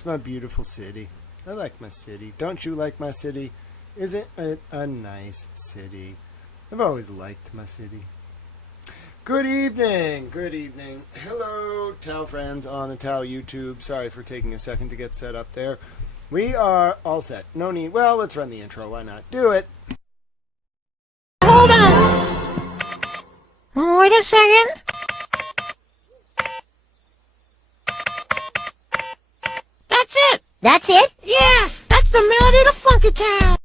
It's my beautiful city. I like my city. Don't you like my city? Isn't it a nice city? I've always liked my city. Good evening. Good evening. Hello, Tao friends on the Tao YouTube. Sorry for taking a second to get set up there. We are all set. No need. Well, let's run the intro. Why not? Do it. Hold on. Wait a second. That's it. That's it? Yeah, that's the melody to Funky Town.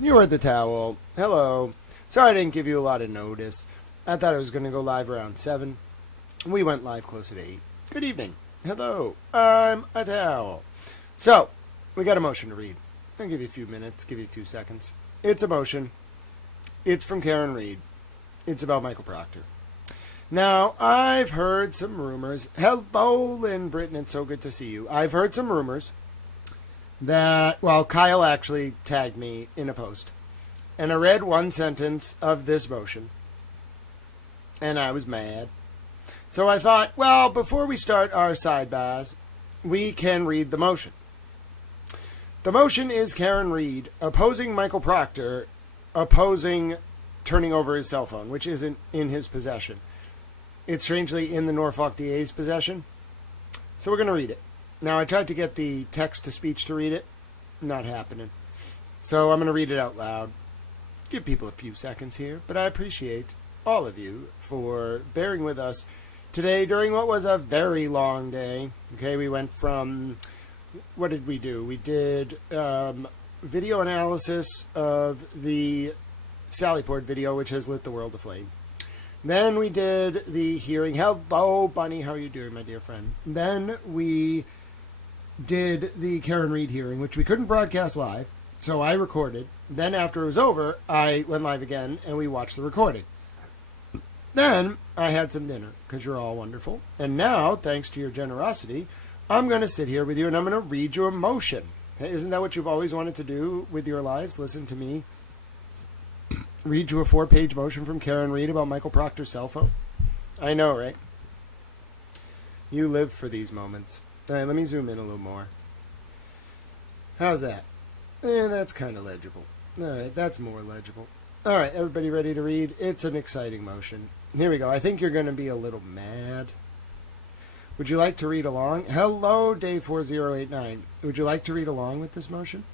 You heard the towel. Hello. Sorry I didn't give you a lot of notice. I thought I was going to go live around 7. We went live closer to 8. Good evening. Hello. I'm a towel. So, we got a motion to read. I'll give you a few minutes, give you a few seconds. It's a motion. It's from Karen Reed. It's about Michael Proctor. Now, I've heard some rumors. Hello, Lynn Britton. It's so good to see you. I've heard some rumors that, well, Kyle actually tagged me in a post. And I read one sentence of this motion. And I was mad. So I thought, well, before we start our sidebars, we can read the motion. The motion is Karen Reed opposing Michael Proctor, opposing turning over his cell phone, which isn't in his possession. It's strangely in the Norfolk DA's possession. So we're going to read it. Now, I tried to get the text-to-speech to read it. Not happening. So I'm going to read it out loud. Give people a few seconds here, but I appreciate all of you for bearing with us today during what was a very long day. Okay, we went from, what did we do? We did video analysis of the Sallyport video, which has lit the world aflame. Then we did the hearing. Hello, Bunny. How are you doing, my dear friend? Then we did the Karen Reed hearing, which we couldn't broadcast live, so I recorded. Then after it was over, I went live again, and we watched the recording. Then I had some dinner, because you're all wonderful. And now, thanks to your generosity, I'm going to sit here with you, and I'm going to read you a motion. Isn't that what you've always wanted to do with your lives? Listen to me read you a 4-page motion from Karen Reed about Michael Proctor's cell phone. I know, right? You live for these moments. All right, let me zoom in a little more. How's that? That's kind of legible. All right, that's more legible. All right, everybody ready to read? It's an exciting motion. Here we go. I think you're going to be a little mad. Would you like to read along? Hello, Day4089. Would you like to read along with this motion?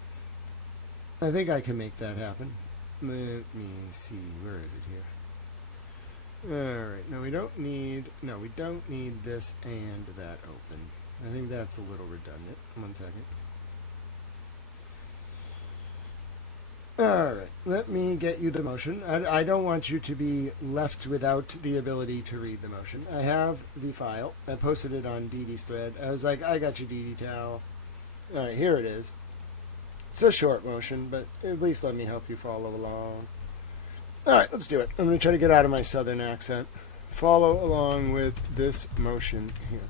I think I can make that happen. Let me see. Where is it here? All right. No, we don't need this and that open. I think that's a little redundant. 1 second. All right. Let me get you the motion. I don't want you to be left without the ability to read the motion. I have the file. I posted it on Dee Dee's thread. I was like, I got you, Dee Dee Towel. All right. Here it is. It's a short motion, but at least let me help you follow along. All right, let's do it. I'm going to try to get out of my southern accent. Follow along with this motion here.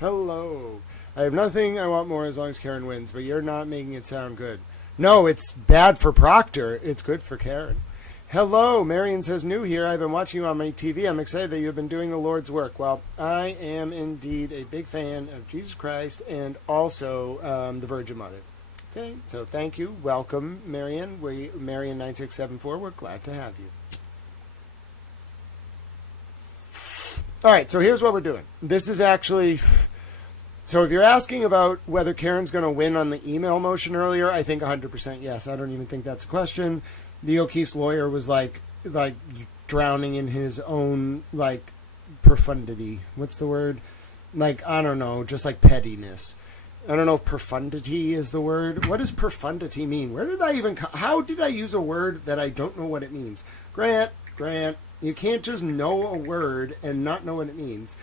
Hello. I have nothing I want more as long as Karen wins, but you're not making it sound good. No, it's bad for Proctor. It's good for Karen. Hello. Marion says, new here. I've been watching you on my TV. I'm excited that you have been doing the Lord's work. Well, I am indeed a big fan of Jesus Christ and also the Virgin Mother. Okay, so thank you. Welcome, Marion. Marion9674, we're glad to have you. All right, so here's what we're doing. This is actually... So if you're asking about whether Karen's going to win on the email motion earlier, I think 100% yes. I don't even think that's a question. The O'Keefe's lawyer was like drowning in his own, profundity. What's the word? I don't know, just pettiness. I don't know if profundity is the word. What does profundity mean? Where did I even... How did I use a word that I don't know what it means? Grant, you can't just know a word and not know what it means.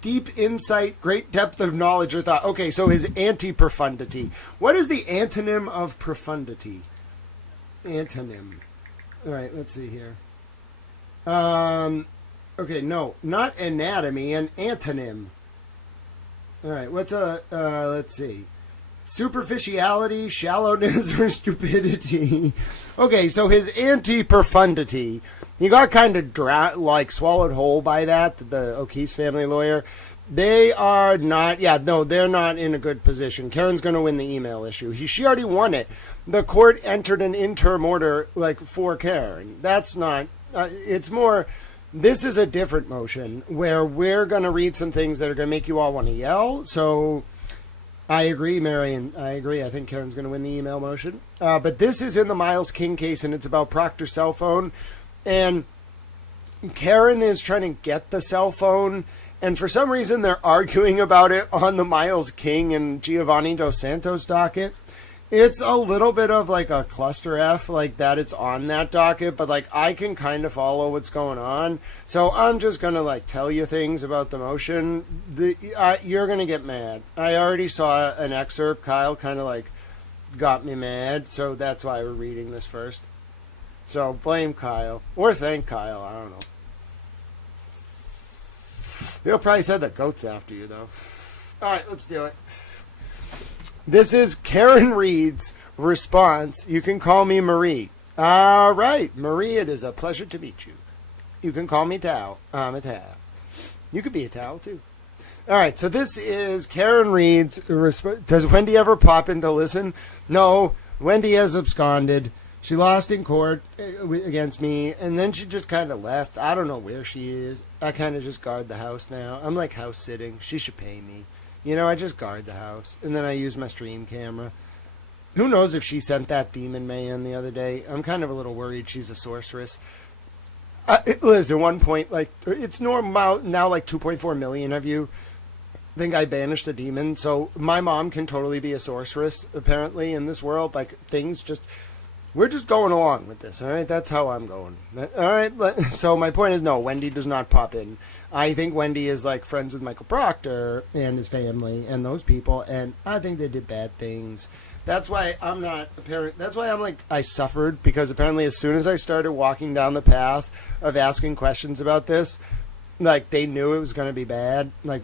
Deep insight, great depth of knowledge or thought. Okay, so his anti-profundity. What is the antonym of profundity? Antonym. All right, let's see here. Okay, no, not anatomy, an antonym. All right, let's see. Superficiality, shallowness, or stupidity. Okay, so his anti-profundity, he got kind of swallowed whole by that, the O'Keefe's family lawyer. They are not, yeah, no, they're not in a good position. Karen's going to win the email issue. She already won it. The court entered an interim order, like, for Karen. That's not, it's more, this is a different motion where we're going to read some things that are going to make you all want to yell. So I agree, Marion. I agree. I think Karen's going to win the email motion. But this is in the Miles King case, and it's about Proctor's cell phone. And Karen is trying to get the cell phone, and for some reason they're arguing about it on the Miles King and Giovanni Dos Santos docket. It's a little bit of like a cluster F, like that it's on that docket, but like I can kind of follow what's going on. So I'm just going to like tell you things about the motion. You're going to get mad. I already saw an excerpt. Kyle kind of like got me mad, so that's why we're reading this first. So blame Kyle, or thank Kyle, I don't know. They'll probably said that goat's after you, though. All right, let's do it. This is Karen Reed's response. You can call me Marie. All right, Marie, it is a pleasure to meet you. You can call me Tao. I'm a Tao. You could be a Tao, too. All right, so this is Karen Reed's response. Does Wendy ever pop in to listen? No, Wendy has absconded. She lost in court against me, and then she just kind of left. I don't know where she is. I kind of just guard the house now. I'm like house sitting. She should pay me. You know, I just guard the house, and then I use my stream camera. Who knows if she sent that demon man the other day? I'm kind of a little worried she's a sorceress. Liz, at one point, like, it's normal now, like 2.4 million of you think I banished a demon, so my mom can totally be a sorceress, apparently, in this world. Like, things just... We're just going along with this, all right? That's how I'm going. All right? So my point is, no, Wendy does not pop in. I think Wendy is, like, friends with Michael Proctor and his family and those people, and I think they did bad things. That's why I'm not apparent. That's why I'm like, I suffered, because apparently as soon as I started walking down the path of asking questions about this, like, they knew it was going to be bad. Like,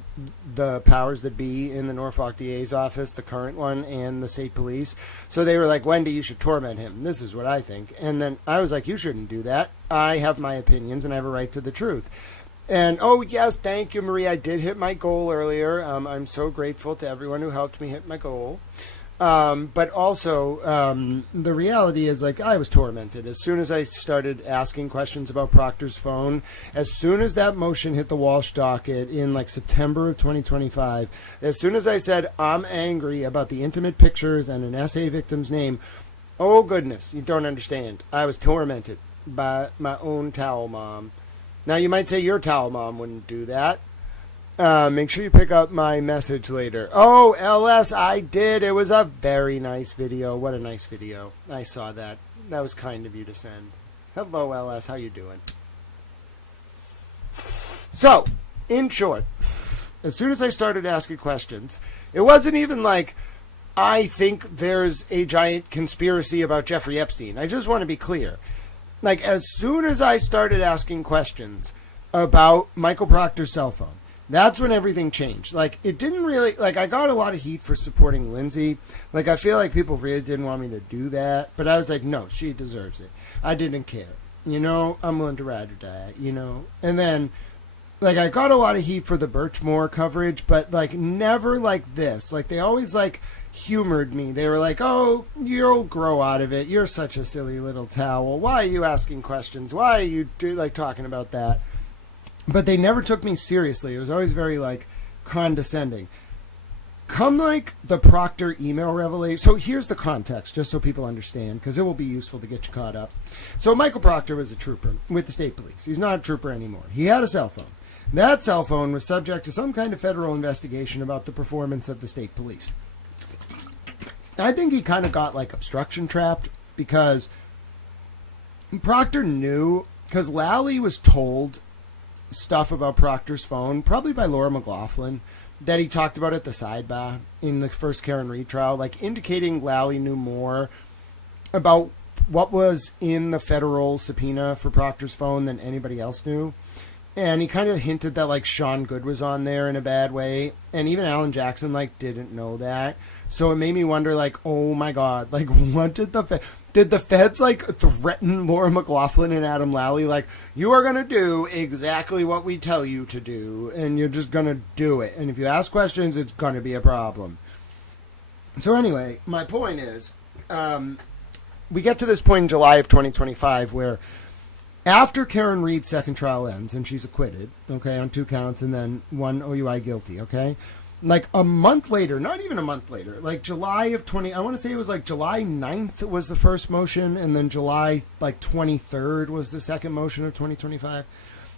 the powers that be in the Norfolk DA's office, the current one, and the state police. So they were like, Wendy, you should torment him. This is what I think. And then I was like, you shouldn't do that. I have my opinions, and I have a right to the truth. And, oh, yes, thank you, Marie. I did hit my goal earlier. I'm so grateful to everyone who helped me hit my goal. But also, the reality is, like, I was tormented. As soon as I started asking questions about Proctor's phone, as soon as that motion hit the Walsh docket in, like, September of 2025, as soon as I said, I'm angry about the intimate pictures and an SA victim's name, oh, goodness, you don't understand. I was tormented by my own towel mom. Now, you might say your towel mom wouldn't do that. Make sure you pick up my message later. Oh, LS, I did. It was a very nice video. What a nice video. I saw that. That was kind of you to send. Hello, LS. How you doing? So, in short, as soon as I started asking questions, it wasn't even like, I think there's a giant conspiracy about Jeffrey Epstein. I just want to be clear. Like, as soon as I started asking questions about Michael Proctor's cell phone, that's when everything changed. Like, it didn't really... Like, I got a lot of heat for supporting Lindsay. Like, I feel like people really didn't want me to do that. But I was like, no, she deserves it. I didn't care. You know? I'm willing to ride or die. You know? And then, like, I got a lot of heat for the Birchmore coverage. But, like, never like this. Like, they always, like, humored me. They were like, oh, you'll grow out of it. You're such a silly little towel. Why are you asking questions? Why are you, like, talking about that? But they never took me seriously. It was always very, like, condescending. Come, like, the Proctor email revelation. So here's the context, just so people understand, because it will be useful to get you caught up. So Michael Proctor was a trooper with the state police. He's not a trooper anymore. He had a cell phone. That cell phone was subject to some kind of federal investigation about the performance of the state police. I think he kind of got, like, obstruction trapped, because Proctor knew, because Lally was told stuff about Proctor's phone, probably by Laura McLaughlin, that he talked about at the Sidebar in the first Karen Reed trial, like indicating Lally knew more about what was in the federal subpoena for Proctor's phone than anybody else knew. And he kind of hinted that, like, Sean Good was on there in a bad way. And even Alan Jackson, like, didn't know that. So it made me wonder, like, oh, my God. Like, what did the feds, like, threaten Laura McLaughlin and Adam Lally? Like, you are going to do exactly what we tell you to do. And you're just going to do it. And if you ask questions, it's going to be a problem. So anyway, my point is, we get to this point in July of 2025 where after Karen Reed's second trial ends and she's acquitted, okay, on 2 counts and then 1 OUI guilty, okay? Like a month later, not even a month later, like July of I want to say it was like July 9th was the first motion and then July like 23rd was the second motion of 2025.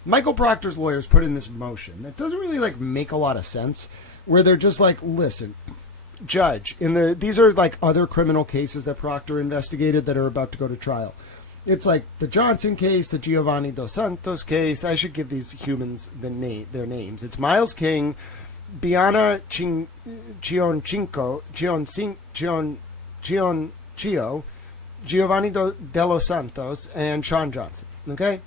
Michael Proctor's lawyers put in this motion that doesn't really like make a lot of sense where they're just like, listen, Judge, these are like other criminal cases that Proctor investigated that are about to go to trial. It's like the Johnson case, the Giovanni Dos Santos case. I should give these humans their names. It's Miles King, Biana Chio, Giovanni De Los Santos, and Sean Johnson. Okay?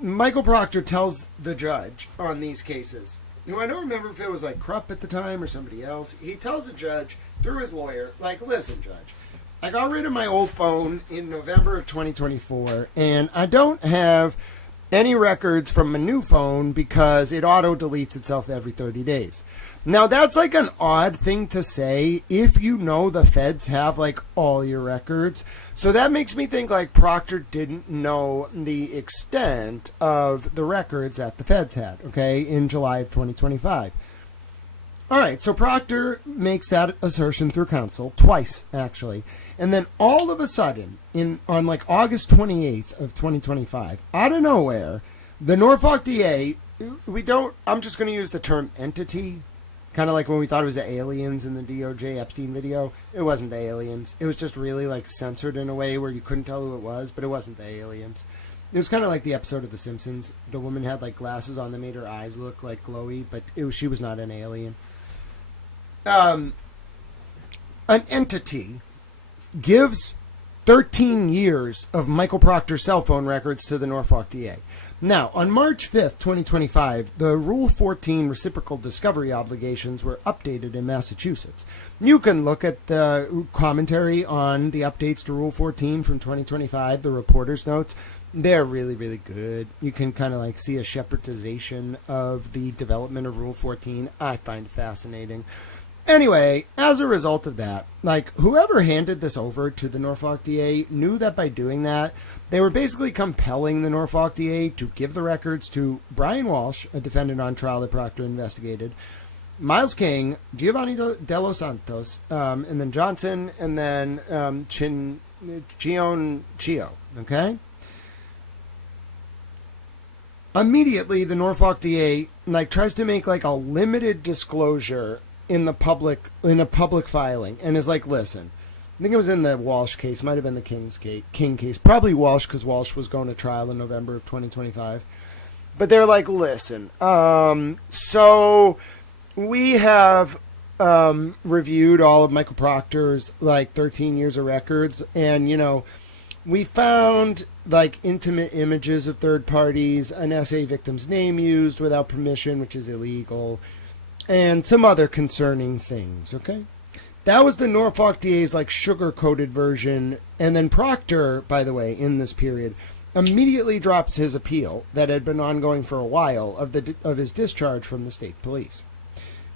Michael Proctor tells the judge on these cases, who I don't remember if it was like Krupp at the time or somebody else, he tells the judge through his lawyer, like, listen, Judge, I got rid of my old phone in November of 2024, and I don't have any records from my new phone because it auto-deletes itself every 30 days. Now, that's like an odd thing to say if you know the feds have like all your records. So that makes me think like Proctor didn't know the extent of the records that the feds had, okay, in July of 2025. All right, so Proctor makes that assertion through counsel twice, actually. And then all of a sudden, on like August 28th of 2025, out of nowhere, the Norfolk DA, I'm just going to use the term entity, kind of like when we thought it was the aliens in the DOJ Epstein video. It wasn't the aliens. It was just really like censored in a way where you couldn't tell who it was, but it wasn't the aliens. It was kind of like the episode of The Simpsons. The woman had like glasses on that made her eyes look like glowy, but she was not an alien. An entity gives 13 years of Michael Proctor's cell phone records to the Norfolk DA. Now, on March 5th, 2025, the Rule 14 reciprocal discovery obligations were updated in Massachusetts. You can look at the commentary on the updates to Rule 14 from 2025, the reporter's notes. They're really, really good. You can kind of like see a shepherdization of the development of Rule 14. I find it fascinating. Anyway, as a result of that, like whoever handed this over to the Norfolk DA knew that by doing that, they were basically compelling the Norfolk DA to give the records to Brian Walsh, a defendant on trial that Proctor investigated, Miles King, Giovanni De Los Santos, and then Johnson, and then Chio. Okay? Immediately, the Norfolk DA like tries to make like a limited disclosure in a public filing, and is like, listen, I think it was in the Walsh case, might have been the King case, probably Walsh, because Walsh was going to trial in November of 2025. But they're like, listen, so we have reviewed all of Michael Proctor's like 13 years of records, and we found like intimate images of third parties, an SA victim's name used without permission, which is illegal, and some other concerning things, okay? That was the Norfolk DA's like sugar-coated version, and then Proctor, by the way, in this period, immediately drops his appeal that had been ongoing for a while of his discharge from the state police.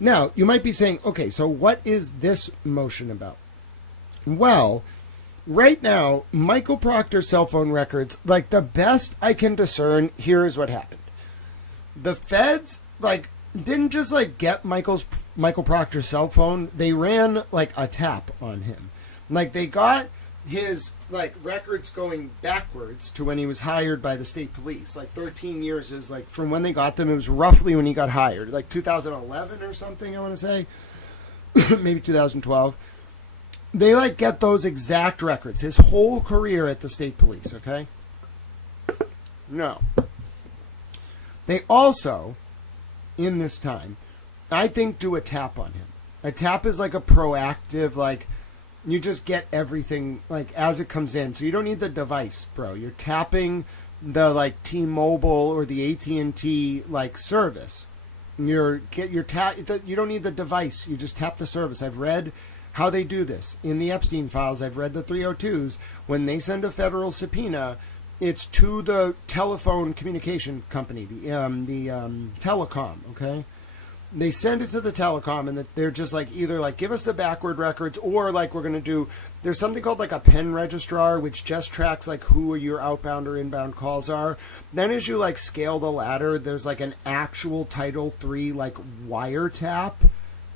Now, you might be saying, okay, so what is this motion about? Well, right now, Michael Proctor's cell phone records, like the best I can discern, here is what happened. The feds, like, didn't just like get Michael Proctor's cell phone. They ran like a tap on him. Like they got his like records going backwards to when he was hired by the state police. Like 13 years is like from when they got them. It was roughly when he got hired, like 2011 or something. I want to say maybe 2012. They like get those exact records. His whole career at the state police. Okay. No. They also, in this time, I think do a tap on him. A tap is like a proactive, like you just get everything like as it comes in. So you don't need the device, bro. You're tapping the like T-Mobile or the AT&T like service. You don't need the device. You just tap the service. I've read how they do this in the Epstein files. I've read the 302s. When they send a federal subpoena, it's to the telephone communication company, the telecom. Okay, they send it to the telecom, and they're just like either like give us the backward records, or like we're gonna do. There's something called like a pen registrar, which just tracks like who your outbound or inbound calls are. Then as you like scale the ladder, there's like an actual Title III like wiretap.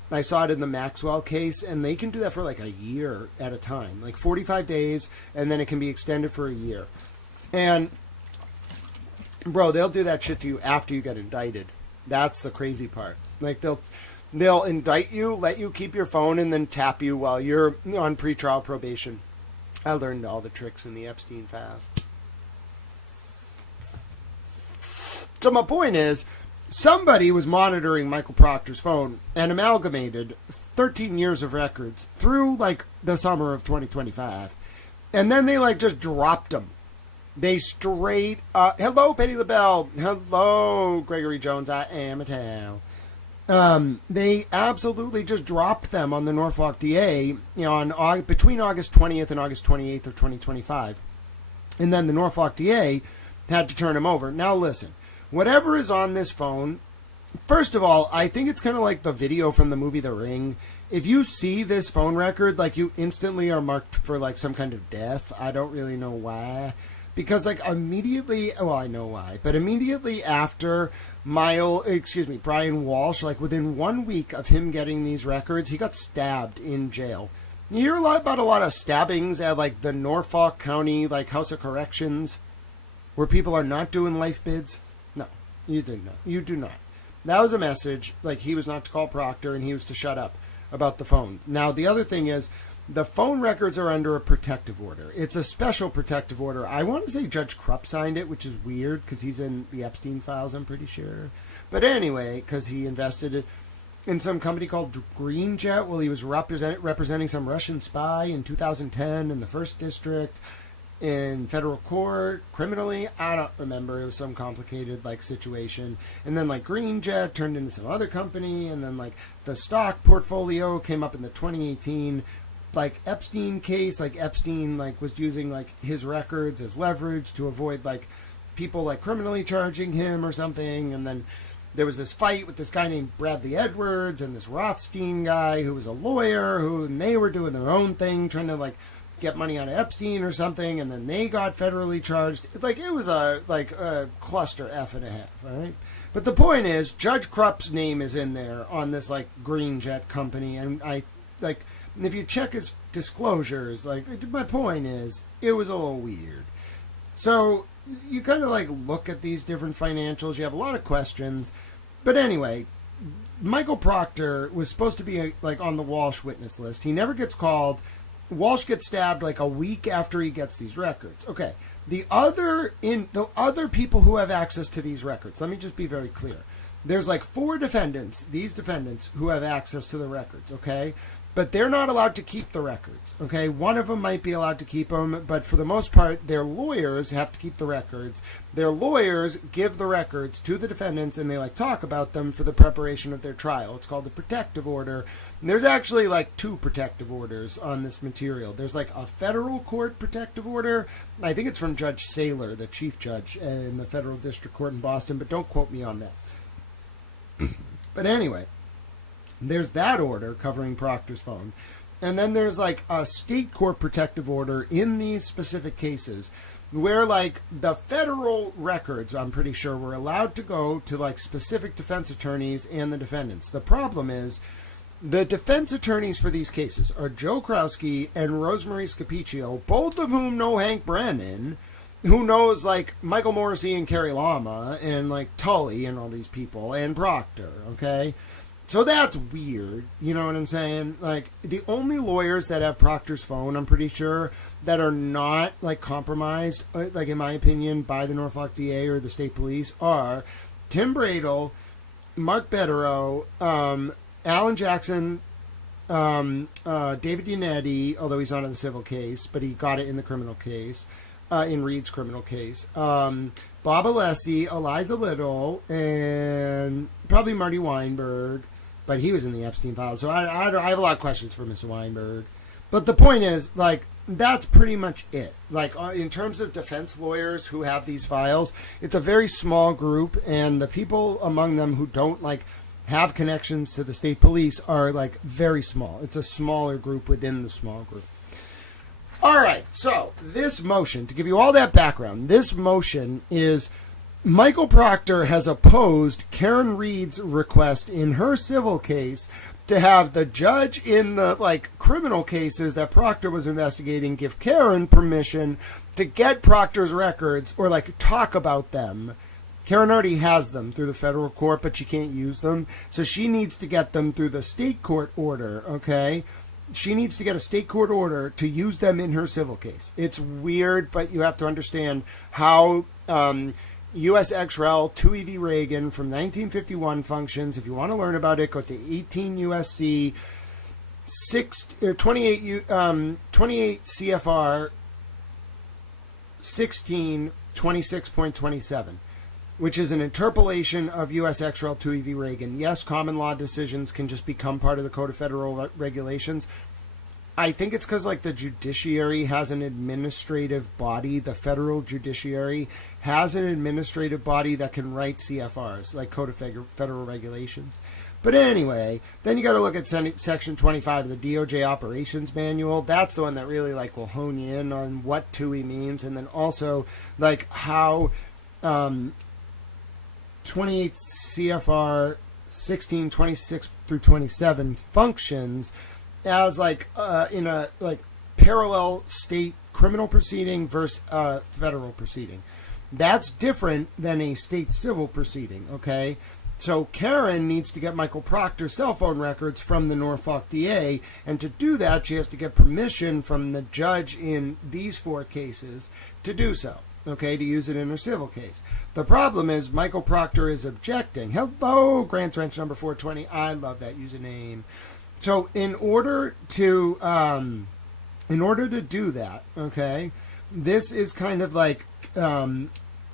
I saw it in the Maxwell case, and they can do that for like a year at a time, like 45 days, and then it can be extended for a year. And, bro, they'll do that shit to you after you get indicted. That's the crazy part. Like, they'll indict you, let you keep your phone, and then tap you while you're on pretrial probation. I learned all the tricks in the Epstein files. So my point is, somebody was monitoring Michael Proctor's phone and amalgamated 13 years of records through, like, the summer of 2025. And then they, like, just dropped them. They straight up... Hello, Penny LaBelle. Hello, Gregory Jones. I am a towel. They absolutely just dropped them on the Norfolk DA between August 20th and August 28th of 2025. And then the Norfolk DA had to turn them over. Now, listen. Whatever is on this phone, first of all, I think it's kind of like the video from the movie The Ring. If you see this phone record, like, you instantly are marked for, like, some kind of death. I don't really know why. Because, like, immediately, well, I know why, but immediately after Brian Walsh, like, within 1 week of him getting these records, he got stabbed in jail. You hear about a lot of stabbings at, like, the Norfolk County, like, House of Corrections, where people are not doing life bids. No, you do not. You do not. That was a message, like, he was not to call Proctor and he was to shut up about the phone. Now, the other thing is, the phone records are under a protective order. It's a special protective order. I want to say Judge Krupp signed it, which is weird because he's in the Epstein files, I'm pretty sure. But anyway, because he invested in some company called Green Jet while he was representing some Russian spy in 2010 in the 1st District in federal court criminally. I don't remember. It was some complicated like situation. And then like Green Jet turned into some other company. And then like the stock portfolio came up in the 2018 like Epstein case. Like Epstein like was using like his records as leverage to avoid like people like criminally charging him or something. And then there was this fight with this guy named Bradley Edwards and this Rothstein guy who was a lawyer and they were doing their own thing, trying to like get money out of Epstein or something, and then they got federally charged. Like, it was a cluster F and a half, all right? But the point is, Judge Krupp's name is in there on this, like, Green Jet company, and if you check his disclosures, like, my point is, it was a little weird. So, you kind of, like, look at these different financials, you have a lot of questions, but anyway, Michael Proctor was supposed to be, like, on the Walsh witness list. He never gets called. Walsh gets stabbed like a week after he gets these records. Okay, the other people who have access to these records, let me just be very clear. There's like 4 defendants, these defendants, who have access to the records, okay? But they're not allowed to keep the records, okay? One of them might be allowed to keep them, but for the most part, their lawyers have to keep the records. Their lawyers give the records to the defendants, and they like talk about them for the preparation of their trial. It's called the protective order. And there's actually like 2 protective orders on this material. There's like a federal court protective order. I think it's from Judge Saylor, the chief judge in the federal district court in Boston, but don't quote me on that. But anyway, there's that order covering Proctor's phone. And then there's like a state court protective order in these specific cases where like the federal records, I'm pretty sure, were allowed to go to like specific defense attorneys and the defendants. The problem is the defense attorneys for these cases are Joe Krowski and Rosemary Scapiccio, both of whom know Hank Brennan, who knows like Michael Morrissey and Carrie Lama and like Tully and all these people and Proctor, okay? So that's weird, you know what I'm saying? Like, the only lawyers that have Proctor's phone, I'm pretty sure, that are not, like, compromised, like, in my opinion, by the Norfolk DA or the state police are Tim Bradle, Mark Betterow, Alan Jackson, David Yannetti, although he's not in the civil case, but he got it in the criminal case, in Reed's criminal case. Bob Alessi, Eliza Little, and probably Marty Weinberg, but he was in the Epstein files. So I have a lot of questions for Mr. Weinberg. But the point is, like, that's pretty much it. Like, in terms of defense lawyers who have these files, it's a very small group, and the people among them who don't, like, have connections to the state police are, like, very small. It's a smaller group within the small group. All right, so this motion, to give you all that background, this motion is Michael Proctor has opposed Karen Reed's request in her civil case to have the judge in the, like, criminal cases that Proctor was investigating give Karen permission to get Proctor's records or, like, talk about them. Karen already has them through the federal court, but she can't use them. So she needs to get them through the state court order, okay? She needs to get a state court order to use them in her civil case. It's weird, but you have to understand how U.S. XREL 2EV Reagan from 1951 functions. If you want to learn about it, go to 18 U.S.C. 28 CFR 1626.27. Which is an interpolation of U.S. XREL 2EV Reagan. Yes, common law decisions can just become part of the Code of Federal Regulations. I think it's because, like, the judiciary has an administrative body. The federal judiciary has an administrative body that can write CFRs, like Code of Federal Regulations. But anyway, then you got to look at Section 25 of the DOJ Operations Manual. That's the one that really, like, will hone you in on what TUI means, and then also, like, how 28 CFR 1626 through 27 functions as, like, in a, like, parallel state criminal proceeding versus federal proceeding. That's different than a state civil proceeding, okay? So Karen needs to get Michael Proctor's cell phone records from the Norfolk DA, and to do that, she has to get permission from the judge in these 4 cases to do so. Okay, to use it in her civil case. The problem is Michael Proctor is objecting. Hello, Grant's Ranch number 420. I love that username. So in order to do that, okay, this is kind of like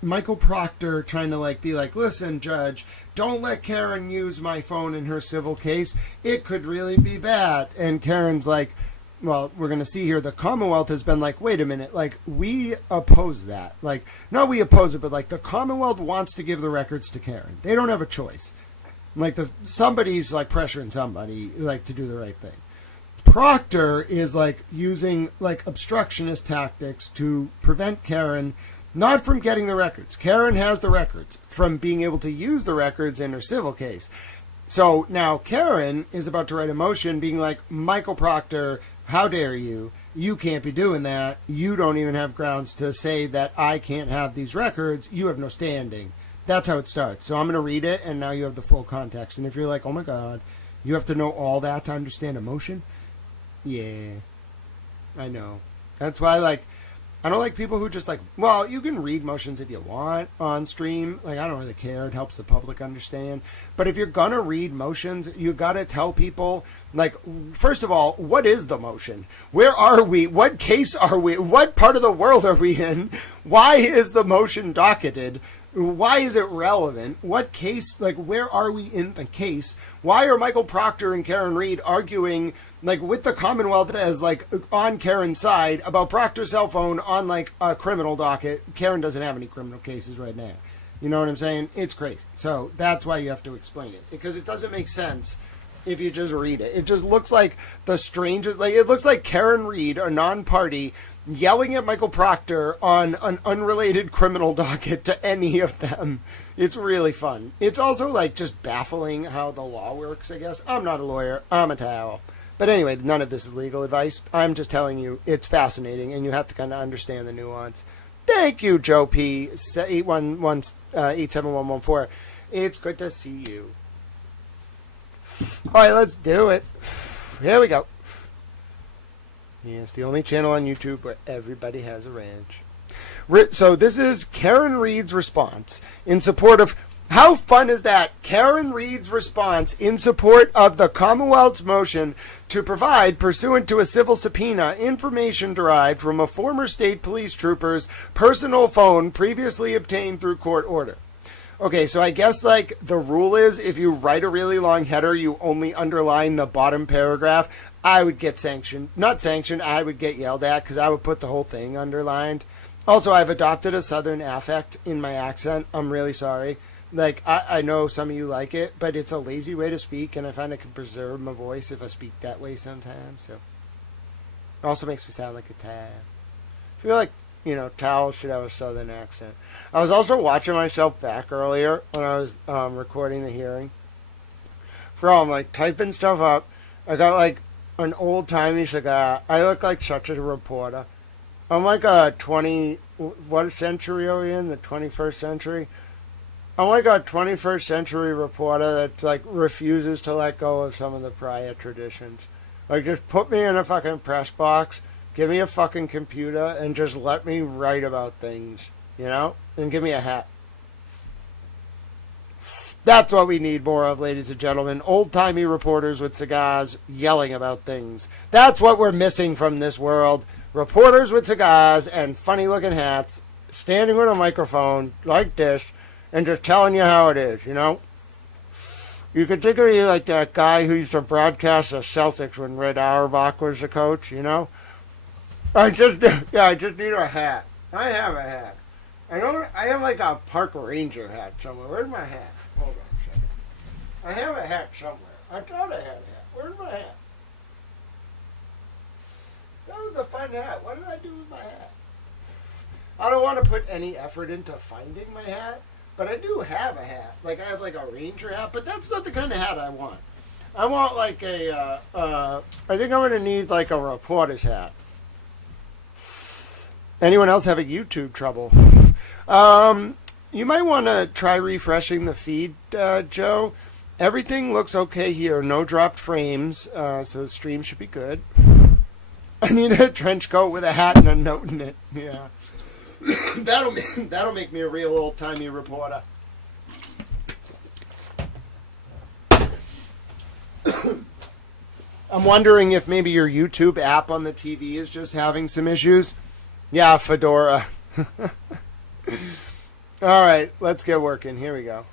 Michael Proctor trying to, like, be like, listen, judge, don't let Karen use my phone in her civil case. It could really be bad. And Karen's like, well, we're going to see here, the Commonwealth has been like, wait a minute, like, we oppose that. Like, not we oppose it, but, like, the Commonwealth wants to give the records to Karen. They don't have a choice. Like, somebody's, like, pressuring somebody, like, to do the right thing. Proctor is, like, using, like, obstructionist tactics to prevent Karen, not from getting the records. Karen has the records, from being able to use the records in her civil case. So now Karen is about to write a motion being like, Michael Proctor, how dare you? You can't be doing that. You don't even have grounds to say that I can't have these records. You have no standing. That's how it starts. So I'm going to read it, and now you have the full context. And if you're like, oh my God, you have to know all that to understand a motion? Yeah, I know. That's why, like, I don't like people who just, like, well, you can read motions if you want on stream. Like, I don't really care. It helps the public understand. But if you're going to read motions, you got to tell people, like, first of all, what is the motion? Where are we? What case are we? What part of the world are we in? Why is the motion docketed? Why is it relevant? What case, like, where are we in the case? Why are Michael Proctor and Karen Reed arguing, like, with the Commonwealth as, like, on Karen's side about Proctor's cell phone on, like, a criminal docket? Karen doesn't have any criminal cases right now. You know what I'm saying? It's crazy. So that's why you have to explain it, because it doesn't make sense if you just read it. It just looks like the strangest, like, it looks like Karen Reed, a non-party, yelling at Michael Proctor on an unrelated criminal docket to any of them. It's really fun. It's also, like, just baffling how the law works, I guess. I'm not a lawyer. I'm a towel. But anyway, none of this is legal advice. I'm just telling you it's fascinating, and you have to kind of understand the nuance. Thank you, Joe P. 87114. It's good to see you. All right, let's do it. Here we go. Yeah, it's the only channel on YouTube where everybody has a ranch. So this is Karen Reed's response in support of How fun is that? Karen Reed's response in support of the Commonwealth's motion to provide, pursuant to a civil subpoena, information derived from a former state police trooper's personal phone previously obtained through court order. Okay, so I guess like the rule is if you write a really long header, you only underline the bottom paragraph. I would get sanctioned. Not sanctioned, I would get yelled at because I would put the whole thing underlined. Also, I've adopted a southern affect in my accent. I'm really sorry. Like, I know some of you like it, but it's a lazy way to speak, and I find I can preserve my voice if I speak that way sometimes, so. It also makes me sound like a towel. I feel like, you know, towels should have a southern accent. I was also watching myself back earlier when I was recording the hearing. From, like, typing stuff up. I got, like, an old-timey cigar. I look like such a reporter. I'm like a what century are we in? The 21st century? I'm like a 21st century reporter that like refuses to let go of some of the prior traditions. Like just put me in a fucking press box, give me a fucking computer, and just let me write about things, you know? And give me a hat. That's what we need more of, ladies and gentlemen. Old-timey reporters with cigars yelling about things. That's what we're missing from this world. Reporters with cigars and funny-looking hats, standing with a microphone like this, and just telling you how it is, you know? You can think of me like that guy who used to broadcast the Celtics when Red Auerbach was the coach, you know? I just need a hat. I have a hat. I have like a park ranger hat somewhere. Where's my hat? Hold on a second. I have a hat somewhere. I thought I had a hat. Where's my hat? That was a fun hat. What did I do with my hat? I don't want to put any effort into finding my hat. But I do have a hat. Like, I have, like, a ranger hat. But that's not the kind of hat I want. I want, like, I think I'm going to need, like, a reporter's hat. Anyone else having YouTube trouble? You might want to try refreshing the feed, Joe. Everything looks okay here. No dropped frames. So the stream should be good. I need a trench coat with a hat and a note in it. Yeah. That'll make me a real old-timey reporter. I'm wondering if maybe your YouTube app on the TV is just having some issues. Yeah, Fedora. All right, let's get working. Here we go.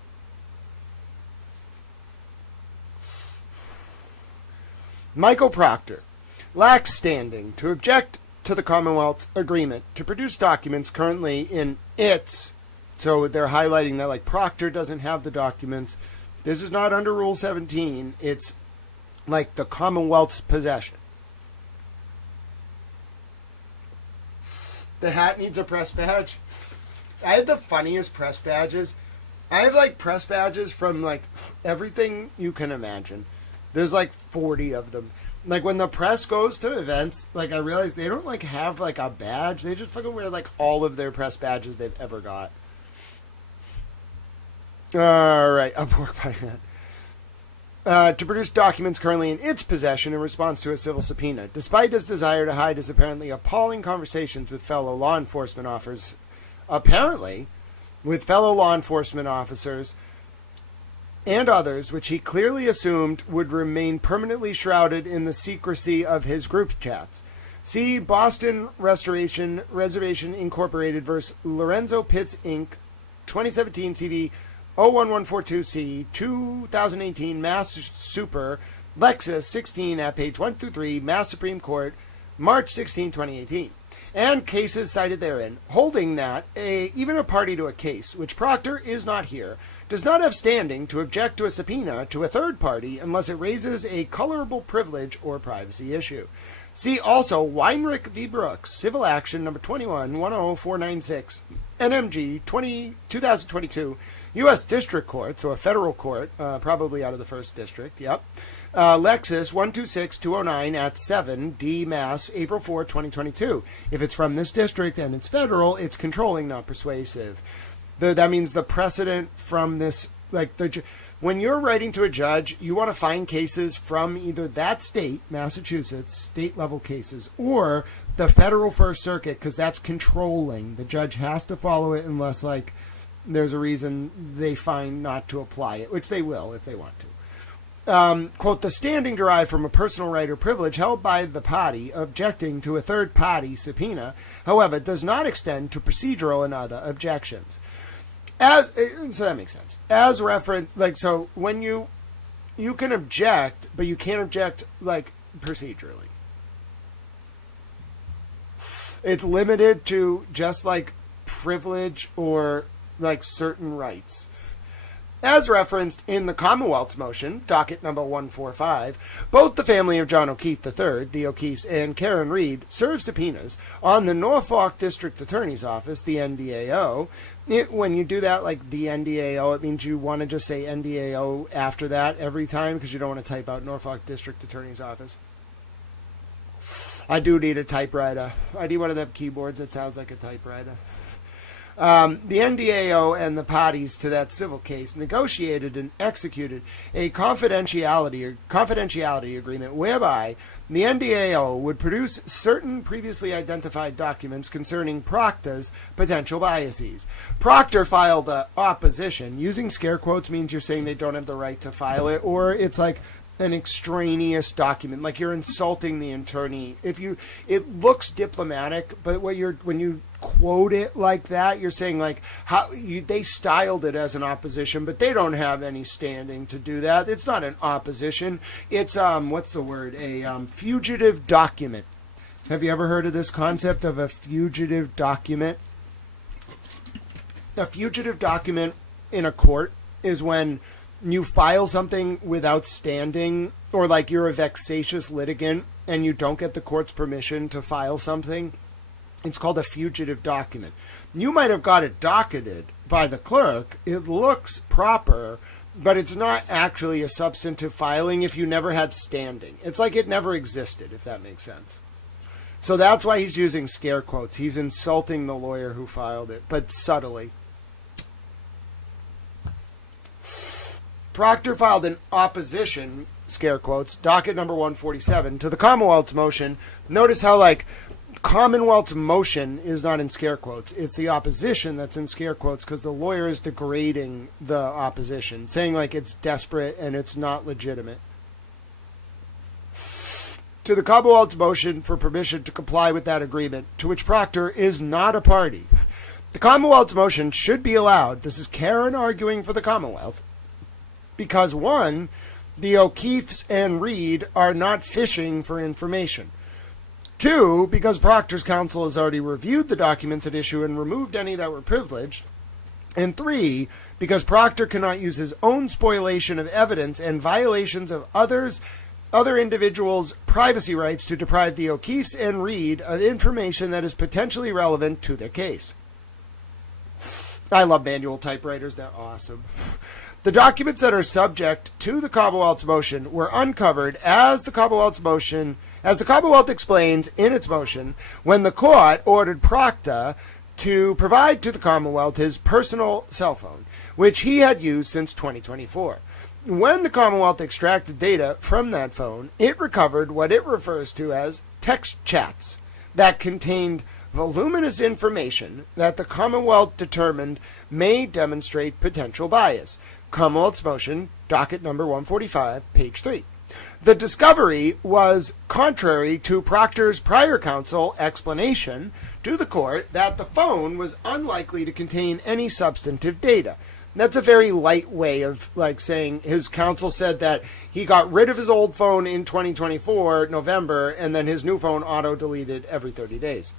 Michael Proctor lacks standing to object to the Commonwealth's agreement to produce documents currently in its. So they're highlighting that like Proctor doesn't have the documents. This is not under Rule 17. It's like the Commonwealth's possession. The hat needs a press badge. I have the funniest press badges. I have like press badges from like everything you can imagine. There's like 40 of them. Like, when the press goes to events, like, I realize they don't, like, have, like, a badge. They just fucking wear, like, all of their press badges they've ever got. All right, I'm bored by that. To produce documents currently in its possession in response to a civil subpoena, despite his desire to hide his apparently appalling conversations with fellow law enforcement officers, and others, which he clearly assumed would remain permanently shrouded in the secrecy of his group chats. See Boston Reservation Incorporated versus Lorenzo Pitts, Inc., 2017 CV 01142C, 2018 Mass Super, Lexus 16 at page 1 through 3, Mass Supreme Court, March 16, 2018. And cases cited therein, holding that even a party to a case, which Proctor is not here, does not have standing to object to a subpoena to a third party unless it raises a colorable privilege or privacy issue. See also Weinrich v. Brooks, Civil Action number 21-10496, NMG 2022, U.S. District Court, so a federal court, probably out of the 1st District, yep. Lexus 126209 at 7, D. Mass, April 4, 2022. If it's from this district and it's federal, it's controlling, not persuasive. That means the precedent from this, like, when you're writing to a judge, you want to find cases from either that state, Massachusetts, state-level cases, or the federal First Circuit, because that's controlling. The judge has to follow it unless, like, there's a reason they find not to apply it, which they will if they want to. Quote, the standing derived from a personal right or privilege held by the party objecting to a third party subpoena, however, does not extend to procedural and other objections. So that makes sense. As reference, like, so when you can object, but you can't object, like, procedurally. It's limited to just, like, privilege or, like, certain rights. As referenced in the Commonwealth's motion, docket number 145, both the family of John O'Keefe III, the O'Keefes, and Karen Reed served subpoenas on the Norfolk District Attorney's Office, the NDAO. When you do that, like the NDAO, it means you want to just say NDAO after that every time because you don't want to type out Norfolk District Attorney's Office. I do need a typewriter. I need one of them keyboards that sounds like a typewriter. The NDAO and the parties to that civil case negotiated and executed a confidentiality agreement whereby the NDAO would produce certain previously identified documents concerning Proctor's potential biases. Proctor filed an opposition. Using scare quotes means you're saying they don't have the right to file it, or it's like an extraneous document, like you're insulting the attorney. It looks diplomatic, but when you quote it like that, you're saying like they styled it as an opposition, but they don't have any standing to do that. It's not an opposition. It's what's the word? A fugitive document. Have you ever heard of this concept of a fugitive document? A fugitive document in a court is when you file something without standing, or like you're a vexatious litigant and you don't get the court's permission to file something. It's called a fugitive document. You might have got it docketed by the clerk. It looks proper, but it's not actually a substantive filing if you never had standing. It's like it never existed, if that makes sense. So that's why he's using scare quotes. He's insulting the lawyer who filed it, but subtly. Proctor filed an opposition, scare quotes, docket number 147, to the Commonwealth's motion. Notice how, like, Commonwealth's motion is not in scare quotes. It's the opposition that's in scare quotes because the lawyer is degrading the opposition, saying, like, it's desperate and it's not legitimate. To the Commonwealth's motion for permission to comply with that agreement, to which Proctor is not a party. The Commonwealth's motion should be allowed. This is Karen arguing for the Commonwealth. Because, one, the O'Keefes and Reed are not fishing for information. Two, because Proctor's counsel has already reviewed the documents at issue and removed any that were privileged. And three, because Proctor cannot use his own spoliation of evidence and violations of other individuals' privacy rights to deprive the O'Keefes and Reed of information that is potentially relevant to their case. I love manual typewriters. They're awesome. The documents that are subject to the Commonwealth's motion were uncovered as the Commonwealth explains in its motion when the court ordered Proctor to provide to the Commonwealth his personal cell phone, which he had used since 2024. When the Commonwealth extracted data from that phone, it recovered what it refers to as text chats that contained voluminous information that the Commonwealth determined may demonstrate potential bias. Commonwealth's motion, docket number 145, page 3. The discovery was contrary to Proctor's prior counsel explanation to the court that the phone was unlikely to contain any substantive data. That's a very light way of like saying his counsel said that he got rid of his old phone in 2024, November, and then his new phone auto-deleted every 30 days.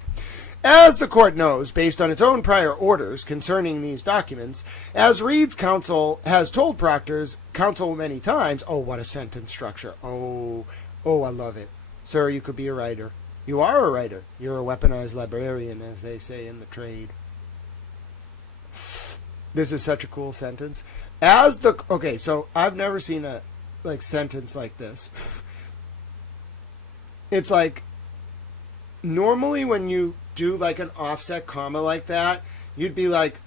As the court knows, based on its own prior orders concerning these documents, as Reed's counsel has told Proctor's counsel many times, oh, what a sentence structure. Oh, I love it. Sir, you could be a writer. You are a writer. You're a weaponized librarian, as they say in the trade. This is such a cool sentence. Okay, so I've never seen a sentence like this. It's like, normally when you do like an offset comma like that, you'd be like,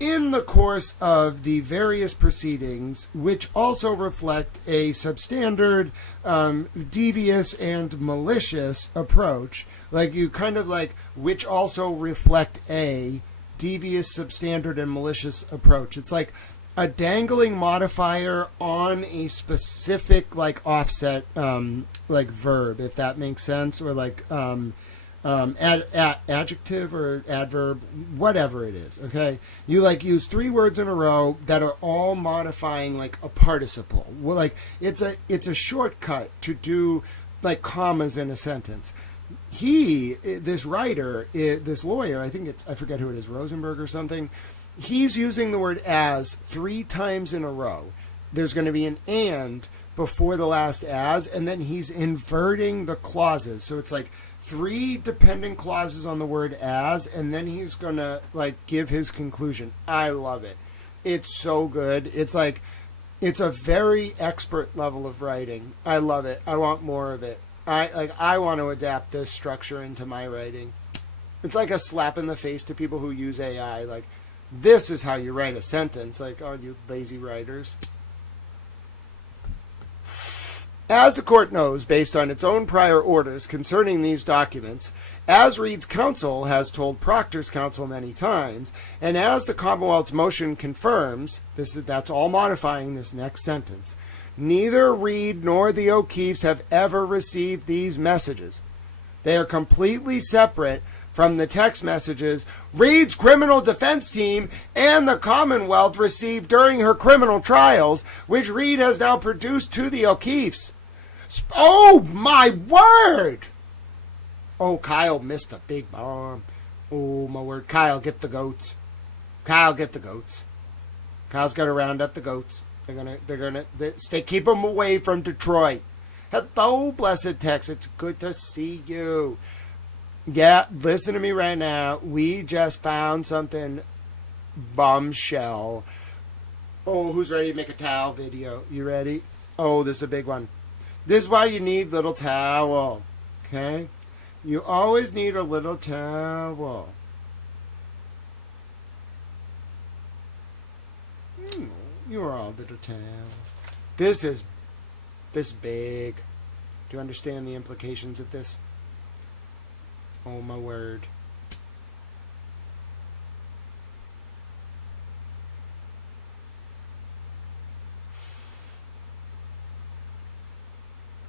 in the course of the various proceedings, which also reflect a substandard, devious, and malicious approach, like you kind of like, which also reflect a devious, substandard, and malicious approach. It's like a dangling modifier on a specific like offset like verb, if that makes sense, or like adjective or adverb, whatever it is. Okay, you like use 3 words in a row that are all modifying like a participle. Well, like it's a shortcut to do like commas in a sentence. This writer, this lawyer, I forget who it is, Rosenberg or something. He's using the word as 3 times in a row. There's going to be an and before the last as, and then he's inverting the clauses. So it's like 3 dependent clauses on the word as, and then he's going to like give his conclusion. I love it. It's so good. It's like, it's a very expert level of writing. I love it. I want more of it. I want to adapt this structure into my writing. It's like a slap in the face to people who use AI. Like, this is how you write a sentence. Like, oh, you lazy writers. As the court knows, based on its own prior orders concerning these documents, as Reed's counsel has told Proctor's counsel many times, and as the Commonwealth's motion confirms, that's all modifying this next sentence, neither Reed nor the O'Keefes have ever received these messages. They are completely separate from the text messages Reed's criminal defense team and the Commonwealth received during her criminal trials, which Reed has now produced to the O'Keefes. Oh, my word! Oh, Kyle missed a big bomb. Oh, my word. Kyle, get the goats. Kyle, get the goats. Kyle's got to round up the goats. They're gonna keep them away from Detroit. Hello, blessed Tex. It's good to see you. Yeah, listen to me right now. We just found something bombshell. Oh, who's ready to make a towel video? You ready? Oh, this is a big one. This is why you need little towel. Okay? You always need a little towel. You are all little towels. This is big. Do you understand the implications of this? Oh, my word.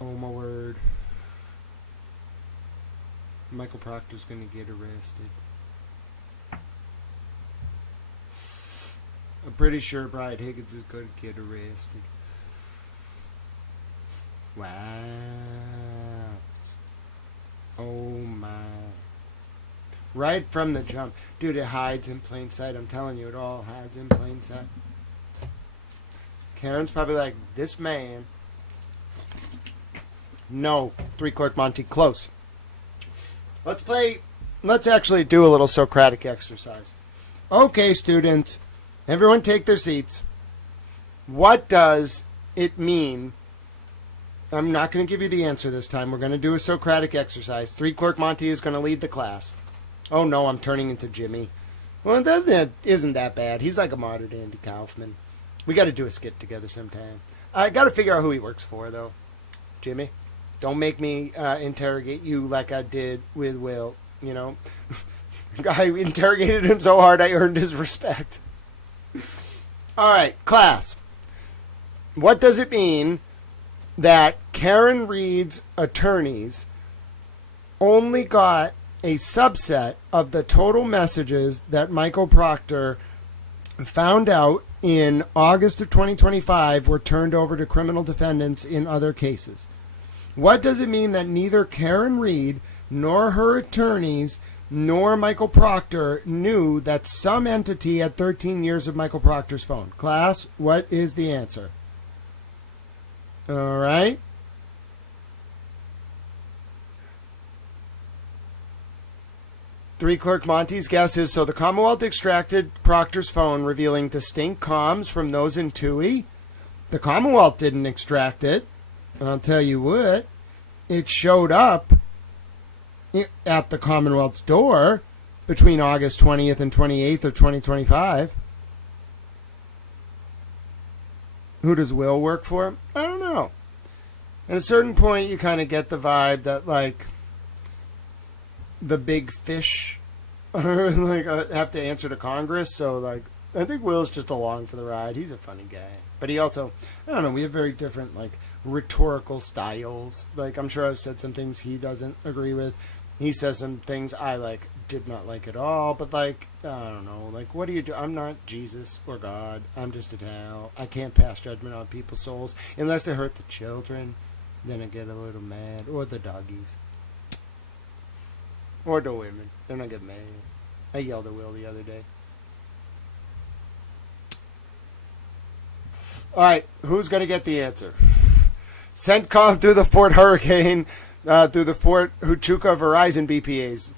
Oh, my word. Michael Proctor's going to get arrested. I'm pretty sure Brian Higgins is going to get arrested. Wow. Oh my. Right from the jump. Dude, it hides in plain sight. I'm telling you, it all hides in plain sight. Karen's probably like, this man. No. 3 Clerk Monty, close. Let's actually do a little Socratic exercise. Okay, students. Everyone take their seats. What does it mean? I'm not going to give you the answer this time. We're going to do a Socratic exercise. 3 Clerk Monty is going to lead the class. Oh no, I'm turning into Jimmy. Well, it isn't that bad. He's like a modern Andy Kaufman. We got to do a skit together sometime. I got to figure out who he works for, though. Jimmy, don't make me interrogate you like I did with Will. You know, I interrogated him so hard I earned his respect. All right, class. What does it mean that Karen Reed's attorneys only got a subset of the total messages that Michael Proctor found out in August of 2025 were turned over to criminal defendants in other cases? What does it mean that neither Karen Reed nor her attorneys nor Michael Proctor knew that some entity had 13 years of Michael Proctor's phone? Class, what is the answer? All right. Three Clerk Monty's guess is, so the Commonwealth extracted Proctor's phone, revealing distinct comms from those in TUI. The Commonwealth didn't extract it. I'll tell you what. It showed up at the Commonwealth's door between August 20th and 28th of 2025. Who does Will work for? I don't know. At a certain point, you kind of get the vibe that, like, the big fish like have to answer to Congress. So like, I think Will's just along for the ride. He's a funny guy, but he also, I don't know, we have very different like rhetorical styles. Like I'm sure I've said some things he doesn't agree with. He says some things I like did not like at all. But like, I don't know, like what do you do? I'm not Jesus or God. I'm just a towel. I can't pass judgment on people's souls unless they hurt the children. Then I get a little mad, or the doggies. Or the women. Then I get mad. I yelled at Will the other day. Alright, who's going to get the answer? CENTCOM through the Fort Hurricane, through the Fort Huachuca Verizon BPAs.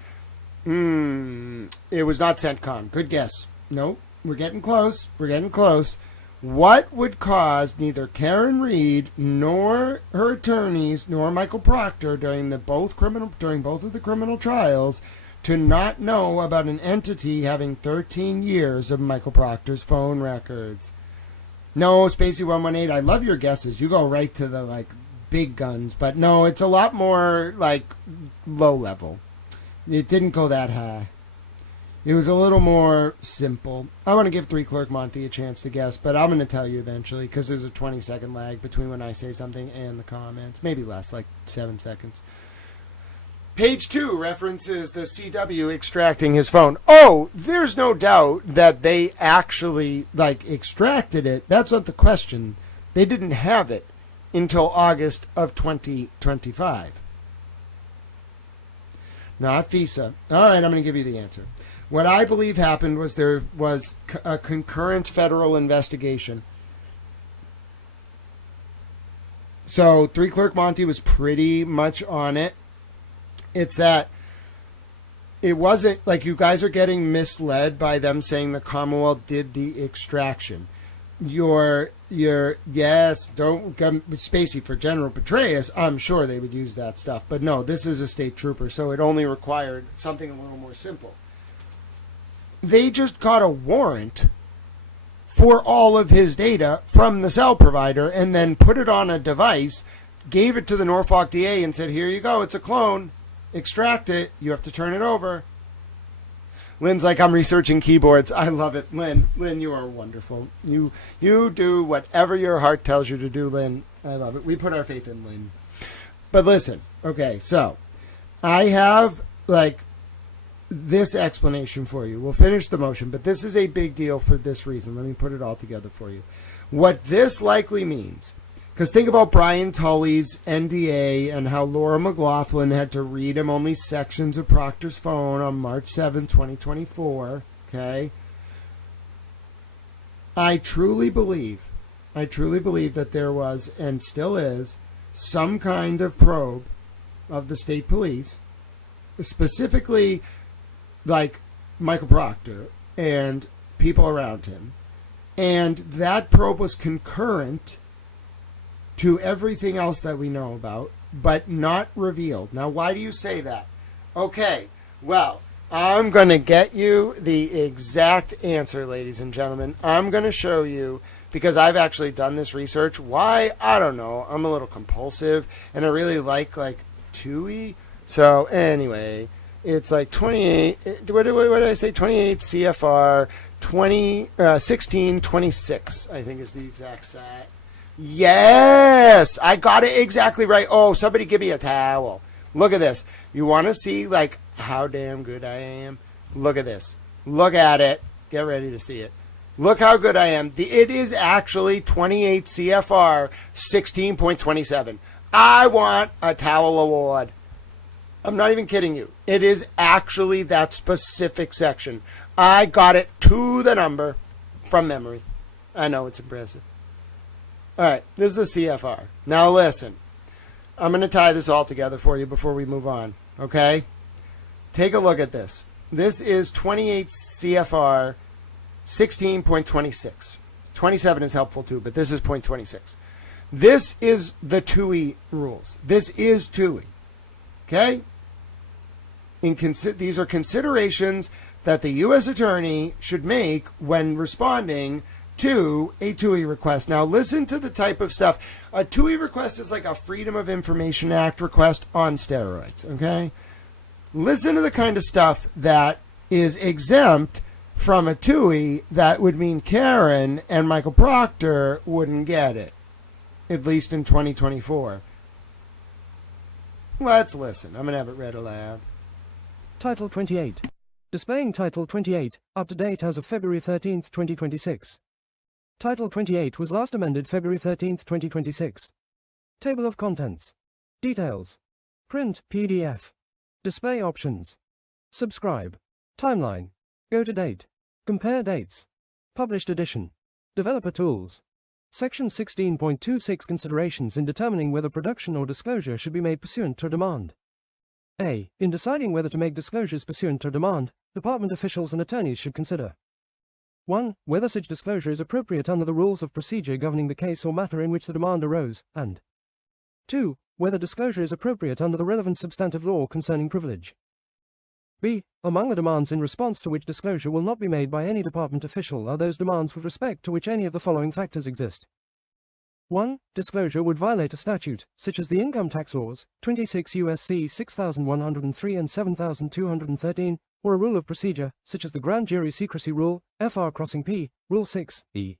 It was not CENTCOM. Good guess. Nope. We're getting close. We're getting close. What would cause neither Karen Reed nor her attorneys nor Michael Proctor during both of the criminal trials to not know about an entity having 13 years of Michael Proctor's phone records? No, Spacey 118. I love your guesses. You go right to the like big guns, but no, it's a lot more like low level. It didn't go that high. It was a little more simple. I want to give 3 Clerk Monty a chance to guess, but I'm going to tell you eventually because there's a 20-second lag between when I say something and the comments. Maybe less, like 7 seconds. Page 2 references the CW extracting his phone. Oh, there's no doubt that they actually, like, extracted it. That's not the question. They didn't have it until August of 2025. Not FISA. All right, I'm going to give you the answer. What I believe happened was there was a concurrent federal investigation. So 3 Clerk Monty was pretty much on it. It's that it wasn't like you guys are getting misled by them saying the Commonwealth did the extraction. Yes, don't come Spacey for General Petraeus. I'm sure they would use that stuff. But no, this is a state trooper, so it only required something a little more simple. They just got a warrant for all of his data from the cell provider and then put it on a device, gave it to the Norfolk DA and said, here you go, it's a clone. Extract it. You have to turn it over. Lynn's like, I'm researching keyboards. I love it. Lynn, you are wonderful. You do whatever your heart tells you to do, Lynn. I love it. We put our faith in Lynn. But listen, okay, so I have like this explanation for you. We'll finish the motion, but this is a big deal for this reason. Let me put it all together for you. What this likely means, because think about Brian Tully's NDA and how Laura McLaughlin had to read him only sections of Proctor's phone on March 7, 2024, okay? I truly believe that there was, and still is, some kind of probe of the state police, specifically like Michael Proctor and people around him. And that probe was concurrent to everything else that we know about, but not revealed. Now, why do you say that? Okay, well, I'm going to get you the exact answer, ladies and gentlemen. I'm going to show you, because I've actually done this research. Why? I don't know. I'm a little compulsive, and I really like TUI. So, anyway, it's like 28, what did I say? 28 CFR 1626, I think is the exact site. Yes, I got it exactly right. Oh, somebody give me a towel. Look at this. You want to see like how damn good I am? Look at this. Look at it. Get ready to see it. Look how good I am. It is actually 28 CFR 16.27. I want a towel award. I'm not even kidding you. It is actually that specific section. I got it to the number from memory. I know, it's impressive. All right, this is the CFR. Now listen, I'm going to tie this all together for you before we move on, okay? Take a look at this. This is 28 CFR 16.26. 27 is helpful too, but this is 0.26. This is the TUI rules. This is TUI, okay? These are considerations that the U.S. Attorney should make when responding to a TUI request. Now, listen to the type of stuff. A TUI request is like a Freedom of Information Act request on steroids, okay? Listen to the kind of stuff that is exempt from a TUI, that would mean Karen and Michael Proctor wouldn't get it, at least in 2024. Let's listen. I'm going to have it read aloud. Title 28. Displaying Title 28, up to date as of February 13, 2026. Title 28 was last amended February 13, 2026. Table of Contents. Details. Print, PDF. Display options. Subscribe. Timeline. Go to date. Compare dates. Published edition. Developer tools. Section 16.26 Considerations in determining whether production or disclosure should be made pursuant to demand. A. In deciding whether to make disclosures pursuant to demand, department officials and attorneys should consider 1. Whether such disclosure is appropriate under the rules of procedure governing the case or matter in which the demand arose, and 2. Whether disclosure is appropriate under the relevant substantive law concerning privilege. B. Among the demands in response to which disclosure will not be made by any department official are those demands with respect to which any of the following factors exist. 1. Disclosure would violate a statute, such as the income tax laws, 26 U.S.C. 6103 and 7213, or a rule of procedure, such as the Grand Jury Secrecy Rule, FR Crossing P, Rule 6, E.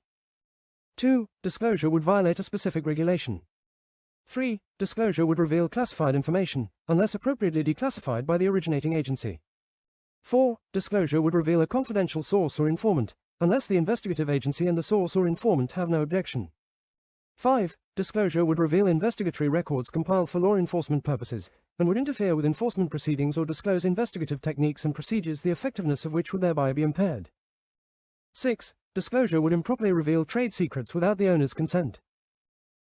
2. Disclosure would violate a specific regulation. 3. Disclosure would reveal classified information, unless appropriately declassified by the originating agency. 4. Disclosure would reveal a confidential source or informant, unless the investigative agency and the source or informant have no objection. 5. Disclosure would reveal investigatory records compiled for law enforcement purposes, and would interfere with enforcement proceedings or disclose investigative techniques and procedures the effectiveness of which would thereby be impaired. 6. Disclosure would improperly reveal trade secrets without the owner's consent.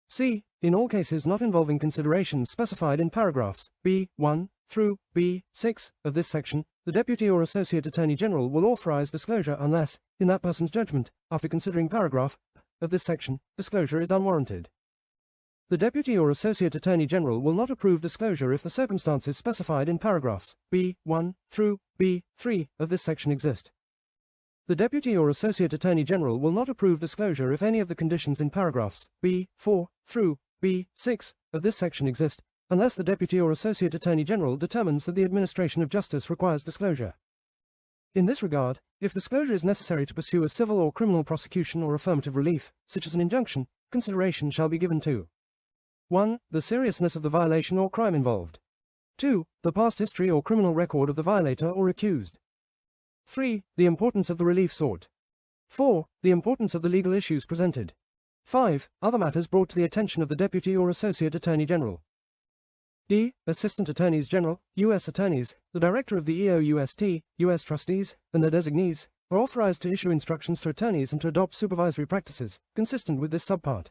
C. In all cases not involving considerations specified in paragraphs B1 through B6 of this section, the Deputy or Associate Attorney General will authorize disclosure unless, in that person's judgment, after considering paragraph of this section, disclosure is unwarranted. The Deputy or Associate Attorney General will not approve disclosure if the circumstances specified in paragraphs B1 through B3 of this section exist. The Deputy or Associate Attorney General will not approve disclosure if any of the conditions in paragraphs B4 through B6 of this section exist, unless the Deputy or Associate Attorney General determines that the administration of justice requires disclosure. In this regard, if disclosure is necessary to pursue a civil or criminal prosecution or affirmative relief, such as an injunction, consideration shall be given to 1. The seriousness of the violation or crime involved. 2. The past history or criminal record of the violator or accused. 3. The importance of the relief sought. 4. The importance of the legal issues presented. 5. Other matters brought to the attention of the Deputy or Associate Attorney General. D. Assistant Attorneys General, U.S. Attorneys, the Director of the EOUST, U.S. Trustees, and their designees, are authorized to issue instructions to attorneys and to adopt supervisory practices, consistent with this subpart.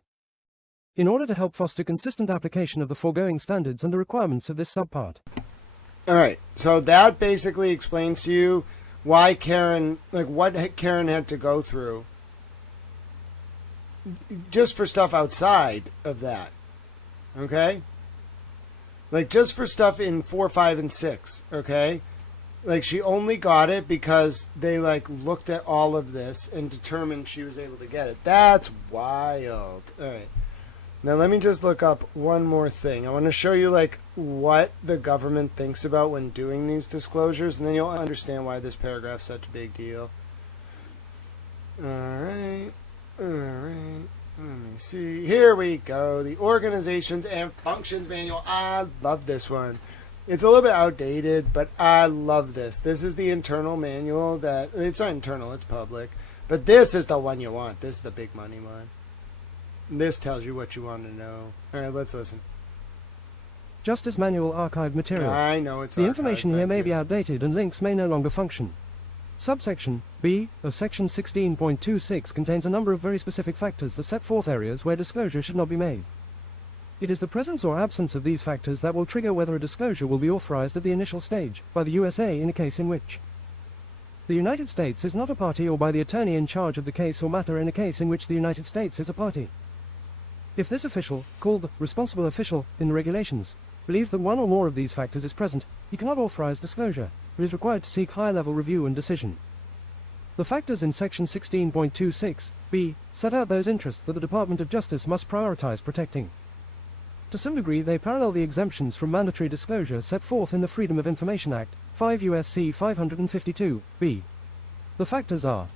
In order to help foster consistent application of the foregoing standards and the requirements of this subpart. Alright, so that basically explains to you why Karen, what Karen had to go through just for stuff outside of that. Okay? Just for stuff in 4, 5, and 6, okay? She only got it because they, looked at all of this and determined she was able to get it. That's wild. All right. Now, let me just look up one more thing. I want to show you, what the government thinks about when doing these disclosures, and then you'll understand why this paragraph's such a big deal. All right. Let me see. Here we go. The Organizations and Functions Manual. I love this one. It's a little bit outdated, but I love this. This is the internal manual that... It's not internal, it's public. But this is the one you want. This is the big money one. This tells you what you want to know. All right, let's listen. Justice Manual archived material. I know it's The information here may be outdated and links may no longer function. Subsection B of Section 16.26 contains a number of very specific factors that set forth areas where disclosure should not be made. It is the presence or absence of these factors that will trigger whether a disclosure will be authorized at the initial stage by the USA in a case in which the United States is not a party, or by the attorney in charge of the case or matter in a case in which the United States is a party. If this official, called responsible official in the regulations, believes that one or more of these factors is present, he cannot authorize disclosure, but is required to seek high-level review and decision. The factors in Section 16.26 B set out those interests that the Department of Justice must prioritize protecting. To some degree, they parallel the exemptions from mandatory disclosure set forth in the Freedom of Information Act, 5 U.S.C. 552, b. The factors are: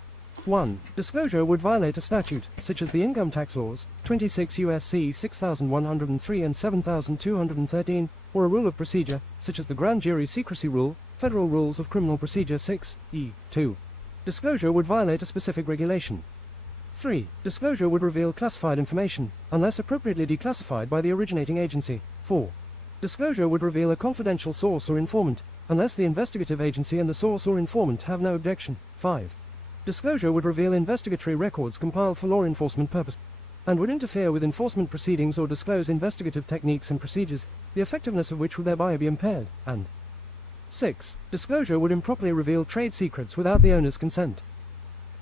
1. Disclosure would violate a statute, such as the income tax laws, 26 U.S.C. 6103 and 7213, or a rule of procedure, such as the grand jury secrecy rule, Federal Rules of Criminal Procedure 6, e. 2. Disclosure would violate a specific regulation. 3. Disclosure would reveal classified information, unless appropriately declassified by the originating agency. 4. Disclosure would reveal a confidential source or informant, unless the investigative agency and the source or informant have no objection. 5. Disclosure would reveal investigatory records compiled for law enforcement purposes, and would interfere with enforcement proceedings or disclose investigative techniques and procedures, the effectiveness of which would thereby be impaired. And 6. Disclosure would improperly reveal trade secrets without the owner's consent.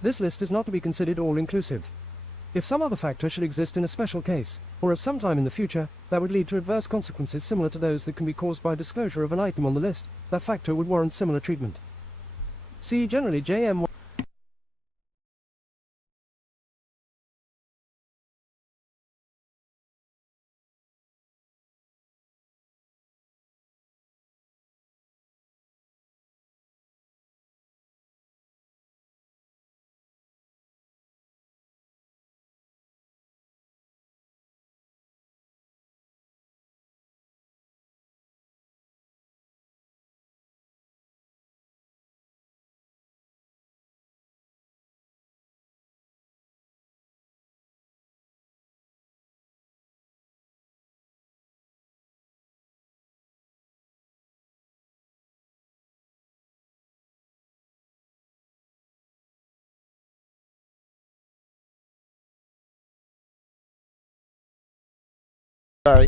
This list is not to be considered all-inclusive. If some other factor should exist in a special case, or at some time in the future, that would lead to adverse consequences similar to those that can be caused by disclosure of an item on the list, that factor would warrant similar treatment. See generally JM.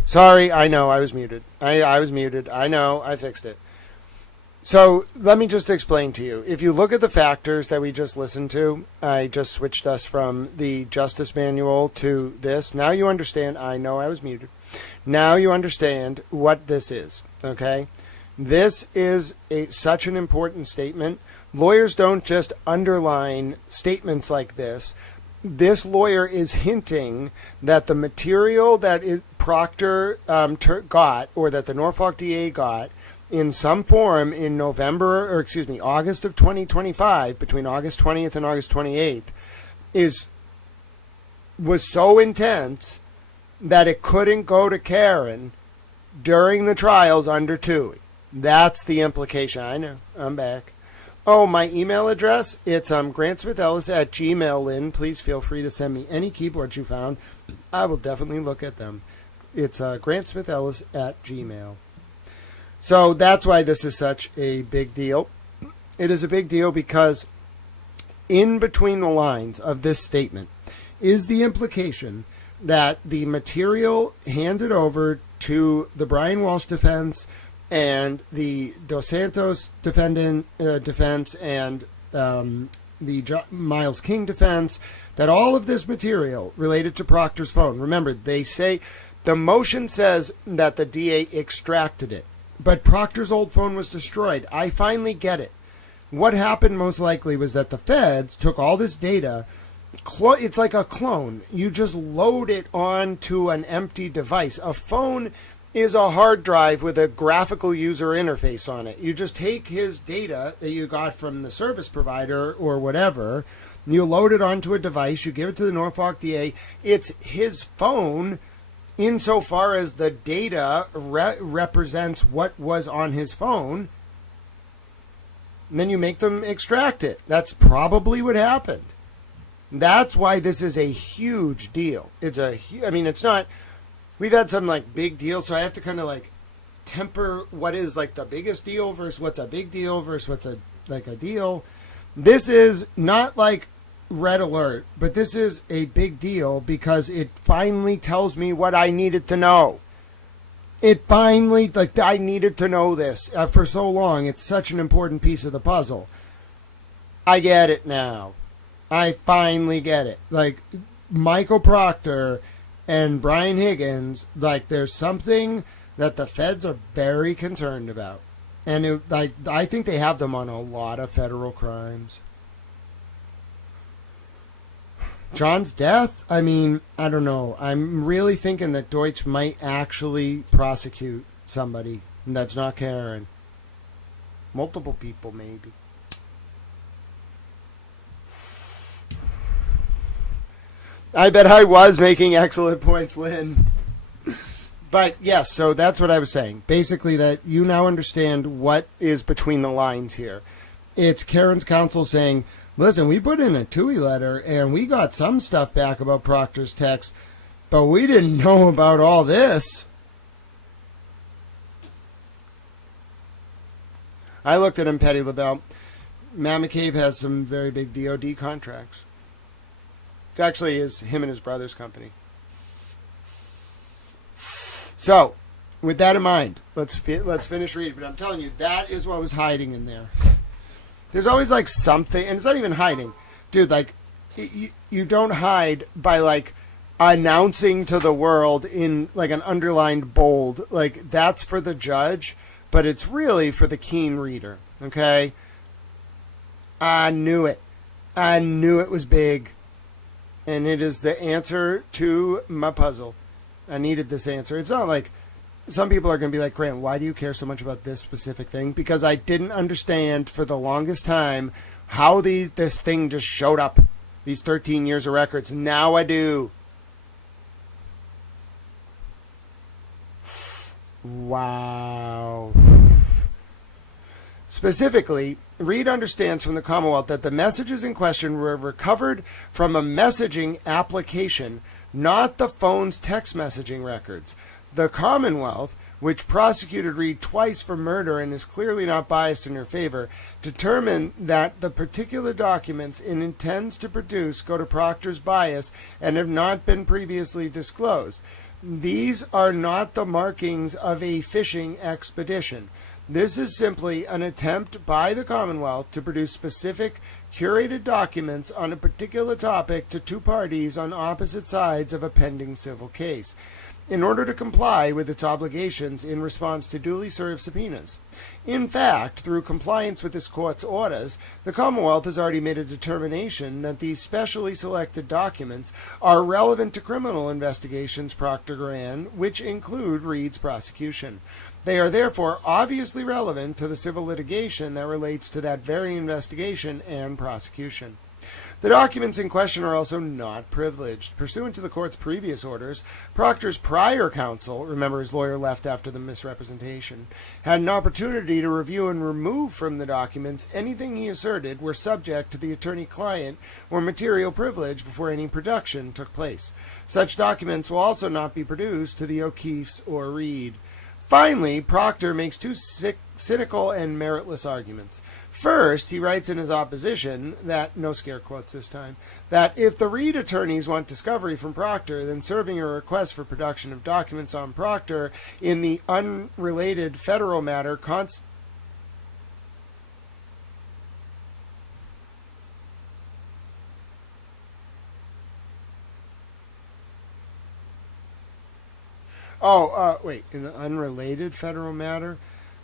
Sorry, I know, I was muted. I was muted. I know, I fixed it. So, let me just explain to you. If you look at the factors that we just listened to, I just switched us from the Justice Manual to this. Now you understand, I know I was muted. Now you understand what this is, okay? This is such an important statement. Lawyers don't just underline statements like this. This lawyer is hinting that the material that Proctor got, or that the Norfolk DA got, in some form in August of 2025, between August 20th and August 28th, was so intense that it couldn't go to Karen during the trials under Toohey. That's the implication. I know. I'm back. Oh, my email address, it's grantsmithellis@gmail, Lynn. Please feel free to send me any keyboards you found. I will definitely look at them. It's grantsmithellis@gmail. So that's why this is such a big deal. It is a big deal because in between the lines of this statement is the implication that the material handed over to the Brian Walsh defense and the Dos Santos defense and the Miles King defense, that all of this material related to Proctor's phone, remember, they say, the motion says that the DA extracted it, but Proctor's old phone was destroyed. I finally get it. What happened most likely was that the feds took all this data. It's like a clone. You just load it onto an empty device. A phone is a hard drive with a graphical user interface on it. You just take his data that you got from the service provider or whatever, you load it onto a device, you give it to the Norfolk DA. It's his phone insofar as the data represents what was on his phone. And then you make them extract it. That's probably what happened. That's why this is a huge deal. It's not... We've had some big deals, so I have to kind of temper what is the biggest deal versus what's a big deal versus what's a deal. This is not red alert, but this is a big deal because it finally tells me what I needed to know. It finally, I needed to know this for so long. It's such an important piece of the puzzle. I get it now. I finally get it. Michael Proctor and Brian Higgins, there's something that the feds are very concerned about. And I think they have them on a lot of federal crimes. John's death? I mean, I don't know. I'm really thinking that Deutsch might actually prosecute somebody that's not Karen. Multiple people, maybe. I bet I was making excellent points, Lynn. But yes, so that's what I was saying. Basically, that you now understand what is between the lines here. It's Karen's counsel saying, listen, we put in a TUI letter and we got some stuff back about Proctor's text, but we didn't know about all this. I looked at him, Petty LaBelle. Matt McCabe has some very big DOD contracts. It actually is him and his brother's company. So, with that in mind, let's finish reading. But I'm telling you, that is what was hiding in there. There's always like something, and it's not even hiding. Dude, like, you don't hide by like announcing to the world in like an underlined bold. Like, that's for the judge, but it's really for the keen reader, okay? I knew it. I knew it was big. And it is the answer to my puzzle. I needed this answer. It's not like some people are going to be like, Grant, why do you care so much about this specific thing? Because I didn't understand for the longest time how this thing just showed up. These 13 years of records. Now I do. Wow. Specifically, Reed understands from the Commonwealth that the messages in question were recovered from a messaging application, not the phone's text messaging records. The Commonwealth, which prosecuted Reed twice for murder and is clearly not biased in her favor, determined that the particular documents it intends to produce go to Proctor's bias and have not been previously disclosed. These are not the markings of a fishing expedition. This is simply an attempt by the Commonwealth to produce specific, curated documents on a particular topic to two parties on opposite sides of a pending civil case, in order to comply with its obligations in response to duly served subpoenas. In fact, through compliance with this court's orders, the Commonwealth has already made a determination that these specially selected documents are relevant to criminal investigations Proctor ran, which include Reed's prosecution. They are therefore obviously relevant to the civil litigation that relates to that very investigation and prosecution. The documents in question are also not privileged. Pursuant to the court's previous orders, Proctor's prior counsel, remember his lawyer left after the misrepresentation, had an opportunity to review and remove from the documents anything he asserted were subject to the attorney-client or material privilege before any production took place. Such documents will also not be produced to the O'Keefes or Reed. Finally, Proctor makes two cynical and meritless arguments. First, he writes in his opposition that, no scare quotes this time, that if the Reed attorneys want discovery from Proctor, then serving a request for production of documents on Proctor in the unrelated federal matter in the unrelated federal matter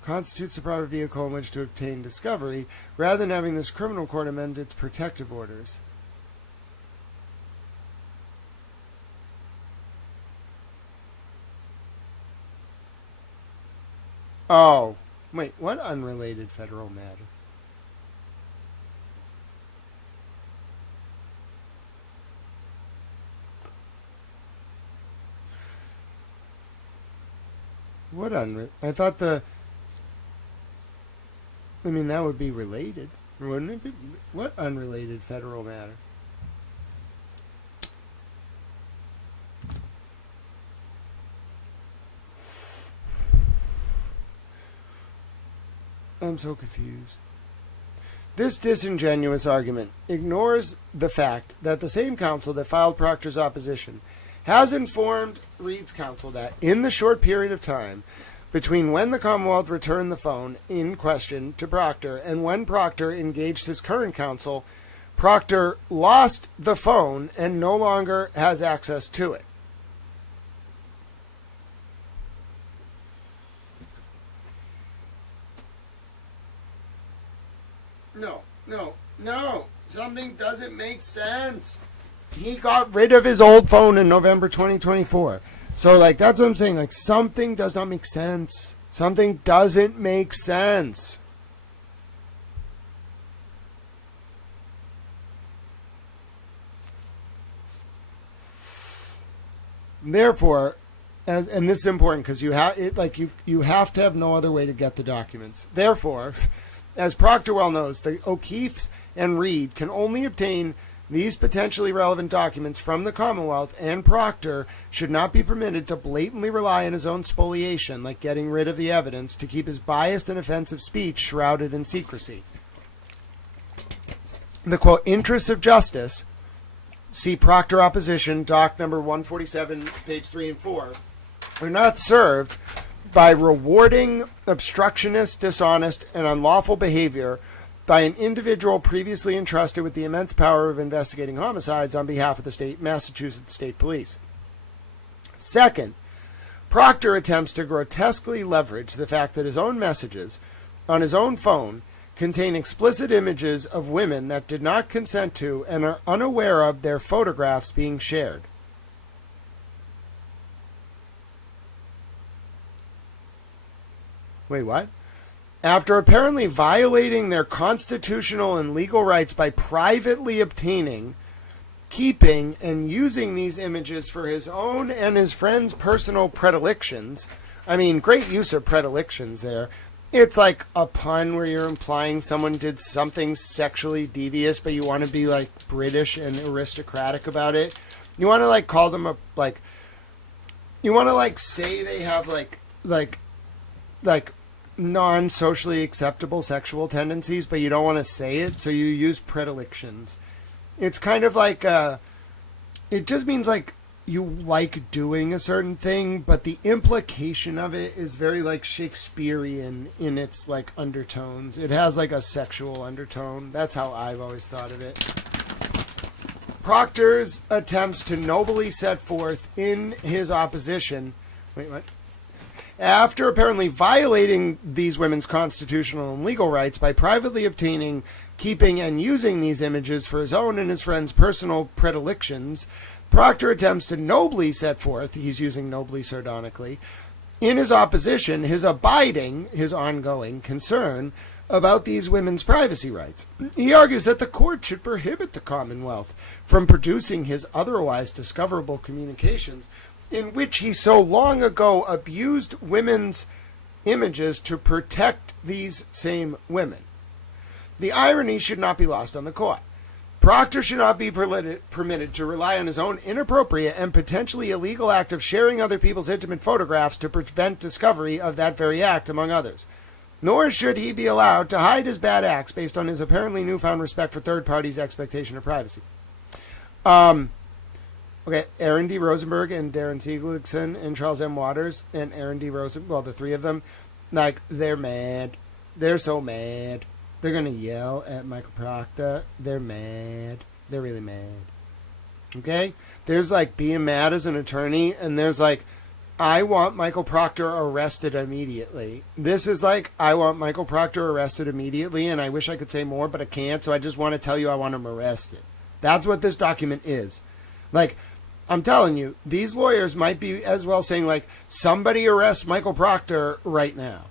constitutes the proper vehicle in which to obtain discovery, rather than having this criminal court amend its protective orders. Oh, wait, what unrelated federal matter? What I thought that would be related, wouldn't it be? What unrelated federal matter? I'm so confused. This disingenuous argument ignores the fact that the same counsel that filed Proctor's opposition has informed Reed's counsel that in the short period of time between when the Commonwealth returned the phone in question to Proctor and when Proctor engaged his current counsel, Proctor lost the phone and no longer has access to it. No. Something doesn't make sense. He got rid of his old phone in November 2024. So, like, that's what I'm saying. Like, something does not make sense. Something doesn't make sense. Therefore, and this is important because you have it, like you have to have no other way to get the documents. Therefore, as Proctor well knows, the O'Keefes and Reed can only obtain these potentially relevant documents from the Commonwealth, and Proctor should not be permitted to blatantly rely on his own spoliation, like getting rid of the evidence, to keep his biased and offensive speech shrouded in secrecy. The quote, interests of justice, see Proctor Opposition, doc number 147, page 3 and 4, are not served by rewarding obstructionist, dishonest, and unlawful behavior by an individual previously entrusted with the immense power of investigating homicides on behalf of the Massachusetts State Police. Second, Proctor attempts to grotesquely leverage the fact that his own messages on his own phone contain explicit images of women that did not consent to and are unaware of their photographs being shared. Wait, what? After apparently violating their constitutional and legal rights by privately obtaining, keeping, and using these images for his own and his friends' personal predilections. I mean, great use of predilections there. It's like a pun where you're implying someone did something sexually devious, but you want to be like British and aristocratic about it. You want to like call them you want to like say they have like non-socially acceptable sexual tendencies, but you don't want to say it, so you use predilections. It's kind of like it just means like you like doing a certain thing, but the implication of it is very like Shakespearean in its like undertones. It has like a sexual undertone. That's how I've always thought of it. Proctor's attempts to nobly set forth in his opposition. Wait, what? After apparently violating these women's constitutional and legal rights by privately obtaining, keeping, and using these images for his own and his friends' personal predilections, Proctor attempts to nobly set forth, he's using nobly sardonically, in his opposition, his ongoing concern about these women's privacy rights. He argues that the court should prohibit the Commonwealth from producing his otherwise discoverable communications in which he so long ago abused women's images to protect these same women. The irony should not be lost on the court. Proctor should not be permitted to rely on his own inappropriate and potentially illegal act of sharing other people's intimate photographs to prevent discovery of that very act, among others. Nor should he be allowed to hide his bad acts based on his apparently newfound respect for third parties' expectation of privacy. Okay, Aaron D. Rosenberg and Darren Siegelson and Charles M. Waters and Aaron D. Rosenberg, well, the three of them, like, they're mad. They're so mad. They're going to yell at Michael Proctor. They're mad. They're really mad. Okay? There's, like, being mad as an attorney, and there's, like, I want Michael Proctor arrested immediately. This is like, I want Michael Proctor arrested immediately, and I wish I could say more, but I can't, so I just want to tell you I want him arrested. That's what this document is. Like, I'm telling you, these lawyers might be as well saying, like, somebody arrest Michael Proctor right now.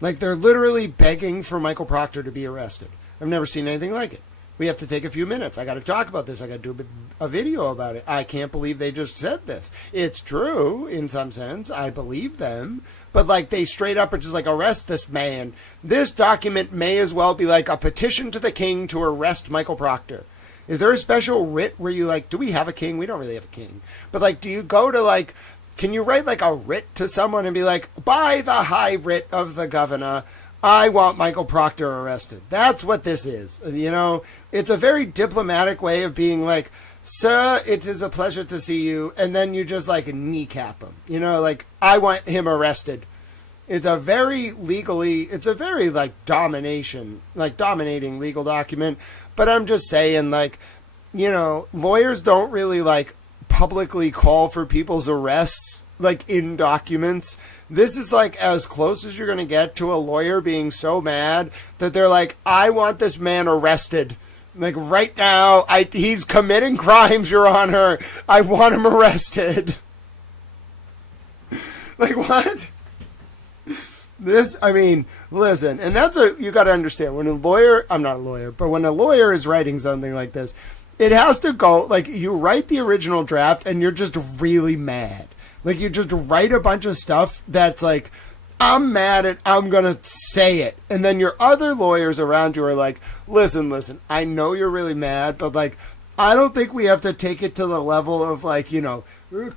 Like, they're literally begging for Michael Proctor to be arrested. I've never seen anything like it. We have to take a few minutes. I got to talk about this. I got to do a video about it. I can't believe they just said this. It's true in some sense. I believe them. But, like, they straight up are just like, arrest this man. This document may as well be like a petition to the king to arrest Michael Proctor. Is there a special writ where you, like, do we have a king? We don't really have a king. But, like, do you go to, like, can you write, like, a writ to someone and be like, by the high writ of the governor, I want Michael Proctor arrested. That's what this is. You know, it's a very diplomatic way of being like, sir, it is a pleasure to see you. And then you just, like, kneecap him. You know, like, I want him arrested. It's a very like, dominating legal document. But I'm just saying, like, you know, lawyers don't really, like, publicly call for people's arrests, like, in documents. This is, like, as close as you're going to get to a lawyer being so mad that they're like, I want this man arrested. Like, right now, he's committing crimes, Your Honor. I want him arrested. Like, what? Listen, and you got to understand, when I'm not a lawyer, but when a lawyer is writing something like this, it has to go, like, you write the original draft and you're just really mad. Like, you just write a bunch of stuff that's like, I'm mad and I'm going to say it. And then your other lawyers around you are like, listen, I know you're really mad, but like, I don't think we have to take it to the level of like,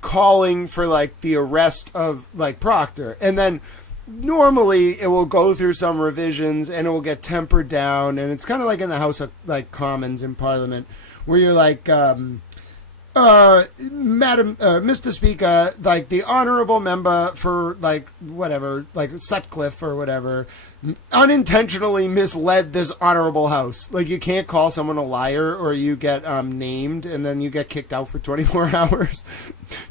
calling for like the arrest of like Proctor. And then normally it will go through some revisions and it will get tempered down. And it's kind of like in the House of like Commons in Parliament where you're like, Madam, Mr. Speaker, like the honorable member for like whatever, like Sutcliffe or whatever, unintentionally misled this honorable house. Like you can't call someone a liar or you get named and then you get kicked out for 24 hours.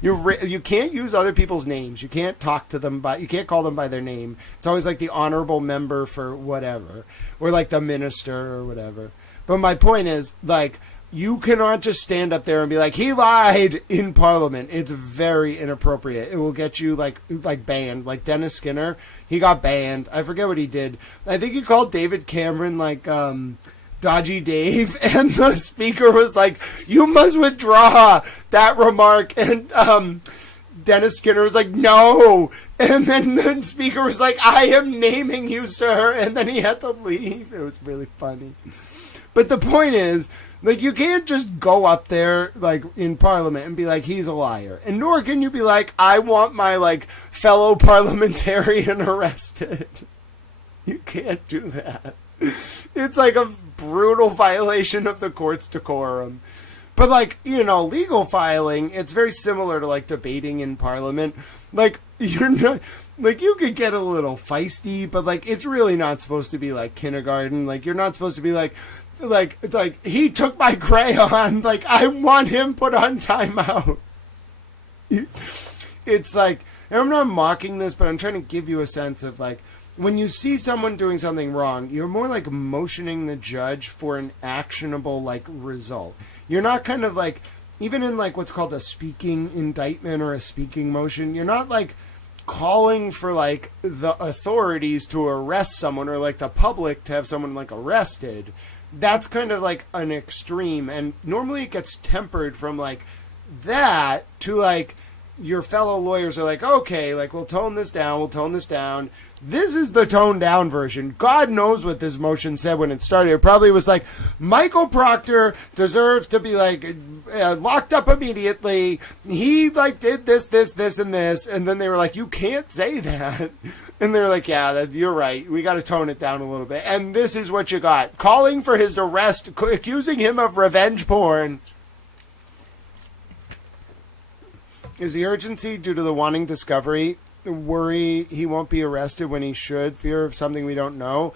You can't use other people's names. You can't talk to them you can't call them by their name. It's always like the honorable member for whatever or like the minister or whatever. But my point is like, you cannot just stand up there and be like, he lied in Parliament. It's very inappropriate. It will get you like banned. Like Dennis Skinner, he got banned. I forget what he did. I think he called David Cameron like Dodgy Dave, and the speaker was like, you must withdraw that remark. And Dennis Skinner was like, no. And then the speaker was like, I am naming you, sir. And then he had to leave. It was really funny. But the point is, like, you can't just go up there, like, in Parliament and be like, he's a liar. And nor can you be like, I want my, like, fellow parliamentarian arrested. You can't do that. It's like a brutal violation of the court's decorum. But, like, legal filing, it's very similar to, like, debating in Parliament. Like, you're not... Like, you could get a little feisty, but, like, it's really not supposed to be, like, kindergarten. Like, you're not supposed to be like... it's like, he took my crayon. Like, I want him put on timeout. It's like, and I'm not mocking this, but I'm trying to give you a sense of, like, when you see someone doing something wrong, you're more like motioning the judge for an actionable, like, result. You're not kind of like, even in, like, what's called a speaking indictment or a speaking motion, you're not, like, calling for, like, the authorities to arrest someone or, like, the public to have someone, like, arrested. That's kind of like an extreme, and normally it gets tempered from like that to like your fellow lawyers are like, okay, like we'll tone this down. This is the toned down version. God knows what this motion said when it started. It probably was like, Michael Proctor deserves to be like locked up immediately. He like did this, and this. And then they were like, you can't say that. And they're like, yeah, you're right. We got to tone it down a little bit. And this is what you got. Calling for his arrest, accusing him of revenge porn. Is the urgency due to the wanting discovery? Worry he won't be arrested when he should? Fear of something we don't know?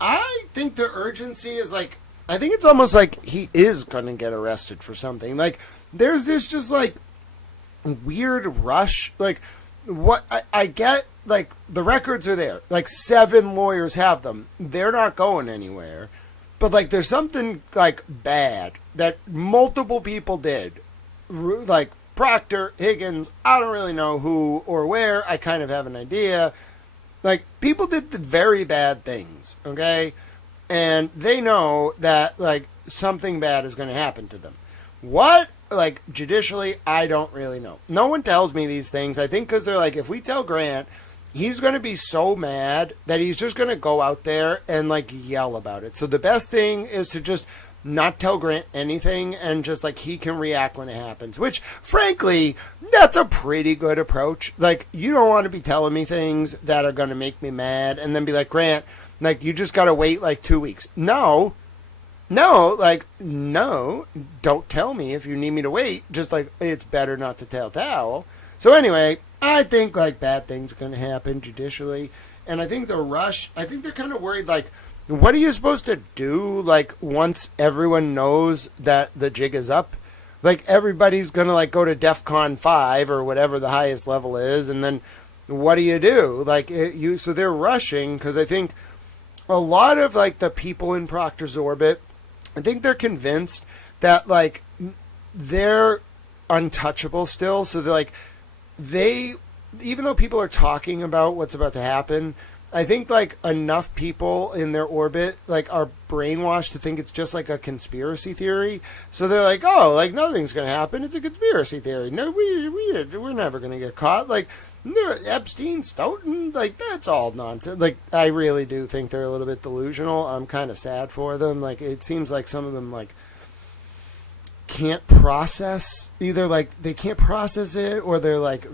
I think the urgency is like, I think it's almost like he is going to get arrested for something. Like, there's this just like weird rush. Like, what I get, like, the records are there. Like, 7 lawyers have them. They're not going anywhere. But, like, there's something, like, bad that multiple people did. Like, Proctor, Higgins, I don't really know who or where. I kind of have an idea. Like, people did the very bad things, okay? And they know that, like, something bad is going to happen to them. What? Like, judicially, I don't really know. No one tells me these things. I think because they're like, if we tell Grant, he's going to be so mad that he's just going to go out there and, like, yell about it. So the best thing is to just not tell Grant anything and just, like, he can react when it happens. Which, frankly, that's a pretty good approach. Like, you don't want to be telling me things that are going to make me mad and then be like, Grant, like, you just got to wait, like, 2 weeks. No, don't tell me if you need me to wait. Just like, it's better not to tell towel. So anyway, I think like bad things are going to happen judicially. And I think the rush, I think they're kind of worried, like, what are you supposed to do? Like, once everyone knows that the jig is up, like everybody's going to like go to DEFCON 5 or whatever the highest level is. And then what do you do? Like so they're rushing because I think a lot of like the people in Proctor's orbit I think they're convinced that, like, they're untouchable still. So they're like, even though people are talking about what's about to happen, I think, like, enough people in their orbit, like, are brainwashed to think it's just, like, a conspiracy theory. So they're like, oh, like, nothing's going to happen. It's a conspiracy theory. No, we're never going to get caught. Like, no, Epstein, Stoughton, like, that's all nonsense. Like, I really do think they're a little bit delusional. I'm kind of sad for them. Like, it seems like some of them, like, can't process, either like they can't process it, or they're like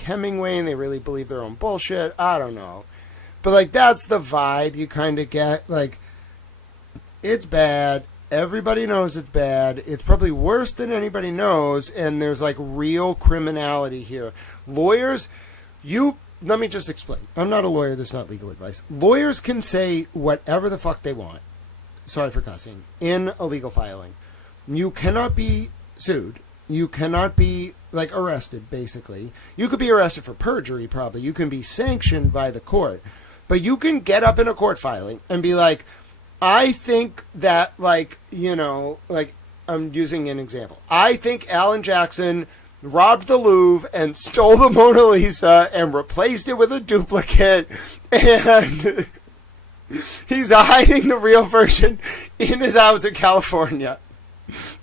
Hemingway and they really believe their own bullshit. I don't know, but like that's the vibe you kind of get. Like, it's bad, everybody knows it's bad, it's probably worse than anybody knows, and there's like real criminality here. Lawyers, let me just explain. I'm not a lawyer, that's not legal advice. Lawyers can say whatever the fuck they want, sorry for cussing, in a legal filing. You cannot be sued. You cannot be, like, arrested, basically. You could be arrested for perjury, probably. You can be sanctioned by the court. But you can get up in a court filing and be like, I think that, like, you know, like, I'm using an example. I think Alan Jackson robbed the Louvre and stole the Mona Lisa and replaced it with a duplicate, and he's hiding the real version in his house in California.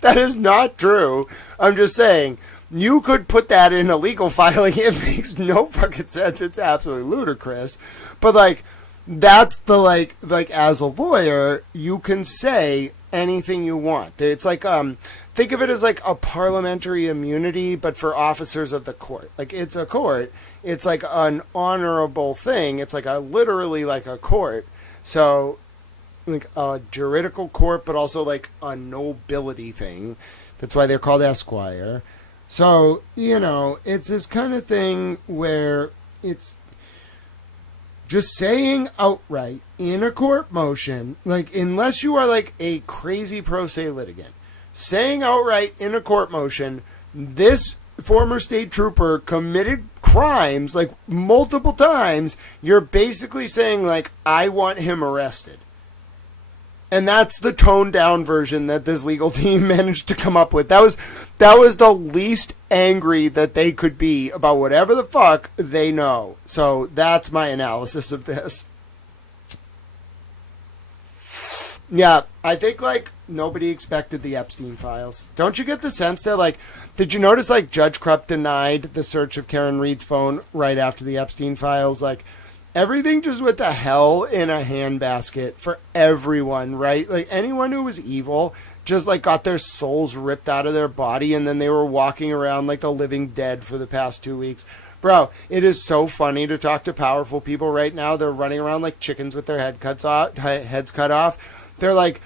That is not true. I'm just saying, you could put that in a legal filing. It makes no fucking sense. It's absolutely ludicrous. But, like, that's the, like, as a lawyer, you can say anything you want. It's like, think of it as like a parliamentary immunity, but for officers of the court. Like, it's a court. It's like an honorable thing. It's like literally like a court. So, like a juridical court, but also like a nobility thing. That's why they're called Esquire. So, you know, it's this kind of thing where it's just saying outright in a court motion, like, unless you are like a crazy pro se litigant, saying outright in a court motion, this former state trooper committed crimes like multiple times, you're basically saying, like, I want him arrested. And that's the toned down version that this legal team managed to come up with. That was the least angry that they could be about whatever the fuck they know. So that's my analysis of this. Yeah, I think, like, nobody expected the Epstein files. Don't you get the sense that, like, did you notice, like, Judge Krupp denied the search of Karen Reed's phone right after the Epstein files? Like, everything just went to hell in a handbasket for everyone, right? Like, anyone who was evil just, like, got their souls ripped out of their body, and then they were walking around like the living dead for the past 2 weeks. Bro, it is so funny to talk to powerful people right now. They're running around like chickens with their heads cut off. They're, like,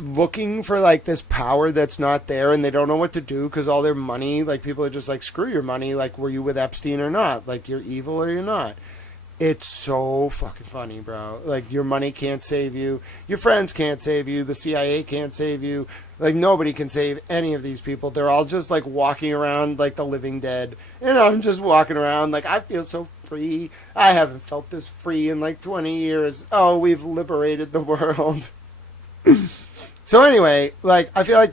looking for, like, this power that's not there, and they don't know what to do because all their money, like, people are just like, screw your money. Like, were you with Epstein or not? Like, you're evil or you're not. It's so fucking funny, bro. Like, your money can't save you. Your friends can't save you. The CIA can't save you. Like, nobody can save any of these people. They're all just, like, walking around like the living dead. And I'm just walking around like, I feel so free. I haven't felt this free in, like, 20 years. Oh, we've liberated the world. So anyway, like, I feel like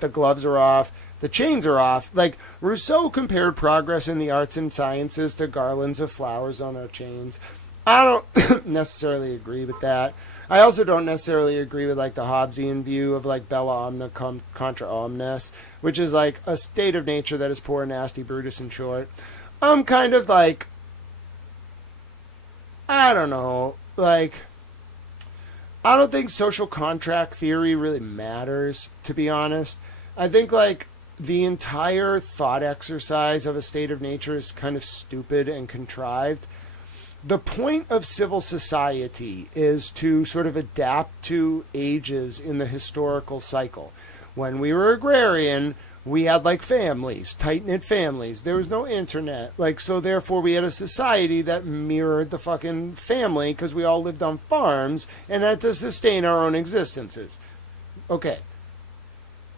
the gloves are off. The chains are off. Like, Rousseau compared progress in the arts and sciences to garlands of flowers on our chains. I don't necessarily agree with that. I also don't necessarily agree with, like, the Hobbesian view of, like, bella omnia contra omnes, which is, like, a state of nature that is poor, nasty, Brutus, in short. I'm kind of, like, I don't know, like, I don't think social contract theory really matters, to be honest. I think, like, the entire thought exercise of a state of nature is kind of stupid and contrived. The point of civil society is to sort of adapt to ages in the historical cycle. When we were agrarian, we had, like, families, tight-knit families. There was no internet. Like, so therefore we had a society that mirrored the fucking family because we all lived on farms and had to sustain our own existences. Okay.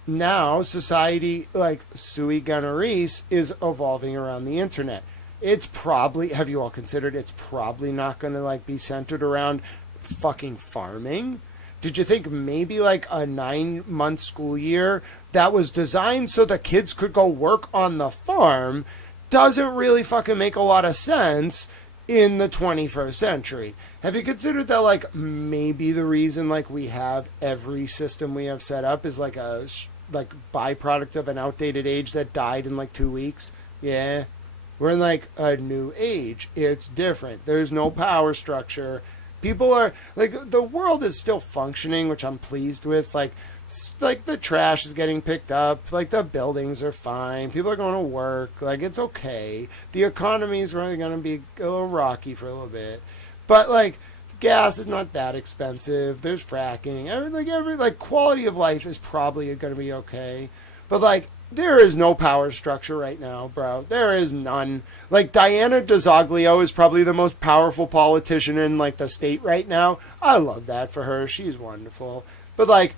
Now, society, like, sui generis, is evolving around the internet. It's probably, have you all considered, it's probably not going to, like, be centered around fucking farming? did you think maybe like a 9-month school year that was designed so the kids could go work on the farm doesn't really fucking make a lot of sense in the 21st century? Have you considered that, like, maybe the reason, like, we have every system we have set up is like a byproduct of an outdated age that died in like 2 weeks? Yeah, we're in like a new age. It's different. There's no power structure. People are like, the world is still functioning, which I'm pleased with. Like the trash is getting picked up. Like, the buildings are fine. People are going to work. Like, it's okay. The economy is really going to be a little rocky for a little bit, but like, gas is not that expensive. There's fracking. Every quality of life is probably going to be okay. But like, there is no power structure right now, bro. There is none. Like, Diana DeZoglio is probably the most powerful politician in like the state right now. I love that for her. She's wonderful. But like,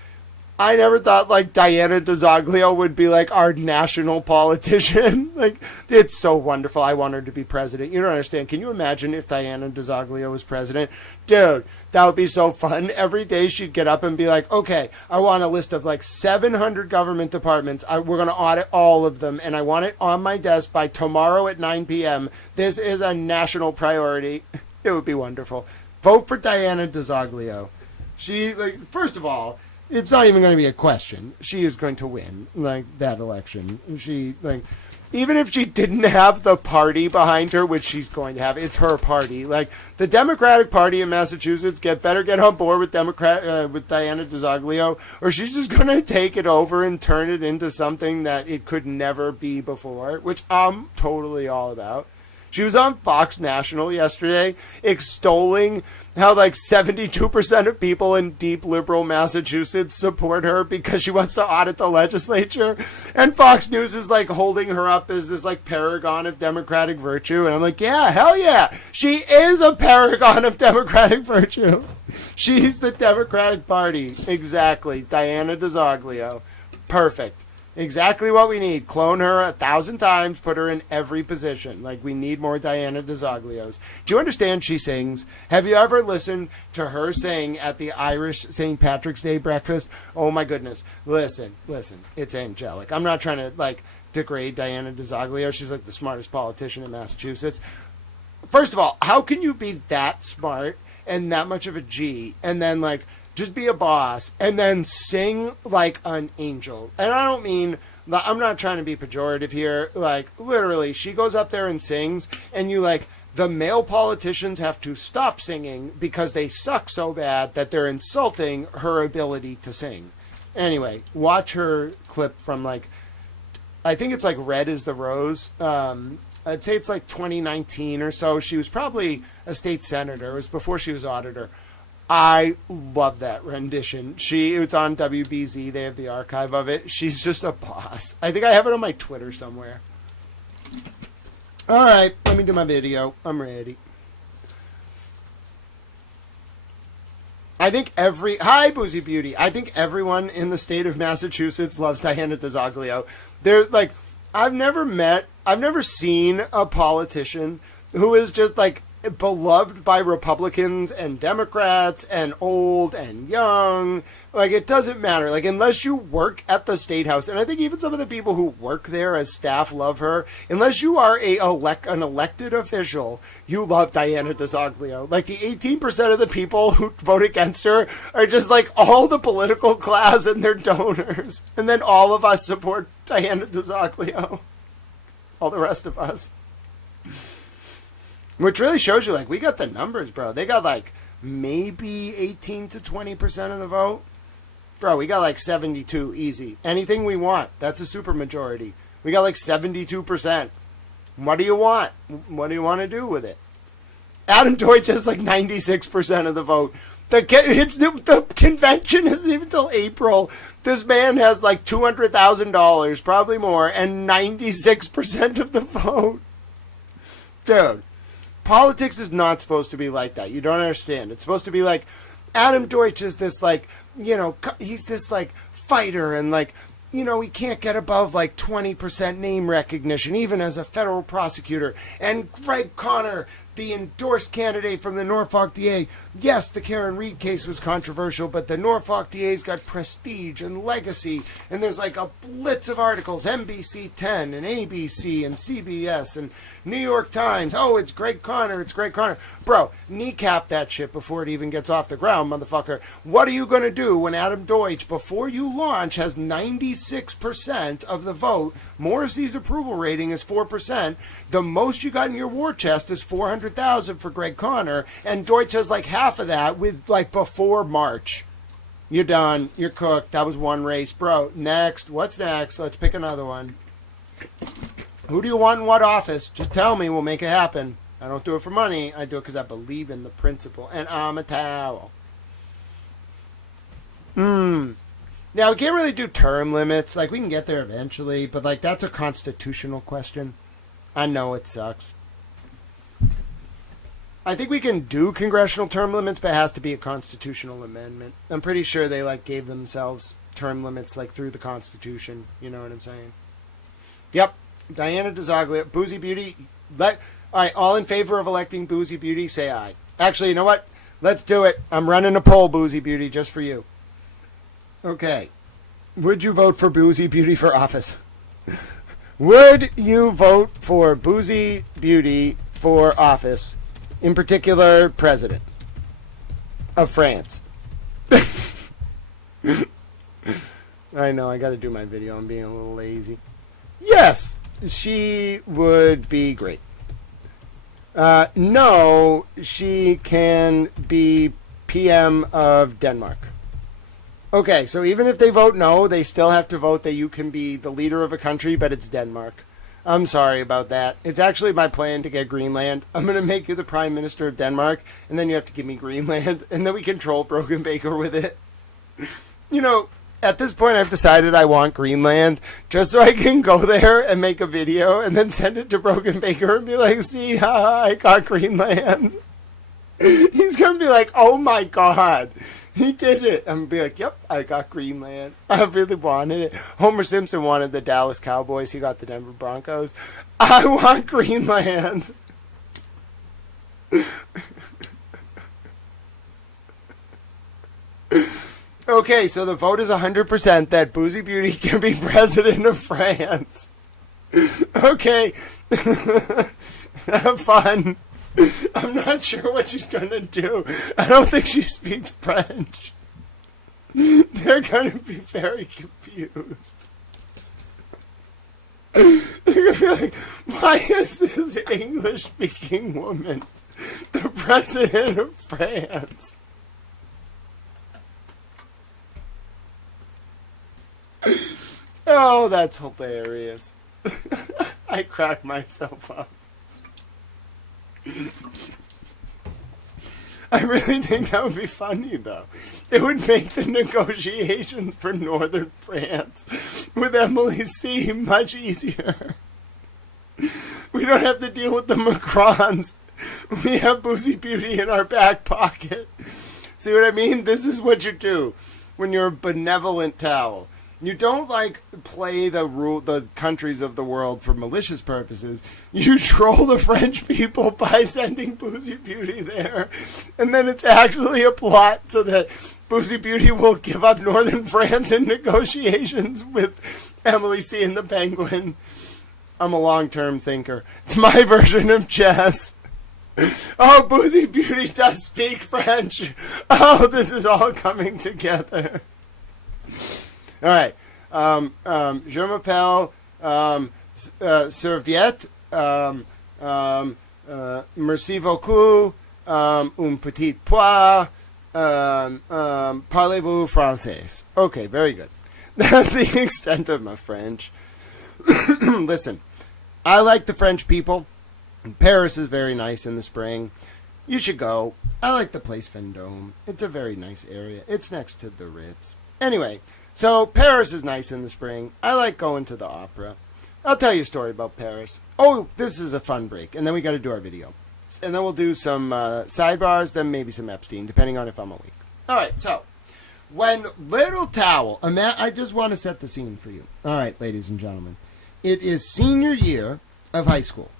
I never thought like Diana DeZoglio would be like our national politician. Like, it's so wonderful. I want her to be president. You don't understand. Can you imagine if Diana DeZoglio was president? Dude, that would be so fun. Every day she'd get up and be like, okay, I want a list of like 700 government departments. We're going to audit all of them, and I want it on my desk by tomorrow at 9 p.m. This is a national priority. It would be wonderful. Vote for Diana DeZoglio. She, like, first of all, it's not even going to be a question. She is going to win, like, that election. She, like, even if she didn't have the party behind her, which she's going to have, it's her party. Like, the Democratic Party in Massachusetts better get on board with with Diana DeZoglio, or she's just going to take it over and turn it into something that it could never be before, which I'm totally all about. She was on Fox National yesterday extolling how like 72% of people in deep liberal Massachusetts support her because she wants to audit the legislature. And Fox News is like holding her up as this like paragon of democratic virtue. And I'm like, yeah, hell yeah. She is a paragon of democratic virtue. She's the Democratic Party. Exactly. Diana DeZoglio. Perfect. Exactly what we need. Clone her 1,000 times, put her in every position. Like, we need more Diana DeZoglios. Do you understand she sings? Have you ever listened to her sing at the Irish St. Patrick's Day breakfast? Oh my goodness. Listen. It's angelic. I'm not trying to, like, degrade Diana DeZoglio. She's, like, the smartest politician in Massachusetts. First of all, how can you be that smart and that much of a G and then, like, just be a boss and then sing like an angel? And I don't mean, I'm not trying to be pejorative here. Like, literally, she goes up there and sings, and you like, the male politicians have to stop singing because they suck so bad that they're insulting her ability to sing. Anyway, watch her clip from like, I think it's like Red is the Rose. I'd say it's like 2019 or so. She was probably a state senator. It was before she was auditor. I love that rendition. It's on WBZ. They have the archive of it. She's just a boss. I think I have it on my Twitter somewhere. All right, let me do my video. I'm ready. Hi, Boozy Beauty. I think everyone in the state of Massachusetts loves Diana DeZoglio. They're like, I've never seen a politician who is just like beloved by Republicans and Democrats and old and young. Like, it doesn't matter. Like, unless you work at the State House, and I think even some of the people who work there as staff love her, unless you are an elected official, you love Diana DeZoglio. Like, the 18% of the people who vote against her are just like all the political class and their donors. And then all of us support Diana DeZoglio. All the rest of us. Which really shows you, like, we got the numbers, bro. They got, like, maybe 18 to 20% of the vote. Bro, we got, like, 72, easy. Anything we want. That's a supermajority. We got, like, 72%. What do you want? What do you want to do with it? Adam Deutsch has, like, 96% of the vote. The convention isn't even until April. This man has, like, $200,000, probably more, and 96% of the vote. Dude. Politics is not supposed to be like that. You don't understand. It's supposed to be like, Adam Deutsch is this, like, you know, he's this, like, fighter, and, like, you know, he can't get above, like, 20% name recognition, even as a federal prosecutor. And Greg Conner, the endorsed candidate from the Norfolk DA. Yes, the Karen Reed case was controversial, but the Norfolk DA's got prestige and legacy, and there's like a blitz of articles, NBC 10 and ABC and CBS and New York Times. Oh, it's Greg Conner, it's Greg Conner. Bro, kneecap that shit before it even gets off the ground, motherfucker. What are you going to do when Adam Deutsch, before you launch, has 96% of the vote? Morrissey's approval rating is 4%. The most you got in your war chest is 400,000 for Greg Conner, and Deutsch has like half of that with like before March. You're done. You're cooked. That was one race. Bro, next. What's next? Let's pick another one. Who do you want in what office? Just tell me. We'll make it happen. I don't do it for money. I do it because I believe in the principle. And I'm a towel. Now, we can't really do term limits. Like, we can get there eventually. But, like, that's a constitutional question. I know it sucks. I think we can do congressional term limits, but it has to be a constitutional amendment. I'm pretty sure they, like, gave themselves term limits, like, through the Constitution. You know what I'm saying? Yep. Diana DeZoglia, Boozy Beauty. All right, all in favor of electing Boozy Beauty, say aye. Actually, you know what? Let's do it. I'm running a poll, Boozy Beauty, just for you. Okay. Would you vote for Boozy Beauty for office? Would you vote for Boozy Beauty for office? In particular, president of France. I know, I got to do my video. I'm being a little lazy. Yes, she would be great. No, she can be PM of Denmark. Okay, so even if they vote no, they still have to vote that you can be the leader of a country, but it's Denmark. I'm sorry about that. It's actually my plan to get Greenland. I'm going to make you the Prime Minister of Denmark, and then you have to give me Greenland, and then we can troll Broken Baker with it. You know, at this point, I've decided I want Greenland just so I can go there and make a video and then send it to Broken Baker and be like, see, haha, I got Greenland. He's going to be like, oh my God, he did it. I'm going to be like, yep, I got Greenland. I really wanted it. Homer Simpson wanted the Dallas Cowboys. He got the Denver Broncos. I want Greenland. Okay, so the vote is 100% that Boozy Beauty can be president of France. Okay. Have fun. I'm not sure what she's going to do. I don't think she speaks French. They're going to be very confused. They're going to be like, why is this English-speaking woman the president of France? Oh, that's hilarious. I crack myself up. I really think that would be funny, though. It would make the negotiations for Northern France with Emily C. much easier. We don't have to deal with the Macrons. We have Boozy Beauty in our back pocket. See what I mean? This is what you do when you're a benevolent towel. You don't, like, play the countries of the world for malicious purposes. You troll the French people by sending Boozy Beauty there. And then it's actually a plot so that Boozy Beauty will give up Northern France in negotiations with Emily C. and the Penguin. I'm a long-term thinker. It's my version of chess. Oh, Boozy Beauty does speak French. Oh, this is all coming together. All right. Je m'appelle Serviette. Merci beaucoup. Un petit pois. Parlez-vous français? Okay, very good. That's the extent of my French. Listen, I like the French people. Paris is very nice in the spring. You should go. I like the Place Vendôme. It's a very nice area. It's next to the Ritz. Anyway, so Paris is nice in the spring. I like going to the opera. I'll tell you a story about Paris. Oh, this is a fun break. And then we got to do our video. And then we'll do some sidebars, then maybe some Epstein, depending on if I'm awake. All right, so when Little Towel, I just want to set the scene for you. All right, ladies and gentlemen. It is senior year of high school.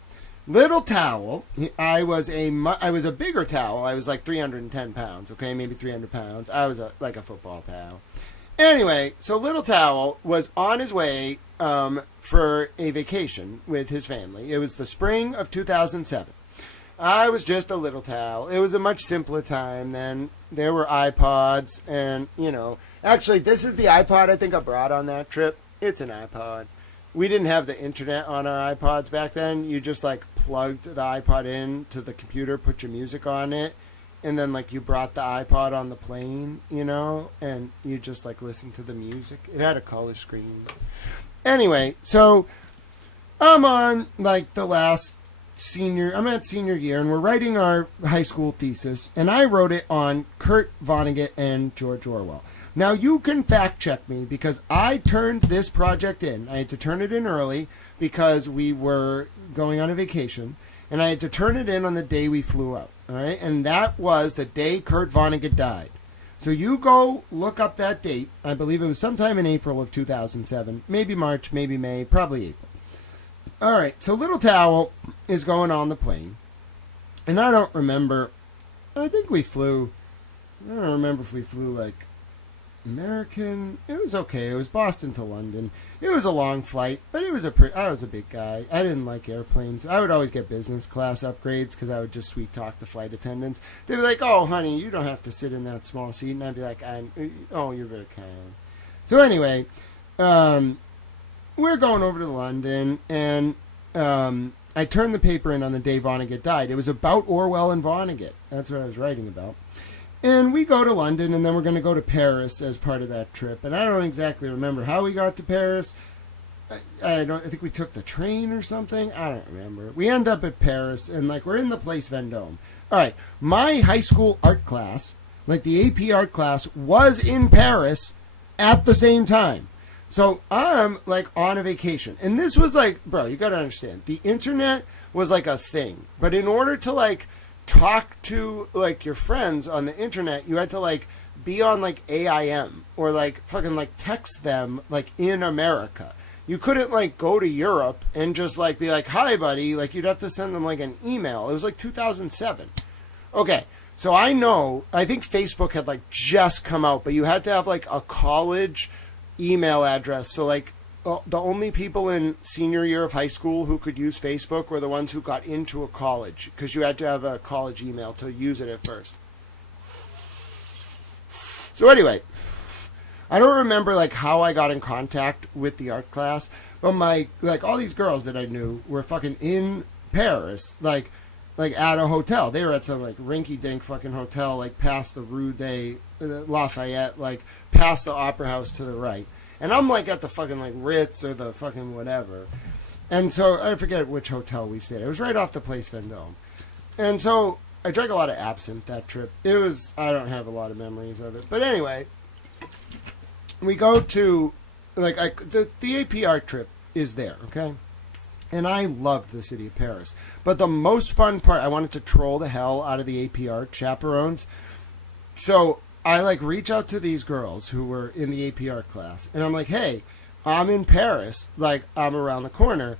Little towel. I was a bigger towel. I was like 310 pounds. Okay, maybe 300 pounds. I was like a football towel. Anyway, so little towel was on his way for a vacation with his family. It was the spring of 2007. I was just a little towel. It was a much simpler time then. There were iPods, and actually, this is the iPod I think I brought on that trip. It's an iPod. We didn't have the internet on our iPods back then. You just like plugged the iPod in to the computer, put your music on it, and then like you brought the iPod on the plane, and you just like listened to the music. It had a color screen. Anyway, so I'm on like I'm at senior year, and we're writing our high school thesis, and I wrote it on Kurt Vonnegut and George Orwell. Now, you can fact check me because I turned this project in. I had to turn it in early because we were going on a vacation, and I had to turn it in on the day we flew out. All right, and that was the day Kurt Vonnegut died. So you go look up that date. I believe it was sometime in April of 2007, maybe March, maybe May, probably April. All right, so Little Towel is going on the plane, and I don't remember. I think we flew. I don't remember if we flew like American. It was okay. It was Boston to London. It was a long flight, but I was a big guy. I didn't like airplanes. I would always get business class upgrades because I would just sweet talk the flight attendants. They'd be like, "Oh, honey, you don't have to sit in that small seat," and I'd be like, "Oh, you're very kind." So anyway, we're going over to London, and I turned the paper in on the day Vonnegut died. It was about Orwell and Vonnegut. That's what I was writing about. And we go to London, and then we're going to go to Paris as part of that trip. And I don't exactly remember how we got to Paris. I think we took the train or something. I don't remember. We end up at Paris, and like we're in the Place Vendôme. All right, my high school art class, like the AP art class, was in Paris at the same time. So I'm like on a vacation, and this was like, bro, you got to understand, the internet was like a thing. But in order to like talk to like your friends on the internet, you had to like be on like AIM or like fucking like text them like in America. You couldn't like go to Europe and just like be like, "Hi buddy," like you'd have to send them like an email. It was like 2007. Okay, so I think Facebook had like just come out, but you had to have like a college email address. So like the only people in senior year of high school who could use Facebook were the ones who got into a college, because you had to have a college email to use it at first. So anyway, I don't remember like how I got in contact with the art class, but all these girls that I knew were fucking in Paris, like at a hotel. They were at some like rinky-dink fucking hotel, like past the Rue de Lafayette, like past the Opera House to the right. And I'm like at the fucking like Ritz or the fucking whatever. And so I forget which hotel we stayed at. It was right off the Place Vendôme. And so I drank a lot of absinthe that trip. I don't have a lot of memories of it. But anyway, we go to, the AP art trip is there, okay? And I loved the city of Paris. But the most fun part, I wanted to troll the hell out of the AP art chaperones. So I like reach out to these girls who were in the AP art class, and I'm like, "Hey, I'm in Paris. Like, I'm around the corner.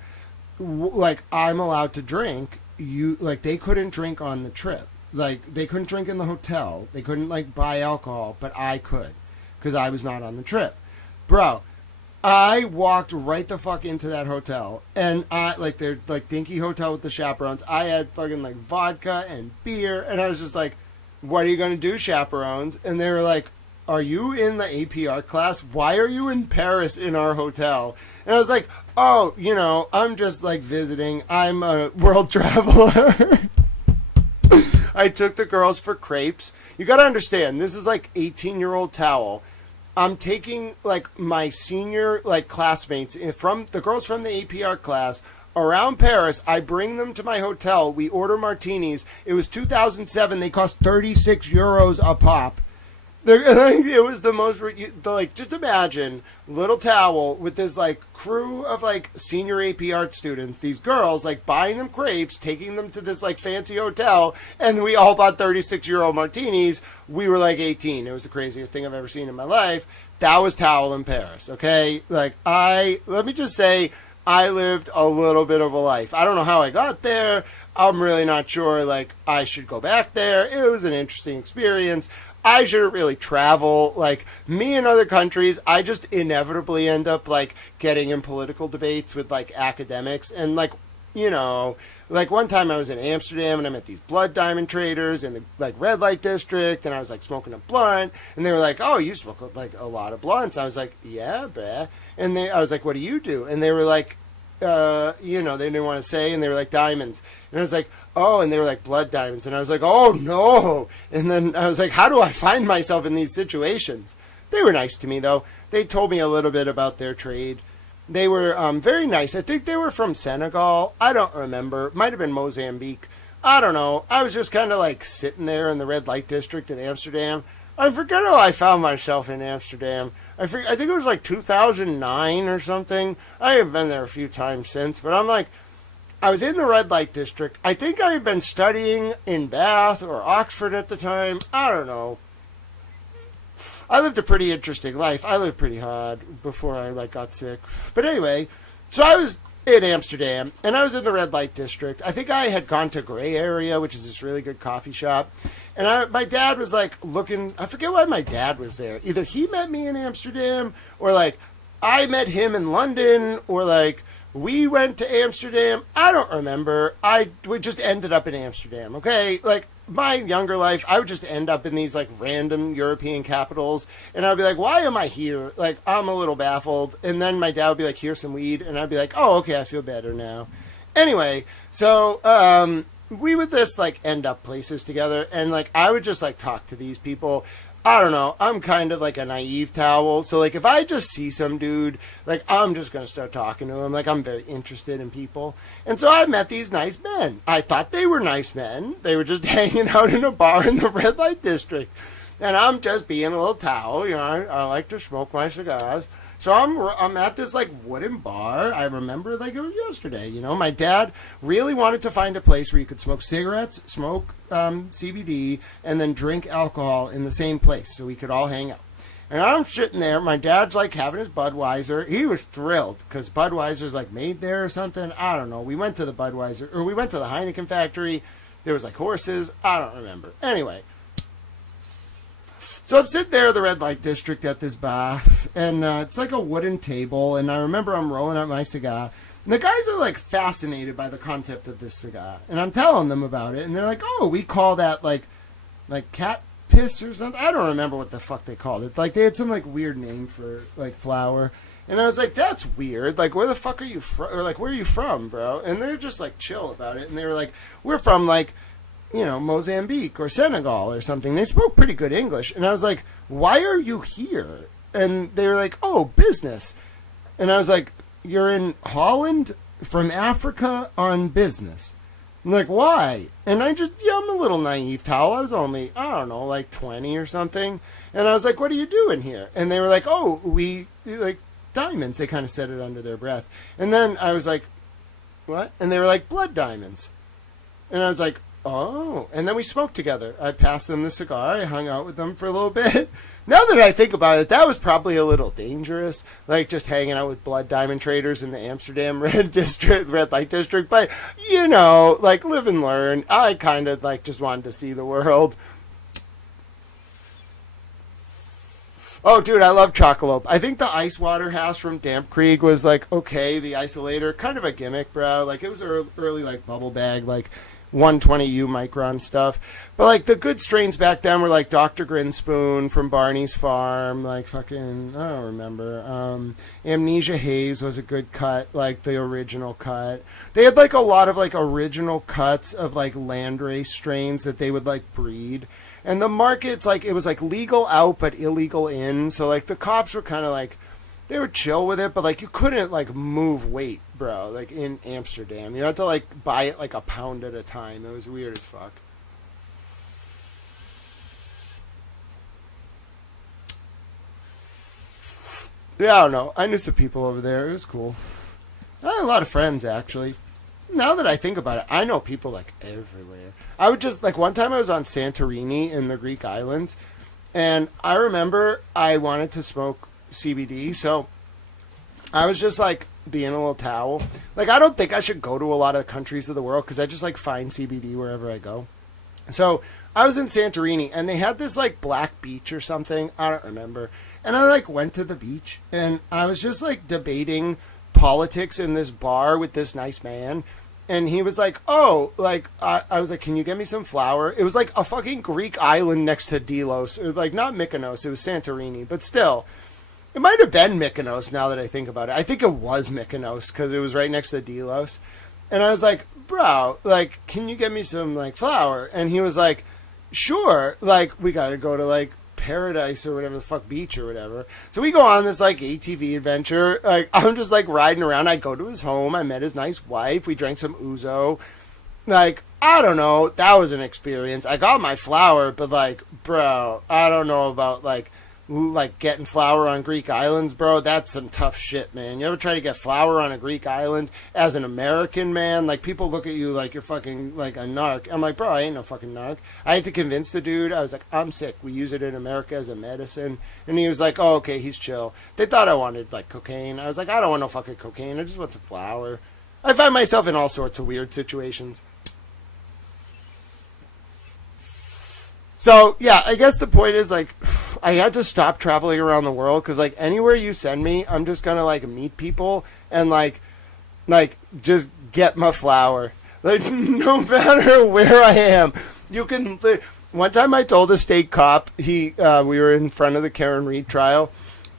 Like, I'm allowed to drink. They couldn't drink on the trip. Like, they couldn't drink in the hotel. They couldn't like buy alcohol, but I could, because I was not on the trip, bro." I walked right the fuck into that hotel, and their like dinky hotel with the chaperones. I had fucking like vodka and beer, and I was just like, "What are you going to do, chaperones?" And they were like, "Are you in the AP art class? Why are you in Paris in our hotel?" And I was like, "Oh, I'm just like visiting. I'm a world traveler." I took the girls for crepes. You got to understand, this is like 18-year-old towel. I'm taking like my senior like classmates from the girls from the AP art class around Paris. I bring them to my hotel. We order martinis. It was 2007. They cost 36 euros a pop. It was the most, just imagine Little Towel with this like crew of like senior AP art students, these girls like buying them crepes, taking them to this like fancy hotel, and we all bought 36 euro martinis. We were like 18. It was the craziest thing I've ever seen in my life. That was Towel in Paris. Okay. Let me just say, I lived a little bit of a life. I don't know how I got there. I'm really not sure, like, I should go back there. It was an interesting experience. I shouldn't really travel. Like, me in other countries, I just inevitably end up, like, getting in political debates with, like, academics. And, like, you know, like, one time I was in Amsterdam and I met these blood diamond traders in the, like, red light district, and I was, like, smoking a blunt, and they were like, oh, you smoke, like, a lot of blunts. I was like, yeah, bruh. And I was like, what do you do? And they were like, you know, they didn't want to say, and they were like, diamonds. And I was like, oh, and they were like, blood diamonds. And I was like, oh, no. And then I was like, how do I find myself in these situations? They were nice to me, though. They told me a little bit about their trade. They were very nice. I think they were from Senegal. I don't remember. Might have been Mozambique. I don't know. I was just kind of like sitting there in the red light district in Amsterdam. I forget how I found myself in Amsterdam. I think it was like 2009 or something. I have been there a few times since, but I'm like, I was in the red light district. I think I had been studying in Bath or Oxford at the time. I don't know. I lived a pretty interesting life. I lived pretty hard before I like got sick. But anyway, so I was in Amsterdam, and I was in the red light district. I think I had gone to Gray Area, which is this really good coffee shop. And my dad was like looking, I forget why my dad was there. Either he met me in Amsterdam, or like I met him in London, or like we went to Amsterdam. I don't remember. We just ended up in Amsterdam, okay? Like, my younger life, I would just end up in these, like, random European capitals, and I'd be like, why am I here? Like, I'm a little baffled. And then my dad would be like, here's some weed, and I'd be like, oh, okay, I feel better now. Anyway, so, we would just, like, end up places together, and, like, I would just, like, talk to these people. I don't know. I'm kind of like a naive towel. So, like, if I just see some dude, like, I'm just going to start talking to him. Like, I'm very interested in people. And so I met these nice men. I thought they were nice men. They were just hanging out in a bar in the red light district. And I'm just being a little towel. You know, I like to smoke my cigars. So I'm at this, like, wooden bar. I remember like it was yesterday. You know, my dad really wanted to find a place where you could smoke cigarettes, smoke CBD, and then drink alcohol in the same place so we could all hang out. And I'm sitting there. My dad's, like, having his Budweiser. He was thrilled because Budweiser's, like, made there or something. I don't know. We went to the Budweiser, or we went to the Heineken factory. There was, like, horses. I don't remember. Anyway. So I'm sitting there in the red light district at this bar, and it's like a wooden table, and I remember I'm rolling up my cigar, and the guys are, like, fascinated by the concept of this cigar, and I'm telling them about it, and they're like, oh, we call that, like cat piss or something. I don't remember what the fuck they called it. Like, they had some, like, weird name for, like, flower, and I was like, that's weird. Like, where the fuck are you from? Or, like, where are you from, bro? And they're just, like, chill about it, and they were like, we're from, like, you know, Mozambique or Senegal or something. They spoke pretty good English. And I was like, why are you here? And they were like, oh, business. And I was like, you're in Holland from Africa on business. I'm like, why? And I'm a little naive towel. I was only, I don't know, like 20 or something. And I was like, what are you doing here? And they were like, oh, we, like, diamonds. They kind of said it under their breath. And then I was like, what? And they were like, blood diamonds. And I was like, oh, and then we smoked together. I passed them the cigar. I hung out with them for a little bit. Now that I think about it, that was probably a little dangerous, like just hanging out with blood diamond traders in the Amsterdam red light district. But, you know, like, live and learn. I kind of, like, just wanted to see the world. Oh, dude, I love Chocolope. I think the ice water house from Damp Creek was, like, okay. The isolator, kind of a gimmick, bro. Like, it was early, like, bubble bag, like, 120U micron stuff. But, like, the good strains back then were, like, Dr. Grinspoon from Barney's Farm, like, fucking, I don't remember. Amnesia Haze was a good cut, like, the original cut. They had, like, a lot of, like, original cuts of, like, landrace strains that they would, like, breed. And the markets, like, it was, like, legal out but illegal in. So, like, the cops were kind of, like, they were chill with it, but, like, you couldn't, like, move weight, bro, like, in Amsterdam. You had to, like, buy it, like, a pound at a time. It was weird as fuck. Yeah, I don't know. I knew some people over there. It was cool. I had a lot of friends, actually. Now that I think about it, I know people, like, everywhere. I would just, like, one time I was on Santorini in the Greek islands, and I remember I wanted to smoke CBD, so I was just, like, being a little towel. Like, I don't think I should go to a lot of countries of the world because I just like find CBD wherever I go. So I was in Santorini and they had this like black beach or something. I don't remember. And I like went to the beach and I was just like debating politics in this bar with this nice man. And he was like, oh, like, I was like, can you get me some flour? It was like a fucking Greek island next to Delos. It was like, not Mykonos, it was Santorini. But still, it might have been Mykonos now that I think about it. I think it was Mykonos because it was right next to Delos. And I was like, bro, like, can you get me some, like, flour? And he was like, sure. Like, we got to go to, like, Paradise or whatever the fuck beach or whatever. So we go on this like ATV adventure. Like I'm just like riding around. I go to his home. I met his nice wife. We drank some ouzo. Like I don't know. That was an experience. I got my flour, but like, bro, I don't know about like getting flour on Greek islands, bro. That's some tough shit, man. You ever try to get flour on a Greek island as an American, man? Like people look at you like you're fucking like a narc. I'm like, bro, I ain't no fucking narc. I had to convince the dude. I was like, I'm sick. We use it in America as a medicine. And he was like, oh, okay, he's chill. They thought I wanted like cocaine. I was like, I don't want no fucking cocaine. I just want some flour. I find myself in all sorts of weird situations. So, yeah, I guess the point is, like, I had to stop traveling around the world because, like, anywhere you send me, I'm just going to, like, meet people and, like, just get my flour. Like, no matter where I am, you can... One time I told a state cop, we were in front of the Karen Reed trial,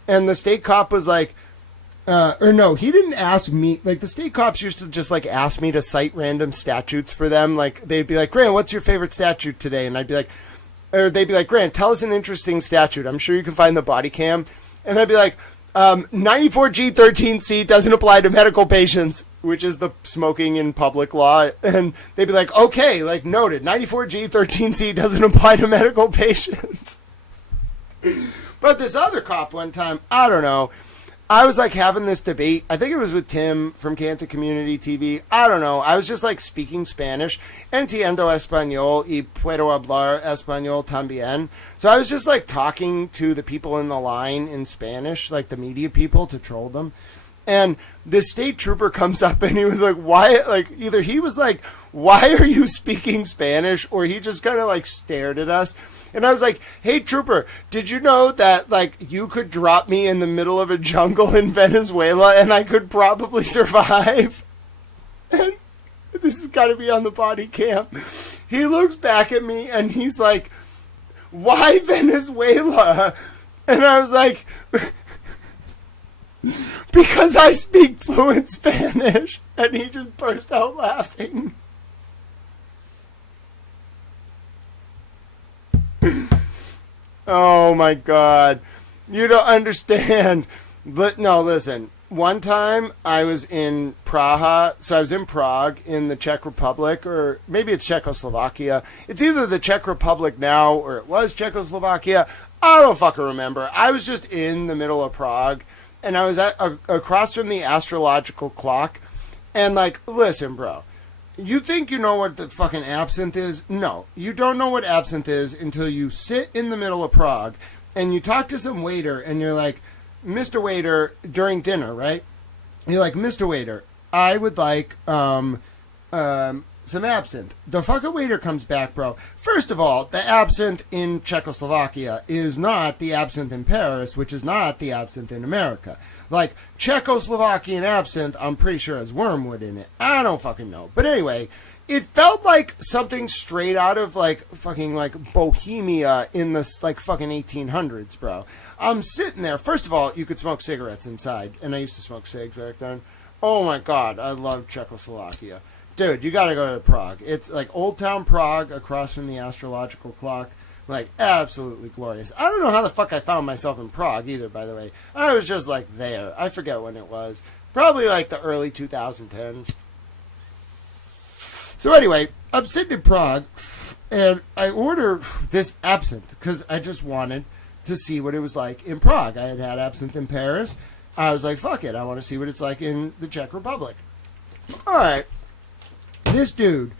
and the state cop was like, or no, he didn't ask me. Like, the state cops used to just, like, ask me to cite random statutes for them. Like, they'd be like, Grant, what's your favorite statute today? And I'd be like... Or they'd be like, Grant, tell us an interesting statute. I'm sure you can find the body cam. And I'd be like, 94G13C doesn't apply to medical patients, which is the smoking in public law. And they'd be like, okay, like noted, 94G13C doesn't apply to medical patients. But this other cop one time, I don't know, I was like having this debate. I think it was with Tim from Canton Community TV. I don't know. I was just like speaking Spanish. Entiendo español y puedo hablar español también. So I was just like talking to the people in the line in Spanish, like the media people, to troll them. And this state trooper comes up and he was like, why? Like either he was like, why are you speaking Spanish? Or he just kind of like stared at us. And I was like, hey, trooper, did you know that, like, you could drop me in the middle of a jungle in Venezuela and I could probably survive? And this has got to be on the body cam. He looks back at me and he's like, why Venezuela? And I was like, because I speak fluent Spanish. And he just burst out laughing. Oh my God. You don't understand. But no, listen. One time I was in Praha. So I was in Prague in the Czech Republic, or maybe it's Czechoslovakia. It's either the Czech Republic now or it was Czechoslovakia. I don't fucking remember. I was just in the middle of Prague and I was across from the astrological clock. And like, listen, bro. You think you know what the fucking absinthe is? No, you don't know what absinthe is until you sit in the middle of Prague and you talk to some waiter and you're like, Mr. Waiter, during dinner, right? You're like, Mr. Waiter, I would like some absinthe. The fucking waiter comes back, bro. First of all, the absinthe in Czechoslovakia is not the absinthe in Paris, which is not the absinthe in America. Like, Czechoslovakian absinthe, I'm pretty sure has wormwood in it. I don't fucking know. But anyway, it felt like something straight out of, like, fucking, like, Bohemia in the, like, fucking 1800s, bro. I'm sitting there. First of all, you could smoke cigarettes inside. And I used to smoke cigs back then. Oh, my God. I love Czechoslovakia. Dude, you gotta go to Prague. It's, like, Old Town Prague across from the astrological clock. Like, absolutely glorious. I don't know how the fuck I found myself in Prague either, by the way. I was just, like, there. I forget when it was. Probably, like, the early 2010s. So, anyway, I'm sitting in Prague, and I order this absinthe, because I just wanted to see what it was like in Prague. I had absinthe in Paris. I was like, fuck it. I want to see what it's like in the Czech Republic. All right. This dude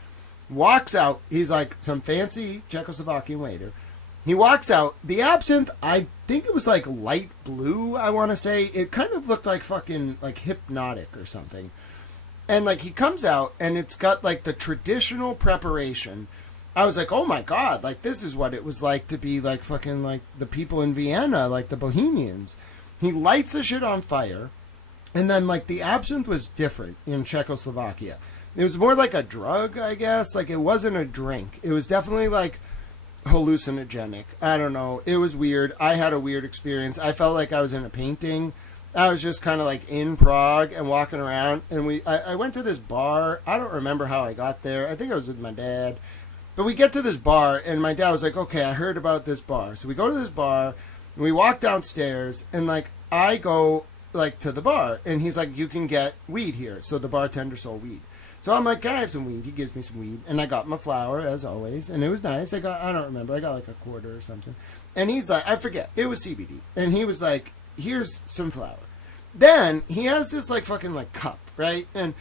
walks out. He's like some fancy Czechoslovakian waiter. He walks out. The absinthe, I think it was like light blue, I want to say. It kind of looked like fucking like hypnotic or something. And like he comes out and it's got like the traditional preparation. I was like, oh my God, like this is what it was like to be like fucking like the people in Vienna, like the Bohemians. He lights the shit on fire. And then like the absinthe was different in Czechoslovakia. It was more like a drug, I guess. Like it wasn't a drink. It was definitely like hallucinogenic. I don't know. It was weird. I had a weird experience. I felt like I was in a painting. I was just kind of like in Prague and walking around. And I went to this bar. I don't remember how I got there. I think I was with my dad. But we get to this bar and my dad was like, okay, I heard about this bar. So we go to this bar and we walk downstairs and like I go like to the bar and he's like, you can get weed here. So the bartender sold weed. So I'm like, can I have some weed? He gives me some weed. And I got my flower, as always. And it was nice. I don't remember. I got like a quarter or something. And he's like, I forget. It was CBD. And he was like, here's some flour. Then he has this like fucking like cup, right? And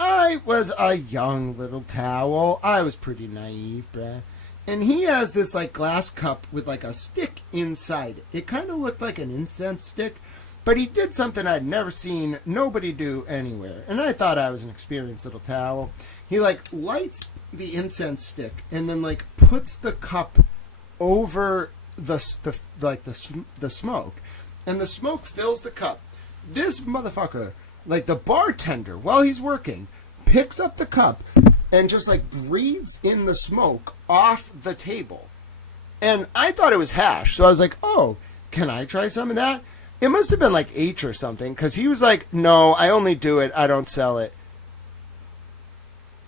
I was a young little towel. I was pretty naive, bruh. And he has this like glass cup with like a stick inside it. It kind of looked like an incense stick. But he did something I'd never seen nobody do anywhere. And I thought I was an experienced little towel. He like lights the incense stick and then like puts the cup over the smoke. And the smoke fills the cup. This motherfucker, like the bartender, while he's working, picks up the cup and just like breathes in the smoke off the table. And I thought it was hash. So I was like, oh, can I try some of that? It must have been like H or something, because he was like, no, I only do it, I don't sell it.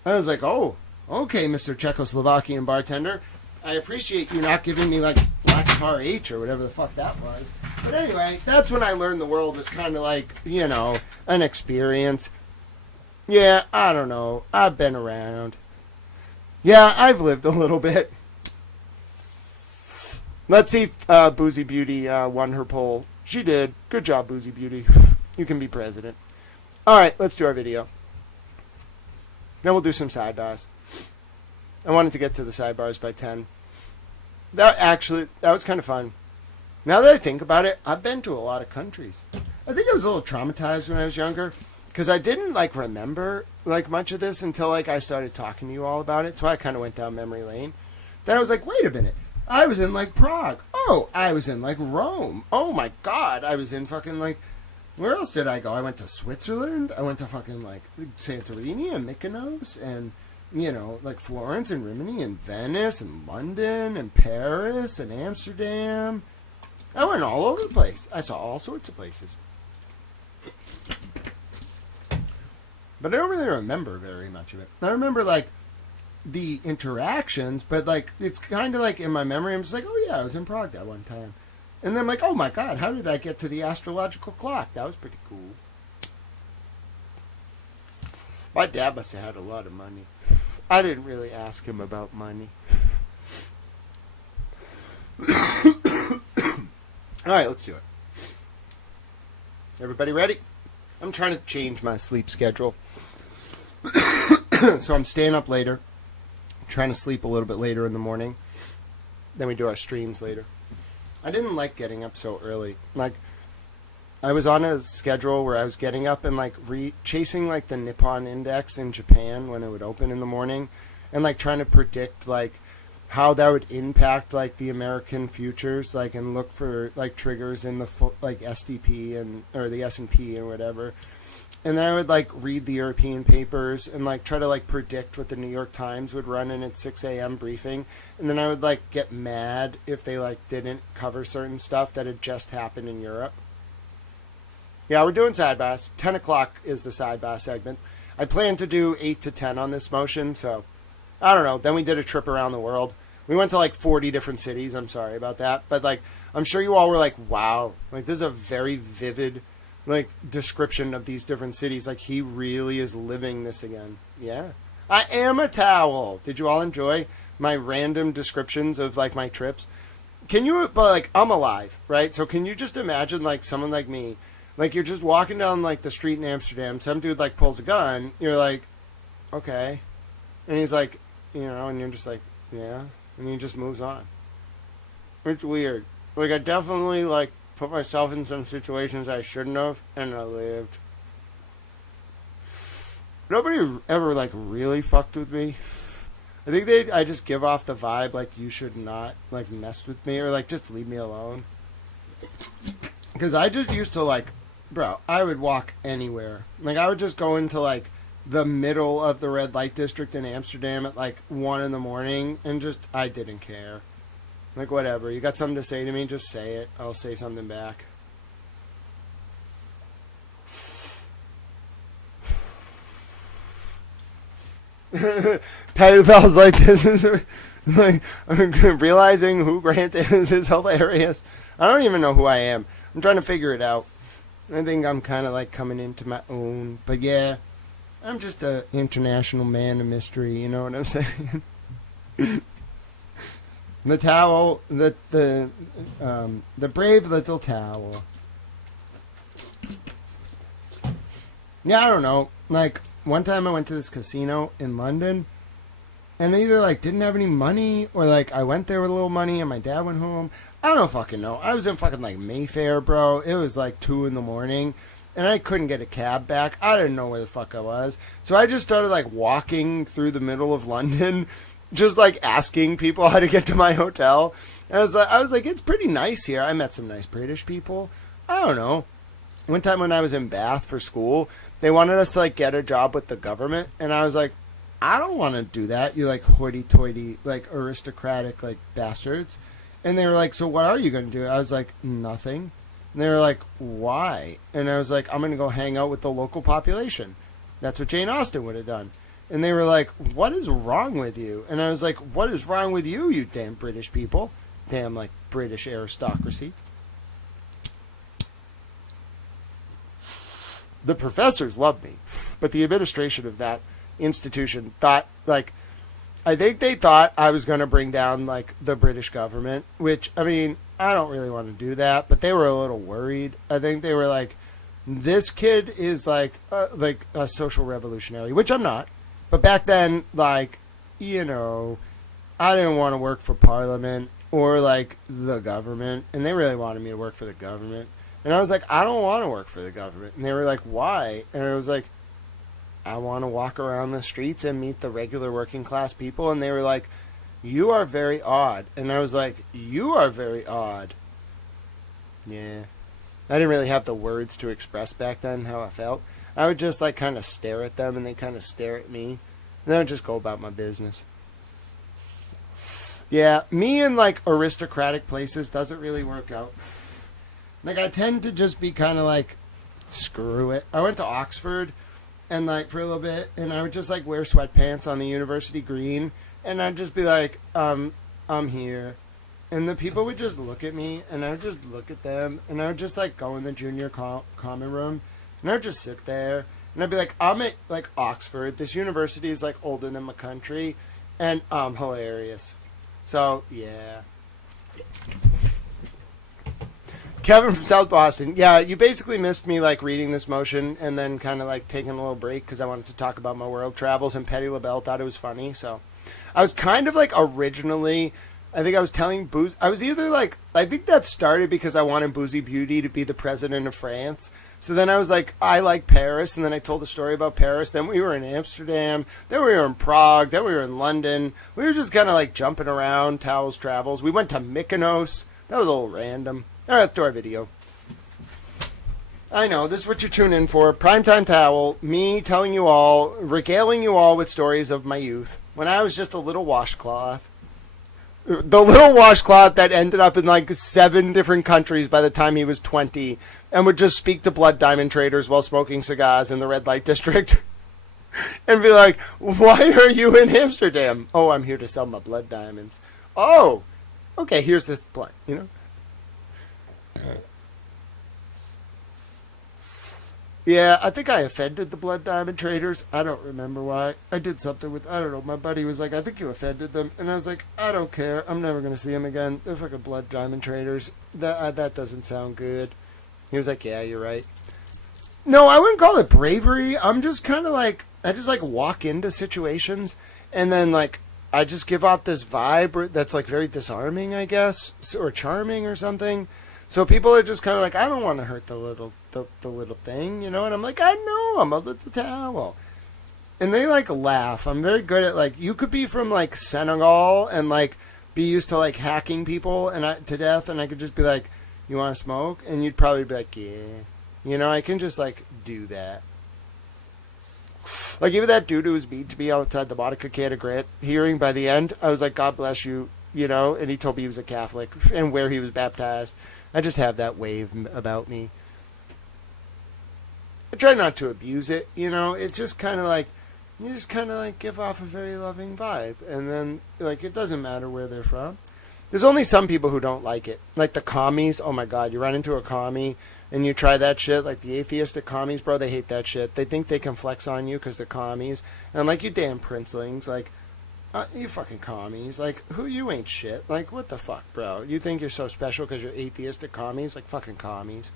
I was like, oh, okay, Mr. Czechoslovakian bartender. I appreciate you not giving me like Black Tar H or whatever the fuck that was. But anyway, that's when I learned the world was kind of like, you know, an experience. Yeah, I don't know. I've been around. Yeah, I've lived a little bit. Let's see if Boozy Beauty won her poll. She did. Good job, Boozy Beauty. You can be president. All right, let's do our video. Then we'll do some sidebars. I wanted to get to the sidebars by 10. That was kind of fun. Now that I think about it, I've been to a lot of countries. I think I was a little traumatized when I was younger because I didn't like remember like much of this until like I started talking to you all about it. So I kind of went down memory lane. Then I was like, wait a minute. I was in, like, Prague. Oh, I was in, like, Rome. Oh, my God. I was in fucking, like, where else did I go? I went to Switzerland. I went to fucking, like, Santorini and Mykonos and, you know, like, Florence and Rimini and Venice and London and Paris and Amsterdam. I went all over the place. I saw all sorts of places. But I don't really remember very much of it. I remember, like, the interactions, but like it's kind of like in my memory I'm just like, oh yeah, I was in Prague that one time, and then I'm like, oh my God, how did I get to the astrological clock? That was pretty cool. My dad must have had a lot of money. I didn't really ask him about money. Alright, let's do it. Everybody ready? I'm trying to change my sleep schedule. So I'm staying up later, trying to sleep a little bit later in the morning. Then we do our streams later. I didn't like getting up so early. Like, I was on a schedule where I was getting up and like chasing like the Nippon Index in Japan when it would open in the morning, and like trying to predict like how that would impact like the American futures, like, and look for like triggers in the like SDP and or the S&P and whatever. And then I would like read the European papers and like try to like predict what the New York Times would run in its 6 a.m. briefing. And then I would like get mad if they like didn't cover certain stuff that had just happened in Europe. Yeah, we're doing Sidebahs. 10 o'clock is the Sidebahs segment. I plan to do 8 to 10 on this motion, so I don't know. Then we did a trip around the world. We went to like 40 different cities. I'm sorry about that. But like, I'm sure you all were like, wow, like this is a very vivid like description of these different cities. Like he really is living this again. Yeah, I am a towel. Did you all enjoy my random descriptions of like my trips? Can you, but like I'm alive, right? So can you just imagine like someone like me, like you're just walking down like the street in Amsterdam, some dude like pulls a gun, you're like, okay, and he's like, you know, and you're just like, yeah, and he just moves on. It's weird. Like, I definitely, like, put myself in some situations I shouldn't have, and I lived. Nobody ever, like, really fucked with me. I think I just give off the vibe, like, you should not, like, mess with me, or, like, just leave me alone. Because I just used to, like, bro, I would walk anywhere. Like, I would just go into, like, the middle of the red light district in Amsterdam at, like, 1 in the morning, and just, I didn't care. Like, whatever. You got something to say to me, just say it. I'll say something back. Patty LaBelle's like, this is like, I'm realizing who Grant is hilarious. I don't even know who I am. I'm trying to figure it out. I think I'm kind of like coming into my own. But yeah, I'm just an international man of mystery. You know what I'm saying? The towel, the brave little towel. Yeah, I don't know. Like, one time I went to this casino in London, and they either, like, didn't have any money, or, like, I went there with a little money, and my dad went home. I don't fucking know. I was in fucking, like, Mayfair, bro. It was, like, 2 in the morning, and I couldn't get a cab back. I didn't know where the fuck I was. So I just started, like, walking through the middle of London, just, like, asking people how to get to my hotel. And I was like, it's pretty nice here. I met some nice British people. I don't know. One time when I was in Bath for school, they wanted us to, like, get a job with the government. And I was like, I don't want to do that. You, like, hoity-toity, like, aristocratic, like, bastards. And they were like, so what are you going to do? I was like, nothing. And they were like, why? And I was like, I'm going to go hang out with the local population. That's what Jane Austen would have done. And they were like, what is wrong with you? And I was like, what is wrong with you, you damn British people? Damn, like, British aristocracy. The professors loved me, but the administration of that institution thought, like, I think they thought I was going to bring down, like, the British government, which, I mean, I don't really want to do that, but they were a little worried. I think they were like, this kid is, like a social revolutionary, which I'm not. But back then, like, you know, I didn't want to work for Parliament or, like, the government, and they really wanted me to work for the government. And I was like, I don't want to work for the government. And they were like, why? And I was like, I want to walk around the streets and meet the regular working class people. And they were like, you are very odd. And I was like, you are very odd. Yeah. I didn't really have the words to express back then how I felt. I would just, like, kind of stare at them, and they kind of stare at me. And then I'd just go about my business. Yeah, me in, like, aristocratic places doesn't really work out. Like, I tend to just be kind of like, screw it. I went to Oxford, and, like, for a little bit, and I would just, like, wear sweatpants on the university green, and I'd just be like, I'm here. And the people would just look at me, and I would just look at them, and I would just, like, go in the junior common room, and I would just sit there, and I'd be like, I'm at, like, Oxford. This university is, like, older than my country, and I'm hilarious. So, yeah. Kevin from South Boston. Yeah, you basically missed me, like, reading this motion and then kind of, like, taking a little break because I wanted to talk about my world travels, and Patty LaBelle thought it was funny. So I was kind of, like, originally, I think I was telling Boozy, I was either, like, I think that started because I wanted Boozy Beauty to be the president of France. So then I was like, I like Paris, and then I told a story about Paris. Then we were in Amsterdam. Then we were in Prague. Then we were in London. We were just kind of, like, jumping around, Towels Travels. We went to Mykonos. That was a little random. All right, let's do our video. I know, this is what you tune in for. Primetime Towel, me telling you all, regaling you all with stories of my youth. When I was just a little washcloth. The little washcloth that ended up in, like, 7 different countries by the time he was 20. And would just speak to blood diamond traders while smoking cigars in the red light district. And be like, why are you in Amsterdam? Oh, I'm here to sell my blood diamonds. Oh, okay, here's this blood, you know. Yeah, I think I offended the blood diamond traders. I don't remember why. I did something with, I don't know, my buddy was like, I think you offended them. And I was like, I don't care. I'm never going to see them again. They're fucking blood diamond traders. That doesn't sound good. He was like, yeah, you're right. No, I wouldn't call it bravery. I'm just kind of like, I just, like, walk into situations and then, like, I just give off this vibe that's like very disarming, I guess, or charming or something. So people are just kind of like, I don't want to hurt the little thing, you know? And I'm like, I know, I'm a little towel. And they like laugh. I'm very good at like, you could be from like Senegal and like be used to like hacking people to death, and I could just be like, you want to smoke? And you'd probably be like, yeah. You know, I can just like do that. Like even that dude who was mean to me outside the Monica Canna Grant hearing, by the end, I was like, God bless you, you know, and he told me he was a Catholic and where he was baptized. I just have that wave about me. I try not to abuse it, you know, it's just kind of like, you just kind of like give off a very loving vibe, and then like it doesn't matter where they're from. There's only some people who don't like it, like the commies. Oh my God, you run into a commie and you try that shit, like the atheistic commies, bro, they hate that shit. They think they can flex on you because they're commies. And I'm like, you damn princelings, like, you fucking commies. Like, who you ain't shit. Like, what the fuck, bro? You think you're so special because you're atheistic commies? Like, fucking commies.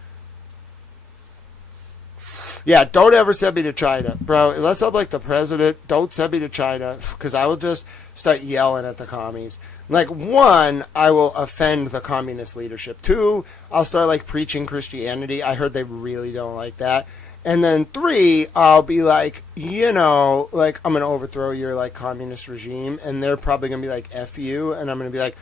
Yeah, don't ever send me to China, bro. Unless I'm like the president, don't send me to China, because I will just start yelling at the commies. Like, one, I will offend the communist leadership. Two, I'll start like preaching Christianity. I heard they really don't like that. And then three, I'll be like, you know, like I'm going to overthrow your like communist regime. And they're probably going to be like, F you. And I'm going to be like,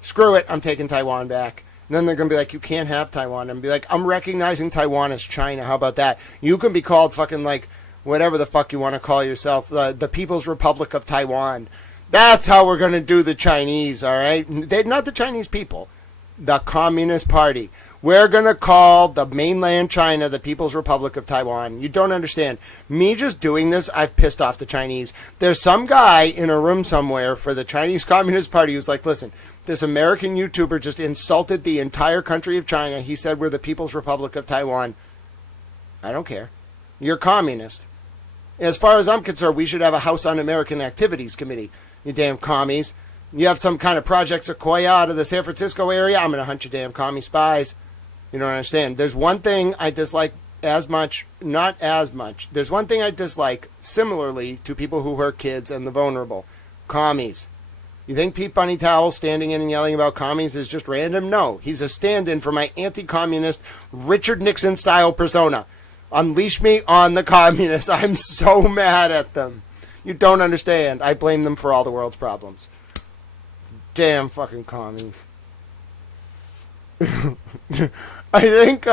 screw it, I'm taking Taiwan back. And then they're going to be like, you can't have Taiwan. And be like, I'm recognizing Taiwan as China. How about that? You can be called fucking like whatever the fuck you want to call yourself. The People's Republic of Taiwan. That's how we're going to do the Chinese, all right? Not the Chinese people. The Communist Party. We're going to call the mainland China the People's Republic of Taiwan. You don't understand. Me just doing this, I've pissed off the Chinese. There's some guy in a room somewhere for the Chinese Communist Party who's like, listen, this American YouTuber just insulted the entire country of China. He said we're the People's Republic of Taiwan. I don't care. You're communist. As far as I'm concerned, we should have a House Un-American Activities Committee. You damn commies. You have some kind of Project Sequoia out of the San Francisco area, I'm going to hunt you damn commie spies. You don't understand. There's one thing I dislike as much, not as much. There's one thing I dislike similarly to people who hurt kids and the vulnerable. Commies. You think Pete Bunny Towel standing in and yelling about commies is just random? No. He's a stand-in for my anti-communist Richard Nixon-style persona. Unleash me on the communists. I'm so mad at them. You don't understand. I blame them for all the world's problems. Damn fucking commies. I think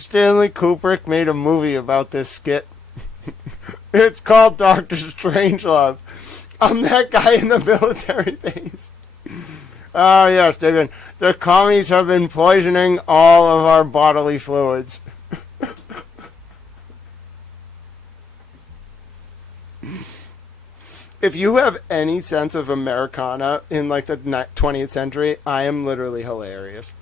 Stanley Kubrick made a movie about this skit. It's called Dr. Strangelove. I'm that guy in the military base. Oh yes, David. The commies have been poisoning all of our bodily fluids. If you have any sense of Americana in like the 20th century, I am literally hilarious.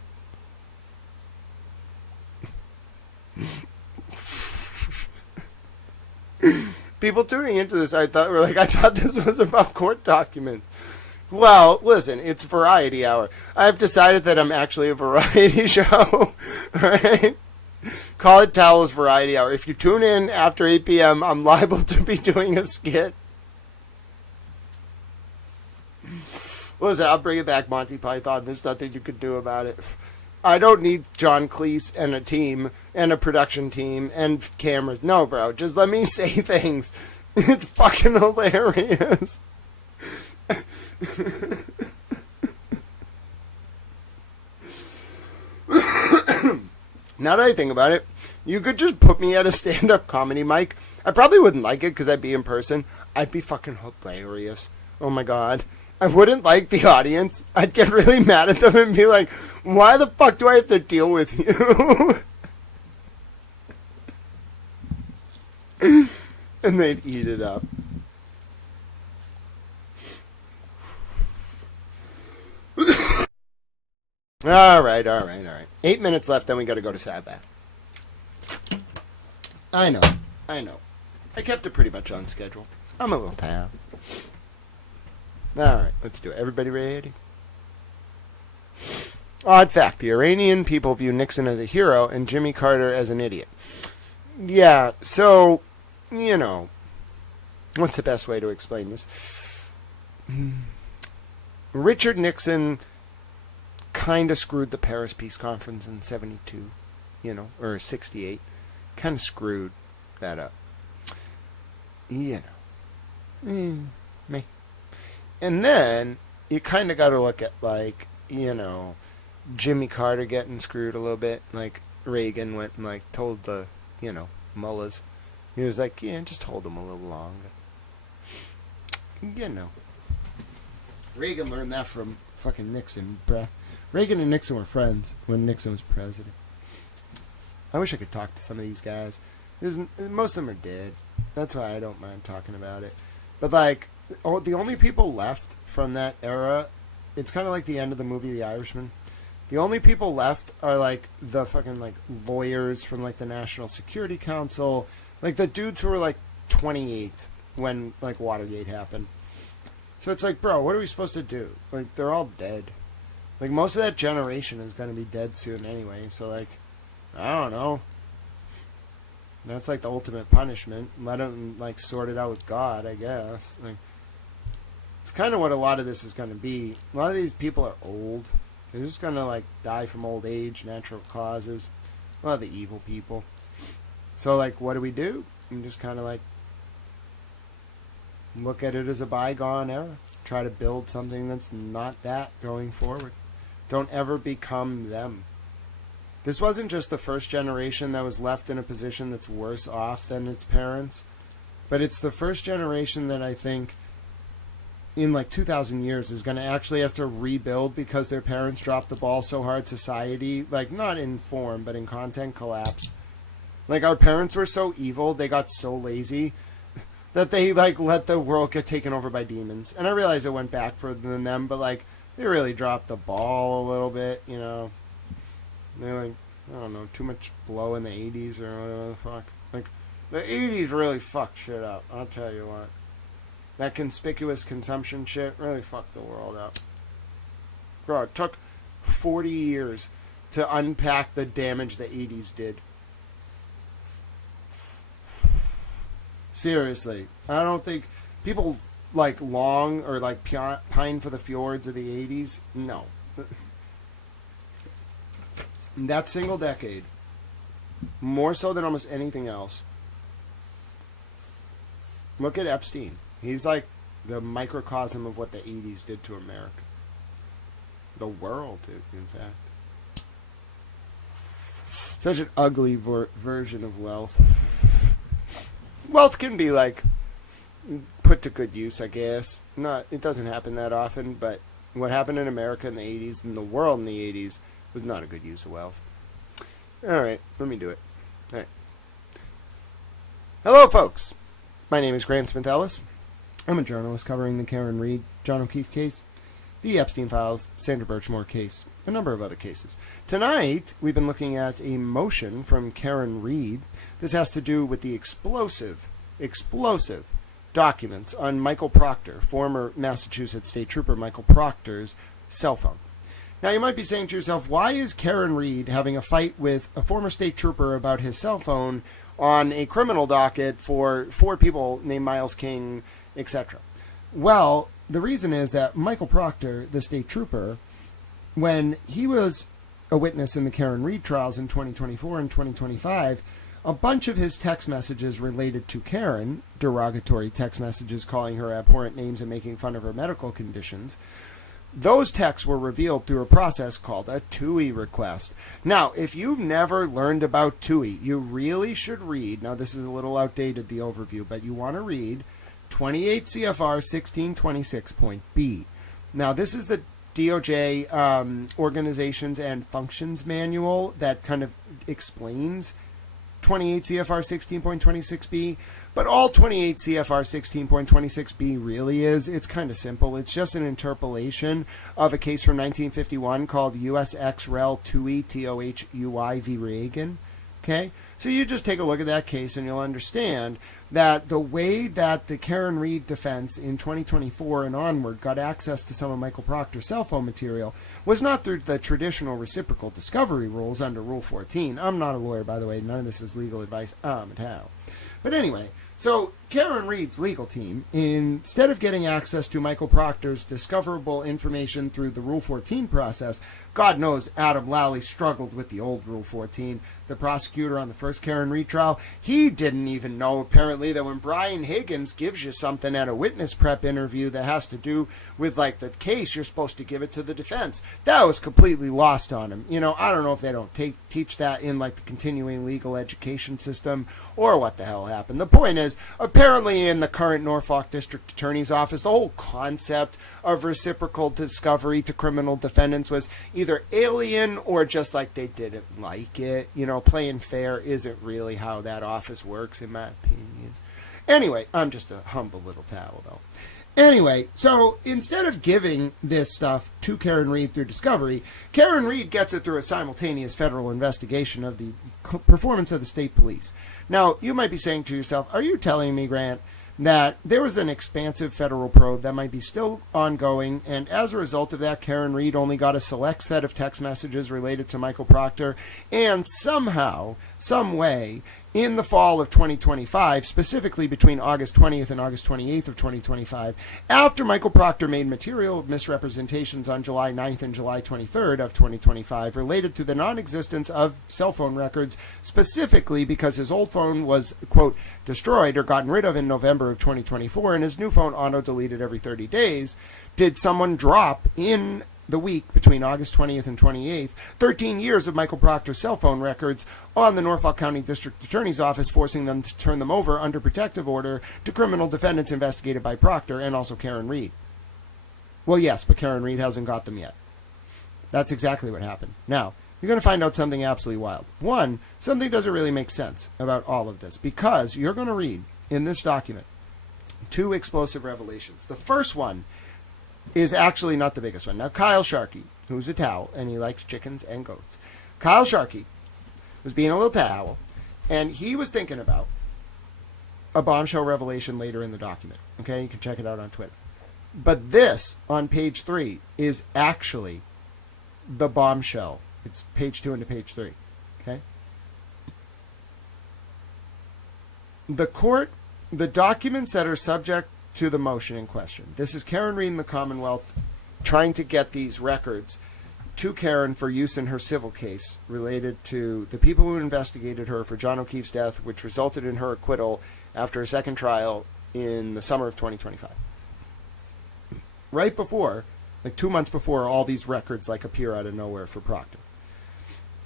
People tuning into this, I thought this was about court documents. Well, listen, it's Variety Hour. I've decided that I'm actually a variety show. Alright? Call it Towels Variety Hour. If you tune in after 8 p.m., I'm liable to be doing a skit. Listen, I'll bring it back, Monty Python. There's nothing you can do about it. I don't need John Cleese and a team and a production team and cameras. No, bro. Just let me say things. It's fucking hilarious. Now that I think about it, you could just put me at a stand-up comedy mic. I probably wouldn't like it because I'd be in person. I'd be fucking hilarious. Oh my god. I wouldn't like the audience. I'd get really mad at them and be like, why the fuck do I have to deal with you? And they'd eat it up. All right. 8 minutes left, then we got to go to Sidebahs. I know. I kept it pretty much on schedule. I'm a little tired. All right, let's do it. Everybody ready? Odd fact, the Iranian people view Nixon as a hero and Jimmy Carter as an idiot. Yeah, so, you know, What's the best way to explain this? Richard Nixon kind of screwed the Paris Peace Conference in 72, or 68. Kind of screwed that up. Me. And then you kind of got to look at, like, Jimmy Carter getting screwed a little bit. Like, Reagan went and, like, told the, mullahs. He was like, yeah, just hold them a little longer. Reagan learned that from fucking Nixon, bruh. Reagan and Nixon were friends when Nixon was president. I wish I could talk to some of these guys. Most of them are dead. That's why I don't mind talking about it. But, like, the only people left from that era, it's kind of like the end of the movie The Irishman. The only people left are, like, the fucking, like, lawyers from, like, the National Security Council. Like, the dudes who were, like, 28 when, like, Watergate happened. So it's like, bro, what are we supposed to do? Like, they're all dead. Like, most of that generation is going to be dead soon anyway. So, like, I don't know. That's, like, the ultimate punishment. Let them, like, sort it out with God, I guess. Like, it's kind of what a lot of this is going to be. A lot of these people are old. They're just going to, like, die from old age, natural causes. A lot of the evil people. So, like, what do? And just kind of, like, look at it as a bygone era. Try to build something that's not that going forward. Don't ever become them. This wasn't just the first generation that was left in a position that's worse off than its parents. But it's the first generation that I think in like 2,000 years is going to actually have to rebuild because their parents dropped the ball so hard society, like not in form, but in content, collapsed. Like our parents were so evil, they got so lazy that they like let the world get taken over by demons. And I realize it went back further than them, but like they really dropped the ball a little bit, you know. They're like, I don't know, too much blow in the 80s or whatever the fuck. Like, the 80s really fucked shit up, I'll tell you what. That conspicuous consumption shit really fucked the world up. Bro, it took 40 years to unpack the damage the 80s did. Seriously. I don't think people like long or like pine for the fjords of the 80s. No. That single decade, more so than almost anything else. Look at Epstein. He's like the microcosm of what the 80s did to America. The world, in fact. Such an ugly version of wealth. Wealth can be like put to good use, I guess. It doesn't happen that often, but what happened in America in the 80s and the world in the 80s was not a good use of wealth. Alright, let me do it. Alright. Hello, folks. My name is Grant Smith Ellis. I'm a journalist covering the Karen Reed, John O'Keefe case, the Epstein files, Sandra Birchmore case, a number of other cases. Tonight, we've been looking at a motion from Karen Reed. This has to do with the explosive documents on Michael Proctor, former Massachusetts State Trooper Michael Proctor's cell phone. Now, you might be saying to yourself, why is Karen Reed having a fight with a former state trooper about his cell phone on a criminal docket for 4 people named Miles King, etc.? Well, the reason is that Michael Proctor, the state trooper, when he was a witness in the Karen Reed trials in 2024 and 2025, a bunch of his text messages related to Karen, derogatory text messages calling her abhorrent names and making fun of her medical conditions, those texts were revealed through a process called a TUI request. Now, if you've never learned about TUI, you really should read, now this is a little outdated, the overview, but you want to read 28 CFR 1626.b. Now, this is the DOJ Organizations and Functions Manual that kind of explains 28 CFR 16.26b, but all 28 CFR 16.26b really is, it's kind of simple. It's just an interpolation of a case from 1951 called US Ex Rel TUI, TOHUI v. Reagan. Okay? So you just take a look at that case and you'll understand that the way that the Karen Reed defense in 2024 and onward got access to some of Michael Proctor's cell phone material was not through the traditional reciprocal discovery rules under Rule 14. I'm not a lawyer, by the way. None of this is legal advice. But anyway, So Karen Reed's legal team, instead of getting access to Michael Proctor's discoverable information through the Rule 14 process, God knows Adam Lally struggled with the old Rule 14. The prosecutor on the first Karen Reed trial, he didn't even know, apparently, that when Brian Higgins gives you something at a witness prep interview that has to do with, like, the case, you're supposed to give it to the defense. That was completely lost on him. You know, I don't know if they don't teach that in, like, the continuing legal education system or what the hell happened. The point is, apparently in the current Norfolk District Attorney's Office, the whole concept of reciprocal discovery to criminal defendants was either alien or just like they didn't like it. You know, playing fair isn't really how that office works, in my opinion. Anyway, I'm just a humble little towel, though. Anyway, so instead of giving this stuff to Karen Reed through discovery, Karen Reed gets it through a simultaneous federal investigation of the performance of the state police. Now, you might be saying to yourself, are you telling me, Grant, that there was an expansive federal probe that might be still ongoing, and as a result of that, Karen Reed only got a select set of text messages related to Michael Proctor, and somehow, some way, in the fall of 2025, specifically between August 20th and August 28th of 2025, after Michael Proctor made material misrepresentations on July 9th and July 23rd of 2025 related to the non-existence of cell phone records, specifically because his old phone was, quote, destroyed or gotten rid of in November of 2024, and his new phone auto-deleted every 30 days, did someone drop in the week between August 20th and 28th, 13 years of Michael Proctor's cell phone records on the Norfolk County District Attorney's Office, forcing them to turn them over under protective order to criminal defendants investigated by Proctor and also Karen Reed. Well, yes, but Karen Reed hasn't got them yet. That's exactly what happened. Now, you're going to find out something absolutely wild. One, something doesn't really make sense about all of this, because you're going to read in this document two explosive revelations. The first one is actually not the biggest one. Now, Kyle Sharkey, who's a towel, and he likes chickens and goats. Kyle Sharkey was being a little towel, and he was thinking about a bombshell revelation later in the document. Okay, you can check it out on Twitter. But this, on page 3, is actually the bombshell. It's page 2 into page 3. Okay? The documents that are subject to the motion in question. This is Karen Reed in the Commonwealth trying to get these records to Karen for use in her civil case related to the people who investigated her for John O'Keefe's death, which resulted in her acquittal after a second trial in the summer of 2025. Right before, like 2 months before, all these records like appear out of nowhere for Proctor.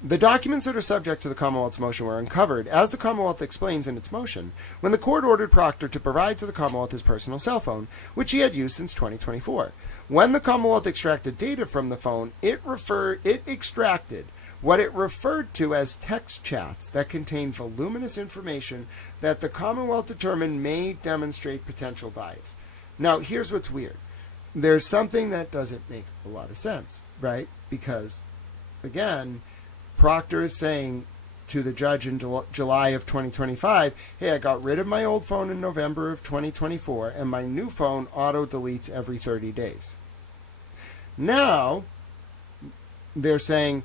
The documents that are subject to the Commonwealth's motion were uncovered, as the Commonwealth explains in its motion, when the court ordered Proctor to provide to the Commonwealth his personal cell phone, which he had used since 2024. When the Commonwealth extracted data from the phone, it extracted what it referred to as text chats that contained voluminous information that the Commonwealth determined may demonstrate potential bias. Now, here's what's weird. There's something that doesn't make a lot of sense, right? Because, again, Proctor is saying to the judge in July of 2025, hey, I got rid of my old phone in November of 2024, and my new phone auto-deletes every 30 days. Now, they're saying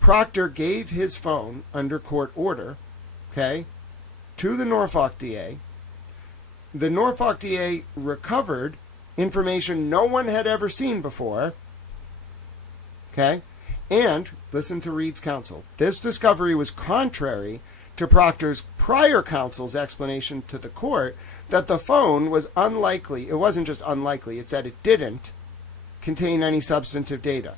Proctor gave his phone under court order, okay, to the Norfolk DA. The Norfolk DA recovered information no one had ever seen before, okay? And, listen to Reed's counsel, this discovery was contrary to Proctor's prior counsel's explanation to the court that the phone was unlikely, it wasn't just unlikely, it's that it didn't contain any substantive data.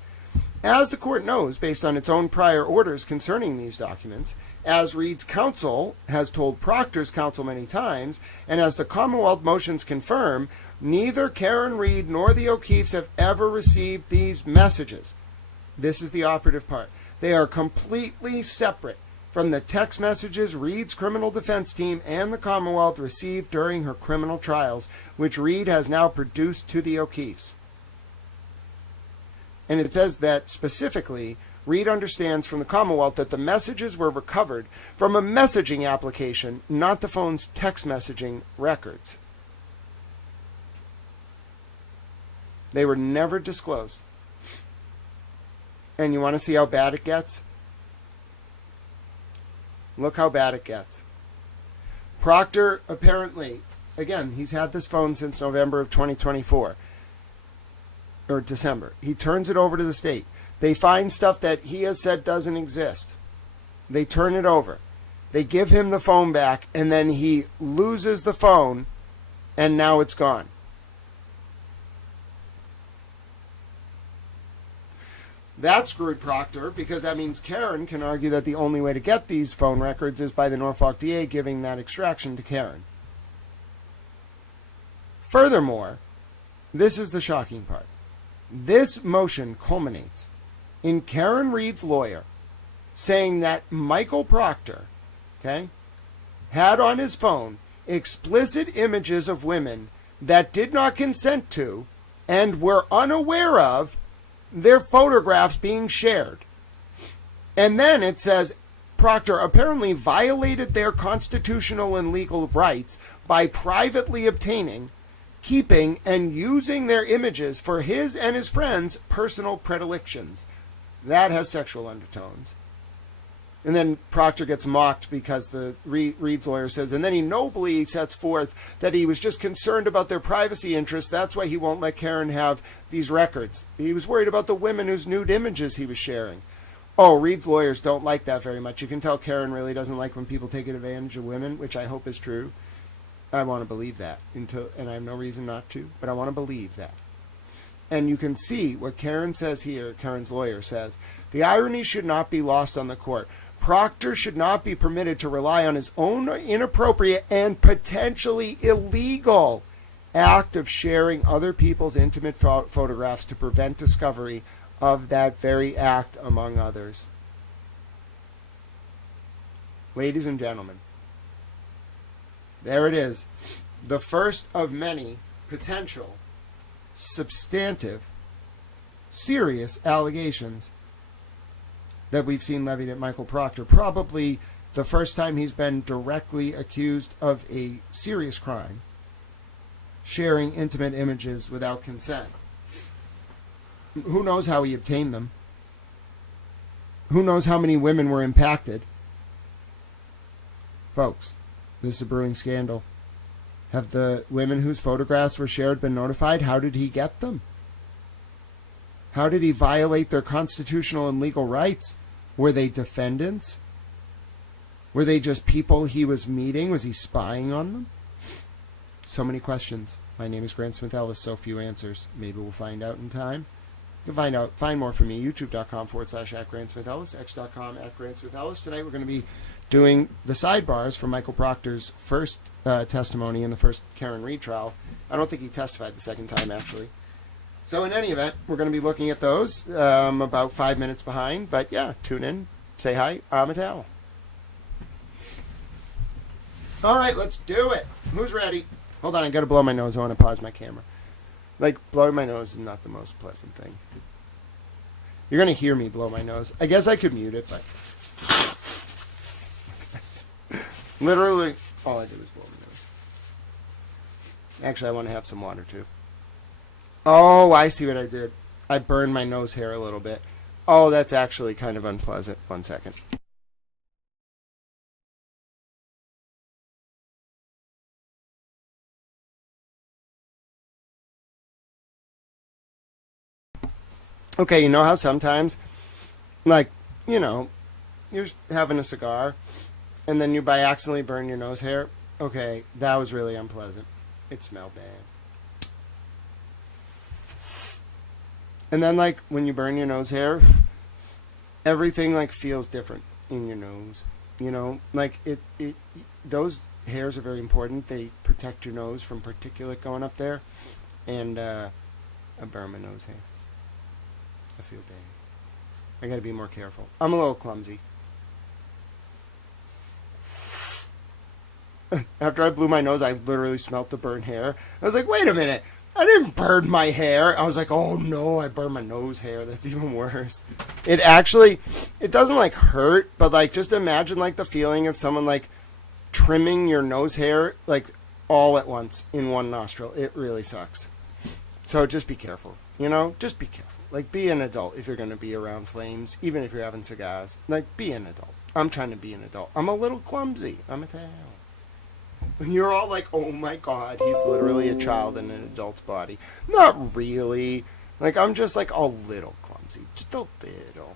As the court knows, based on its own prior orders concerning these documents, as Reed's counsel has told Proctor's counsel many times, and as the Commonwealth motions confirm, neither Karen Reed nor the O'Keefes have ever received these messages. This is the operative part. They are completely separate from the text messages Reed's criminal defense team and the Commonwealth received during her criminal trials, which Reed has now produced to the O'Keefes. And it says that, specifically, Reed understands from the Commonwealth that the messages were recovered from a messaging application, not the phone's text messaging records. They were never disclosed. And you want to see how bad it gets? Look how bad it gets. Proctor apparently, again, he's had this phone since November of 2024. Or December. He turns it over to the state. They find stuff that he has said doesn't exist. They turn it over. They give him the phone back, and then he loses the phone, and now it's gone. That screwed Proctor, because that means Karen can argue that the only way to get these phone records is by the Norfolk DA giving that extraction to Karen. Furthermore, this is the shocking part. This motion culminates in Karen Reed's lawyer saying that Michael Proctor, okay, had on his phone explicit images of women that did not consent to and were unaware of their photographs being shared. And then it says Proctor apparently violated their constitutional and legal rights by privately obtaining, keeping, and using their images for his and his friends' personal predilections. That has sexual undertones. And then Proctor gets mocked because the Reed's lawyer says, and then he nobly sets forth that he was just concerned about their privacy interests. That's why he won't let Karen have these records. He was worried about the women whose nude images he was sharing. Oh, Reed's lawyers don't like that very much. You can tell Karen really doesn't like when people take advantage of women, which I hope is true. I want to believe that, and I have no reason not to, but I want to believe that. And you can see what Karen says here, Karen's lawyer says, the irony should not be lost on the court. Proctor should not be permitted to rely on his own inappropriate and potentially illegal act of sharing other people's intimate photographs to prevent discovery of that very act, among others. Ladies and gentlemen, there it is. The first of many potential, substantive, serious allegations that we've seen levied at Michael Proctor. Probably the first time he's been directly accused of a serious crime, sharing intimate images without consent. Who knows how he obtained them? Who knows how many women were impacted? Folks, this is a brewing scandal. Have the women whose photographs were shared been notified? How did he get them? How did he violate their constitutional and legal rights? Were they defendants? Were they just people he was meeting? Was he spying on them? So many questions. My name is Grant Smith Ellis. So few answers. Maybe we'll find out in time. You can find more from me. YouTube.com/@GrantSmithEllis. X.com/GrantSmithEllis. Tonight we're going to be doing the sidebars for Michael Proctor's first testimony in the first Karen Reed trial. I don't think he testified the second time, actually. So in any event, we're going to be looking at those about 5 minutes behind. But yeah, tune in. Say hi. I'm a towel. All right, let's do it. Who's ready? Hold on, I got to blow my nose. I want to pause my camera. Like, blowing my nose is not the most pleasant thing. You're going to hear me blow my nose. I guess I could mute it, but... Literally, all I did was blow my nose. Actually, I want to have some water, too. Oh, I see what I did. I burned my nose hair a little bit. Oh, that's actually kind of unpleasant. 1 second. Okay, you know how sometimes, like, you know, you're having a cigar, and then you by accidentally burn your nose hair? Okay, that was really unpleasant. It smelled bad. And then, like, when you burn your nose hair, everything, like, feels different in your nose. You know, like, those hairs are very important. They protect your nose from particulate going up there. And I burn my nose hair. I feel bad. I gotta be more careful. I'm a little clumsy. After I blew my nose, I literally smelt the burnt hair. I was like, wait a minute. I didn't burn my hair. I was like, oh no, I burned my nose hair. That's even worse. It doesn't like hurt, but like just imagine like the feeling of someone like trimming your nose hair like all at once in one nostril. It really sucks. So just be careful. You know, just be careful. Like, be an adult if you're going to be around flames, even if you're having cigars. Like, be an adult. I'm trying to be an adult. I'm a little clumsy. I'm a towel. You're all like, oh my god, he's literally a child in an adult's body. Not really. Like, I'm just like a little clumsy. Just a little.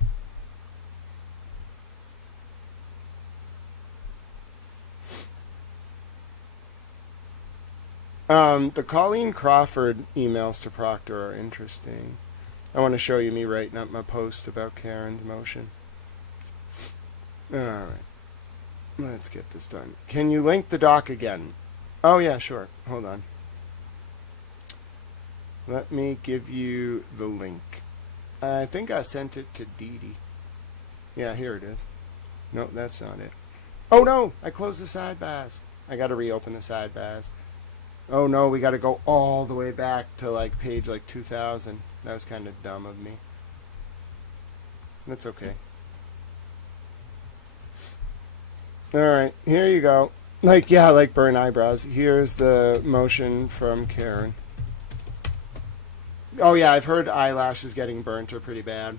The Colleen Crawford emails to Proctor are interesting. I want to show you me writing up my post about Karen's motion. Alright. Let's get this done. Can you link the doc again? Oh, yeah, sure. Hold on. Let me give you the link. I think I sent it to Dee Dee. Yeah, here it is. Nope, that's not it. Oh, no! I closed the sidebars. I gotta reopen the sidebars. Oh, no, we gotta go all the way back to, like, page, like, 2000. That was kind of dumb of me. That's okay. Alright, here you go. Like, yeah, like burn eyebrows. Here's the motion from Karen. Oh, yeah, I've heard eyelashes getting burnt are pretty bad.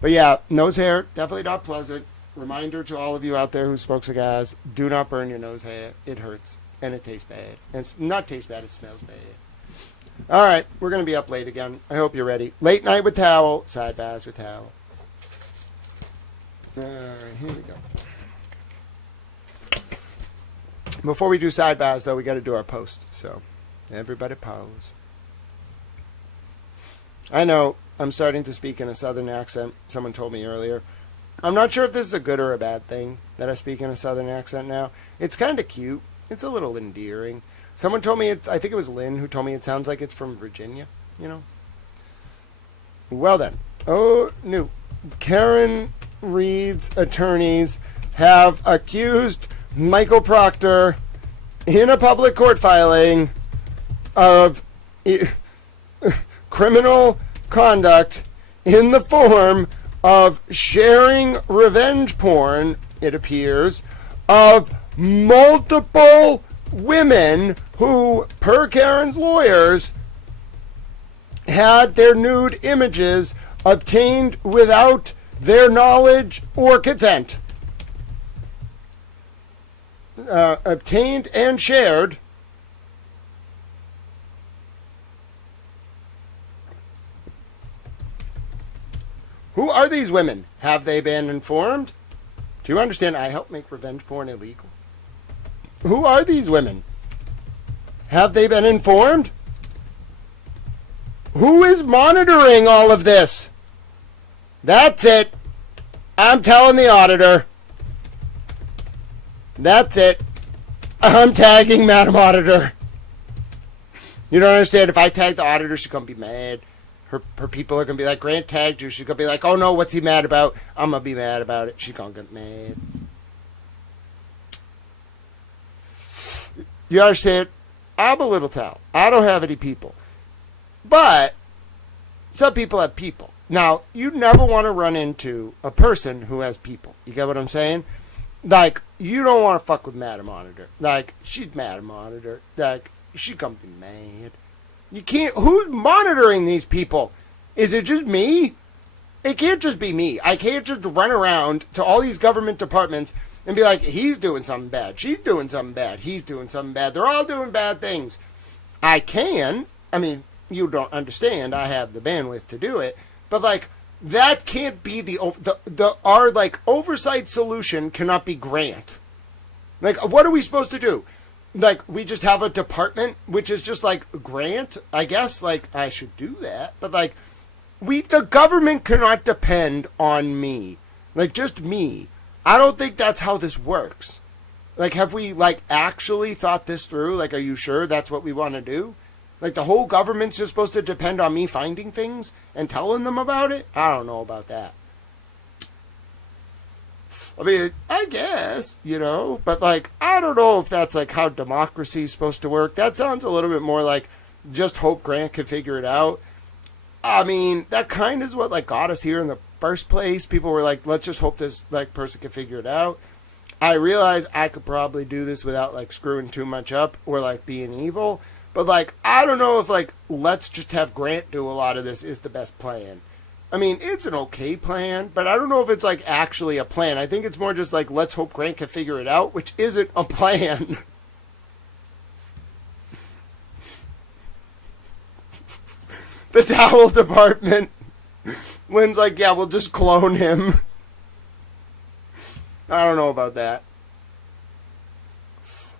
But yeah, nose hair, definitely not pleasant. Reminder to all of you out there who smoke cigars, do not burn your nose hair. It hurts. And it tastes bad. And it's not taste bad, it smells bad. Alright, we're going to be up late again. I hope you're ready. Late night with towel, sidebars with towel. Alright, here we go. Before we do sidebars, though, we got to do our post. So, everybody pause. I know, I'm starting to speak in a southern accent. Someone told me earlier. I'm not sure if this is a good or a bad thing that I speak in a southern accent now. It's kind of cute. It's a little endearing. Someone told me, I think it was Lynn who told me it sounds like it's from Virginia, you know. Well then. Oh, no. Karen Reed's attorneys have accused Michael Proctor in a public court filing of criminal conduct in the form of sharing revenge porn, it appears, of multiple women who, per Karen's lawyers, had their nude images obtained without their knowledge or consent. Obtained and shared. Who are these women? Have they been informed? Do you understand? I help make revenge porn illegal. Who are these women? Have they been informed? Who is monitoring all of this? That's it. I'm telling the auditor. That's it. I'm tagging Madam Auditor. You don't understand. If I tag the auditor, she's going to be mad. Her people are going to be like, Grant tagged you. She's going to be like, oh no, what's he mad about? I'm going to be mad about it. She's going to get mad. You understand? I'm a little towel. I don't have any people. But some people have people. Now, you never want to run into a person who has people. You get what I'm saying? Like, you don't want to fuck with Madam Auditor. Like, she's Madam Auditor. Like, she's going to be mad. You can't... Who's monitoring these people? Is it just me? It can't just be me. I can't just run around to all these government departments and be like, he's doing something bad. She's doing something bad. He's doing something bad. They're all doing bad things. I can. I mean, you don't understand. I have the bandwidth to do it. But, like, that can't be our, like, oversight solution cannot be Grant. Like, what are we supposed to do? Like, we just have a department, which is just, like, Grant, I guess. Like, I should do that. But, like, the government cannot depend on me. Like, just me. I don't think that's how this works. Like, have we, like, actually thought this through? Like, are you sure that's what we want to do? Like, the whole government's just supposed to depend on me finding things and telling them about it? I don't know about that. I mean, I guess, you know, but, like, I don't know if that's, like, how democracy is supposed to work. That sounds a little bit more like just hope Grant can figure it out. I mean, that kind of is what, like, got us here in the first place. People were like, let's just hope this, like, person can figure it out. I realize I could probably do this without, like, screwing too much up or, like, being evil. But, like, I don't know if, like, let's just have Grant do a lot of this is the best plan. I mean, it's an okay plan, but I don't know if it's like actually a plan. I think it's more just like, let's hope Grant can figure it out, which isn't a plan. The towel department. Lynn's like, yeah, we'll just clone him. I don't know about that.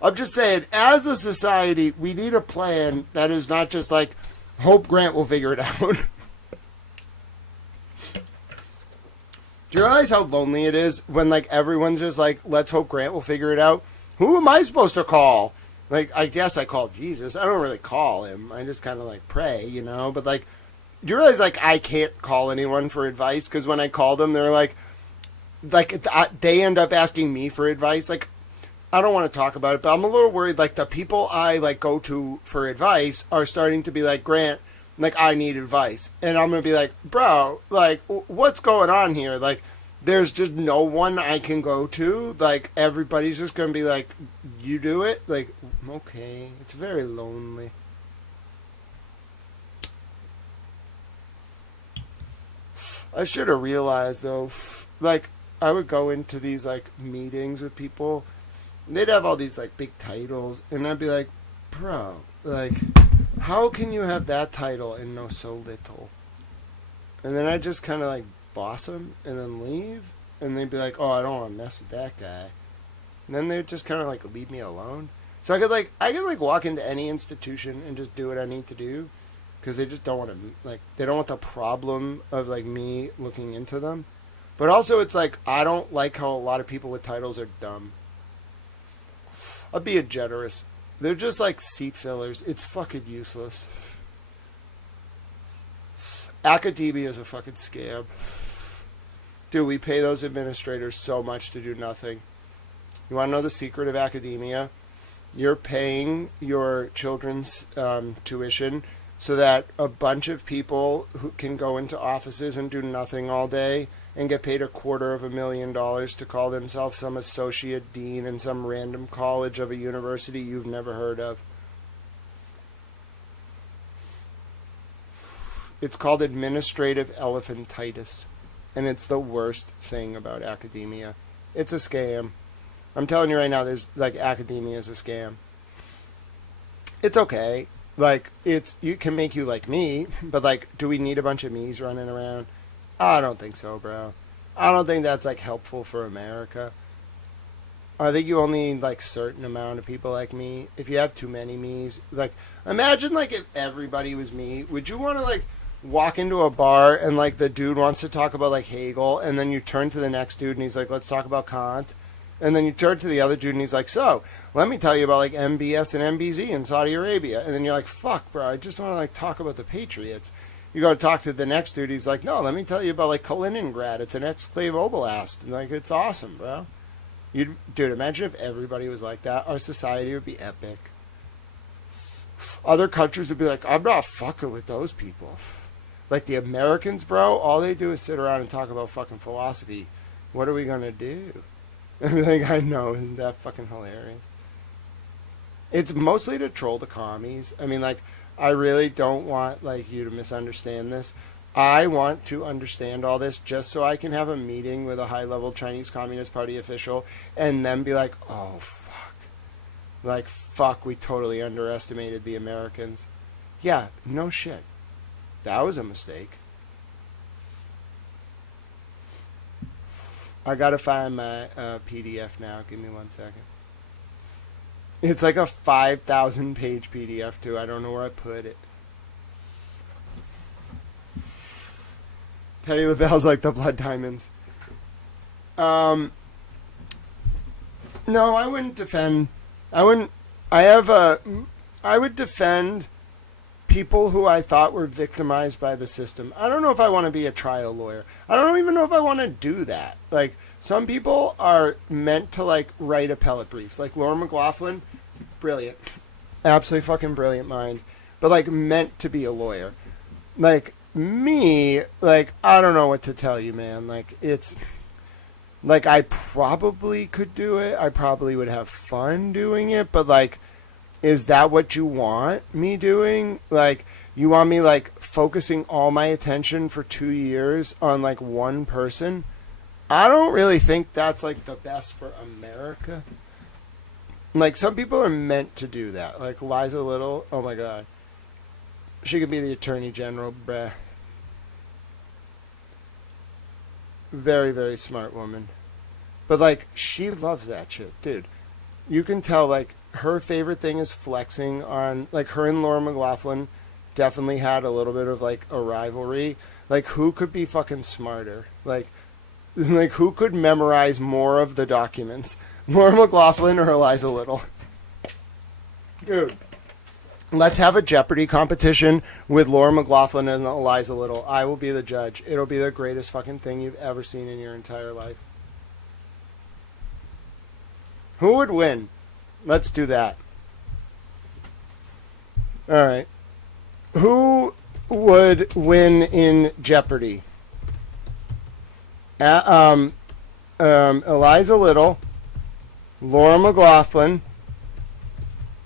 I'm just saying, as a society, we need a plan that is not just like, hope Grant will figure it out. Do you realize how lonely it is when, like, everyone's just like, let's hope Grant will figure it out? Who am I supposed to call? Like, I guess I call Jesus. I don't really call him. I just kind of, like, pray, you know? But, like, do you realize, like, I can't call anyone for advice? Because when I call them, they're like, they end up asking me for advice. Like, I don't want to talk about it, but I'm a little worried, like, the people I, like, go to for advice are starting to be like, Grant, like, I need advice. And I'm going to be like, bro, like, what's going on here? Like, there's just no one I can go to. Like, everybody's just going to be like, you do it? Like, okay. It's very lonely. I should have realized, though, like, I would go into these, like, meetings with people. And they'd have all these, like, big titles. And I'd be like, bro, like, how can you have that title and know so little? And then I'd just kind of, like, boss them and then leave. And they'd be like, oh, I don't want to mess with that guy. And then they'd just kind of, like, leave me alone. So I could walk into any institution and just do what I need to do. Because they just don't want to, like, they don't want the problem of, like, me looking into them. But also it's like, I don't like how a lot of people with titles are dumb. I'll be generous. They're just like seat fillers. It's fucking useless. Academia is a fucking scam. Dude, we pay those administrators so much to do nothing. You want to know the secret of academia? You're paying your children's tuition so that a bunch of people who can go into offices and do nothing all day and get paid $250,000 to call themselves some associate dean in some random college of a university you've never heard of. It's called administrative elephantitis, and it's the worst thing about academia. It's a scam. I'm telling you right now, there's, like, academia is a scam. It's okay. Like, you can make you like me, but, like, do we need a bunch of me's running around? I don't think so, bro. I don't think that's, like, helpful for America. I think you only need, like, certain amount of people like me. If you have too many me's, like, imagine, like, if everybody was me. Would you want to, like, walk into a bar and, like, the dude wants to talk about, like, Hegel, and then you turn to the next dude and he's like, let's talk about Kant. And then you turn to the other dude and he's like, so, let me tell you about, like, MBS and MBZ in Saudi Arabia. And then you're like, fuck, bro, I just want to, like, talk about the Patriots. You go to talk to the next dude, he's like, no, let me tell you about, like, Kaliningrad. It's an exclave oblast. And, like, it's awesome, bro. Dude, imagine if everybody was like that. Our society would be epic. Other countries would be like, I'm not fucking with those people. Like, the Americans, bro, all they do is sit around and talk about fucking philosophy. What are we gonna do? I mean, like, I know, isn't that fucking hilarious? It's mostly to troll the commies. I mean, like, I really don't want, like, you to misunderstand this. I want to understand all this just so I can have a meeting with a high-level Chinese Communist Party official and then be like, oh, fuck. Like, fuck, we totally underestimated the Americans. Yeah, no shit. That was a mistake. I gotta find my PDF now. Give me 1 second. It's like a 5,000 page PDF too. I don't know where I put it. Petty LaBelle's like the blood diamonds. No, I wouldn't defend. I would defend people who I thought were victimized by the system. I don't know if I want to be a trial lawyer. I don't even know if I want to do that. Like, some people are meant to, like, write appellate briefs. Like, Laura McLaughlin, brilliant. Absolutely fucking brilliant mind. But, like, meant to be a lawyer. Like, me, like, I don't know what to tell you, man. Like, it's... Like, I probably could do it. I probably would have fun doing it. But, like... Is that what you want me doing? Like, You want me, like, focusing all my attention for 2 years on, like, one person? I don't really think that's, like, the best for America. Like, some people are meant to do that. Like, Liza Little, oh my god. She could be the Attorney General, bruh. Very, very smart woman. But, like, she loves that shit, dude. You can tell, like, her favorite thing is flexing on, like, her and Laura McLaughlin definitely had a little bit of, like, a rivalry. Like, who could be fucking smarter? Like, who could memorize more of the documents? Laura McLaughlin or Eliza Little? Dude. Let's have a Jeopardy competition with Laura McLaughlin and Eliza Little. I will be the judge. It'll be the greatest fucking thing you've ever seen in your entire life. Who would win? Let's do that. All right. Who would win in Jeopardy? Eliza Little, Laura McLaughlin,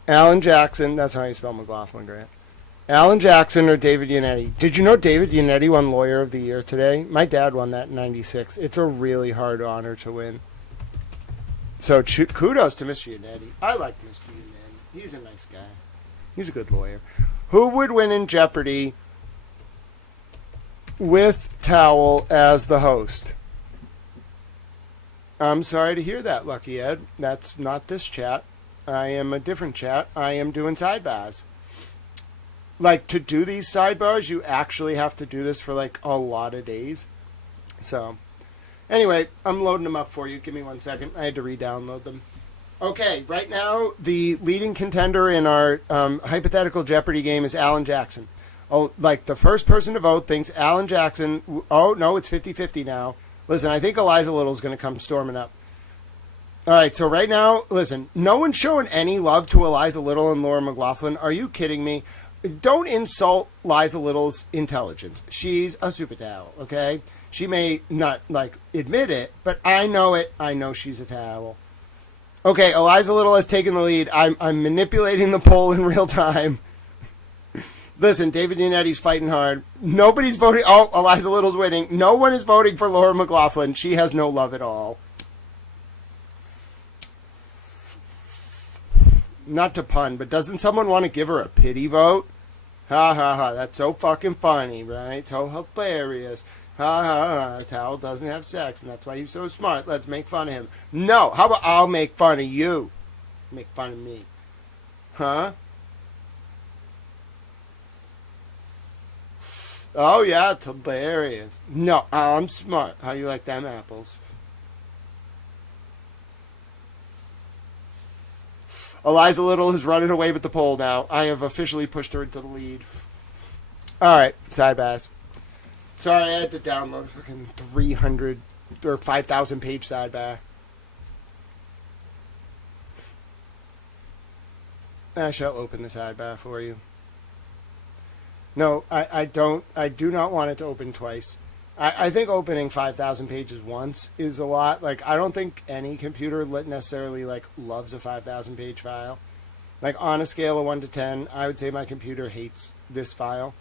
Alan Jackson. That's how you spell McLaughlin, Grant. Alan Jackson or David Yannetti. Did you know David Yannetti won Lawyer of the Year today? My dad won that in 96. It's a really hard honor to win. So kudos to Mr. Yannetti. I like Mr. Yannetti. He's a nice guy. He's a good lawyer. Who would win in Jeopardy with Towel as the host? I'm sorry to hear that, Lucky Ed. That's not this chat. I am a different chat. I am doing sidebars. Like, to do these sidebars, you actually have to do this for, like, a lot of days. So, anyway, I'm loading them up for you. Give me 1 second. I had to re-download them. Okay, right now, the leading contender in our hypothetical Jeopardy game is Alan Jackson. Oh, like, the first person to vote thinks Alan Jackson... Oh, no, it's 50-50 now. Listen, I think Eliza Little's going to come storming up. All right, so right now, listen, no one's showing any love to Eliza Little and Laura McLaughlin. Are you kidding me? Don't insult Liza Little's intelligence. She's a super towel, okay? She may not, like, admit it, but I know it. I know she's a towel. Okay, Eliza Little has taken the lead. I'm manipulating the poll in real time. Listen, David Yannetti's fighting hard. Nobody's voting. Oh, Eliza Little's winning. No one is voting for Laura McLaughlin. She has no love at all. Not to pun, but doesn't someone want to give her a pity vote? Ha ha ha, that's so fucking funny, right? So hilarious. Ha ha ha, Towel doesn't have sex, and that's why he's so smart. Let's make fun of him. No, how about I'll make fun of you? Make fun of me. Huh? Oh yeah, it's hilarious. No, I'm smart. How do you like them apples? Eliza Little is running away with the poll now. I have officially pushed her into the lead. All right, Sidebahs. Sorry, I had to download a fucking 300 or 5,000 page Sidebar. I shall open the Sidebar for you. No, I do not want it to open twice. I think opening 5,000 pages once is a lot. Like, I don't think any computer necessarily, like, loves a 5,000 page file. Like, on a scale of 1 to 10, I would say my computer hates this file.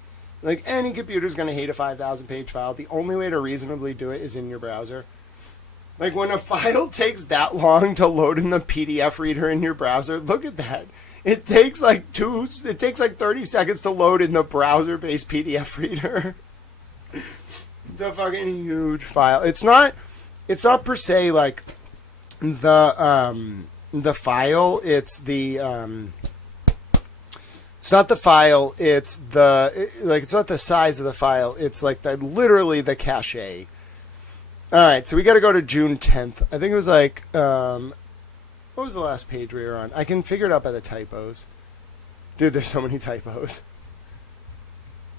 Like, any computer's going to hate a 5,000 page file. The only way to reasonably do it is in your browser. Like, when a file takes that long to load in the PDF reader in your browser, look at that. It takes like 30 seconds to load in the browser-based PDF reader. It's a fucking huge file. It's not per se like the file. It's not the file. It's not the size of the file. It's like literally the cache. All right, so we got to go to June 10th. I think it was like what was the last page we were on? I can figure it out by the typos. Dude, there's so many typos.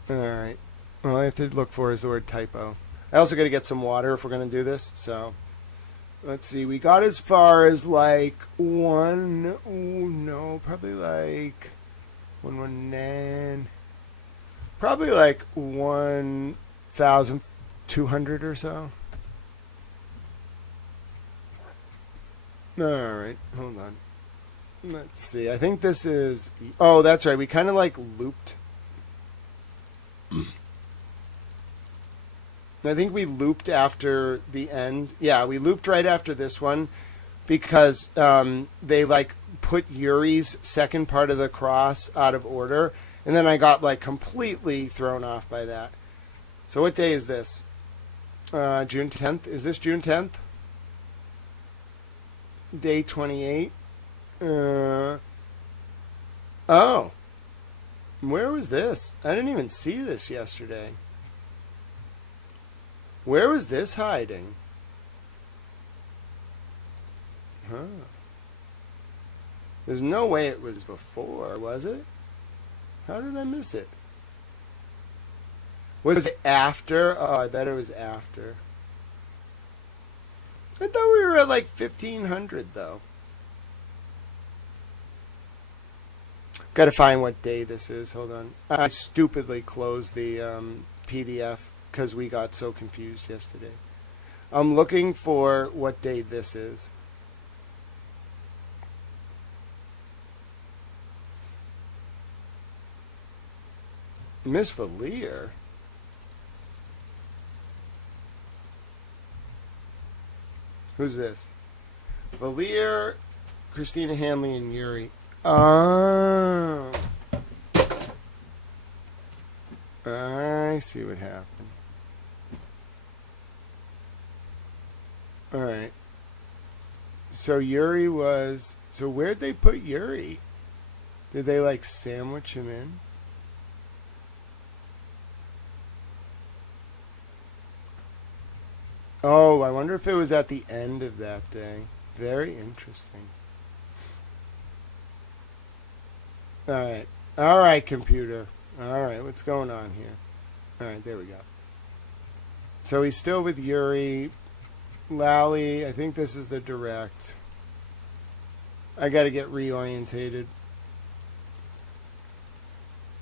All right. All I have to look for is the word typo. I also got to get some water if we're going to do this. So, let's see. We got as far as like probably like 119. Probably like 1,200 or so. All right. Hold on. Let's see. I think this is... Oh, that's right. We kind of like looped I think we looped after the end. Yeah, we looped right after this one because they like put Yuri's second part of the cross out of order, and then I got like completely thrown off by that. So what day is this? June 10th? Is this June 10th? Day 28? Oh. Where was this? I didn't even see this yesterday. Where was this hiding? Huh. There's no way it was before, was it? How did I miss it? Was it after? Oh, I bet it was after. I thought we were at like 1500 though. Gotta find what day this is. Hold on. I stupidly closed the PDF because we got so confused yesterday. I'm looking for what day this is. Miss Valier? Who's this? Valier, Christina Hanley, and Yuri. Oh. I see what happened. Alright. So Yuri was... So where'd they put Yuri? Did they like sandwich him in? Oh, I wonder if it was at the end of that day. Very interesting. Alright. Alright, computer. Alright, what's going on here? Alright, there we go. So he's still with Yuri. Lally, I think this is the direct. I gotta get reorientated.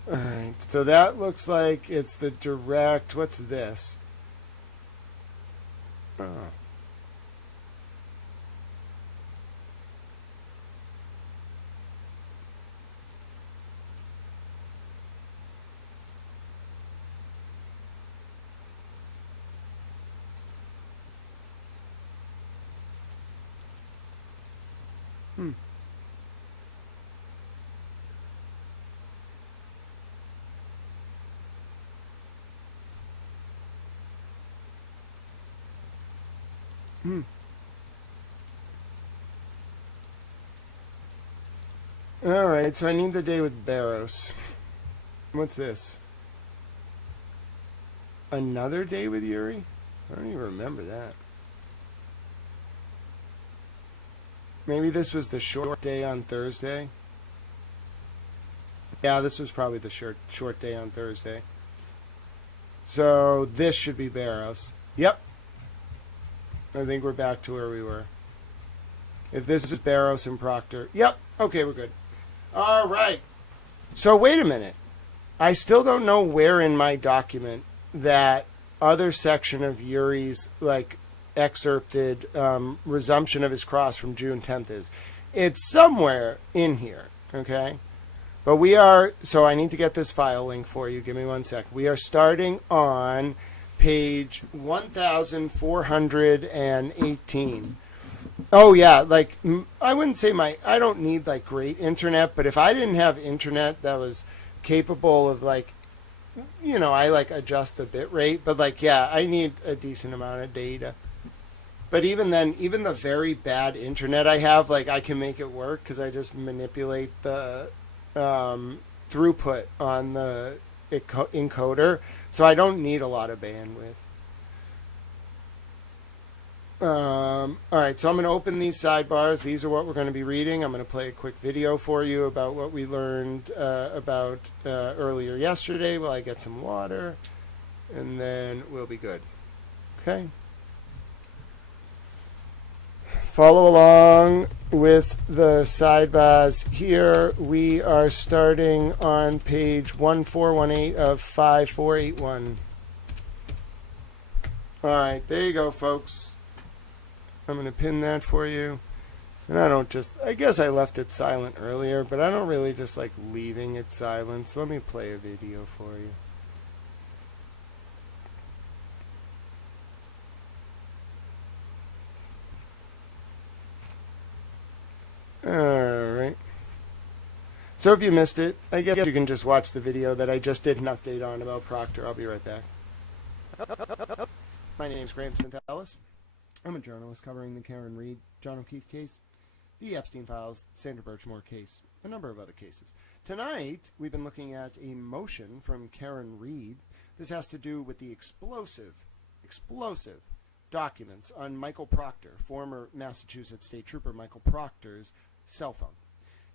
Alright, so that looks like it's the direct. What's this? Oh. Hmm. Hmm. Alright, so I need the day with Barros. What's this? Another day with Yuri? I don't even remember that. Maybe this was the short day on Thursday? Yeah, this was probably the short day on Thursday. So this should be Barros. Yep. I think we're back to where we were. If this is Barros and Proctor. Yep. Okay, we're good. All right. So wait a minute. I still don't know where in my document that other section of Yuri's like excerpted resumption of his cross from June 10th is. It's somewhere in here. Okay. But we are, so I need to get this file link for you. Give me 1 sec. We are starting on page 1418. Oh yeah, like I wouldn't say I don't need like great internet, but if I didn't have internet that was capable of like, you know, I like adjust the bit rate, but like, yeah, I need a decent amount of data. But even then, even the very bad internet I have, like I can make it work because I just manipulate the throughput on the encoder, so I don't need a lot of bandwidth. All right, so I'm going to open these sidebars. These are what we're going to be reading. I'm going to play a quick video for you about what we learned about earlier yesterday while I get some water, and then we'll be good. Okay. Follow along with the sidebars here. We are starting on page 1418 of 5481. All right, there you go, folks. I'm going to pin that for you. And I guess I left it silent earlier, but I don't really just like leaving it silent. So let me play a video for you. Alright. So if you missed it, I guess you can just watch the video that I just did an update on about Proctor. I'll be right back. My name is Grant Smith-Ellis. I'm a journalist covering the Karen Reed, John O'Keefe case, the Epstein files, Sandra Birchmore case, a number of other cases. Tonight, we've been looking at a motion from Karen Reed. This has to do with the explosive documents on Michael Proctor, former Massachusetts State Trooper Michael Proctor's cell phone.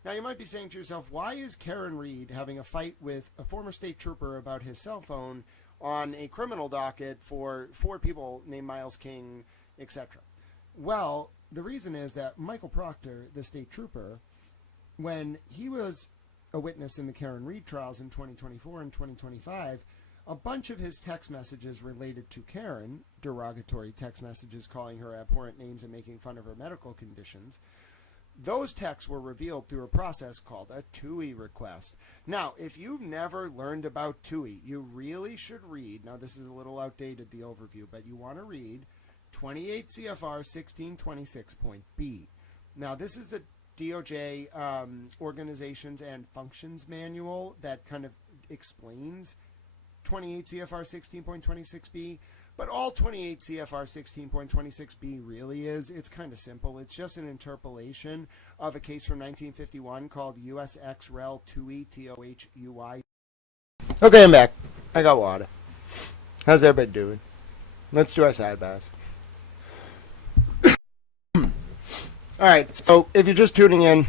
Now, you might be saying to yourself, why is Karen Reed having a fight with a former state trooper about his cell phone on a criminal docket for 4 people named Miles King, etc.? Well, the reason is that Michael Proctor, the state trooper, when he was a witness in the Karen Reed trials in 2024 and 2025, a bunch of his text messages related to Karen, derogatory text messages calling her abhorrent names and making fun of her medical conditions, those texts were revealed through a process called a TUI request. Now, if you've never learned about TUI, you really should read, now this is a little outdated, the overview, but you want to read 28 CFR 1626.b. Now, this is the DOJ Organizations and Functions Manual that kind of explains 28 CFR 16.26b, but all 28 CFR 16.26b really is, it's kind of simple. It's just an interpolation of a case from 1951 called US Ex Rel TUI, TOHUI. Okay, I'm back. I got water. How's everybody doing? Let's do our sidebars. All right, so if you're just tuning in,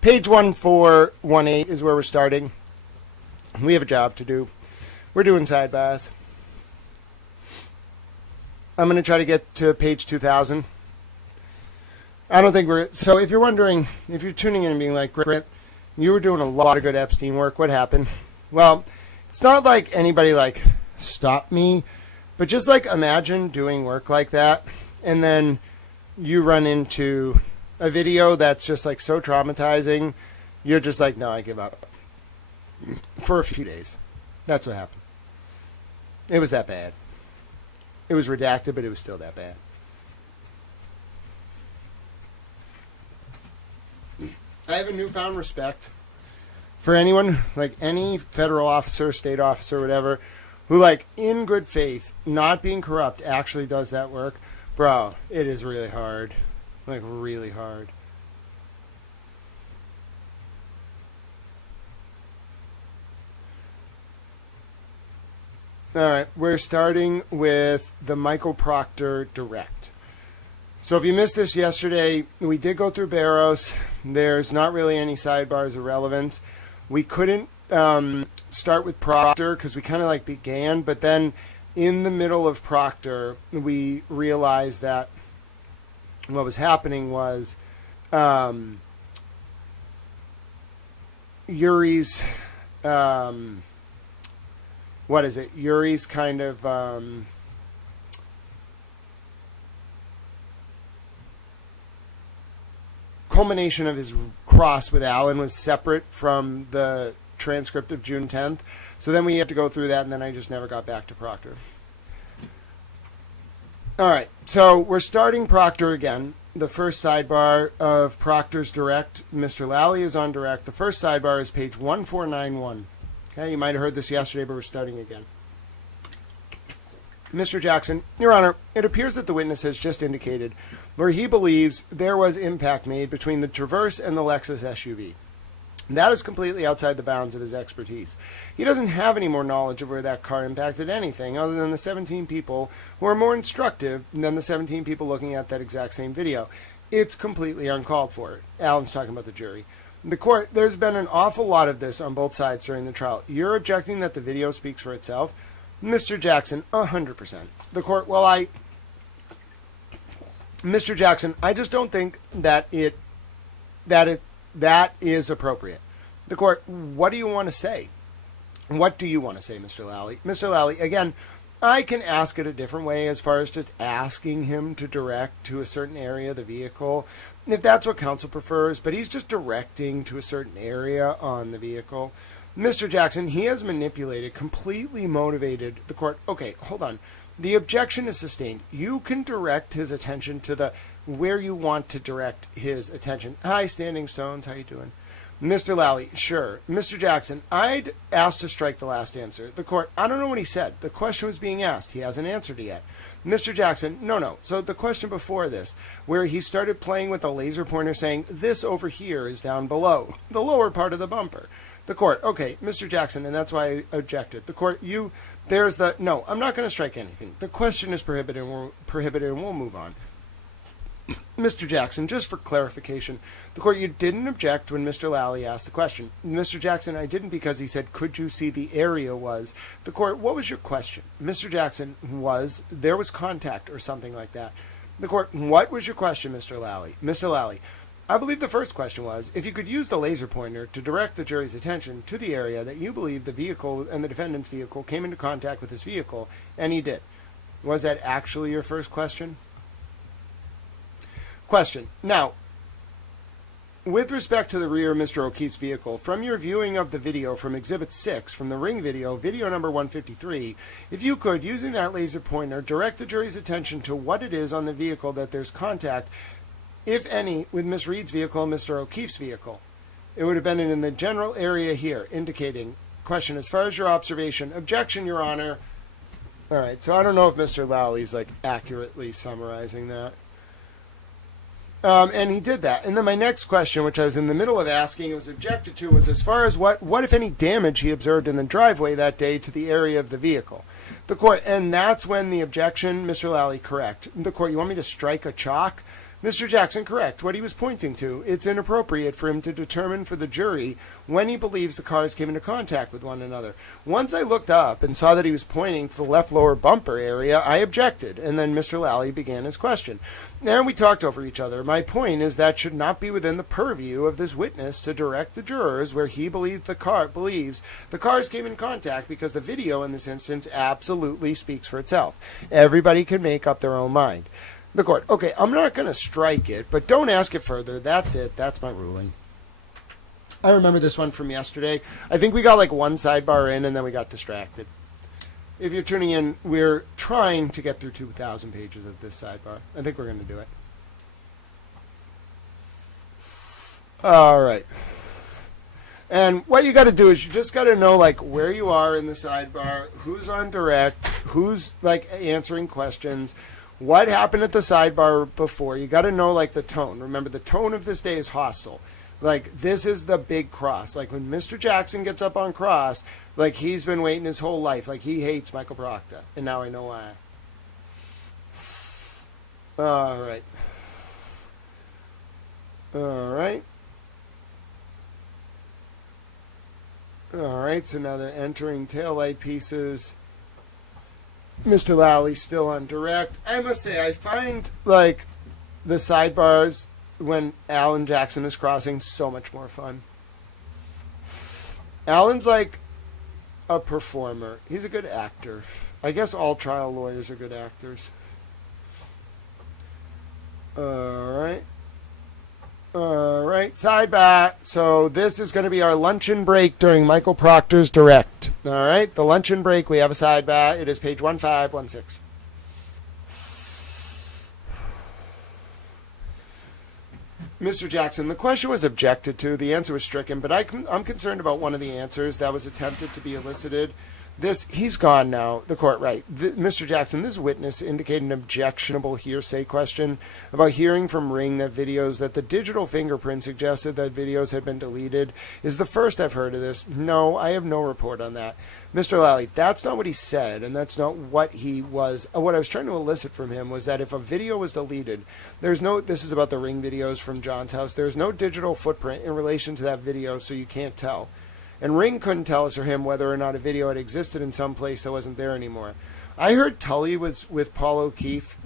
page 1418 is where we're starting. We have a job to do. We're doing sidebars. I'm going to try to get to page 2000. I don't think we're... So if you're wondering, if you're tuning in and being like, Grit, you were doing a lot of good Epstein work. What happened? Well, it's not like anybody, like, stopped me. But just, like, imagine doing work like that. And then you run into a video that's just, like, so traumatizing. You're just like, no, I give up. For a few days. That's what happened. It was that bad. It was redacted, but it was still that bad. I have a newfound respect for anyone, like any federal officer, state officer, whatever, who, like, in good faith, not being corrupt, actually does that work. Bro, it is really hard. Like, really hard. All right, we're starting with the Michael Proctor Direct. So if you missed this yesterday, we did go through Barrows. There's not really any sidebars of relevance. We couldn't start with Proctor because we kind of like began, but then in the middle of Proctor, we realized that what was happening was Yuri's... what is it? Yuri's kind of culmination of his cross with Alan was separate from the transcript of June 10th. So then we had to go through that, and then I just never got back to Proctor. All right, so we're starting Proctor again. The first sidebar of Proctor's Direct. Mr. Lally is on Direct. The first sidebar is page 1491. Okay, you might have heard this yesterday, but we're starting again. Mr. Jackson, Your Honor, it appears that the witness has just indicated where he believes there was impact made between the Traverse and the Lexus SUV. That is completely outside the bounds of his expertise. He doesn't have any more knowledge of where that car impacted anything other than the 17 people who are more instructive than the 17 people looking at that exact same video. It's completely uncalled for. Alan's talking about the jury. The court, there's been an awful lot of this on both sides during the trial. You're objecting that the video speaks for itself? Mr. Jackson, 100%. The court, Mr. Jackson, I just don't think that that is appropriate. The court, what do you want to say? What do you want to say, Mr. Lally? Mr. Lally, again, I can ask it a different way as far as just asking him to direct to a certain area of the vehicle, if that's what counsel prefers, but he's just directing to a certain area on the vehicle. Mr. Jackson, he has manipulated, completely motivated the court. Okay, hold on. The objection is sustained. You can direct his attention to where you want to direct his attention. Hi, Standing Stones. How you doing? Mr. Lally, sure. Mr. Jackson, I'd asked to strike the last answer. The court, I don't know what he said. The question was being asked. He hasn't answered it yet. Mr. Jackson, no. So the question before this, where he started playing with a laser pointer saying, this over here is down below, the lower part of the bumper. The court, okay, Mr. Jackson, and that's why I objected. The court, no, I'm not going to strike anything. The question is prohibited, and we'll move on. Mr. Jackson, just for clarification, the court, you didn't object when Mr. Lally asked the question. Mr. Jackson, I didn't because he said, could you see the area was? The court, what was your question? Mr. Jackson, there was contact or something like that. The court, what was your question, Mr. Lally? Mr. Lally, I believe the first question was, if you could use the laser pointer to direct the jury's attention to the area that you believe the vehicle and the defendant's vehicle came into contact with this vehicle, and he did. Was that actually your first question? Question. Now, with respect to the rear of Mr. O'Keefe's vehicle, from your viewing of the video from Exhibit 6, from the Ring video, video number 153, if you could, using that laser pointer, direct the jury's attention to what it is on the vehicle that there's contact, if any, with Miss Reed's vehicle and Mr. O'Keefe's vehicle. It would have been in the general area here, indicating, question, as far as your observation, objection, Your Honor. All right, so I don't know if Mr. Lally's, accurately summarizing that. And he did that. And then my next question, which I was in the middle of asking, it was objected to, was as far as what if any damage he observed in the driveway that day to the area of the vehicle. The court, and that's when the objection, Mr. Lally, correct. The court, you want me to strike a chalk? Mr. Jackson, correct. What he was pointing to, it's inappropriate for him to determine for the jury when he believes the cars came into contact with one another. Once I looked up and saw that he was pointing to the left lower bumper area, I objected, and then Mr. Lally began his question. And we talked over each other. My point is that should not be within the purview of this witness to direct the jurors where he believes the cars came in contact, because the video in this instance absolutely speaks for itself. Everybody can make up their own mind. The court, okay, I'm not going to strike it, but don't ask it further. That's it. That's my ruling. I remember this one from yesterday. I think we got one sidebar in, and then we got distracted. If you're tuning in, we're trying to get through 2,000 pages of this sidebar. I think we're going to do it. All right. And what you got to do is you just got to know where you are in the sidebar, who's on direct, who's answering questions, what happened at the sidebar before. You got to know the tone. Remember, the tone of this day is hostile. This is the big cross. When Mr. Jackson gets up on cross, he's been waiting his whole life. He hates Michael Proctor. And now I know why. All right. All right. All right, so now they're entering taillight pieces. Mr. Lally's still on direct. I must say, I find, the sidebars when Alan Jackson is crossing so much more fun. Alan's a performer. He's a good actor. I guess all trial lawyers are good actors. All right. All right, sidebar. So this is going to be our luncheon break during Michael Proctor's direct. All right, the luncheon break, we have a sidebar. It is page 1516. Mr. Jackson, the question was objected to. The answer was stricken, but I'm concerned about one of the answers that was attempted to be elicited. He's gone now, the court, right. Mr. Jackson, this witness indicated an objectionable hearsay question about hearing from Ring that the digital fingerprint suggested that videos had been deleted. Is the first I've heard of this. No, I have no report on that. Mr. Lally, that's not what he said, and that's not what he was. What I was trying to elicit from him was that if a video was deleted, this is about the Ring videos from John's house, there's no digital footprint in relation to that video, so you can't tell. And Ring couldn't tell us or him whether or not a video had existed in some place that wasn't there anymore. I heard Tully was with Paul O'Keefe,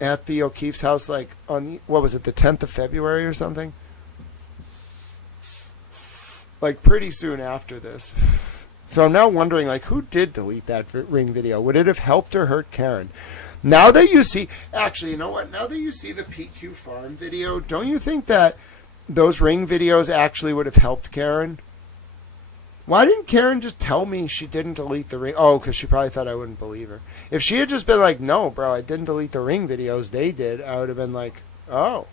at the O'Keefe's house, on, what was it, the 10th of February or something? Pretty soon after this. So I'm now wondering, who did delete that Ring video? Would it have helped or hurt Karen? Now that you see, actually, you know what? Now that you see the PQ Farm video, don't you think that those Ring videos actually would have helped Karen? Why didn't Karen just tell me she didn't delete the ring? Oh, because she probably thought I wouldn't believe her. If she had just been like, no, bro, I didn't delete the ring videos, they did, I would have been like, oh.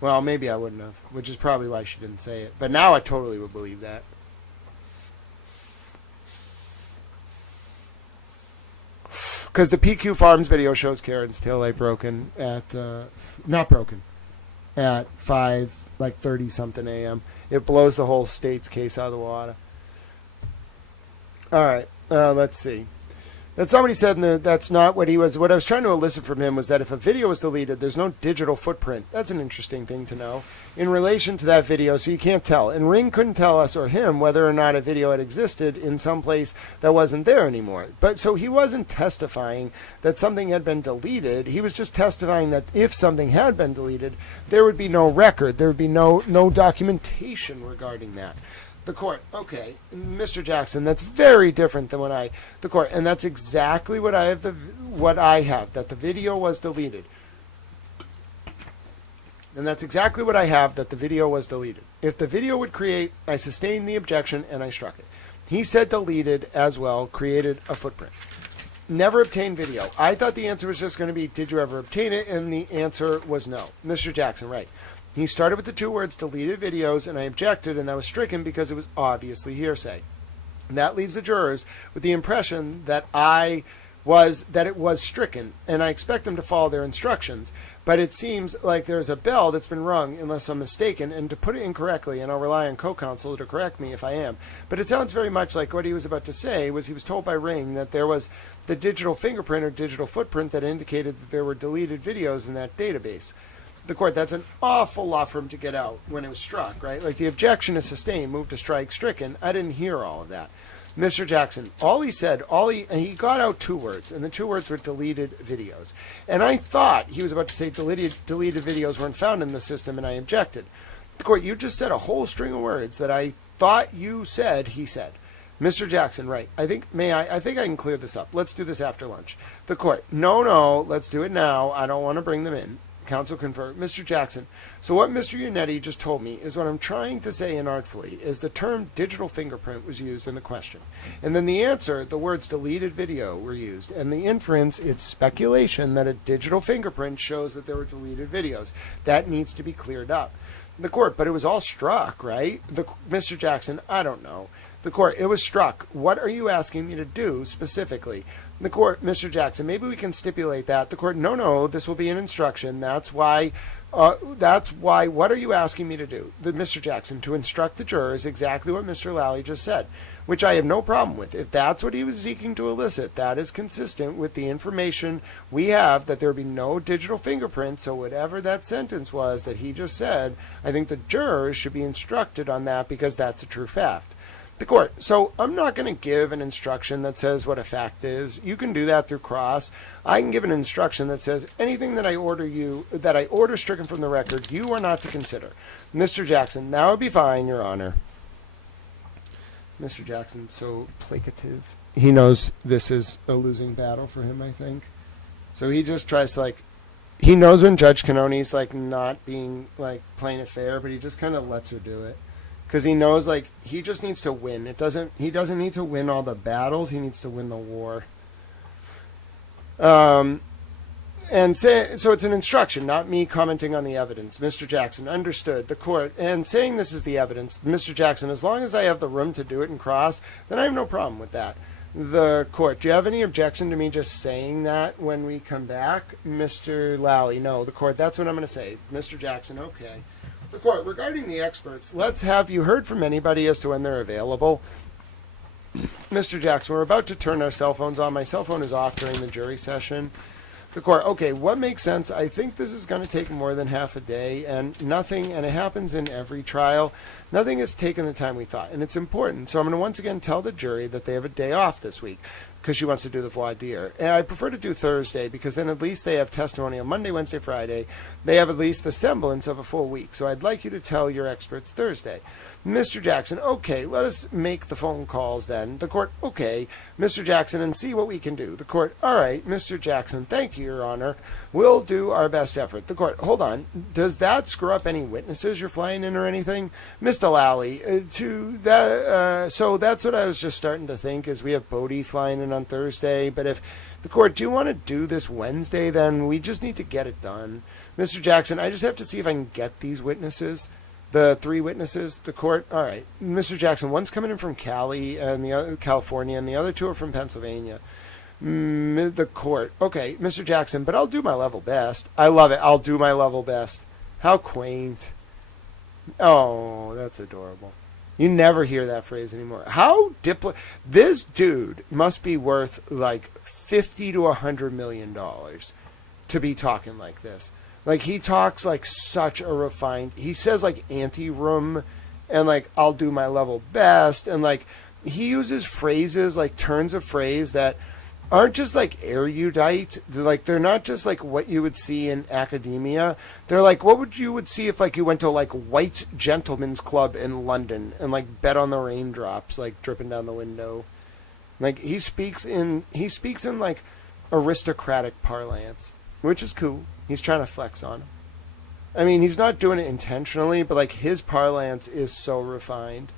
Well, maybe I wouldn't have, which is probably why she didn't say it. But now I totally would believe that. Because the PQ Farms video shows Karen's taillight broken at, not broken, at 5:30 something a.m. It blows the whole state's case out of the water. All right, let's see. That somebody said that's not what he was. What I was trying to elicit from him was that if a video was deleted, there's no digital footprint. That's an interesting thing to know in relation to that video, so you can't tell. And Ring couldn't tell us or him whether or not a video had existed in some place that wasn't there anymore. But so he wasn't testifying that something had been deleted. He was just testifying that if something had been deleted, there would be no record. There would be no documentation regarding that. The court, okay, Mr. Jackson, that's very different than the court, and that's exactly what I have, that the video was deleted. And that's exactly what I have, that the video was deleted. If the video would create, I sustained the objection and I struck it. He said deleted as well, created a footprint. Never obtained video. I thought the answer was just going to be, did you ever obtain it? And the answer was no. Mr. Jackson, right. He started with the two words deleted videos, and I objected, and that was stricken because it was obviously hearsay. And that leaves the jurors with the impression that it was stricken, and I expect them to follow their instructions. But it seems like there's a bell that's been rung, unless I'm mistaken, and to put it incorrectly, and I'll rely on co-counsel to correct me if I am, but it sounds very much like what he was about to say was he was told by Ring that there was the digital fingerprint or digital footprint that indicated that there were deleted videos in that database. The court, that's an awful lot for him to get out when it was struck, right? Like the objection is sustained, moved to strike, stricken. I didn't hear all of that. Mr. Jackson, and he got out two words, and the two words were deleted videos. And I thought he was about to say deleted videos weren't found in the system, and I objected. The court, you just said a whole string of words that I thought you said he said. Mr. Jackson, right. I think I can clear this up. Let's do this after lunch. The court, no, let's do it now. I don't want to bring them in. Counsel confirmed. Mr. Jackson, so what Mr. Unetti just told me is what I'm trying to say inartfully is the term digital fingerprint was used in the question. And then the answer, the words deleted video were used. And the inference, it's speculation that a digital fingerprint shows that there were deleted videos. That needs to be cleared up. The court, but it was all struck, right? Mr. Jackson, I don't know. The court, it was struck. What are you asking me to do specifically? The court, Mr. Jackson, maybe we can stipulate that. The court, no, this will be an instruction. That's why, what are you asking me to do? Mr. Jackson, to instruct the jurors exactly what Mr. Lally just said, which I have no problem with. If that's what he was seeking to elicit, that is consistent with the information we have that there be no digital fingerprint. So whatever that sentence was that he just said, I think the jurors should be instructed on that because that's a true fact. The court, so I'm not going to give an instruction that says what a fact is. You can do that through cross. I can give an instruction that says anything that I order stricken from the record, you are not to consider. Mr. Jackson, that would be fine, Your Honor. Mr. Jackson, so placative. He knows this is a losing battle for him, I think. So he just tries to he knows when Judge Cannoni's not being playing it fair, but he just kind of lets her do it. Because he knows, he just needs to win. He doesn't need to win all the battles. He needs to win the war. So it's an instruction, not me commenting on the evidence. Mr. Jackson, understood. The court, and saying this is the evidence, Mr. Jackson, as long as I have the room to do it in cross, then I have no problem with that. The court, do you have any objection to me just saying that when we come back? Mr. Lally, no. The court, that's what I'm going to say. Mr. Jackson, okay. The court, regarding the experts, have you heard from anybody as to when they're available? Mr. Jackson, we're about to turn our cell phones on. My cell phone is off during the jury session. The court, okay, what makes sense? I think this is going to take more than half a day, and it happens in every trial, nothing has taken the time we thought, and it's important. So I'm going to once again tell the jury that they have a day off this week. because she wants to do the voir dire. And I prefer to do Thursday because then at least they have testimony on Monday, Wednesday, Friday. They have at least the semblance of a full week. So I'd like you to tell your experts Thursday. Mr. Jackson, okay, let us make the phone calls then. The court, okay, Mr. Jackson, and see what we can do. The court, all right, Mr. Jackson, thank you, Your Honor. We'll do our best effort. The court, hold on. Does that screw up any witnesses you're flying in or anything? Mr. Lally, so that's what I was just starting to think is we have Bodie flying in on Thursday, but if the court, do you want to do this Wednesday then? We just need to get it done. Mr. Jackson, I just have to see if I can get these witnesses. The 3 witnesses, the court, all right. Mr. Jackson, one's coming in from Cali and the other California, and the other 2 are from Pennsylvania. The court, okay, Mr. Jackson, but I'll do my level best. I love it. I'll do my level best. How quaint. Oh, that's adorable. You never hear that phrase anymore. How this dude must be worth like $50 to $100 million to be talking like this. Like, he talks like such a refined, he says like anti-room and like, I'll do my level best. And like, he uses phrases, like turns of phrase that aren't just like erudite. They're not just like what you would see in academia. They're like what you would see if like you went to like white gentlemen's club in London and like bet on the raindrops like dripping down the window. Like, he speaks in like aristocratic parlance, which is cool. He's trying to flex on him. I mean, he's not doing it intentionally, but like his parlance is so refined.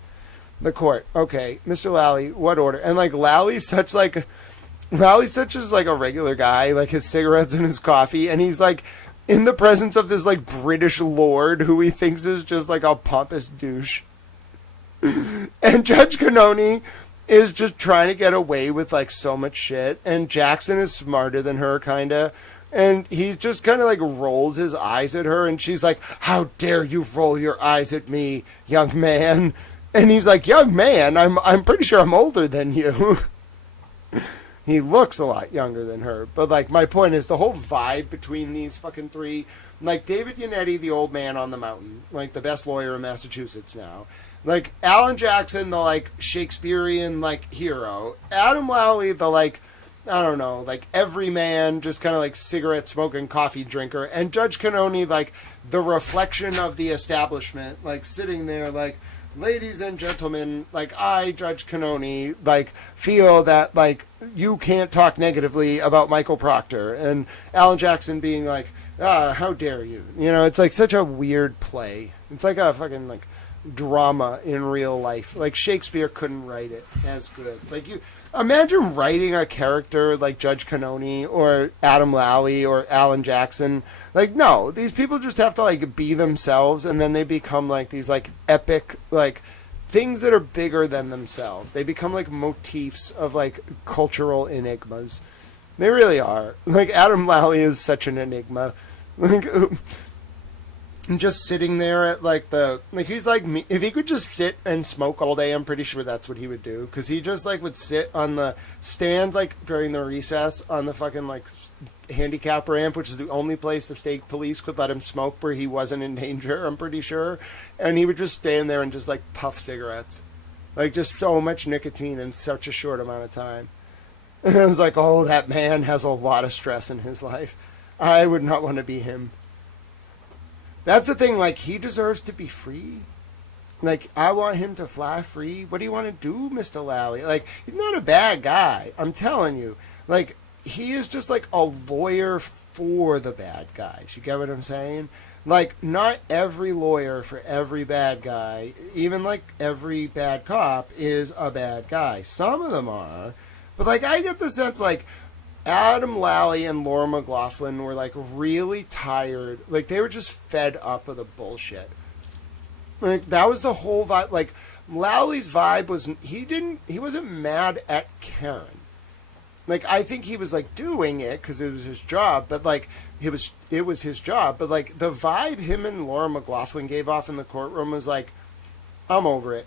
The court, okay, Mr. Lally, what order? And like Lally's such as like a regular guy, like his cigarettes and his coffee, and he's like in the presence of this like British lord who he thinks is just like a pompous douche. And Judge Canoni is just trying to get away with like so much shit, and Jackson is smarter than her, kinda. And he just kind of like rolls his eyes at her, and she's like, how dare you roll your eyes at me, young man? And he's like, young man, I'm pretty sure I'm older than you. He looks a lot younger than her. But like, my point is the whole vibe between these fucking 3, like David Yannetti, the old man on the mountain, like the best lawyer in Massachusetts now. Like Alan Jackson, the like Shakespearean like hero. Adam Lally, the like, I don't know, like everyman, just kind of like cigarette smoking coffee drinker. And Judge Canoni, like the reflection of the establishment, like sitting there like, ladies and gentlemen, like I, Judge Canoni, like feel that like you can't talk negatively about Michael Proctor. And Alan Jackson being like, how dare you? You know, it's like such a weird play. It's like a fucking like drama in real life. Like Shakespeare couldn't write it as good. Like, you imagine writing a character like Judge Canoni or Adam Lally or Alan Jackson. Like, no, these people just have to like be themselves, and then they become like these like epic like things that are bigger than themselves. They become like motifs of like cultural enigmas. They really are. Like, Adam Lally is such an enigma. Like, and just sitting there at like he's like me. If he could just sit and smoke all day, I'm pretty sure that's what he would do. Because he just like would sit on the stand like during the recess on the fucking like handicap ramp, which is the only place the state police could let him smoke where he wasn't in danger, I'm pretty sure. And he would just stand there and just like puff cigarettes. Like, just so much nicotine in such a short amount of time. And I was like, oh, that man has a lot of stress in his life. I would not want to be him. That's the thing, like, he deserves to be free. Like, I want him to fly free. What do you want to do, Mr. Lally? Like, he's not a bad guy. I'm telling you. Like, he is just, like, a lawyer for the bad guys. You get what I'm saying? Like, not every lawyer for every bad guy, even, like, every bad cop is a bad guy. Some of them are. But, like, I get the sense, like, Adam Lally and Laura McLaughlin were like really tired. Like, they were just fed up with the bullshit. Like, that was the whole vibe. Like, Lally's vibe was he wasn't mad at Karen. Like, I think he was like doing it because it was his job, but like it was his job. But like the vibe him and Laura McLaughlin gave off in the courtroom was like, I'm over it.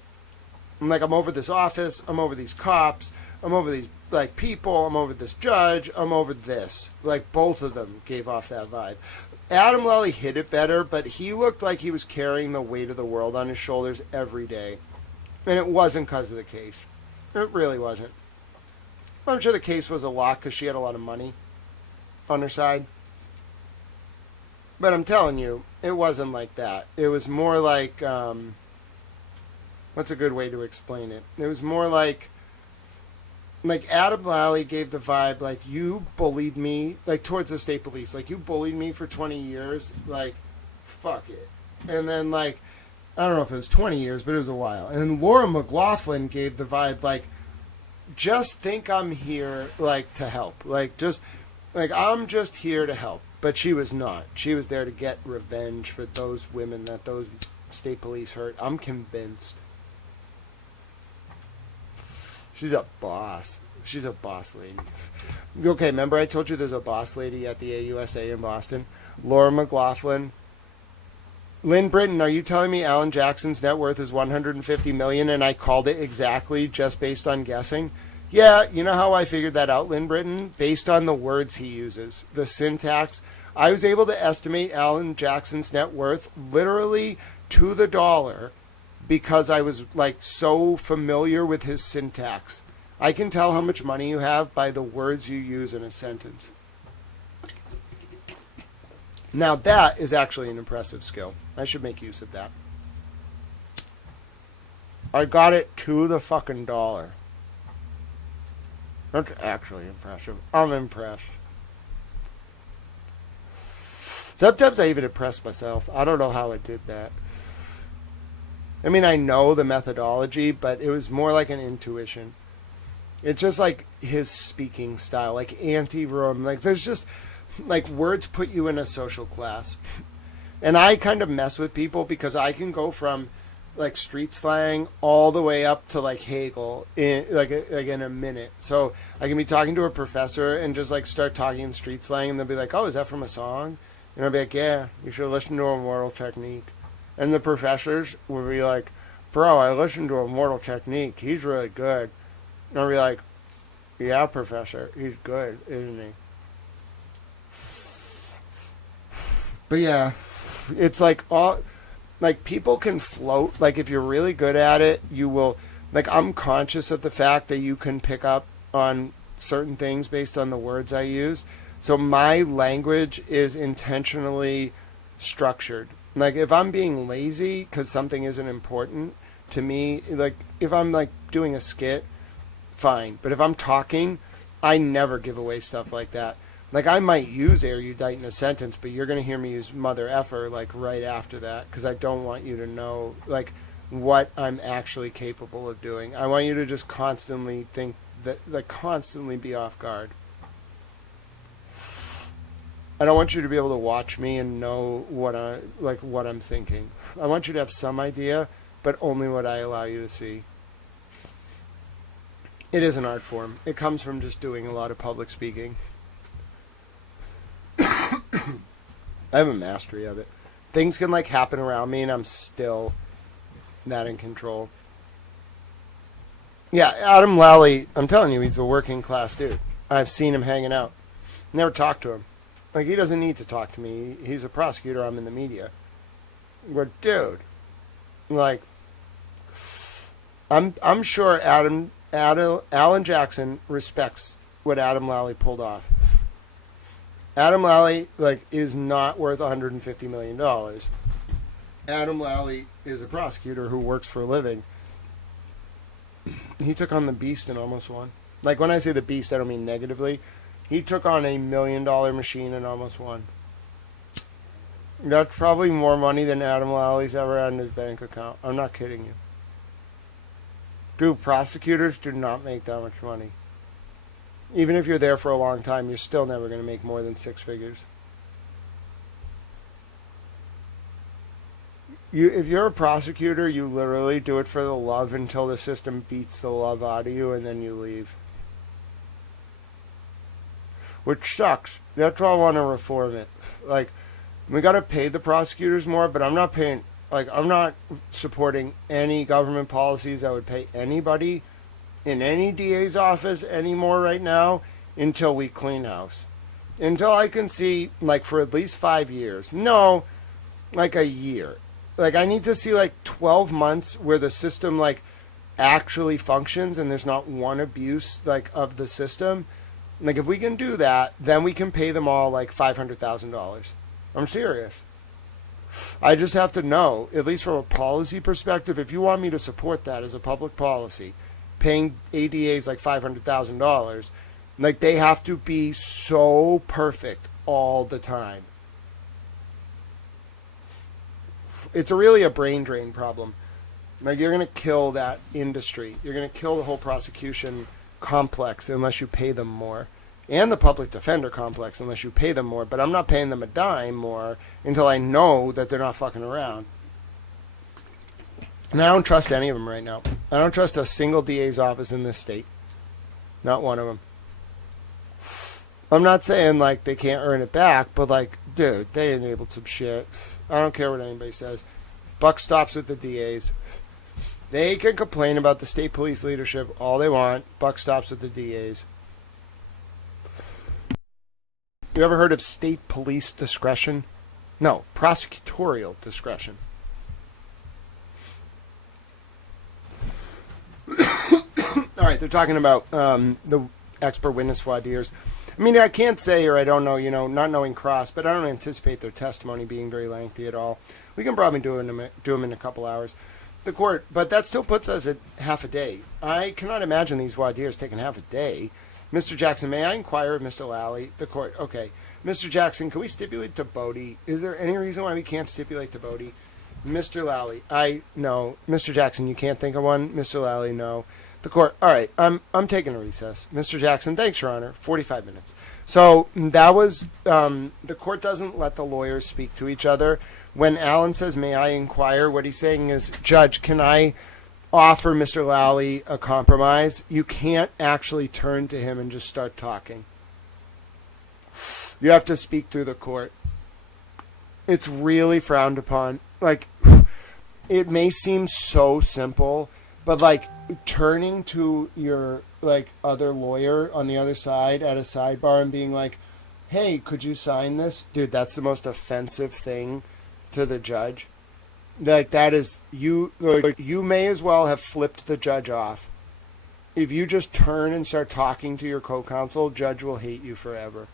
I'm over this office. I'm over these cops. I'm over these like people. I'm over this judge. I'm over this. Like, both of them gave off that vibe. Adam Lally hit it better, but he looked like he was carrying the weight of the world on his shoulders every day. And it wasn't because of the case. It really wasn't. I'm sure the case was a lot because she had a lot of money on her side. But I'm telling you, it wasn't like that. It was more like, what's a good way to explain it? It was more like Adam Lally gave the vibe, like, you bullied me, like, towards the state police. Like, you bullied me for 20 years. Like, fuck it. And then, like, I don't know if it was 20 years, but it was a while. And Laura McLaughlin gave the vibe, like, just think I'm here, like, to help. Like, just, like, I'm just here to help. But she was not. She was there to get revenge for those women that those state police hurt. I'm convinced. She's a boss. She's a boss lady. Okay, remember I told you there's a boss lady at the AUSA in Boston? Laura McLaughlin. Lynn Britton, are you telling me Alan Jackson's net worth is $150 million and I called it exactly just based on guessing? Yeah, you know how I figured that out, Lynn Britton? Based on the words he uses, the syntax. I was able to estimate Alan Jackson's net worth literally to the dollar because I was, like, so familiar with his syntax. I can tell how much money you have by the words you use in a sentence. Now, that is actually an impressive skill. I should make use of that. I got it to the fucking dollar. That's actually impressive. I'm impressed. Sometimes I even impress myself. I don't know how I did that. I mean, I know the methodology, but it was more like an intuition. It's just like his speaking style, like anti-Rome. Like, there's just, like, words put you in a social class. And I kind of mess with people because I can go from, like, street slang all the way up to, like, Hegel in in a minute. So I can be talking to a professor and just, like, start talking in street slang, and they'll be like, oh, is that from a song? And I'll be like, yeah, you should listen to Immortal Technique. And the professors will be like, bro, I listened to Immortal Technique. He's really good. And I'll be like, yeah, professor, he's good, isn't he? But yeah, it's like all... Like, people can float. Like, if you're really good at it, you will... Like, I'm conscious of the fact that you can pick up on certain things based on the words I use. So my language is intentionally structured. Like, if I'm being lazy because something isn't important to me, like, if I'm, like, doing a skit, fine. But if I'm talking, I never give away stuff like that. Like, I might use erudite in a sentence, but you're going to hear me use mother effer, like, right after that, because I don't want you to know, like, what I'm actually capable of doing. I want you to just constantly think that, like, constantly be off guard. I don't want you to be able to watch me and know what I'm thinking. I want you to have some idea, but only what I allow you to see. It is an art form. It comes from just doing a lot of public speaking. I have a mastery of it. Things can, like, happen around me and I'm still not in control. Yeah, Adam Lally, I'm telling you, he's a working class dude. I've seen him hanging out. Never talked to him. Like, he doesn't need to talk to me. He's a prosecutor. I'm in the media. But, dude, like, I'm sure Alan Jackson respects what Adam Lally pulled off. Adam Lally, like, is not worth $150 million. Adam Lally is a prosecutor who works for a living. He took on the beast and almost won. Like, when I say the beast, I don't mean negatively. He took on $1 million machine and almost won. That's probably more money than Adam Lally's ever had in his bank account. I'm not kidding you. Dude, prosecutors do not make that much money. Even if you're there for a long time, you're still never going to make more than six figures. If you're a prosecutor, you literally do it for the love until the system beats the love out of you, and then you leave. Which sucks. That's why I want to reform it. Like, we got to pay the prosecutors more, but I'm not paying... Like, I'm not supporting any government policies that would pay anybody in any DA's office anymore right now until we clean house. Until I can see, like, for at least 5 years. No, like a year. Like, I need to see, like, 12 months where the system, like, actually functions and there's not one abuse like of the system, like if we can do that, then we can pay them all like $500,000. I'm serious. I just have to know, at least from a policy perspective, if you want me to support that as a public policy, paying ADAs like $500,000, like they have to be so perfect all the time. It's really a brain drain problem. Like you're going to kill that industry. You're going to kill the whole prosecution complex unless you pay them more. And the public defender complex unless you pay them more. But I'm not paying them a dime more until I know that they're not fucking around. And I don't trust any of them right now. I don't trust a single DA's office in this state. Not one of them. I'm not saying like they can't earn it back, but like, dude, they enabled some shit. I don't care what anybody says. Buck stops with the DAs. They can complain about the state police leadership all they want. Buck stops with the DAs. You ever heard of state police discretion? No, prosecutorial discretion. All right, they're talking about the expert witness voir dires. I mean, I can't say, or I don't know, not knowing cross, but I don't anticipate their testimony being very lengthy at all. We can probably do them in a couple hours. The court, but that still puts us at half a day. I cannot imagine these voir dires taking half a day. Mr. Jackson, may I inquire of Mr. Lally? The court, okay. Mr. Jackson, can we stipulate to Bodie? Is there any reason why we can't stipulate to Bodie? Mr. Lally, no. Mr. Jackson, you can't think of one? Mr. Lally, no. The court, all right, I'm taking a recess. Mr. Jackson, thanks, Your Honor. 45 minutes. So that was, the court doesn't let the lawyers speak to each other. When Alan says, may I inquire, what he's saying is, Judge, can I offer Mr. Lally a compromise? You can't actually turn to him and just start talking. You have to speak through the court. It's really frowned upon. Like, it may seem so simple, but like turning to your like other lawyer on the other side at a sidebar and being like, hey, could you sign this? Dude, that's the most offensive thing to the judge. Like that is, you may as well have flipped the judge off. If you just turn and start talking to your co-counsel, judge will hate you forever.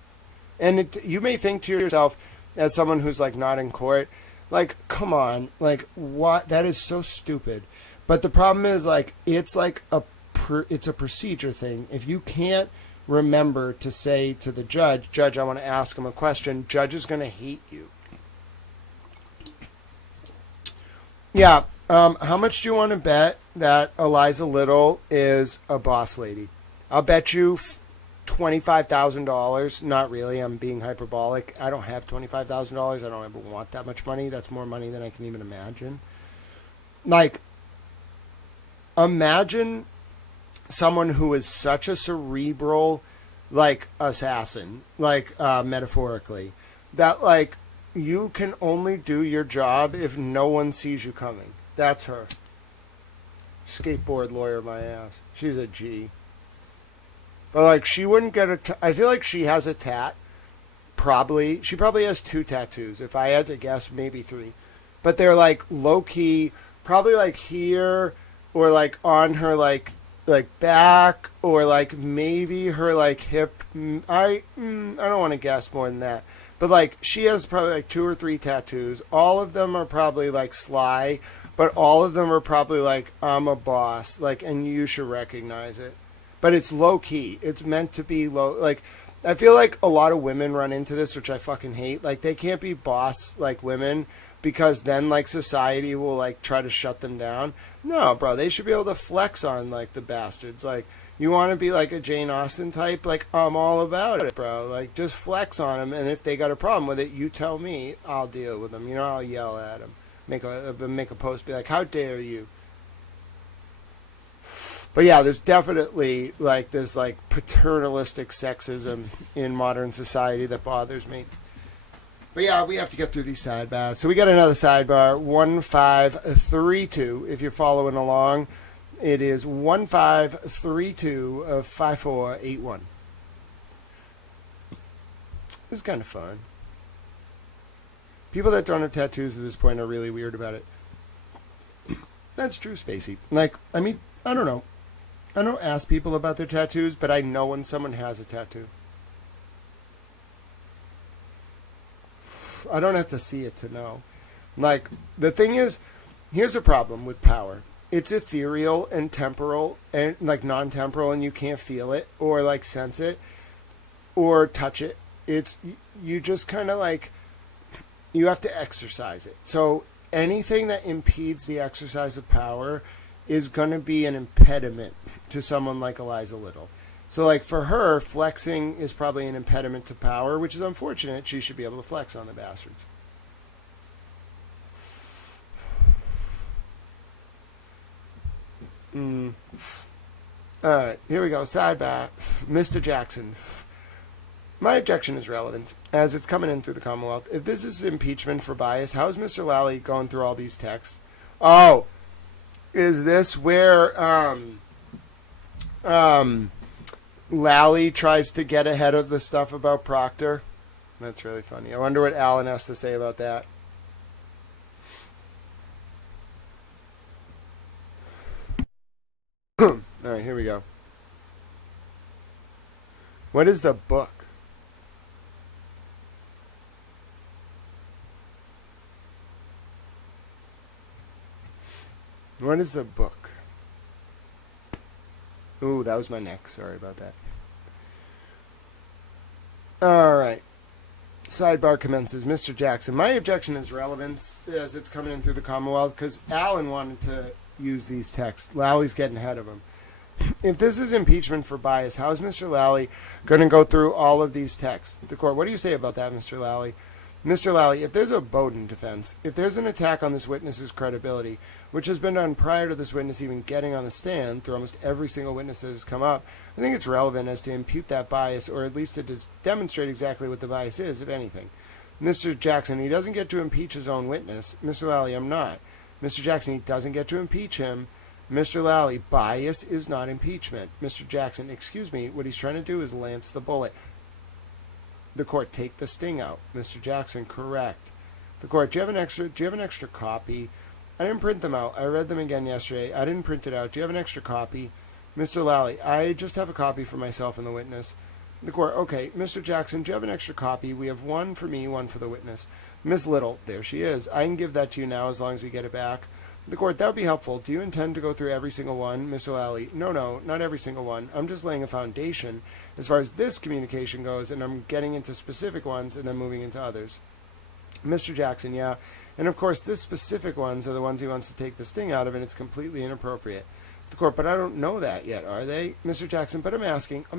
And you may think to yourself, as someone who's like not in court, like, come on, like what? That is so stupid. But the problem is like, it's like it's a procedure thing. If you can't remember to say to the judge, I want to ask him a question, judge is going to hate you. Yeah. How much do you want to bet that Eliza Little is a boss lady? I'll bet you $25,000. Not really. I'm being hyperbolic. I don't have $25,000. I don't ever want that much money. That's more money than I can even imagine. Like, imagine someone who is such a cerebral, like, assassin, like, metaphorically, that, like, you can only do your job if no one sees you coming. That's her. Skateboard lawyer, my ass. She's a G. But, like, she wouldn't get I feel like she has a tat. Probably. She probably has 2 tattoos. If I had to guess, maybe 3. But they're, like, low-key, probably, like, here, or, like, on her, like back, or, like, maybe her, like, hip. I don't want to guess more than that. But, like, she has probably, like, 2 or 3 tattoos. All of them are probably, like, sly. But all of them are probably, like, I'm a boss. Like, and you should recognize it. But it's low-key. It's meant to be low. Like, I feel like a lot of women run into this, which I fucking hate. Like, they can't be boss, like, women. Because then, like, society will, like, try to shut them down. No, bro. They should be able to flex on, like, the bastards. Like, you want to be like a Jane Austen type? Like, I'm all about it, bro. Like, just flex on them. And if they got a problem with it, you tell me. I'll deal with them. You know, I'll yell at them. Make a post. Be like, how dare you? But yeah, there's definitely, like, this, like, paternalistic sexism in modern society that bothers me. But yeah, we have to get through these sidebars. So we got another sidebar, 1532. If you're following along, it is 1532 of 5481. This is kind of fun. People that don't have tattoos at this point are really weird about it. That's true, Spacey. Like, I meet I don't know. I don't ask people about their tattoos, but I know when someone has a tattoo. I don't have to see it to know. Like, the thing is, here's a problem with power. It's ethereal and temporal and like non-temporal, and you can't feel it or like sense it or touch it. It's, you just kind of like, you have to exercise it. So anything that impedes the exercise of power is going to be an impediment to someone like Eliza Little. So like for her, flexing is probably an impediment to power, which is unfortunate. She should be able to flex on the bastards. Alright, here we go. Sidebar. Mr. Jackson. My objection is relevant, as it's coming in through the Commonwealth. If this is impeachment for bias, how is Mr. Lally going through all these texts? Oh, is this where Lally tries to get ahead of the stuff about Proctor? That's really funny. I wonder what Alan has to say about that. Alright, here we go. What is the book? What is the book? Ooh, that was my neck. Sorry about that. Alright. Sidebar commences. Mr. Jackson. My objection is relevance as it's coming in through the Commonwealth because Alan wanted to use these texts. Lally's getting ahead of him. If this is impeachment for bias, how is Mr. Lally going to go through all of these texts? The court, what do you say about that, Mr. Lally? Mr. Lally, if there's a Bowden defense, if there's an attack on this witness's credibility, which has been done prior to this witness even getting on the stand through almost every single witness that has come up, I think it's relevant as to impute that bias, or at least to demonstrate exactly what the bias is, if anything. Mr. Jackson, he doesn't get to impeach his own witness. Mr. Lally, I'm not. Mr. Jackson, he doesn't get to impeach him. Mr. Lally, bias is not impeachment. Mr. Jackson, excuse me, what he's trying to do is lance the bullet. The court, take the sting out. Mr. Jackson, correct. The court, do you have an extra copy? I didn't print them out. I read them again yesterday. I didn't print it out. Do you have an extra copy? Mr. Lally, I just have a copy for myself and the witness. The court, okay. Mr. Jackson, do you have an extra copy? We have one for me, one for the witness. Miss Little, there she is. I can give that to you now as long as we get it back. The court, that would be helpful. Do you intend to go through every single one? Mr. Lally, no, not every single one. I'm just laying a foundation as far as this communication goes, and I'm getting into specific ones and then moving into others. Mr. Jackson, yeah. And of course, this specific ones are the ones he wants to take the sting out of, and it's completely inappropriate. The court, but I don't know that yet, are they? Mr. Jackson, but I'm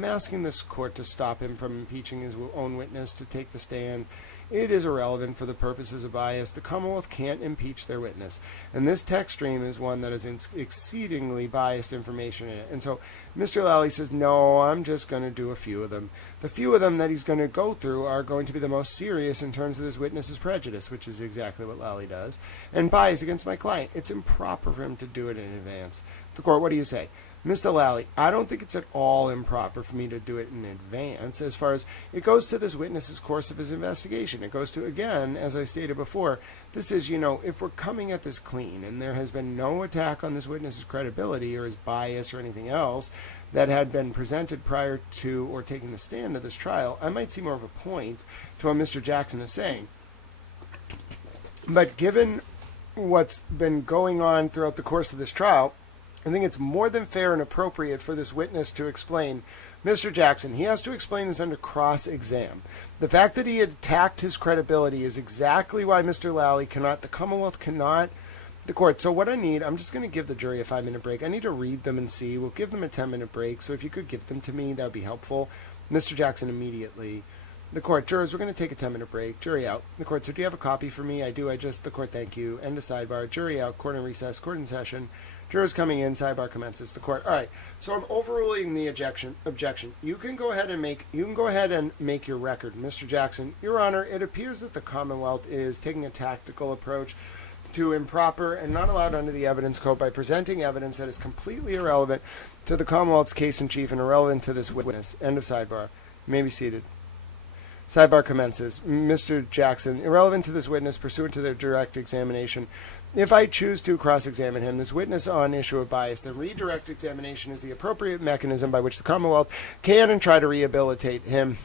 asking this court to stop him from impeaching his own witness to take the stand. It is irrelevant for the purposes of bias. The Commonwealth can't impeach their witness. And this text stream is one that has exceedingly biased information in it. And so Mr. Lally says, no, I'm just going to do a few of them. The few of them that he's going to go through are going to be the most serious in terms of this witness's prejudice, which is exactly what Lally does, and bias against my client. It's improper for him to do it in advance. The court, what do you say? Mr. Lally, I don't think it's at all improper for me to do it in advance as far as it goes to this witness's course of his investigation. It goes to, again, as I stated before, this is, if we're coming at this clean and there has been no attack on this witness's credibility or his bias or anything else that had been presented prior to or taking the stand of this trial, I might see more of a point to what Mr. Jackson is saying. But given what's been going on throughout the course of this trial, I think it's more than fair and appropriate for this witness to explain. Mr. Jackson, he has to explain this under cross-exam. The fact that he attacked his credibility is exactly why Mr. Lally cannot, the Commonwealth cannot, the court. So what I need, I'm just going to give the jury a 5-minute break. I need to read them and see. We'll give them a 10-minute break. So if you could give them to me, that would be helpful. Mr. Jackson, immediately. The court, jurors, we're going to take a 10-minute break. Jury out. The court, so do you have a copy for me? I do. The court, thank you. End of sidebar. Jury out. Court in recess. Court in session. Jurors coming in. Sidebar commences. The court. All right. So I'm overruling the objection. You can go ahead and make your record, Mr. Jackson. Your Honor, it appears that the Commonwealth is taking a tactical approach to improper and not allowed under the evidence code by presenting evidence that is completely irrelevant to the Commonwealth's case in chief and irrelevant to this witness. End of sidebar. You may be seated. Sidebar commences. Mr. Jackson, irrelevant to this witness, pursuant to their direct examination, if I choose to cross-examine him, this witness on issue of bias, then redirect examination is the appropriate mechanism by which the Commonwealth can and try to rehabilitate him.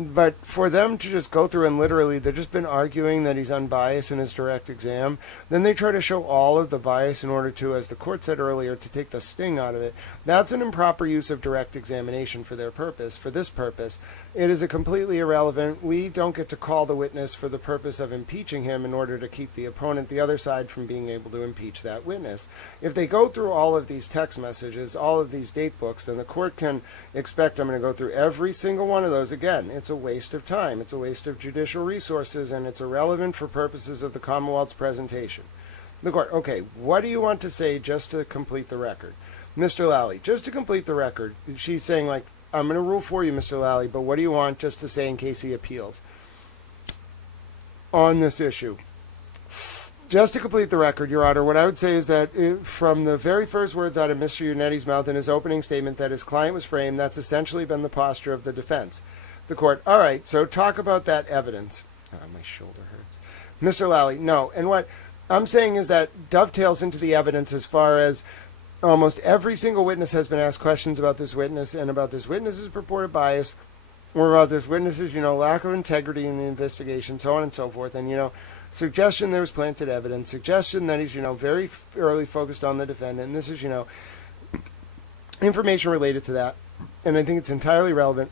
But for them to just go through and literally, they've just been arguing that he's unbiased in his direct exam, then they try to show all of the bias in order to, as the court said earlier, to take the sting out of it. That's an improper use of direct examination for their purpose. For this purpose, it is a completely irrelevant. We don't get to call the witness for the purpose of impeaching him in order to keep the opponent, the other side, from being able to impeach that witness. If they go through all of these text messages, all of these date books, then the court can expect I'm going to go through every single one of those again. It's a waste of time. It's a waste of judicial resources, and it's irrelevant for purposes of the Commonwealth's presentation. The court, okay, what do you want to say just to complete the record? Mr. Lally, just to complete the record, she's saying, like, I'm going to rule for you, Mr. Lally, but what do you want just to say in case he appeals on this issue? Just to complete the record, Your Honor, what I would say is that from the very first words out of Mr. Unetti's mouth in his opening statement that his client was framed, that's essentially been the posture of the defense. The court, all right, so talk about that evidence. Oh, my shoulder hurts. Mr. Lally, no. And what I'm saying is that dovetails into the evidence as far as almost every single witness has been asked questions about this witness and about this witness's purported bias or about this witness's, lack of integrity in the investigation, so on and so forth. And, suggestion there was planted evidence, suggestion that he's, very early focused on the defendant. And this is, information related to that. And I think it's entirely relevant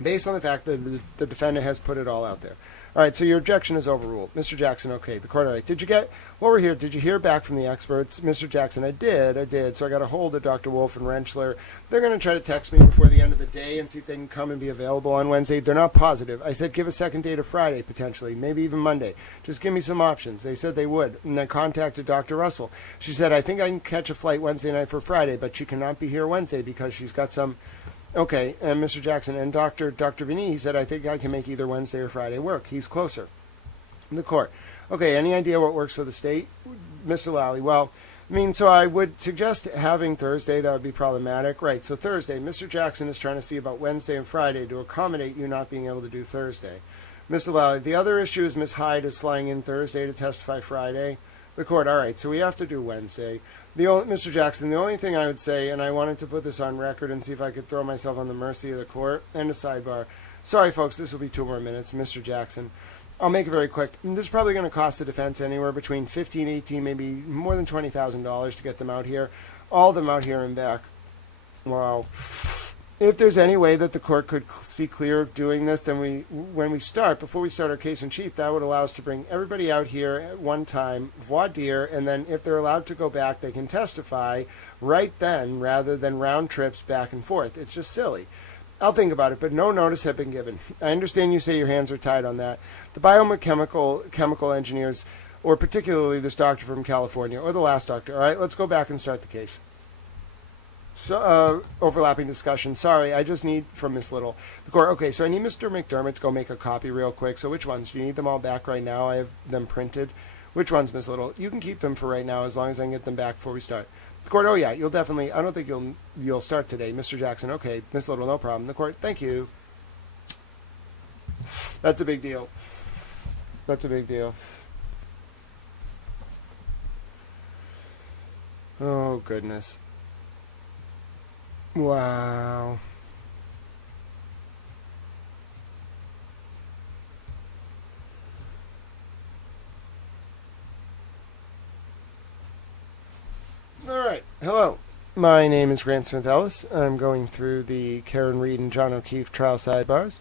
based on the fact that the defendant has put it all out there. All right, so your objection is overruled. Mr. Jackson, okay, the court, all right. While we're here, did you hear back from the experts? Mr. Jackson, I did. So I got a hold of Dr. Wolf and Rentschler. They're going to try to text me before the end of the day and see if they can come and be available on Wednesday. They're not positive. I said give a second day to Friday, potentially, maybe even Monday. Just give me some options. They said they would. And I contacted Dr. Russell. She said, I think I can catch a flight Wednesday night for Friday, but she cannot be here Wednesday because she's got some... Okay, and Mr. Jackson and Dr. Vini, he said, I think I can make either Wednesday or Friday work. He's closer. The court. Okay, any idea what works for the state? Mr. Lally, well, so I would suggest having Thursday. That would be problematic. Right, so Thursday. Mr. Jackson is trying to see about Wednesday and Friday to accommodate you not being able to do Thursday. Mr. Lally, the other issue is Miss Hyde is flying in Thursday to testify Friday. The court, all right, so we have to do Wednesday. Mr. Jackson, the only thing I would say, and I wanted to put this on record and see if I could throw myself on the mercy of the court and a sidebar. Sorry, folks, this will be 2 more minutes. Mr. Jackson, I'll make it very quick. This is probably going to cost the defense anywhere between $15,000, $18,000, maybe more than $20,000 to get them out here. All of them out here and back. Wow. If there's any way that the court could see clear of doing this, then before we start our case in chief, that would allow us to bring everybody out here at one time, voir dire, and then if they're allowed to go back, they can testify right then rather than round trips back and forth. It's just silly. I'll think about it, but no notice had been given. I understand you say your hands are tied on that. The chemical engineers, or particularly this doctor from California, or the last doctor, all right, let's go back and start the case. So, overlapping discussion. Sorry, I just need from Miss Little. The court, okay, so I need Mr. McDermott to go make a copy real quick. So which ones? Do you need them all back right now? I have them printed. Which ones, Miss Little? You can keep them for right now as long as I can get them back before we start. The court, oh yeah, you'll definitely, I don't think you'll start today. Mr. Jackson, okay. Miss Little, no problem. The court, thank you. That's a big deal. That's a big deal. Oh, goodness. Wow. All right. Hello. My name is Grant Smith Ellis. I'm going through the Karen Reed and John O'Keefe trial sidebars.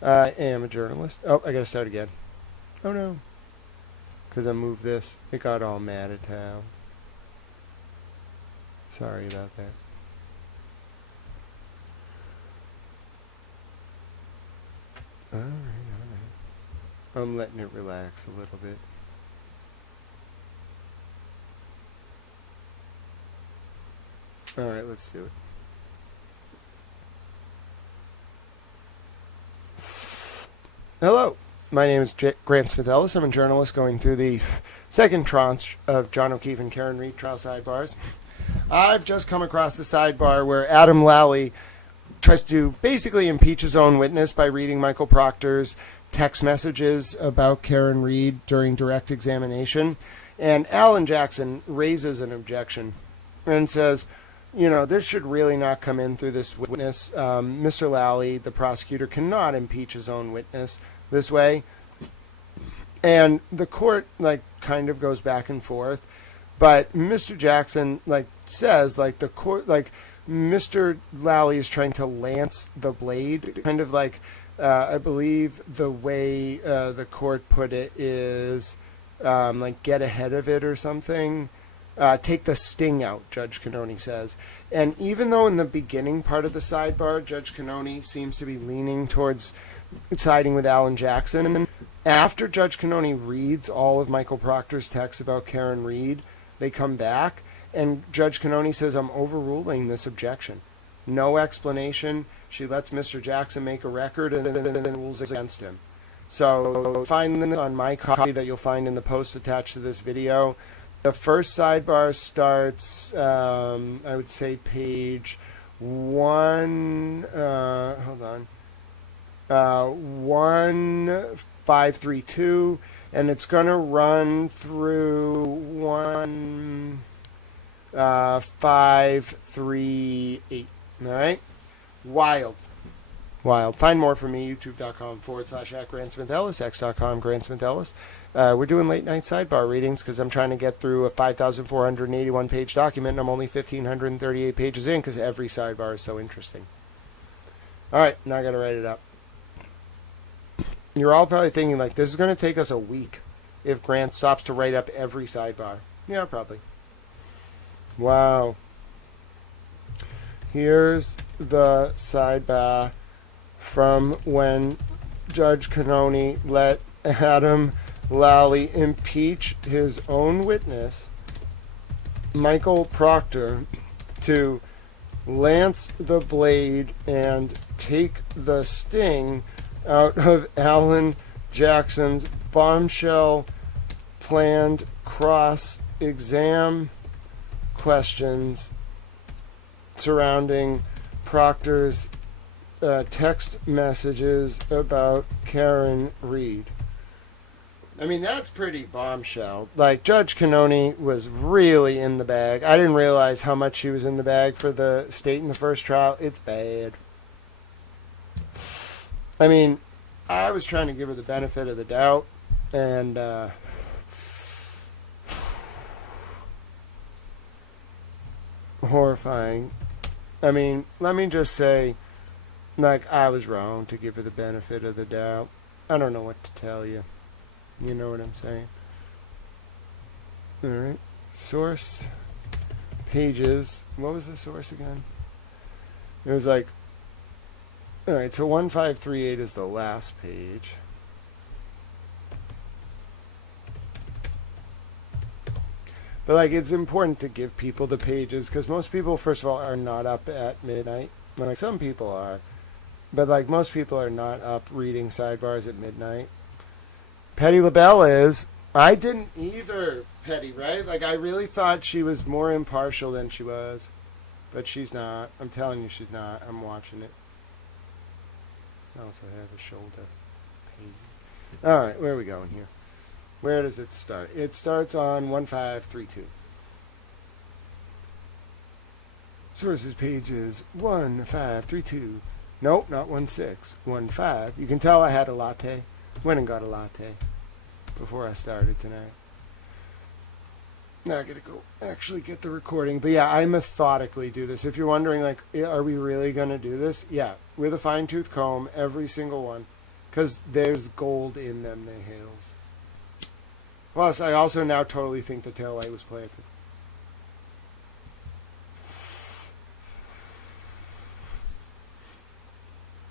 I am a journalist. Oh, I got to start again. Oh, no. Because I moved this. It got all mad at town. Sorry about that. All right. I'm letting it relax a little bit. All right, let's do it. Hello, my name is Grant Smith Ellis. I'm a journalist going through the second tranche of John O'Keefe and Karen Reed trial sidebars. I've just come across the sidebar where Adam Lally tries to basically impeach his own witness by reading Michael Proctor's text messages about Karen Reed during direct examination. And Alan Jackson raises an objection and says, this should really not come in through this witness. Mr. Lally, the prosecutor, cannot impeach his own witness this way. And the court, kind of goes back and forth. But Mr. Jackson, says, the court, Mr. Lally is trying to lance the blade, kind of I believe the way the court put it is get ahead of it or something. Take the sting out, Judge Cannoni says. And even though in the beginning part of the sidebar, Judge Cannoni seems to be leaning towards siding with Alan Jackson, after Judge Cannoni reads all of Michael Proctor's texts about Karen Reed, they come back, and Judge Cannoni says, I'm overruling this objection. No explanation. She lets Mr. Jackson make a record and then rules against him. So find this on my copy that you'll find in the post attached to this video. The first sidebar starts, I would say, page 1532, and it's going to run through 1538. All right? Wild. Find more from me, youtube.com/@GrantSmithEllis, x.com, GrantSmithEllis. We're doing late night sidebar readings because I'm trying to get through a 5,481 page document, and I'm only 1,538 pages in because every sidebar is so interesting. All right, now I got to write it up. You're all probably thinking, this is going to take us a week if Grant stops to write up every sidebar. Yeah, probably. Wow. Here's the sidebar from when Judge Cannoni let Adam Lally impeach his own witness, Michael Proctor, to lance the blade and take the sting out of Alan Jackson's bombshell planned cross-exam questions surrounding Proctor's text messages about Karen Reed. I mean, that's pretty bombshell. Judge Cannoni was really in the bag. I didn't realize how much she was in the bag for the state in the first trial. It's bad. I mean, I was trying to give her the benefit of the doubt, and horrifying. I mean, let me just say, I was wrong to give her the benefit of the doubt. I don't know what to tell you. You know what I'm saying? All right. Source. Pages. What was the source again? It was all right, so 1538 is the last page. But it's important to give people the pages because most people, first of all, are not up at midnight. Some people are, but most people are not up reading sidebars at midnight. Petty LaBelle is. I didn't either, Petty, right? I really thought she was more impartial than she was, but she's not. I'm telling you, she's not. I'm watching it. I also have a shoulder pain. All right, where are we going here? Where does it start? It starts on 1532. Sources pages 1532. Nope, not 16. 15. You can tell I had a latte. Went and got a latte before I started tonight. Now I gotta go actually get the recording. But yeah, I methodically do this. If you're wondering, are we really gonna do this? Yeah, with a fine-tooth comb, every single one. Because there's gold in them, they hills. Plus, I also now totally think the taillight was planted.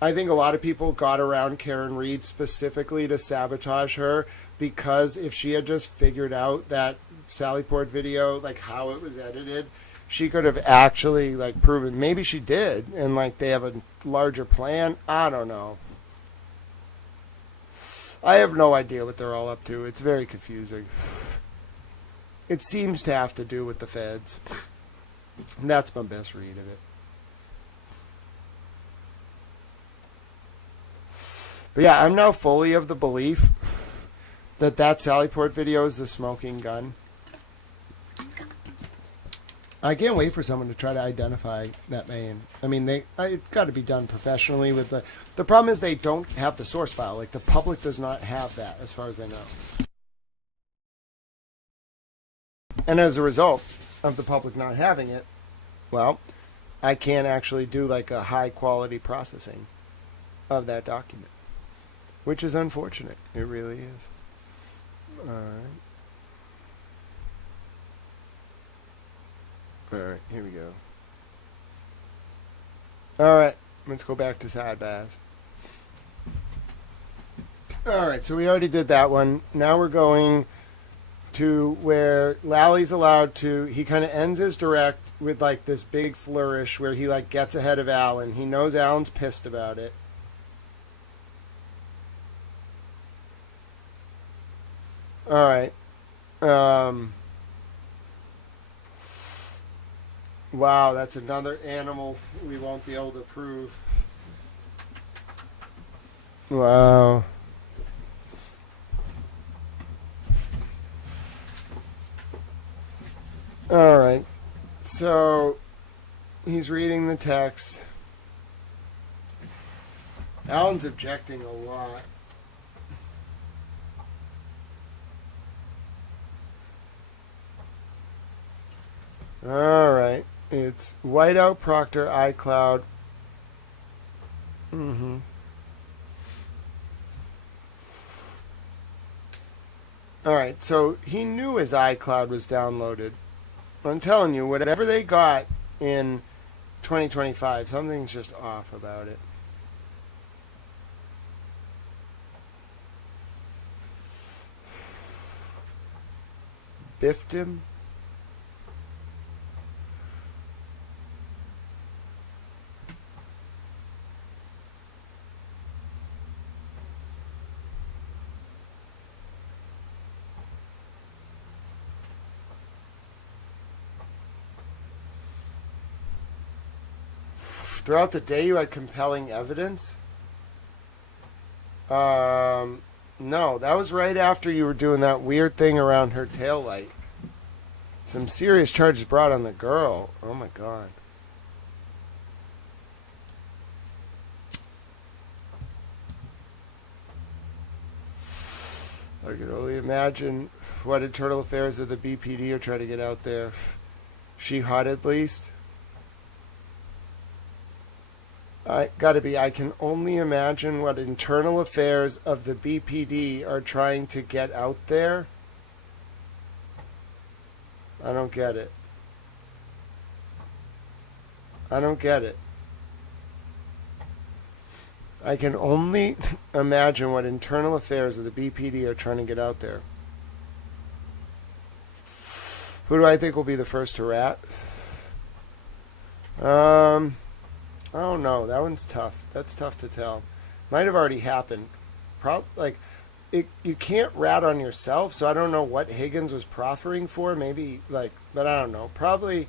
I think a lot of people got around Karen Reed specifically to sabotage her because if she had just figured out that Sally Port video, how it was edited, she could have actually, proven. Maybe she did, and, they have a larger plan. I don't know. I have no idea what they're all up to. It's very confusing. It seems to have to do with the feds. And that's my best read of it. But yeah, I'm now fully of the belief that Sallyport video is the smoking gun. I can't wait for someone to try to identify that man. I mean, it's got to be done professionally. With the problem is they don't have the source file. Like, the public does not have that, as far as I know. And as a result of the public not having it, well, I can't actually do like a high quality processing of that document, which is unfortunate. It really is. All right, here we go. All right, let's go back to Sidebahs. All right, so we already did that one. Now we're going to where Lally's allowed to, he kind of ends his direct with like this big flourish where he like gets ahead of Alan. He knows Alan's pissed about it. All right. Wow, that's another animal we won't be able to prove. Wow. All right. So he's reading the text. Alan's objecting a lot. All right. It's whiteout Proctor iCloud. All right. So he knew his iCloud was downloaded. I'm telling you, whatever they got in 2025, something's just off about it. Biffed him. Throughout the day, you had compelling evidence? No, that was right after you were doing that weird thing around her taillight. Some serious charges brought on the girl. Oh my god. I can only imagine what internal affairs of the BPD are trying to get out there. She hot at least? I can only imagine what internal affairs of the BPD are trying to get out there. I don't get it. I don't get it. I can only imagine what internal affairs of the BPD are trying to get out there. Who do I think will be the first to rat? I don't know. That one's tough. That's tough to tell. Might have already happened. You can't rat on yourself, so I don't know what Higgins was proffering for. Maybe, but I don't know. Probably,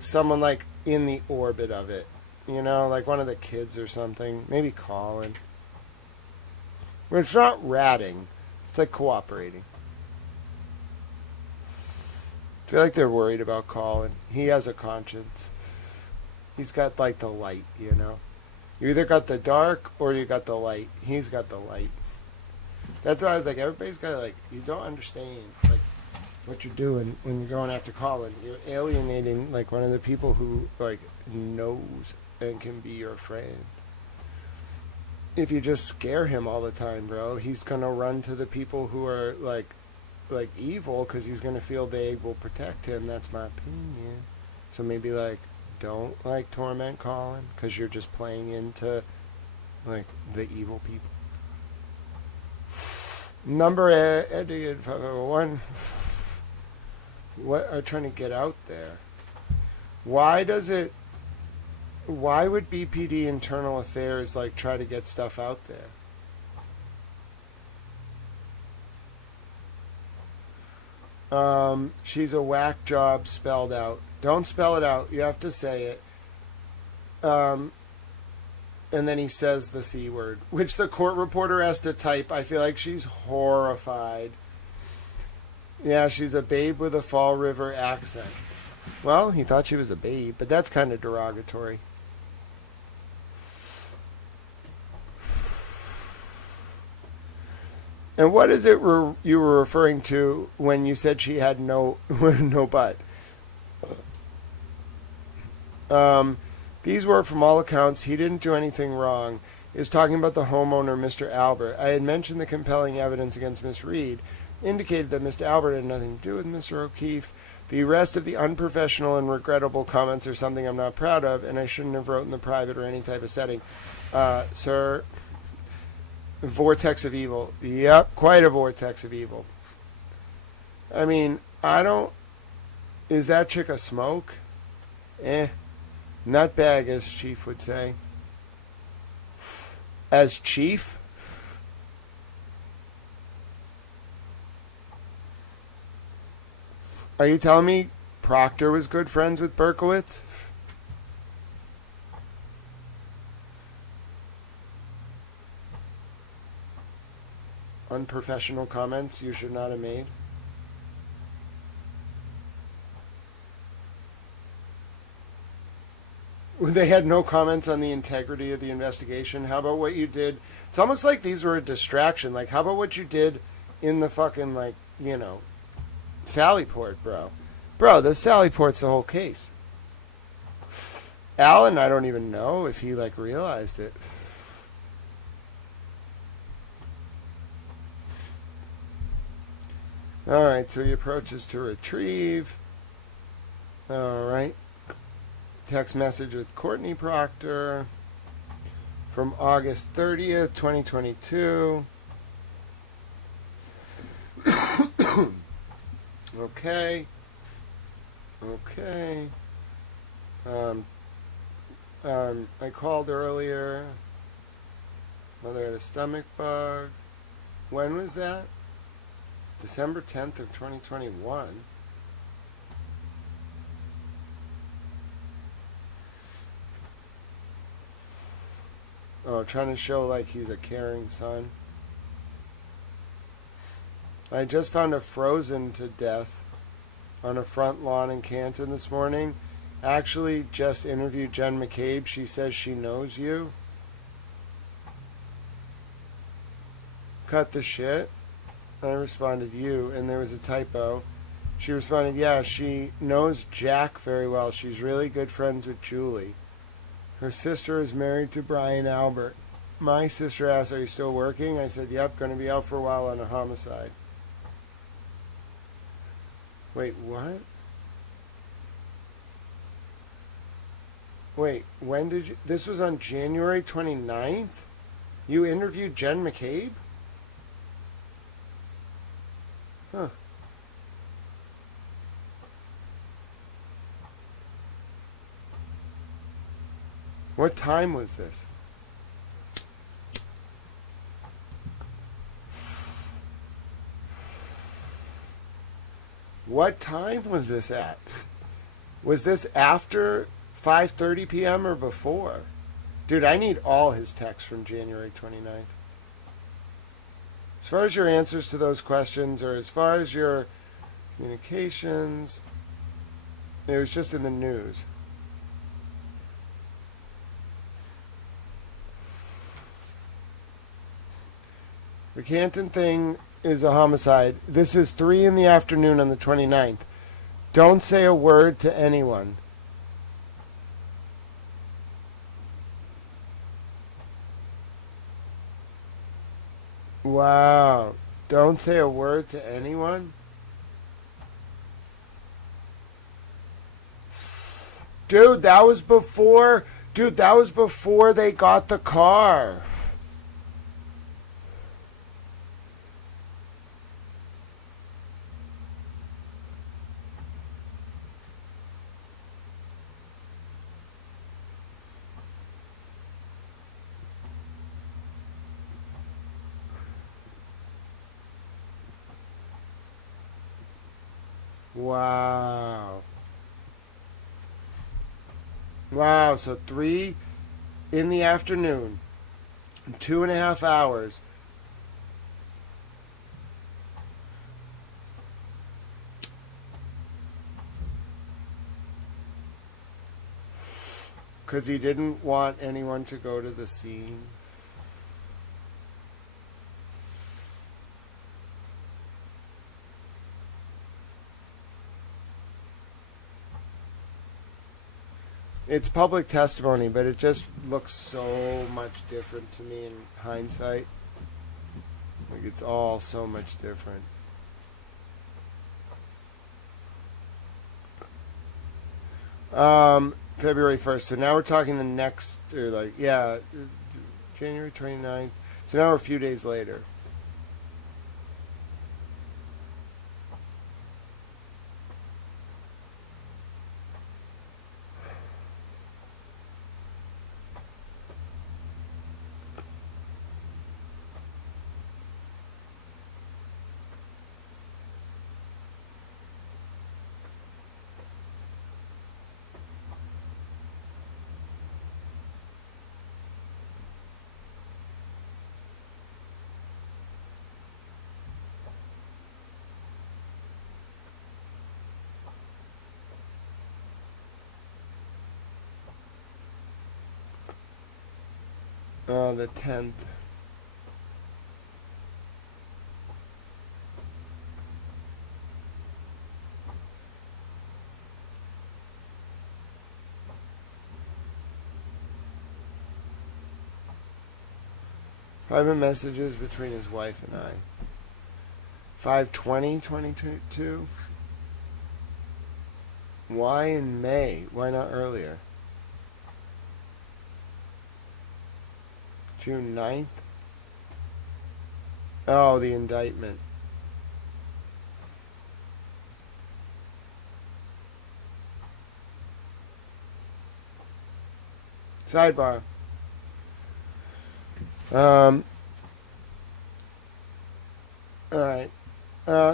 someone, in the orbit of it. You know, like one of the kids or something. Maybe Colin. But it's not ratting. It's like cooperating. I feel like they're worried about Colin. He has a conscience. He's got, the light, you know? You either got the dark or you got the light. He's got the light. That's why I was like, everybody's got, you don't understand, what you're doing when you're going after Colin. You're alienating, one of the people who, knows and can be your friend. If you just scare him all the time, bro, he's going to run to the people who are, evil because he's going to feel they will protect him. That's my opinion. So maybe, don't torment Colin because you're just playing into the evil people. Number ending in 501. What are trying to get out there? Why would BPD internal affairs try to get stuff out there? She's a whack job spelled out. Don't spell it out. You have to say it. And then he says the C word, which the court reporter has to type. I feel like she's horrified. Yeah, she's a babe with a Fall River accent. Well, he thought she was a babe, but that's kind of derogatory. And what is it you were referring to when you said she had no no butt? These were, from all accounts, he didn't do anything wrong. Is talking about the homeowner, Mr. Albert. I had mentioned the compelling evidence against Miss Reed, indicated that Mr. Albert had nothing to do with Mr. O'Keefe. The rest of the unprofessional and regrettable comments are something I'm not proud of, and I shouldn't have wrote in the private or any type of setting. Sir, vortex of evil. Yep, quite a vortex of evil. I mean, is that chick a smoke? Nutbag, as Chief would say. As Chief? Are you telling me Proctor was good friends with Berkowitz? Unprofessional comments you should not have made. They had no comments on the integrity of the investigation. How about what you did? It's almost like these were a distraction. Like, how about what you did in the fucking, like, Sallyport, bro? Bro, the Sallyport's the whole case. Alan, I don't even know if he, realized it. Alright, so he approaches to retrieve. Alright. Text message with Courtney Proctor from August 30th, 2022. Okay. I called earlier. Mother had a stomach bug. When was that? December 10th of 2021. Oh, trying to show like he's a caring son. I just found a frozen to death on a front lawn in Canton this morning. Actually, just interviewed Jen McCabe. She says she knows you. Cut the shit. I responded, you, and there was a typo. She responded, yeah, she knows Jack very well. She's really good friends with Julie. Her sister is married to Brian Albert. My sister asked, are you still working? I said, yep, going to be out for a while on a homicide. Wait, what? Wait, when did you... This was on January 29th? You interviewed Jen McCabe? Huh. What time was this? What time was this at? Was this after 5:30 p.m. or before? Dude, I need all his texts from January 29th. As far as your answers to those questions, or as far as your communications, it was just in the news. The Canton thing is a homicide. This is 3 in the afternoon on the 29th. Don't say a word to anyone. Wow. Don't say a word to anyone? Dude, that was before they got the car. Wow. Wow, so 3 in the afternoon, 2.5 hours. Because he didn't want anyone to go to the scene. It's public testimony, but it just looks so much different to me in hindsight. Like, it's all so much different. February 1st. So now we're talking the next, or like, yeah, January 29th. So now we're a few days later. The 10th. Private messages between his wife and I. 5/20/22. Why in May? Why not earlier? June 9th? Oh, the indictment. Sidebar. Alright.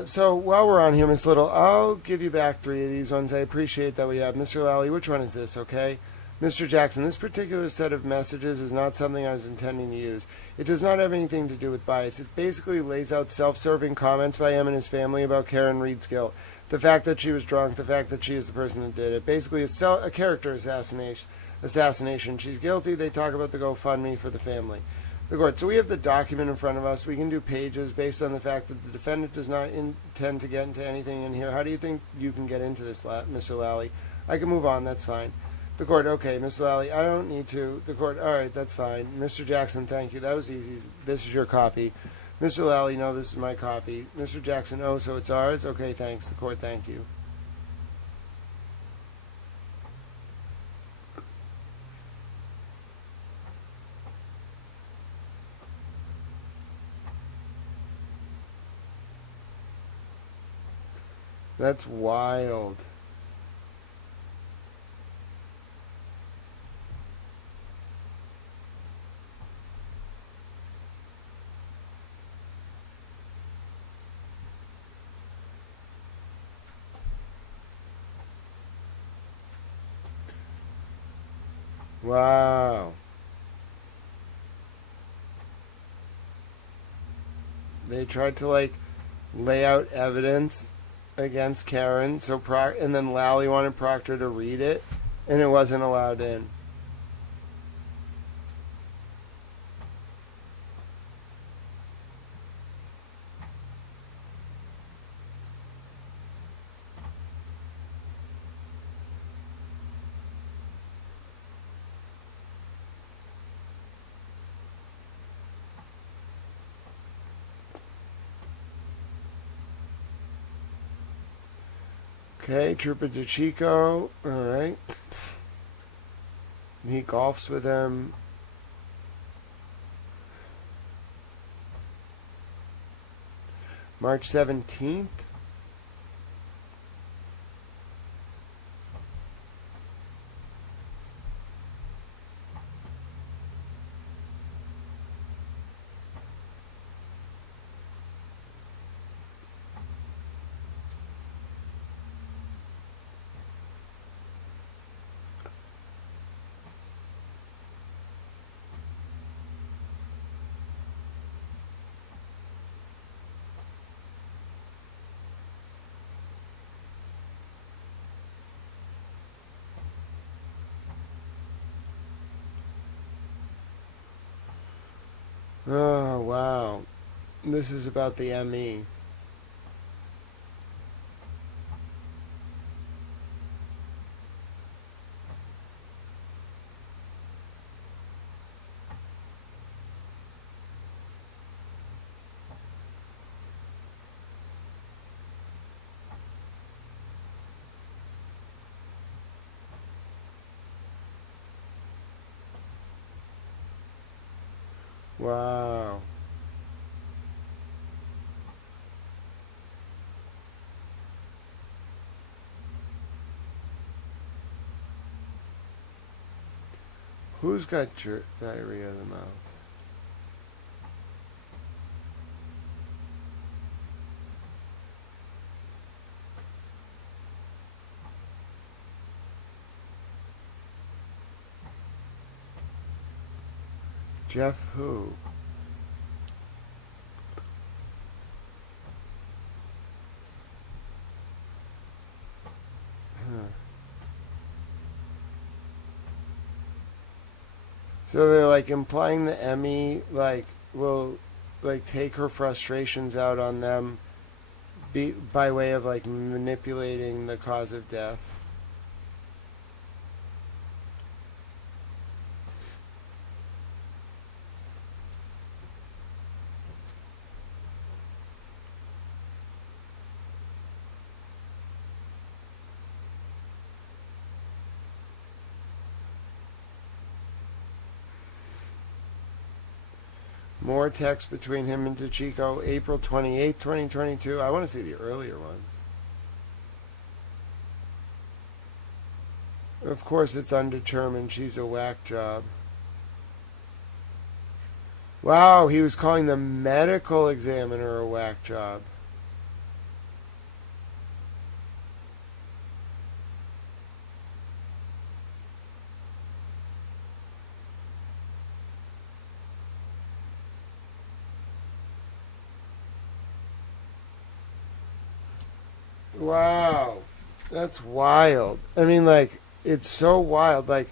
So while we're on here, Miss Little, I'll give you back 3 of these ones. I appreciate that we have. Mr. Lally, which one is this, okay? Mr. Jackson, this particular set of messages is not something I was intending to use. It does not have anything to do with bias. It basically lays out self-serving comments by him and his family about Karen Reed's guilt. The fact that she was drunk, the fact that she is the person that did it. Basically a character assassination. She's guilty. They talk about the GoFundMe for the family. The court. So we have the document in front of us. We can do pages based on the fact that the defendant does not intend to get into anything in here. How do you think you can get into this, Mr. Lally? I can move on. That's fine. The court. Okay, Mr. Lally, I don't need to. The court. All right, that's fine. Mr. Jackson, thank you. That was easy. This is your copy. Mr. Lally, no, this is my copy. Mr. Jackson, oh, so it's ours? Okay, thanks. The court, thank you. That's wild. Wow. They tried to, like, lay out evidence against Karen, so and then Lally wanted Proctor to read it, and it wasn't allowed in. Okay, Trooper DeChico. Alright. He golfs with him. March 17th. Oh, wow. This is about the ME. Wow. Who's got diarrhea of the mouth? Jeff who? So they're like implying the Emmy like will like take her frustrations out on them by way of like manipulating the cause of death. More text between him and Tachiko, April 28th, 2022. I want to see the earlier ones. Of course, it's undetermined. She's a whack job. Wow, he was calling the medical examiner a whack job. Wow. That's wild. I mean, like, it's so wild. Like,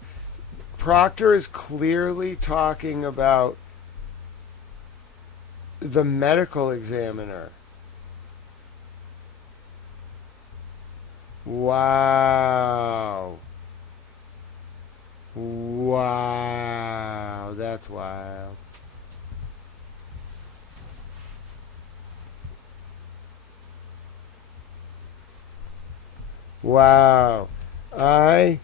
Proctor is clearly talking about the medical examiner. Wow. Wow. That's wild. Wow. I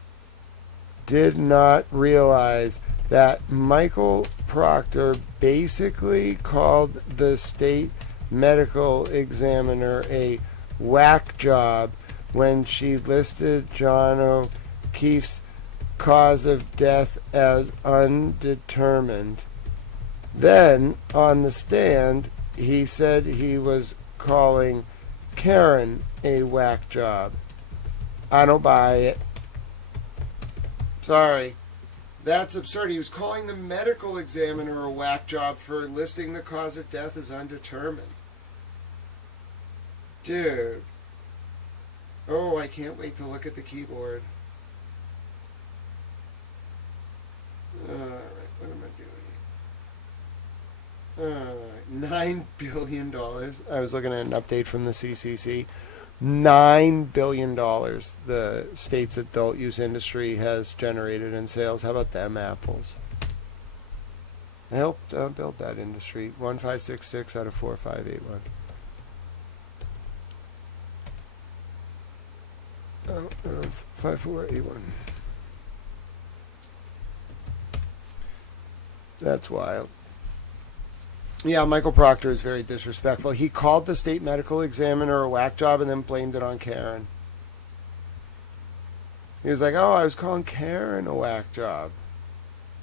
did not realize that Michael Proctor basically called the state medical examiner a whack job when she listed John O'Keefe's cause of death as undetermined. Then, on the stand, he said he was calling Karen a whack job. I don't buy it. Sorry. That's absurd. He was calling the medical examiner a whack job for listing the cause of death as undetermined. Dude. Oh, I can't wait to look at the keyboard. Alright, what am I doing? Alright, $9 billion. I was looking at an update from the CCC. $9 billion the state's adult use industry has generated in sales. How about them apples? I helped build that industry. 1566 out of 4581. 5481. That's wild. Yeah, Michael Proctor is very disrespectful. He called the state medical examiner a whack job and then blamed it on Karen. He was like, oh, I was calling Karen a whack job.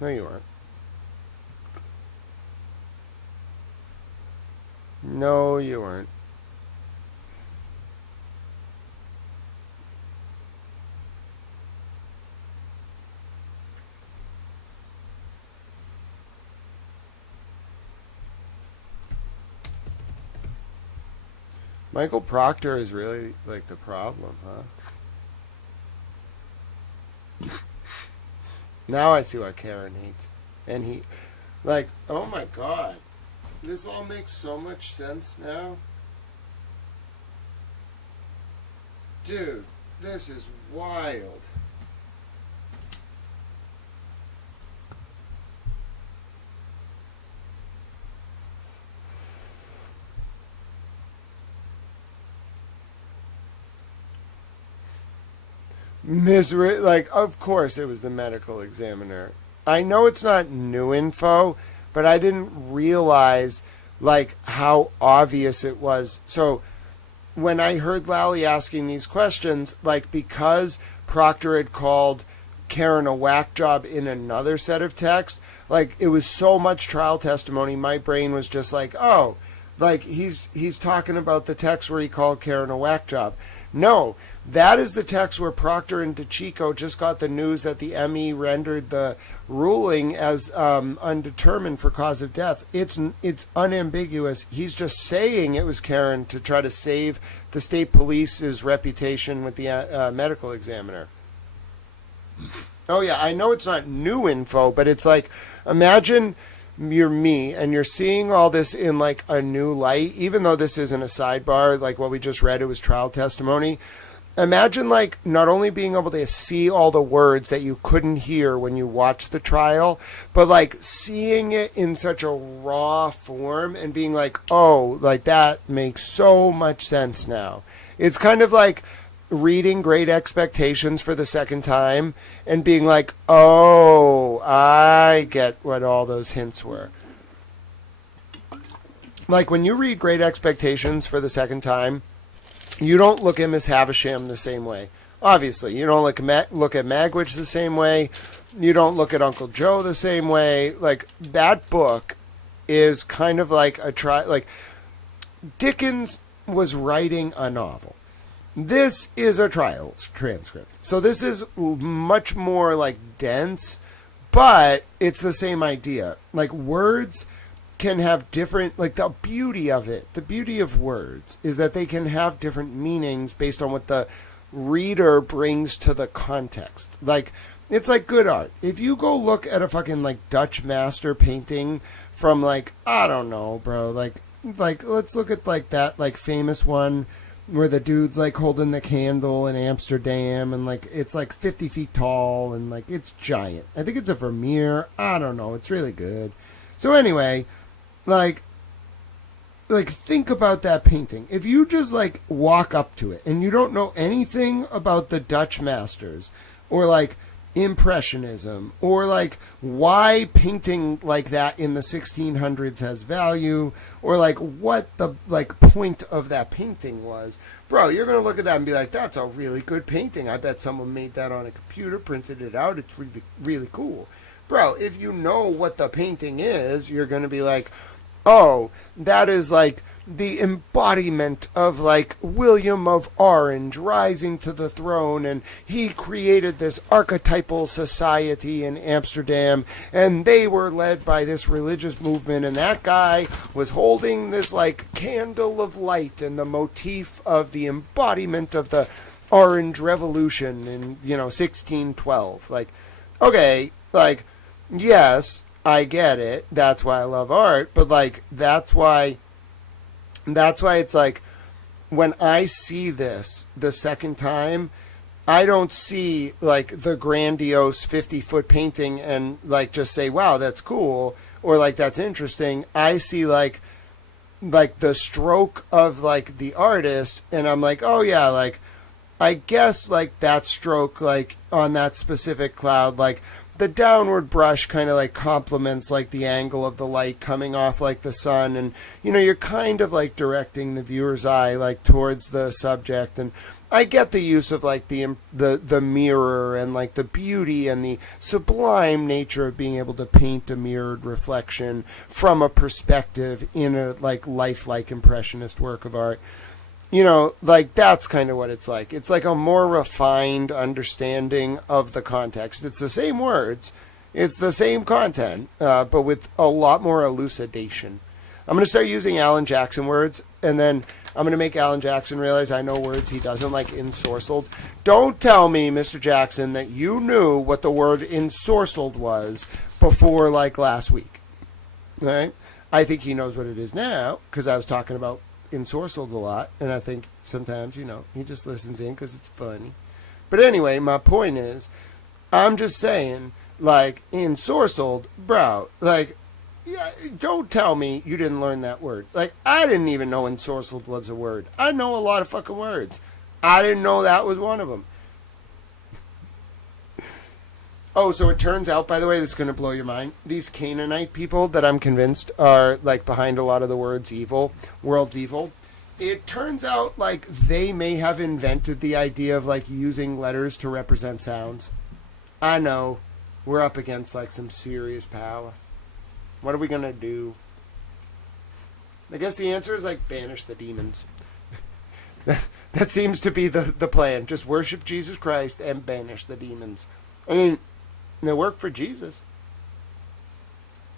No, you weren't. No, you weren't. Michael Proctor is really like the problem, huh? Now I see why Karen hates. And he, like, oh my god. This all makes so much sense now. Dude, this is wild. Misery, like, of course it was the medical examiner. I know it's not new info, but I didn't realize, like, how obvious it was. So when I heard Lally asking these questions, like, because Proctor had called Karen a whack job in another set of text, like, it was so much trial testimony, my brain was just like, oh, like, he's talking about the text where he called Karen a whack job. No, that is the text where Proctor and DeChico just got the news that the ME rendered the ruling as undetermined for cause of death. It's unambiguous. He's just saying it was Karen to try to save the state police's reputation with the medical examiner. Oh, yeah, I know it's not new info, but it's like, imagine you're me and you're seeing all this in like a new light, even though this isn't a sidebar, like what we just read, it was trial testimony. Imagine like not only being able to see all the words that you couldn't hear when you watched the trial, but like seeing it in such a raw form and being like, oh, like that makes so much sense now. It's kind of like reading Great Expectations for the second time and being like, oh, I get what all those hints were. Like when you read Great Expectations for the second time, you don't look at Miss Havisham the same way. Obviously, you don't look at Magwitch the same way. You don't look at Uncle Joe the same way. Like that book is kind of like like Dickens was writing a novel. This is a trial transcript. So this is much more like dense, but it's the same idea. Like words can have different, like the beauty of it, the beauty of words is that they can have different meanings based on what the reader brings to the context. Like it's like good art. If you go look at a fucking like Dutch master painting from like, I don't know, bro, like let's look at like that like famous one where the dude's like holding the candle in Amsterdam and like it's like 50 feet tall and like it's giant. I think it's a Vermeer. I don't know. It's really good. So anyway, like think about that painting. If you just like walk up to it and you don't know anything about the Dutch masters or like Impressionism or like why painting like that in the 1600s has value or like what the like point of that painting was, bro, you're gonna look at that and be like, that's a really good painting. I bet someone made that on a computer, printed it out. It's really, really cool. Bro, if you know what the painting is, you're gonna be like, oh, that is like the embodiment of like William of Orange rising to the throne, and he created this archetypal society in Amsterdam, and they were led by this religious movement, and that guy was holding this like candle of light and the motif of the embodiment of the Orange Revolution in 1612. Like, okay, like yes, I get it, that's why I love art, but like that's why it's like when I see this the second time, I don't see like the grandiose 50-foot painting and like just say, wow, that's cool, or like that's interesting. I see like the stroke of like the artist, and I'm like, oh yeah, like I guess like that stroke like on that specific cloud, like the downward brush kind of like complements like the angle of the light coming off like the sun, and you're kind of like directing the viewer's eye like towards the subject. And I get the use of like the mirror and like the beauty and the sublime nature of being able to paint a mirrored reflection from a perspective in a like lifelike impressionist work of art. Like that's kind of what it's like. It's like a more refined understanding of the context. It's the same words, it's the same content, but with a lot more elucidation. I'm going to start using Alan Jackson words, and then I'm going to make Alan Jackson realize I know words he doesn't, like ensorcelled. Don't tell me, Mr. Jackson, that you knew what the word ensorcelled was before like last week. All right? I think he knows what it is now, because I was talking about ensorcelled a lot, and I think sometimes, he just listens in because it's funny. But anyway, my point is, I'm just saying, like, ensorcelled, bro, like, yeah, don't tell me you didn't learn that word. Like, I didn't even know ensorcelled was a word. I know a lot of fucking words. I didn't know that was one of them. Oh, so it turns out, by the way, this is going to blow your mind. These Canaanite people that I'm convinced are, like, behind a lot of the words evil, world's evil. It turns out, like, they may have invented the idea of, like, using letters to represent sounds. I know. We're up against, like, some serious power. What are we going to do? I guess the answer is, like, banish the demons. That seems to be the plan. Just worship Jesus Christ and banish the demons. I mean, they work for Jesus.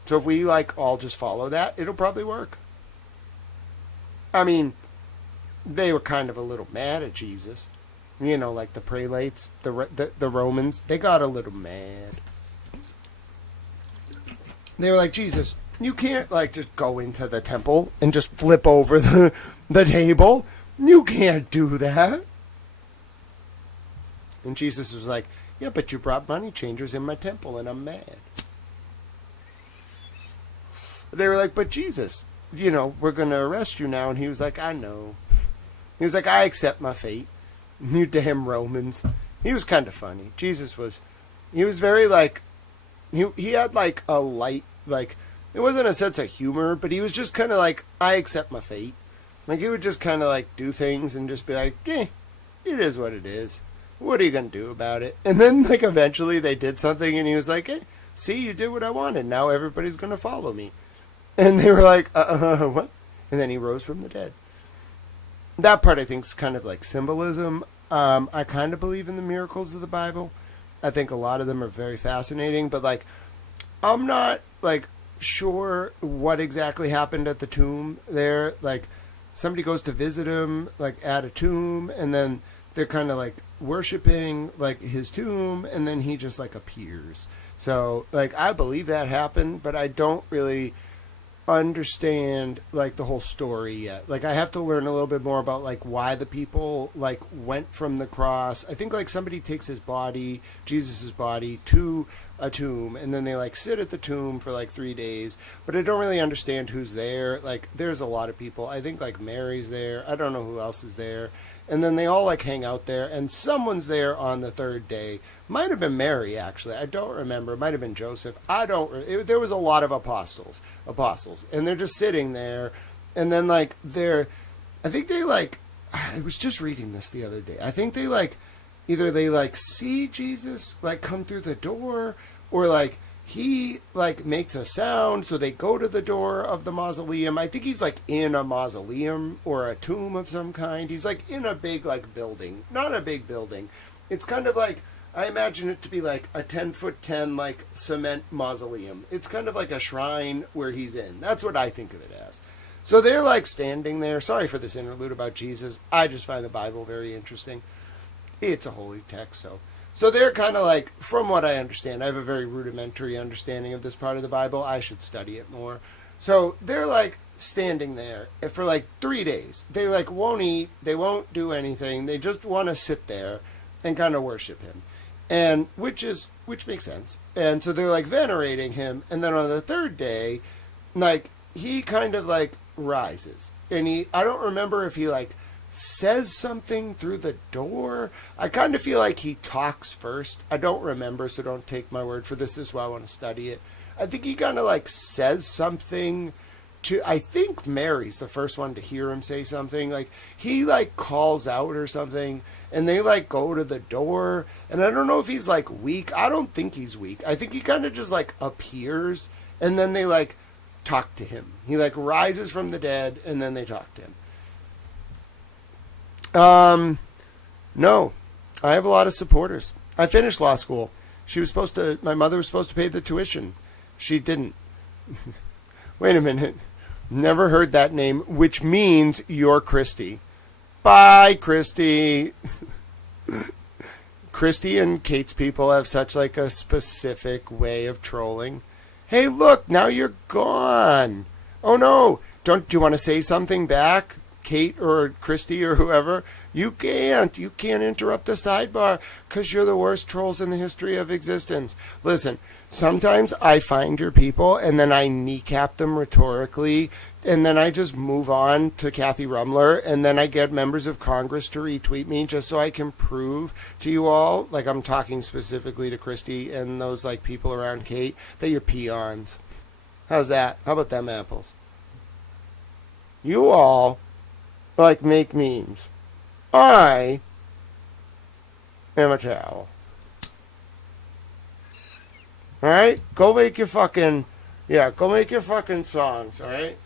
So if we, like, all just follow that, it'll probably work. I mean, they were kind of a little mad at Jesus. Like the prelates, the Romans, they got a little mad. They were like, Jesus, you can't, like, just go into the temple and just flip over the table. You can't do that. And Jesus was like, yeah, but you brought money changers in my temple, and I'm mad. They were like, but Jesus, we're going to arrest you now. And he was like, I know. He was like, I accept my fate. You damn Romans. He was kind of funny. Jesus was, he was very, like, he had, like, a light, like, it wasn't a sense of humor, but he was just kind of like, I accept my fate. Like, he would just kind of, like, do things and just be like, it is what it is. What are you going to do about it? And then, like, eventually they did something and he was like, see, you did what I wanted. Now everybody's going to follow me. And they were like, what? And then he rose from the dead. That part, I think, is kind of like symbolism. I kind of believe in the miracles of the Bible. I think a lot of them are very fascinating, but, like, I'm not, like, sure what exactly happened at the tomb there. Like, somebody goes to visit him, like, at a tomb, and then they're kind of, like, worshiping, like, his tomb, and then he just, like, appears. So, like, I believe that happened, but I don't really understand, like, the whole story yet. Like, I have to learn a little bit more about, like, why the people, like, went from the cross. I think, like, somebody takes his body, Jesus's body, to a tomb, and then they, like, sit at the tomb for, like, 3 days. But I don't really understand who's there. Like, there's a lot of people. I think, like, Mary's there. I don't know who else is there. And then they all, like, hang out there, and someone's there on the third day. Might have been Mary, actually. I don't remember. It might have been Joseph. There was a lot of apostles, and they're just sitting there, and then, like, I think they, like, I was just reading this the other day. I think they, like, either they, like, see Jesus, like, come through the door, or, like, he, like, makes a sound, so they go to the door of the mausoleum. I think he's, like, in a mausoleum or a tomb of some kind. He's, like, in a big, like, building. Not a big building. It's kind of like, I imagine it to be, like, a 10-foot-10, like, cement mausoleum. It's kind of like a shrine where he's in. That's what I think of it as. So they're, like, standing there. Sorry for this interlude about Jesus. I just find the Bible very interesting. It's a holy text, So they're kind of like, from what I understand, I have a very rudimentary understanding of this part of the Bible. I should study it more. So they're, like, standing there for, like, 3 days. They, like, won't eat. They won't do anything. They just want to sit there and kind of worship him. And which makes sense. And so they're, like, venerating him. And then on the third day, like, he kind of, like, rises. And I don't remember if he, like, says something through the door. I kind of feel like he talks first. I don't remember, so don't take my word for this. This is why I want to study it. I think he kind of, like, says something to, I think Mary's the first one to hear him say something. Like, he, like, calls out or something, and they, like, go to the door. And I don't know if he's, like, weak. I don't think he's weak. I think he kind of just, like, appears, and then they, like, talk to him. He, like, rises from the dead, and then they talk to him. No, I have a lot of supporters. I finished law school. My mother was supposed to pay the tuition. She didn't. Wait a minute. Never heard that name, which means you're Christy. Bye, Christy. Christy and Kate's people have such, like, a specific way of trolling. Hey, look, now you're gone. Oh no, do you want to say something back, Kate or Christy or whoever? You can't interrupt the sidebar because you're the worst trolls in the history of existence. Listen, sometimes I find your people and then I kneecap them rhetorically, and then I just move on to Kathy Rumler, and then I get members of Congress to retweet me just so I can prove to you all, like I'm talking specifically to Christy and those like people around Kate, that you're peons. How's that? How about them apples? You all like make memes. I am a towel. Alright? Go make your fucking songs, alright?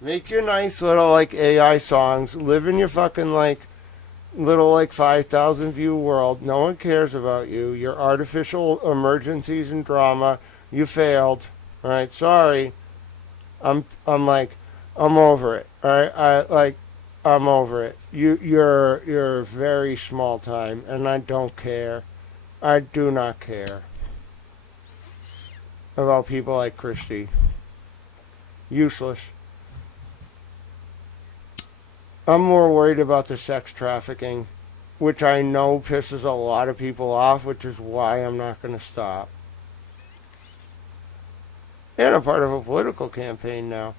Make your nice little like AI songs. Live in your fucking like little like 5,000 view world. No one cares about you. Your artificial emergencies and drama. You failed. Alright, sorry. I'm over it. Alright, I'm over it. You're very small time, and I don't care. I do not care about people like Christy. Useless. I'm more worried about the sex trafficking, which I know pisses a lot of people off, which is why I'm not going to stop. And I'm part of a political campaign now.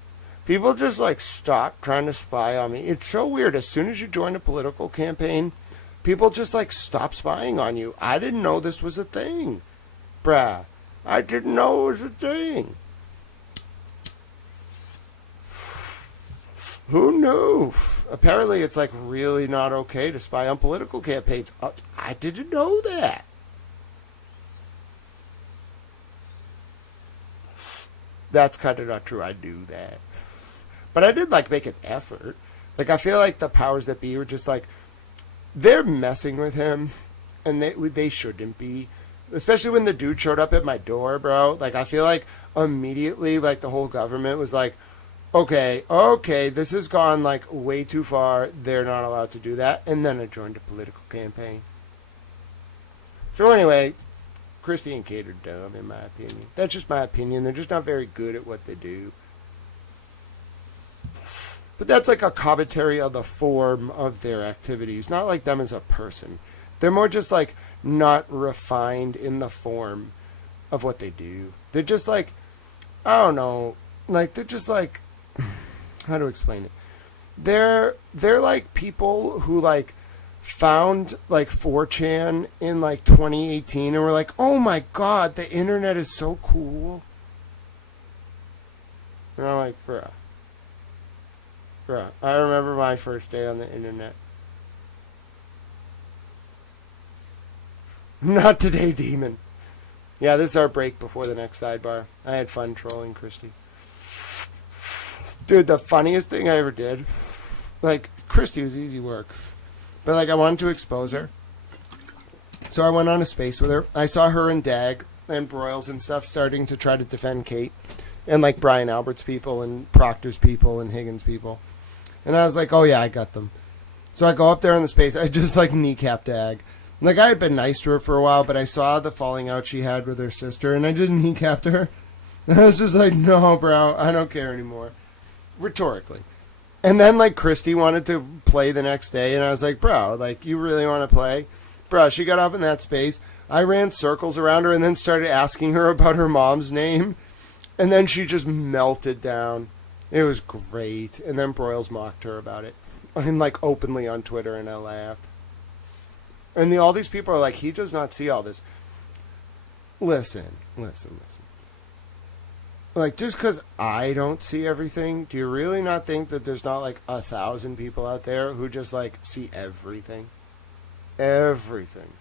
People just like stop trying to spy on me. It's so weird. As soon as you join a political campaign, people just like stop spying on you. I didn't know this was a thing. Bruh. I didn't know it was a thing. Who knew? Apparently it's like really not okay to spy on political campaigns. I didn't know that. That's kind of not true. I knew that. But I did like make an effort. Like I feel like the powers that be were just like, they're messing with him, and they shouldn't be. Especially when the dude showed up at my door, bro. Like I feel like immediately like the whole government was like, okay, this has gone like way too far. They're not allowed to do that. And then I joined a political campaign. So anyway, Christy and Kate are dumb in my opinion. That's just my opinion. They're just not very good at what they do. But that's like a commentary on the form of their activities, not like them as a person. They're more just like not refined in the form of what they do. They're just like, I don't know, like they're just like, how to explain it? They're like people who like found like 4chan in like 2018 and were like, oh my god, the internet is so cool. And I'm like, bruh, I remember my first day on the internet. Not today, demon. Yeah, this is our break before the next sidebar. I had fun trolling Christy. Dude, the funniest thing I ever did, like, Christy was easy work. But, like, I wanted to expose her. So I went on a space with her. I saw her and Dag and Broyles and stuff starting to try to defend Kate. And, like, Brian Albert's people and Proctor's people and Higgins' people. And I was like, oh, yeah, I got them. So I go up there in the space. I just, like, kneecap Dag. Like, I had been nice to her for a while, but I saw the falling out she had with her sister, and I just kneecapped her. And I was just like, no, bro, I don't care anymore. Rhetorically. And then, like, Christy wanted to play the next day, and I was like, bro, like, you really want to play? Bro, she got up in that space. I ran circles around her and then started asking her about her mom's name. And then she just melted down. It was great. And then Broyles mocked her about it. And, like, openly on Twitter, and I laughed. And all these people are like, he does not see all this. Listen. Like, just because I don't see everything, do you really not think that there's not, like, 1,000 people out there who just, like, see everything? Everything.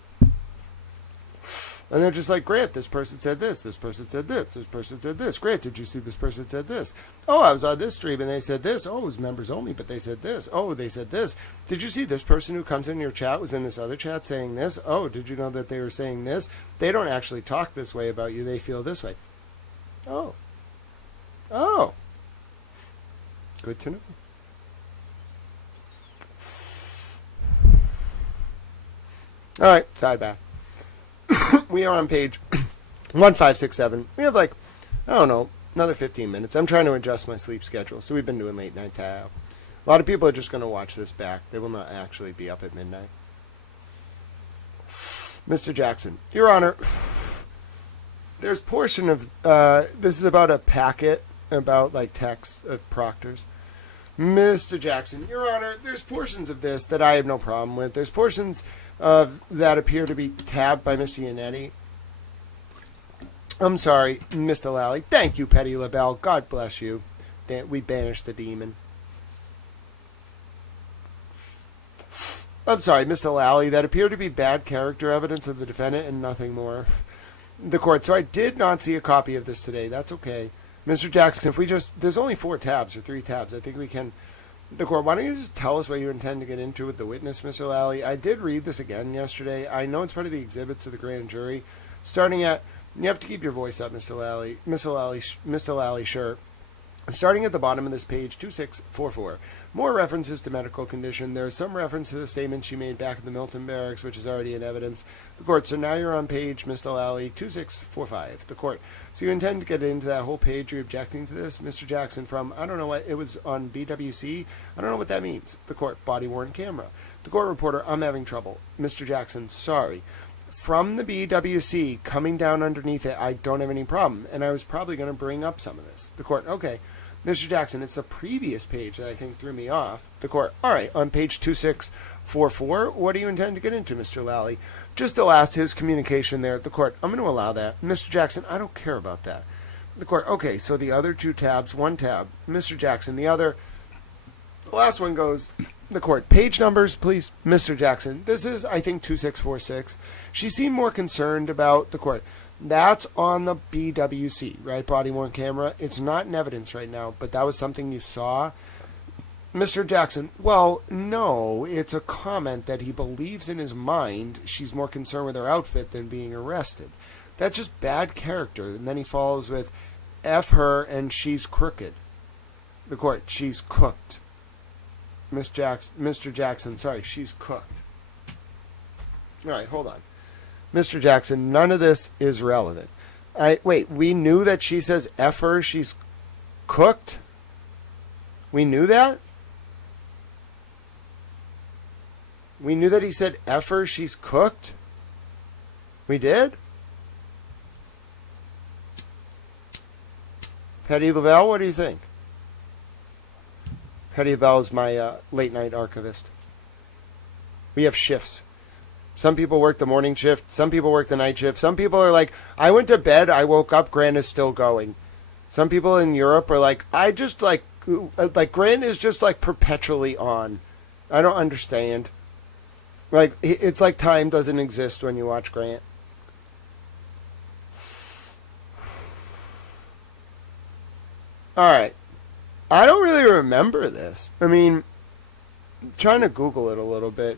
And they're just like, Grant, this person said this person said this person said this. Grant, did you see this person said this? Oh, I was on this stream and they said this. Oh, it was members only, but they said this. Oh, they said this. Did you see this person who comes in your chat was in this other chat saying this? Oh, did you know that they were saying this? They don't actually talk this way about you. They feel this way. Oh. Good to know. All right, sidebar. We are on page 1567. We have like, I don't know, Another 15 minutes. I'm trying to adjust my sleep schedule, so we've been doing late night tao. A lot of people are just going to watch this back. They will not actually be up at midnight. Mr. Jackson, Your Honor, there's portion of, this is about a packet about, like, text of Proctor's. Mr. Jackson, Your Honor, there's portions of this that I have no problem with. There's portions of that appear to be tabbed by Mr. Yannetti. I'm sorry, Mr. Lally. Thank you, Petty LaBelle. God bless you. We banished the demon. I'm sorry, Mr. Lally. That appeared to be bad character evidence of the defendant and nothing more. The court. So I did not see a copy of this today. That's okay. Mr. Jackson, if we just... There's only 4 tabs or 3 tabs. I think we can... The court, why don't you just tell us what you intend to get into with the witness, Mr. Lally? I did read this again yesterday. I know it's part of the exhibits of the grand jury. Starting at... You have to keep your voice up, Mr. Lally. Mr. Lally, sure. Starting at the bottom of this page, 2644. More references to medical condition. There is some reference to the statement she made back at the Milton Barracks, which is already in evidence. The court. So now you're on page, Mr. Lally, 2645. The court. So you intend to get into that whole page? You're objecting to this? Mr. Jackson, from, I don't know what, it was on BWC? I don't know what that means. The court. Body-worn camera. The court reporter, I'm having trouble. Mr. Jackson, sorry. From the BWC, coming down underneath it, I don't have any problem. And I was probably going to bring up some of this. The court, okay. Mr. Jackson, it's the previous page that I think threw me off. The court, all right, on page 2644, what do you intend to get into, Mr. Lally? Just the last, his communication there at the court. I'm going to allow that. Mr. Jackson, I don't care about that. The court, okay, so the other 2 tabs, 1 tab. Mr. Jackson, the other, the last one goes... The court. Page numbers, please. Mr. Jackson. This is, I think, 2646. She seemed more concerned about the court. That's on the BWC, right? Body-worn camera. It's not in evidence right now, but that was something you saw. Mr. Jackson. Well, no. It's a comment that he believes in his mind she's more concerned with her outfit than being arrested. That's just bad character. And then he follows with, F her and she's crooked. The court. She's cooked. Mr. Jackson, sorry, she's cooked. All right, hold on. Mr. Jackson, none of this is relevant. Wait, we knew that she says F her, she's cooked? We knew that? We knew that he said F her, she's cooked? We did? Petty LaBelle, what do you think? Petty LaBelle is my late-night archivist. We have shifts. Some people work the morning shift. Some people work the night shift. Some people are like, I went to bed, I woke up, Grant is still going. Some people in Europe are like, I just like Grant is just like perpetually on. I don't understand. Like, it's like time doesn't exist when you watch Grant. All right. I don't really remember this. I mean, I'm trying to Google it a little bit.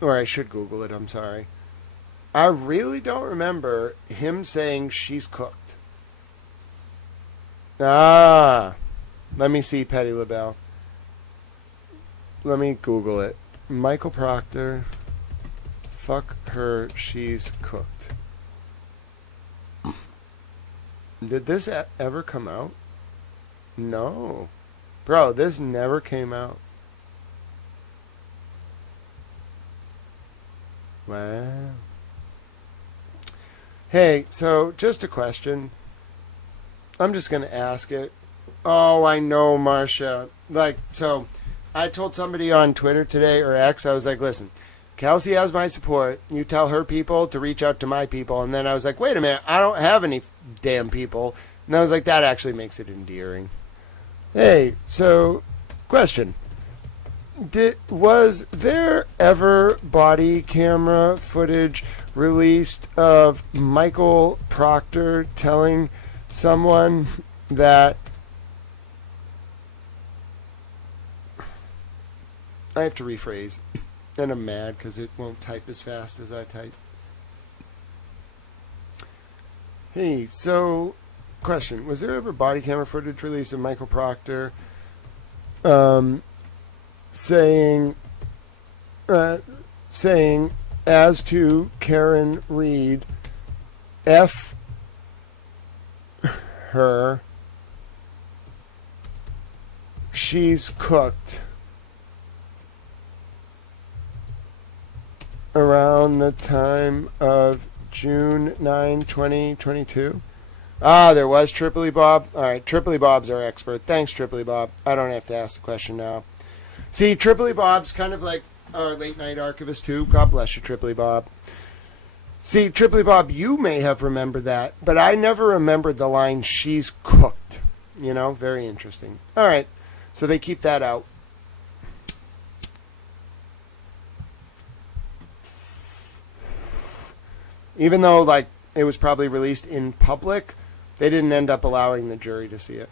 Or I should Google it, I'm sorry. I really don't remember him saying she's cooked. Let me see, Petty LaBelle. Let me Google it. Michael Proctor. Fuck her, she's cooked. Did this ever come out? No. Bro, this never came out. Wow. Hey, so just a question. I'm just going to ask it. Oh, I know, Marcia. Like, so I told somebody on Twitter today, or X, I was like, listen, Kelsey has my support. You tell her people to reach out to my people. And then I was like, wait a minute, I don't have any damn people. And I was like, that actually makes it endearing. Hey, so, question. Was there ever body camera footage released of Michael Proctor telling someone that... I have to rephrase. And I'm mad because it won't type as fast as I type. Hey, so... Question, was there ever body camera footage released of Michael Proctor saying as to Karen Reed, F her, she's cooked around the time of June 9, 2022. Ah, there was Tripoli Bob. All right, Tripoli Bob's our expert. Thanks, Tripoli Bob. I don't have to ask the question now. See, Tripoli Bob's kind of like our late-night archivist, too. God bless you, Tripoli Bob. See, Tripoli Bob, you may have remembered that, but I never remembered the line, she's cooked. You know, very interesting. All right, so they keep that out. Even though, like, it was probably released in public, they didn't end up allowing the jury to see it.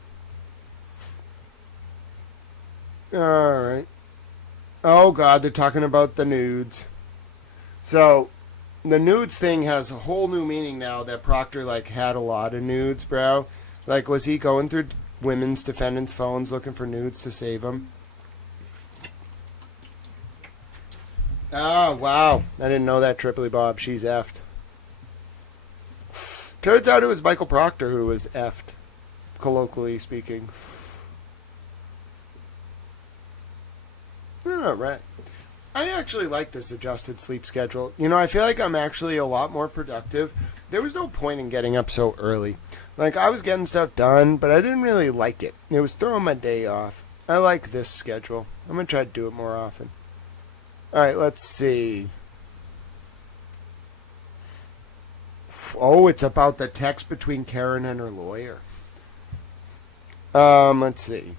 All right. Oh, God, they're talking about the nudes. So, the nudes thing has a whole new meaning now that Proctor, like, had a lot of nudes, bro. Like, was he going through women's defendants' phones looking for nudes to save them? Oh, wow. I didn't know that, Tripoli Bob. She's effed. Turns out it was Michael Proctor who was effed, colloquially speaking. All right. I actually like this adjusted sleep schedule. You know, I feel like I'm actually a lot more productive. There was no point in getting up so early. Like, I was getting stuff done, but I didn't really like it. It was throwing my day off. I like this schedule. I'm going to try to do it more often. All right, let's see. Oh, it's about the text between Karen and her lawyer. Let's see.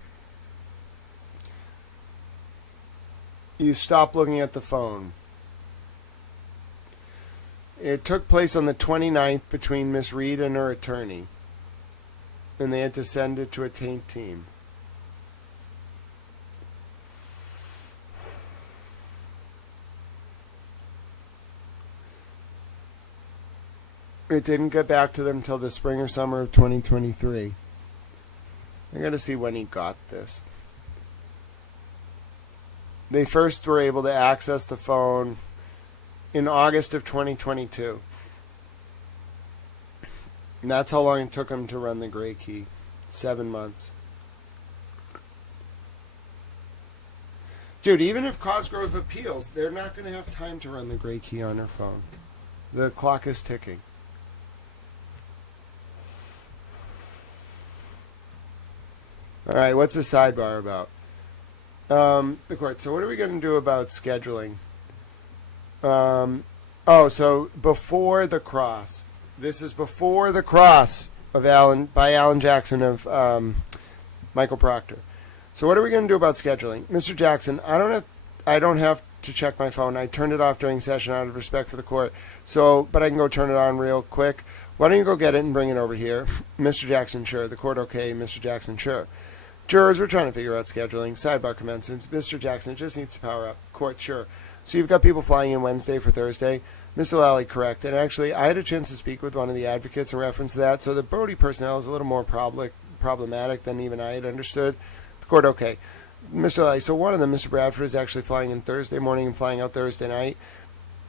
You stop looking at the phone. It took place on the 29th between Miss Reed and her attorney. And they had to send it to a taint team. It didn't get back to them till the spring or summer of 2023. I gotta see when he got this. They first were able to access the phone in August of 2022. And that's how long it took them to run the gray key. 7 months. Dude, even if Cosgrove appeals, they're not going to have time to run the gray key on her phone. The clock is ticking. All right, what's the sidebar about? The court. So what are we going to do about scheduling? So before the cross. This is before the cross of Alan Jackson of Michael Proctor. So what are we going to do about scheduling? Mr. Jackson, I don't have to check my phone. I turned it off during session out of respect for the court. So, but I can go turn it on real quick. Why don't you go get it and bring it over here? Mr. Jackson, sure. The court, okay. Mr. Jackson, sure. Jurors, we're trying to figure out scheduling. Sidebar commences. Mr. Jackson, it just needs to power up. Court, sure. So you've got people flying in Wednesday for Thursday. Mr. Lally, correct. And actually, I had a chance to speak with one of the advocates in reference to that. So the Brody personnel is a little more problematic than even I had understood. The court, okay. Mr. Lally, so one of them, Mr. Bradford, is actually flying in Thursday morning and flying out Thursday night.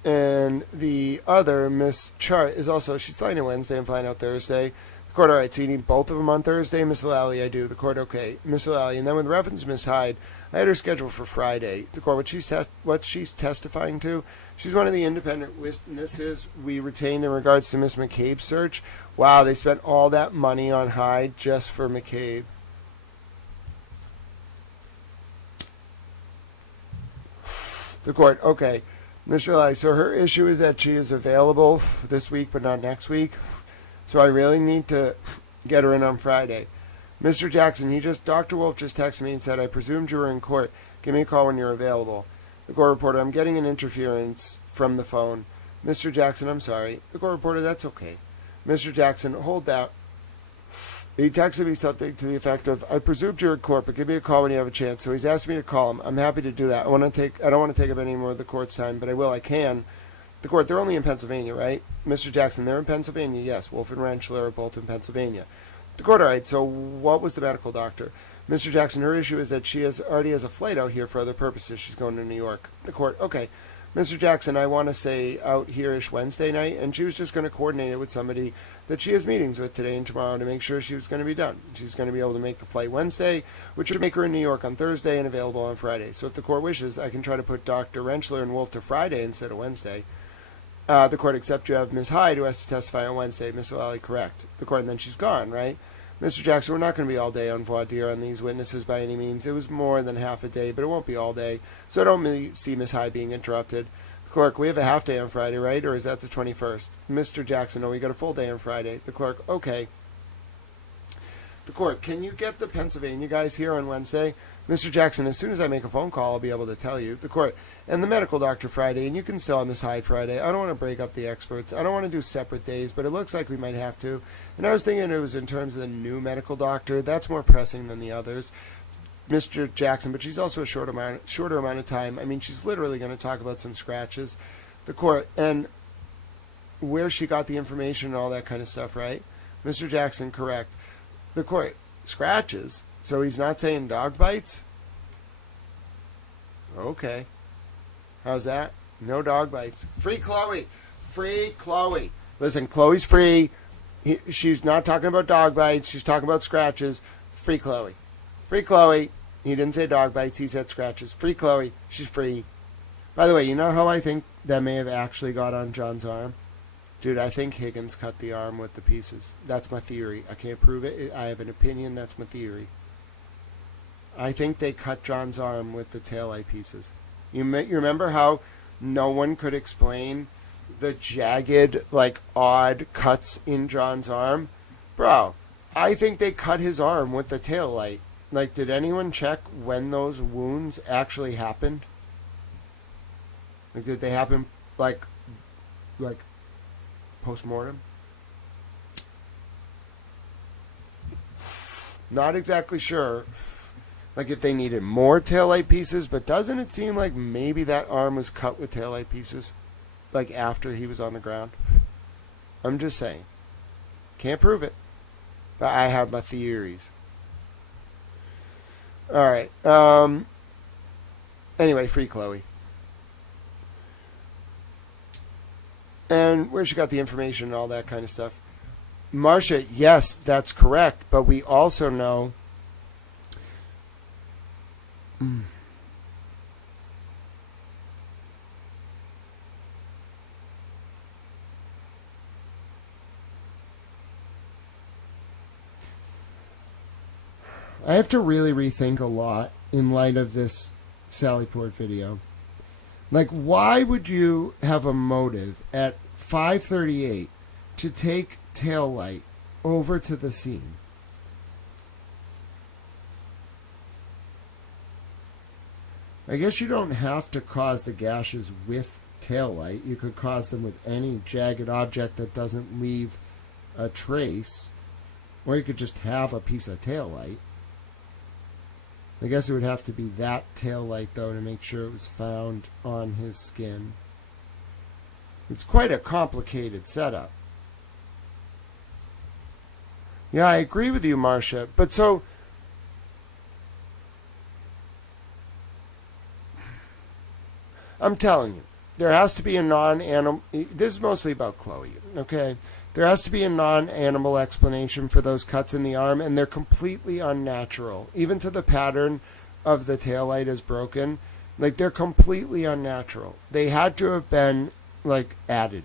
And the other, Miss Chart, is also, she's flying in Wednesday and flying out Thursday. The court, all right, so you need both of them on Thursday? Mr. Lally, I do. The court, okay. Mr. Lally, and then with reference to Miss Hyde, I had her scheduled for Friday. The court, what she's testifying to, she's one of the independent witnesses we retained in regards to Miss McCabe's search. Wow, they spent all that money on Hyde just for McCabe. The court, okay. Mr. Lally, so her issue is that she is available this week but not next week. So I really need to get her in on Friday. Mr. Jackson, Dr. Wolf just texted me and said, I presumed you were in court. Give me a call when you're available. The court reporter, I'm getting an interference from the phone. Mr. Jackson, I'm sorry. The court reporter, that's okay. Mr. Jackson, hold that. He texted me something to the effect of, I presumed you were in court, but give me a call when you have a chance. So he's asked me to call him. I'm happy to do that. I don't want to take up any more of the court's time, but I can. The court, they're only in Pennsylvania, right? Mr. Jackson, they're in Pennsylvania. Yes, Wolf and Rentschler are both in Pennsylvania. The court, all right, so what was the medical doctor? Mr. Jackson, her issue is that she already has a flight out here for other purposes. She's going to New York. The court, okay. Mr. Jackson, I want to say out here-ish Wednesday night, and she was just going to coordinate it with somebody that she has meetings with today and tomorrow to make sure she was going to be done. She's going to be able to make the flight Wednesday, which would make her in New York on Thursday and available on Friday. So if the court wishes, I can try to put Dr. Rentschler and Wolf to Friday instead of Wednesday. The court accept you have Ms. Hyde, who has to testify on Wednesday. Ms. O'Lally, correct. The court, and then she's gone, right? Mr. Jackson, we're not going to be all day on voir dire on these witnesses by any means. It was more than half a day, but it won't be all day. So I don't see Ms. Hyde being interrupted. The clerk, we have a half day on Friday, right? Or is that the 21st? Mr. Jackson, no, we got a full day on Friday. The clerk, okay. The court, can you get the Pennsylvania guys here on Wednesday? Mr. Jackson, as soon as I make a phone call, I'll be able to tell you. The court, and the medical doctor Friday, and you can still have Miss Hyde Friday. I don't want to break up the experts. I don't want to do separate days, but it looks like we might have to. And I was thinking it was in terms of the new medical doctor. That's more pressing than the others. Mr. Jackson, but she's also a shorter amount of time. I mean, she's literally going to talk about some scratches. The court, and where she got the information and all that kind of stuff, right? Mr. Jackson, correct. The court, scratches? So he's not saying dog bites? Okay. How's that? No dog bites. Free Chloe. Free Chloe. Listen, Chloe's free. She's not talking about dog bites. She's talking about scratches. Free Chloe. Free Chloe. He didn't say dog bites. He said scratches. Free Chloe. She's free. By the way, you know how I think that may have actually got on John's arm? Dude, I think Higgins cut the arm with the pieces. That's my theory. I can't prove it. I have an opinion. That's my theory. I think they cut John's arm with the taillight pieces. You remember how no one could explain the jagged, like, odd cuts in John's arm? Bro, I think they cut his arm with the taillight. Like, did anyone check when those wounds actually happened? Like, did they happen, like post-mortem? Not exactly sure. Like, if they needed more taillight pieces, but doesn't it seem like maybe that arm was cut with taillight pieces? Like, after he was on the ground? I'm just saying. Can't prove it. But I have my theories. Alright. Anyway, free Chloe. And where she got the information and all that kind of stuff. Marcia, yes, that's correct. But we also know... I have to really rethink a lot in light of this Sally Port video. Like, why would you have a motive at 5:38 to take taillight over to the scene? I guess you don't have to cause the gashes with taillight. You could cause them with any jagged object that doesn't leave a trace. Or you could just have a piece of taillight. I guess it would have to be that taillight, though, to make sure it was found on his skin. It's quite a complicated setup. Yeah, I agree with you, Marcia. But so... I'm telling you, there has to be a non-animal... This is mostly about Chloe, okay? There has to be a non-animal explanation for those cuts in the arm, and they're completely unnatural. Even to the pattern of the taillight is broken. Like, they're completely unnatural. They had to have been, like, added.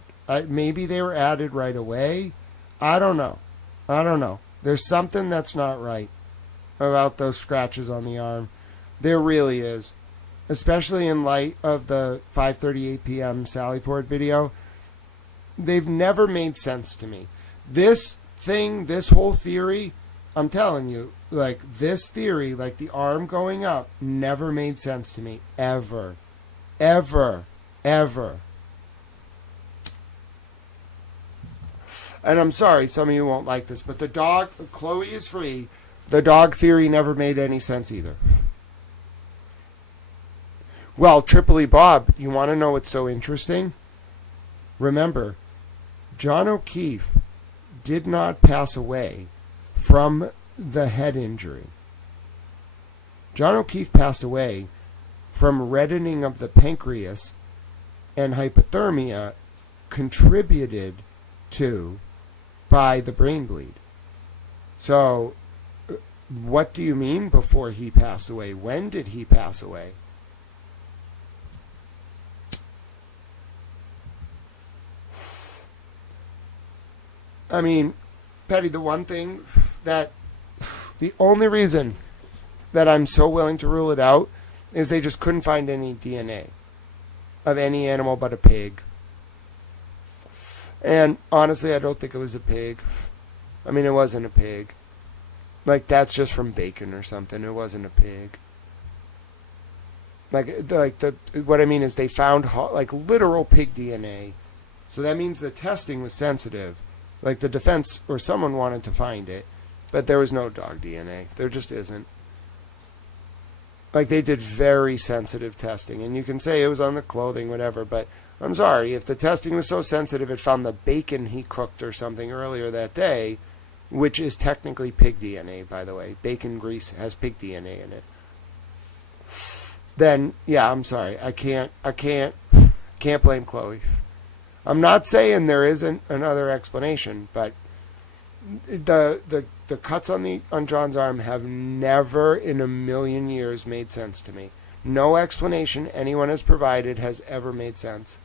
Maybe they were added right away. I don't know. There's something that's not right about those scratches on the arm. There really is. Especially in light of the 5:38 p.m. Sally Port video. They've never made sense to me. This whole theory, I'm telling you, like, this theory, like the arm going up, never made sense to me. Ever. Ever. Ever. And I'm sorry, some of you won't like this, but the dog, Chloe is free. The dog theory never made any sense either. Well, Tripoli Bob, you want to know what's so interesting? Remember, John O'Keefe did not pass away from the head injury. John O'Keefe passed away from reddening of the pancreas and hypothermia contributed to by the brain bleed. So, what do you mean before he passed away? When did he pass away? I mean, Petty, the only reason that I'm so willing to rule it out is they just couldn't find any DNA of any animal but a pig. And honestly, I don't think it was a pig. I mean, it wasn't a pig. Like, that's just from bacon or something. It wasn't a pig. What I mean is they found like literal pig DNA. So that means the testing was sensitive. Like the defense or someone wanted to find it, but there was no dog DNA. There just isn't. Like they did very sensitive testing, and you can say it was on the clothing, whatever, but I'm sorry, if the testing was so sensitive it found the bacon he cooked or something earlier that day, which is technically pig DNA, by the way. Bacon grease has pig DNA in it. Then, yeah, I'm sorry. I can't blame Chloe. I'm not saying there isn't another explanation, but the cuts on John's arm have never in a million years made sense to me. No explanation anyone has provided has ever made sense.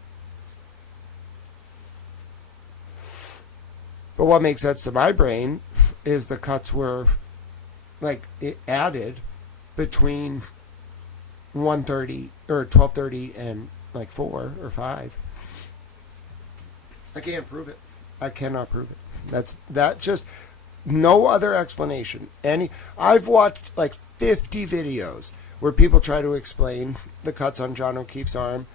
But what makes sense to my brain is the cuts were like it added between 1:30 or 12:30 and like 4 or 5. I can't prove it. I cannot prove it. That just no other explanation. I've watched like 50 videos where people try to explain the cuts on John O'Keefe's arm.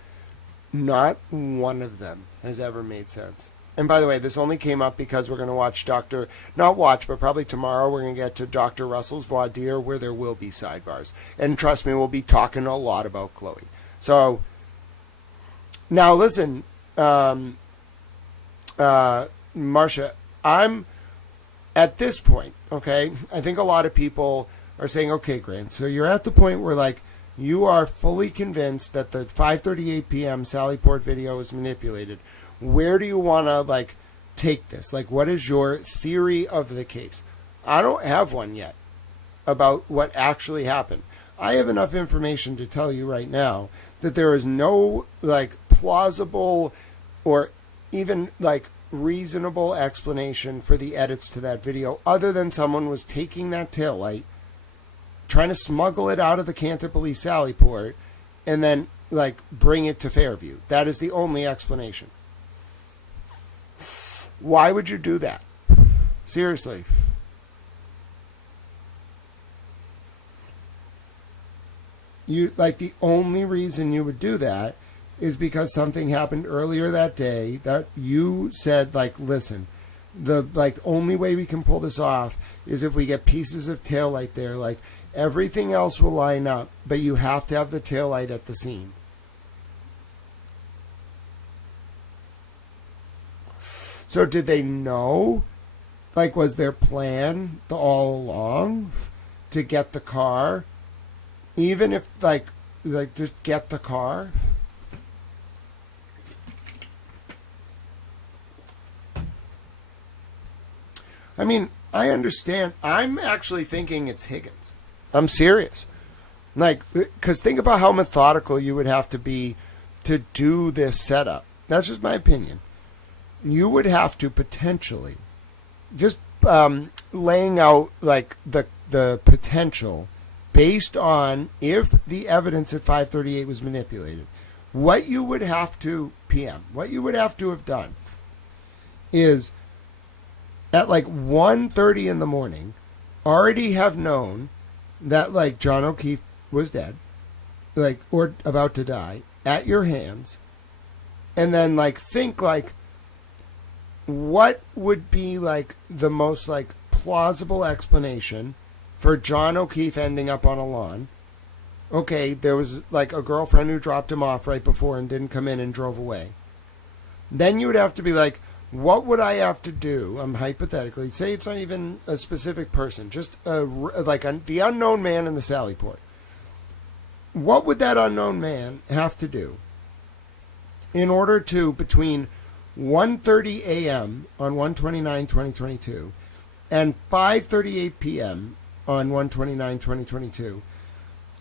Not one of them has ever made sense. And by the way, this only came up because we're going to watch but probably tomorrow we're going to get to Dr. Russell's voir dire where there will be sidebars. And trust me, we'll be talking a lot about Chloe. So, now listen, Marcia, I'm at this point, okay, I think a lot of people are saying, okay, Grant, so you're at the point where like you are fully convinced that the 5:38 p.m. Sally Port video is manipulated. Where do you want to like take this? Like, what is your theory of the case? I don't have one yet about what actually happened. I have enough information to tell you right now that there is no like plausible or even like reasonable explanation for the edits to that video other than someone was taking that taillight, trying to smuggle it out of the Canterbury Sally Port, and then like bring it to Fairview. That is the only explanation. Why would you do that? Seriously. The only reason you would do that is because something happened earlier that day that you said, like, listen, the only way we can pull this off is if we get pieces of taillight there. Like, everything else will line up, but you have to have the taillight at the scene. So did they know? Like, was their plan all along to get the car? Even if, like just get the car? I mean, I understand. I'm actually thinking it's Higgins. I'm serious. Like, because think about how methodical you would have to be to do this setup. That's just my opinion. You would have to potentially just laying out like the potential based on if the evidence at 5:38 was manipulated. What you would have to what you would have to have done is at like 1:30 in the morning already have known that like John O'Keefe was dead, like, or about to die at your hands, and then like think like what would be like the most like plausible explanation for John O'Keefe ending up on a lawn. Okay, there was like a girlfriend who dropped him off right before and didn't come in and drove away. Then you would have to be like, what would I have to do? I'm hypothetically, say it's not even a specific person, just the unknown man in the Sally Port. What would that unknown man have to do in order to, between 1:30 a.m. on 1/29/2022 and 5:38 p.m. on 1/29/2022,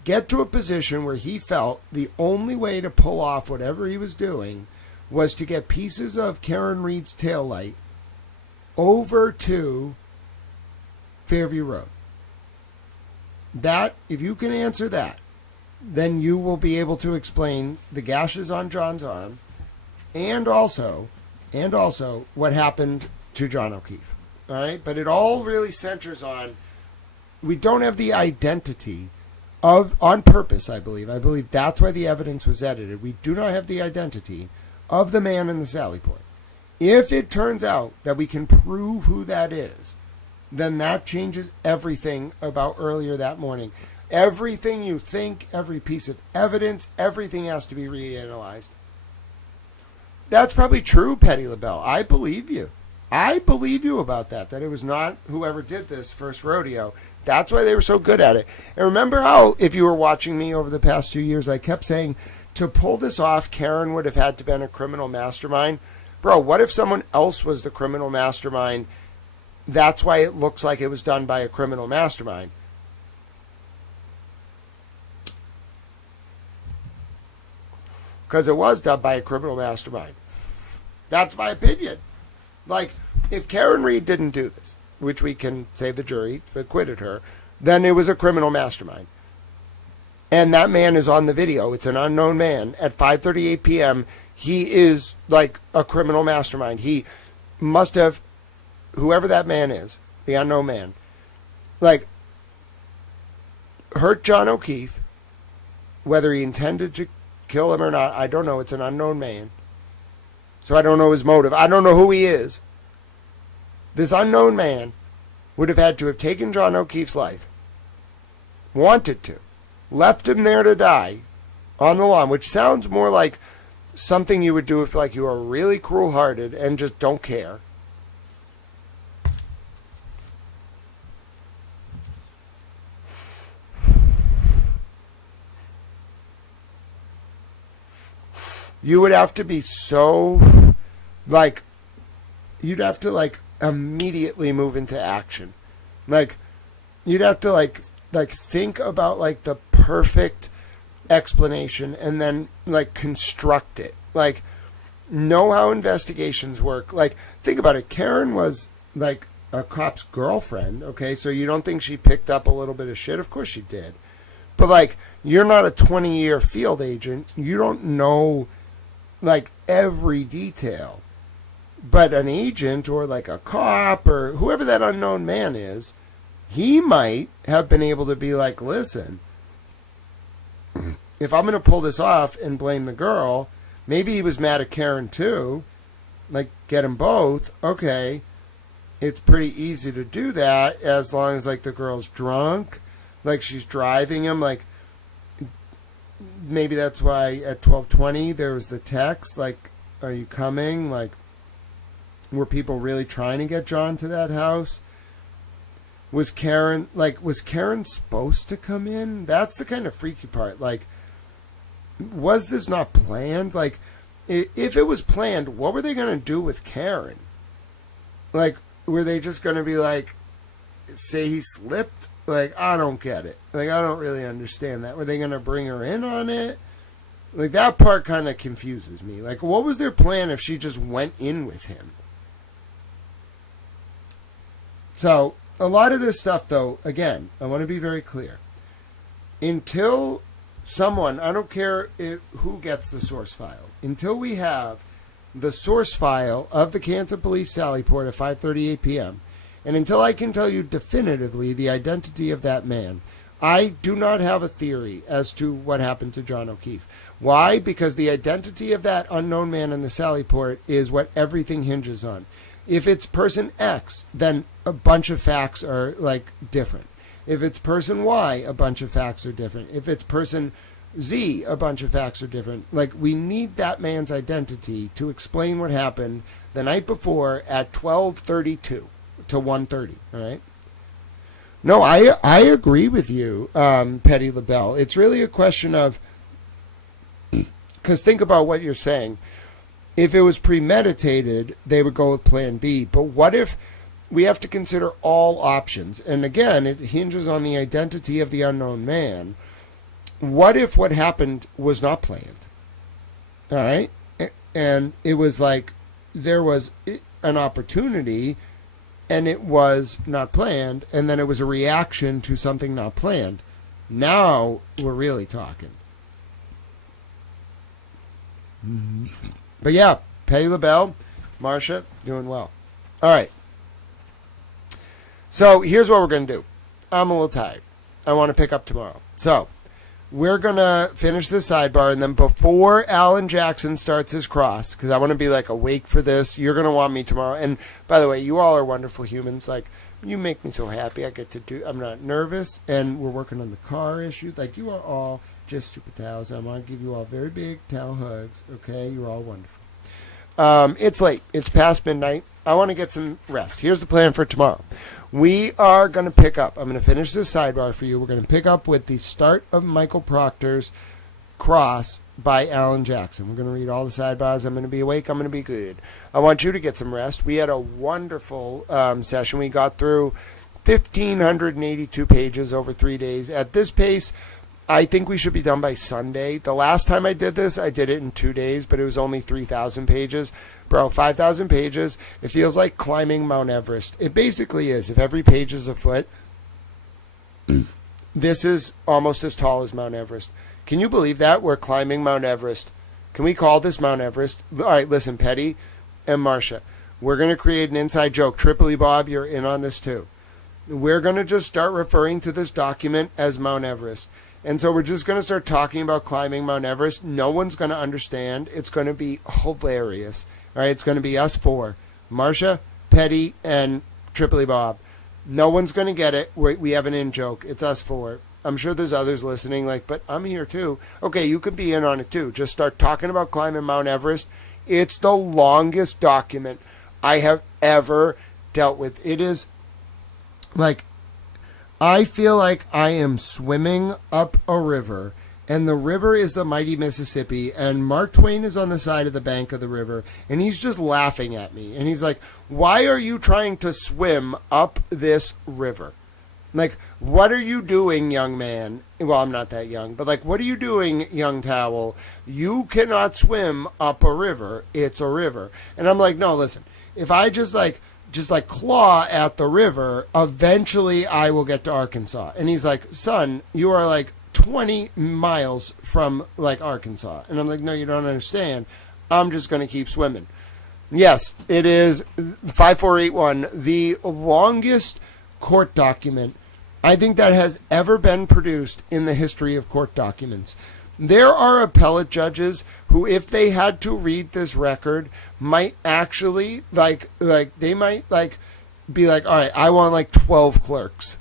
get to a position where he felt the only way to pull off whatever he was doing was to get pieces of Karen Reed's taillight over to Fairview Road. That, if you can answer that, then you will be able to explain the gashes on John's arm and also what happened to John O'Keefe. All right? But it all really centers on, we don't have the identity of, on purpose, I believe. I believe that's why the evidence was edited. We do not have the identity of the man in the Sally Port. If it turns out that we can prove who that is, then that changes everything about earlier that morning. Everything you think, every piece of evidence, everything has to be reanalyzed. That's probably true, Petty LaBelle. I believe you. I believe you about that it was not whoever did this first rodeo. That's why they were so good at it. And remember how, if you were watching me over the past 2 years, I kept saying, to pull this off, Karen would have had to been a criminal mastermind. Bro, what if someone else was the criminal mastermind? That's why it looks like it was done by a criminal mastermind. Because it was done by a criminal mastermind. That's my opinion. Like, if Karen Reed didn't do this, which we can say the jury acquitted her, then it was a criminal mastermind. And that man is on the video. It's an unknown man. At 5:38 p.m., he is like a criminal mastermind. He must have, whoever that man is, the unknown man, like, hurt John O'Keefe, whether he intended to kill him or not, I don't know. It's an unknown man. So I don't know his motive. I don't know who he is. This unknown man would have had to have taken John O'Keefe's life, wanted to, left him there to die on the lawn, which sounds more like something you would do if, like, you are really cruel-hearted and just don't care. You would have to be so, like, you'd have to, like, immediately move into action. Like, you'd have to, like think about, like, the perfect explanation and then, like, construct it. Like, know how investigations work. Like, think about it. Karen was, like, a cop's girlfriend, okay? So you don't think she picked up a little bit of shit? Of course she did. But, like, you're not a 20-year field agent. You don't know, like, every detail. But an agent or, like, a cop or whoever that unknown man is, he might have been able to be like, listen, if I'm going to pull this off and blame the girl, maybe he was mad at Karen too, like, get them both. Okay, it's pretty easy to do that as long as, like, the girl's drunk, like, she's driving him, like, maybe that's why at 12:20 there was the text, like, are you coming? Like, were people really trying to get John to that house? Was Karen supposed to come in? That's the kind of freaky part. Like, was this not planned? Like, if it was planned, what were they going to do with Karen? Like, were they just going to be like, say he slipped? Like, I don't get it. Like, I don't really understand that. Were they going to bring her in on it? Like, that part kind of confuses me. Like, what was their plan if she just went in with him? So, a lot of this stuff, though, again, I want to be very clear. Until someone, I don't care who gets the source file, until we have the source file of the Canton Police Sally Port at 5:38 p.m., and until I can tell you definitively the identity of that man, I do not have a theory as to what happened to John O'Keefe. Why? Because the identity of that unknown man in the Sally Port is what everything hinges on. If it's person X, then a bunch of facts are, like, different. If it's person Y, a bunch of facts are different. If it's person Z, a bunch of facts are different. Like, we need that man's identity to explain what happened the night before at 12:32 to 1:30, all right? No, I agree with you, Petty LaBelle. It's really a question of, because think about what you're saying. If it was premeditated, they would go with plan B. But what if we have to consider all options? And again, it hinges on the identity of the unknown man. What if what happened was not planned? All right? And it was like there was an opportunity and it was not planned, and then it was a reaction to something not planned. Now we're really talking. But yeah, Patty LaBelle, Marcia, doing well. All right. So here's what we're going to do. I'm a little tired. I want to pick up tomorrow. So we're going to finish the sidebar, and then before Alan Jackson starts his cross, because I want to be like awake for this, you're going to want me tomorrow. And by the way, you all are wonderful humans. Like, you make me so happy. I'm not nervous, and we're working on the car issue. Like, you are all just super towels. I want to give you all very big towel hugs. Okay, you're all wonderful. It's late. It's past midnight. I want to get some rest. Here's the plan for tomorrow. We are going to pick up. I'm going to finish this sidebar for you. We're going to pick up with the start of Michael Proctor's Cross by Alan Jackson. We're going to read all the sidebars. I'm going to be awake. I'm going to be good. I want you to get some rest. We had a wonderful session. We got through 1,582 pages over 3 days. At this pace, I think we should be done by Sunday. The last time I did this, I did it in 2 days, but it was only 3,000 pages. Bro, 5,000 pages, it feels like climbing Mount Everest. It basically is. If every page is a foot, this is almost as tall as Mount Everest. Can you believe that? We're climbing Mount Everest. Can we call this Mount Everest? All right, listen, Petty and Marcia, we're going to create an inside joke. Tripoli Bob, you're in on this too. We're going to just start referring to this document as Mount Everest. And so we're just going to start talking about climbing Mount Everest. No one's going to understand. It's going to be hilarious. All right, it's going to be us four. Marcia, Petty, and Tripoli Bob. No one's going to get it. We have an in-joke. It's us four. I'm sure there's others listening, like, but I'm here too. Okay, you could be in on it too. Just start talking about climbing Mount Everest. It's the longest document I have ever dealt with. It is like, I feel like I am swimming up a river, and the river is the mighty Mississippi, and Mark Twain is on the side of the bank of the river, and he's just laughing at me. And he's like, why are you trying to swim up this river? Like, what are you doing, young man? Well, I'm not that young, but like, what are you doing, young towel? You cannot swim up a river. It's a river. And I'm like, no, listen, if I just claw at the river, eventually I will get to Arkansas. And he's like, son, you are like 20 miles from like Arkansas. And I'm like, no, you don't understand. I'm just going to keep swimming. Yes, it is 5481, the longest court document I think that has ever been produced in the history of court documents. There are appellate judges who, if they had to read this record, might actually they might be like, all right, I want like 12 clerks.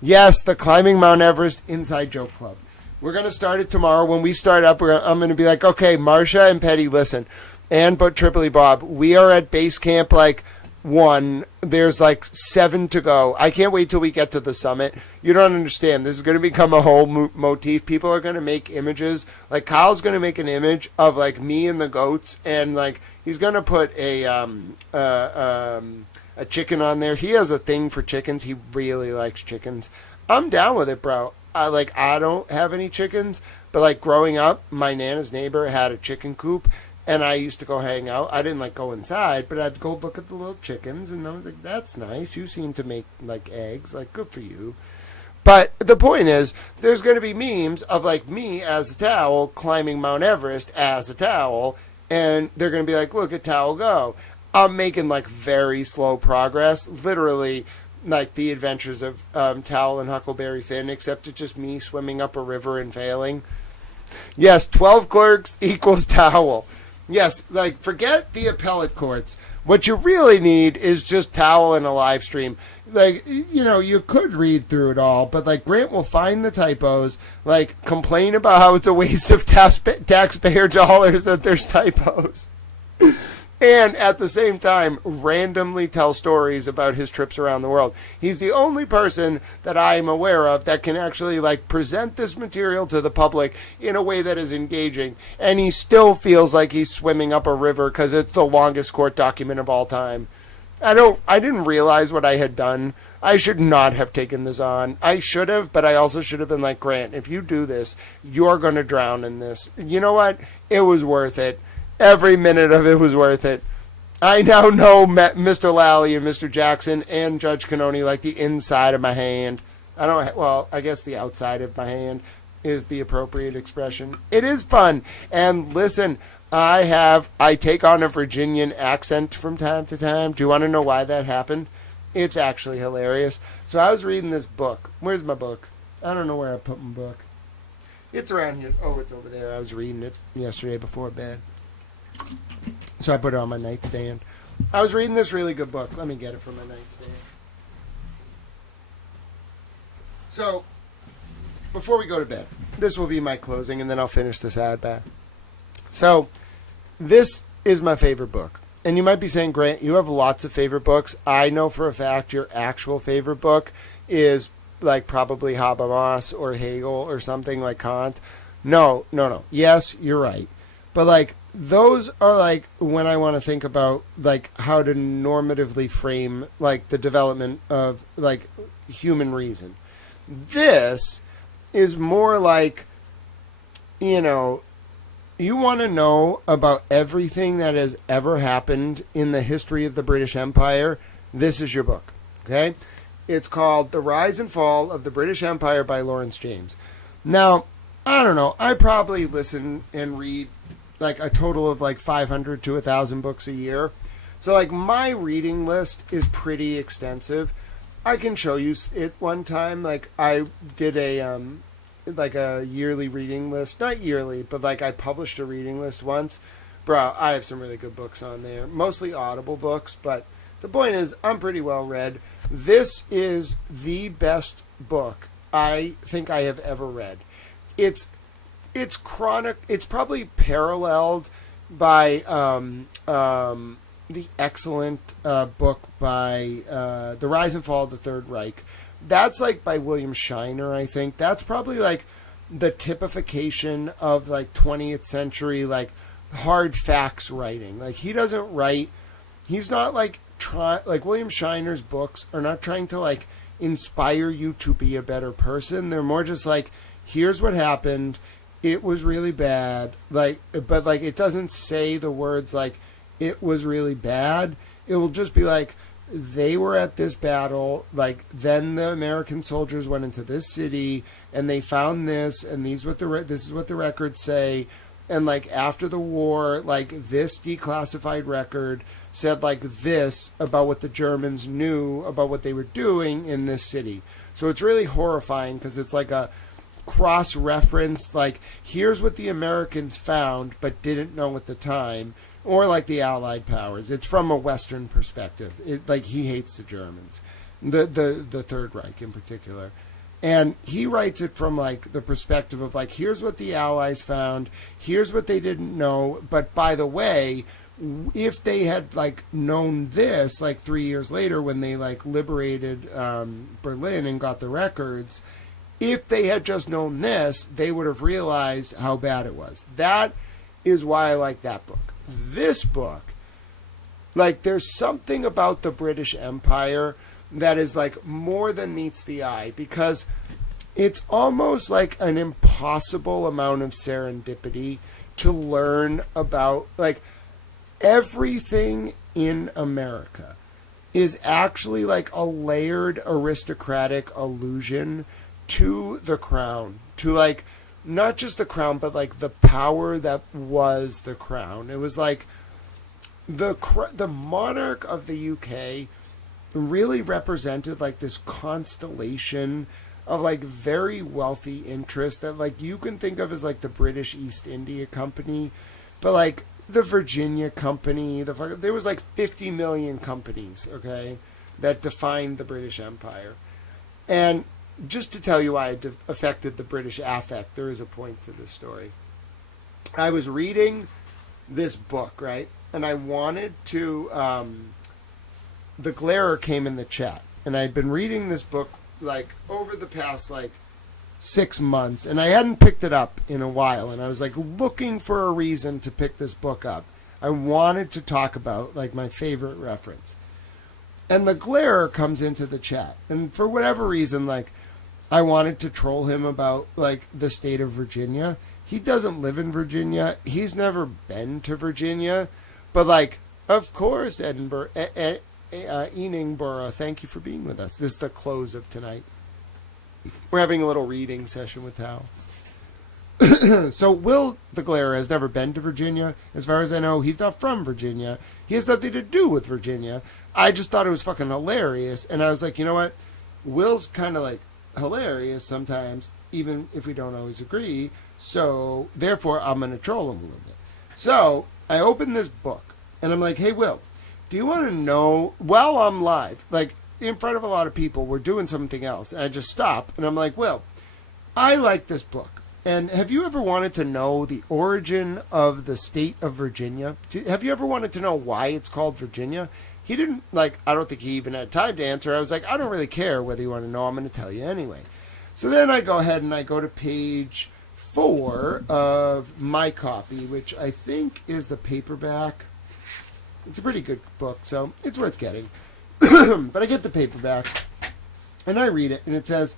Yes, the Climbing Mount Everest Inside Joke Club. We're going to start it tomorrow. When we start up, I'm going to be like, okay, Marcia and Petty, listen, and but Tripoli Bob, we are at base camp like 1. There's like 7 to go. I can't wait till we get to the summit. You don't understand. This is going to become a whole motif. People are going to make images. Like, Kyle's going to make an image of like me and the goats, and like he's going to put a chicken on there. He has a thing for chickens. He really likes chickens. I'm down with it, bro. I don't have any chickens, but like growing up, my Nana's neighbor had a chicken coop. And I used to go hang out. I didn't like go inside, but I'd go look at the little chickens, and I was like, that's nice. You seem to make like eggs. Like, good for you. But the point is, there's going to be memes of like me as a towel climbing Mount Everest as a towel, and they're going to be like, look at Towel go. I'm making like very slow progress, literally like the adventures of Towel and Huckleberry Finn, except it's just me swimming up a river and failing. Yes, 12 clerks equals Towel. Yes, like, forget the appellate courts. What you really need is just Towel and a live stream. Like, you know, you could read through it all, but, like, Grant will find the typos, like, complain about how it's a waste of taxpayer dollars that there's typos. and at the same time randomly tell stories about his trips around the world. He's the only person that I'm aware of that can actually like present this material to the public in a way that is engaging, and he still feels like he's swimming up a river because it's the longest court document of all time. I didn't realize what I had done. I should not have taken this on. I should have, but I also should have been like, Grant, if you do this, you're going to drown in this. You know what? It was worth it. Every minute of it was worth it. I now know Mr. Lally and Mr. Jackson and Judge Cannoni like the inside of my hand. I guess the outside of my hand is the appropriate expression. It is fun. And listen, I take on a Virginian accent from time to time. Do you want to know why that happened? It's actually hilarious. So I was reading this book. Where's my book? I don't know where I put my book. It's around here. Oh, it's over there. I was reading it yesterday before bed. So I put it on my nightstand. I was reading this really good book. Let me get it from my nightstand. So, before we go to bed, this will be my closing, and then I'll finish the Sidebar. So, this is my favorite book. And you might be saying, Grant, you have lots of favorite books. I know for a fact your actual favorite book is like probably Habermas or Hegel or something like Kant. No. Yes, you're right. But like those are like when I want to think about like how to normatively frame like the development of like human reason. This is more like, you want to know about everything that has ever happened in the history of the British Empire, this is your book, okay? It's called The Rise and Fall of the British Empire by Lawrence James. Now, I don't know, I probably listen and read like a total of like 500 to 1,000 books a year. So like my reading list is pretty extensive. I can show you it one time. Like I did a yearly reading list, not yearly, but like I published a reading list once. Bro, I have some really good books on there, mostly Audible books, but the point is I'm pretty well read. This is the best book I think I have ever read. It's probably paralleled by the excellent book by The Rise and Fall of the Third Reich. That's like by William Shiner, I think. That's probably like the typification of like 20th century like hard facts writing. Like he doesn't write, he's not like like William Shiner's books are not trying to like inspire you to be a better person. They're more just like, here's what happened. It was really bad. Like, but like it doesn't say the words like it was really bad. It will just be like, they were at this battle, like then the American soldiers went into this city and they found this, and this is what the records say, and like after the war, like this declassified record said like this about what the Germans knew about what they were doing in this city. So it's really horrifying because it's like a cross-reference, like here's what the Americans found but didn't know at the time. Or like the Allied powers. It's from a Western perspective. Like he hates the Germans, the Third Reich in particular, and he writes it from like the perspective of like, here's what the Allies found, here's what they didn't know. But by the way, if they had like known this, like 3 years later when they like liberated Berlin and got the records, if they had just known this, they would have realized how bad it was. That is why I like that book. This book, like there's something about the British Empire that is like more than meets the eye, because it's almost like an impossible amount of serendipity to learn about. Like everything in America is actually like a layered aristocratic allusion to the crown, to like not just the crown, but like the power that was the crown. It was like the monarch of the UK really represented like this constellation of like very wealthy interests that like you can think of as like the British East India Company, but like the Virginia Company, there was like 50 million companies, okay, that defined the British Empire. And just to tell you why it affected the British affect, there is a point to this story. I was reading this book, right? And I wanted to, the Glarer came in the chat, and I had been reading this book, like, over the past, like, 6 months, and I hadn't picked it up in a while, and I was, like, looking for a reason to pick this book up. I wanted to talk about, like, my favorite reference. And the Glarer comes into the chat, and for whatever reason, like, I wanted to troll him about, like, the state of Virginia. He doesn't live in Virginia. He's never been to Virginia. But, like, of course, Edinburgh, Eningborough, thank you for being with us. This is the close of tonight. We're having a little reading session with Tao. So Will the Glarer has never been to Virginia. As far as I know, he's not from Virginia. He has nothing to do with Virginia. I just thought it was fucking hilarious. And I was like, you know what? Will's kind of, like, hilarious sometimes, even if we don't always agree. So, therefore, I'm going to troll him a little bit. So, I opened this book, and I'm like, hey, Will, do you want to know, while I'm live, like, in front of a lot of people, we're doing something else, and I just stop, and I'm like, Will, I like this book, and have you ever wanted to know the origin of the state of Virginia? Have you ever wanted to know why it's called Virginia? He didn't, like, I don't think he even had time to answer. I was like, I don't really care whether you want to know. I'm going to tell you anyway. So then I go ahead and I go to page 4 of my copy, which I think is the paperback. It's a pretty good book, so it's worth getting. But I get the paperback, and I read it, and it says,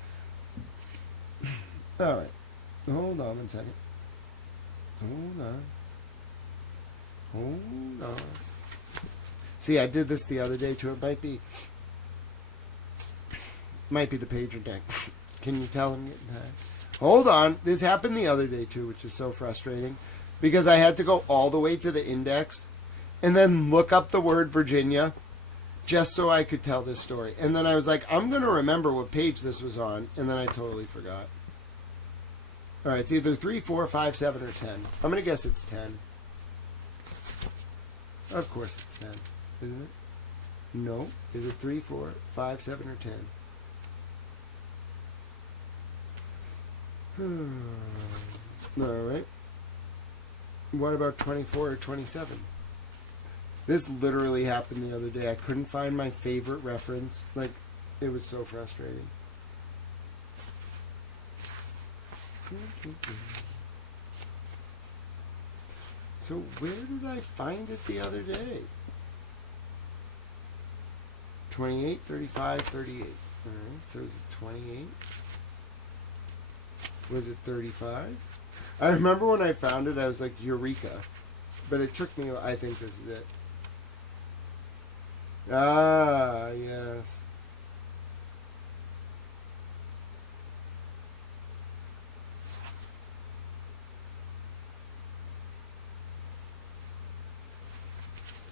all right, hold on 1 second. Hold on. See, I did this the other day, too. It might be the pager deck. Can you tell I'm getting tired? Hold on. This happened the other day, too, which is so frustrating. Because I had to go all the way to the index and then look up the word Virginia just so I could tell this story. And then I was like, I'm going to remember what page this was on. And then I totally forgot. All right, it's either 3, 4, 5, 7, or 10. I'm going to guess it's 10. Of course it's 10. Isn't it? No. Is it 3, 4, 5, 7, or 10? All right. What about 24 or 27? This literally happened the other day. I couldn't find my favorite reference. Like, it was so frustrating. So where did I find it the other day? 28, 35, 38. All right, so is it 28? Was it 35? I remember when I found it, I was like, Eureka. But it took me, I think this is it. Ah, yes.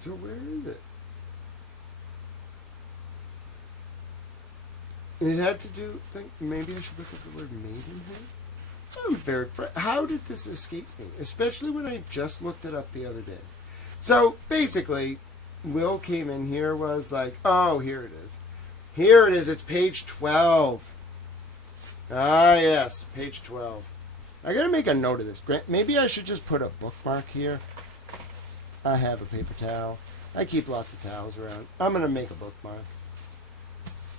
So where is it? It had to do, maybe I should look at the word maidenhead? I'm very, how did this escape me? Especially when I just looked it up the other day. So, basically, Will came in here, was like, oh, here it is. Here it is, it's page 12. Ah, yes, page 12. I gotta make a note of this. Maybe I should just put a bookmark here. I have a paper towel. I keep lots of towels around. I'm gonna make a bookmark.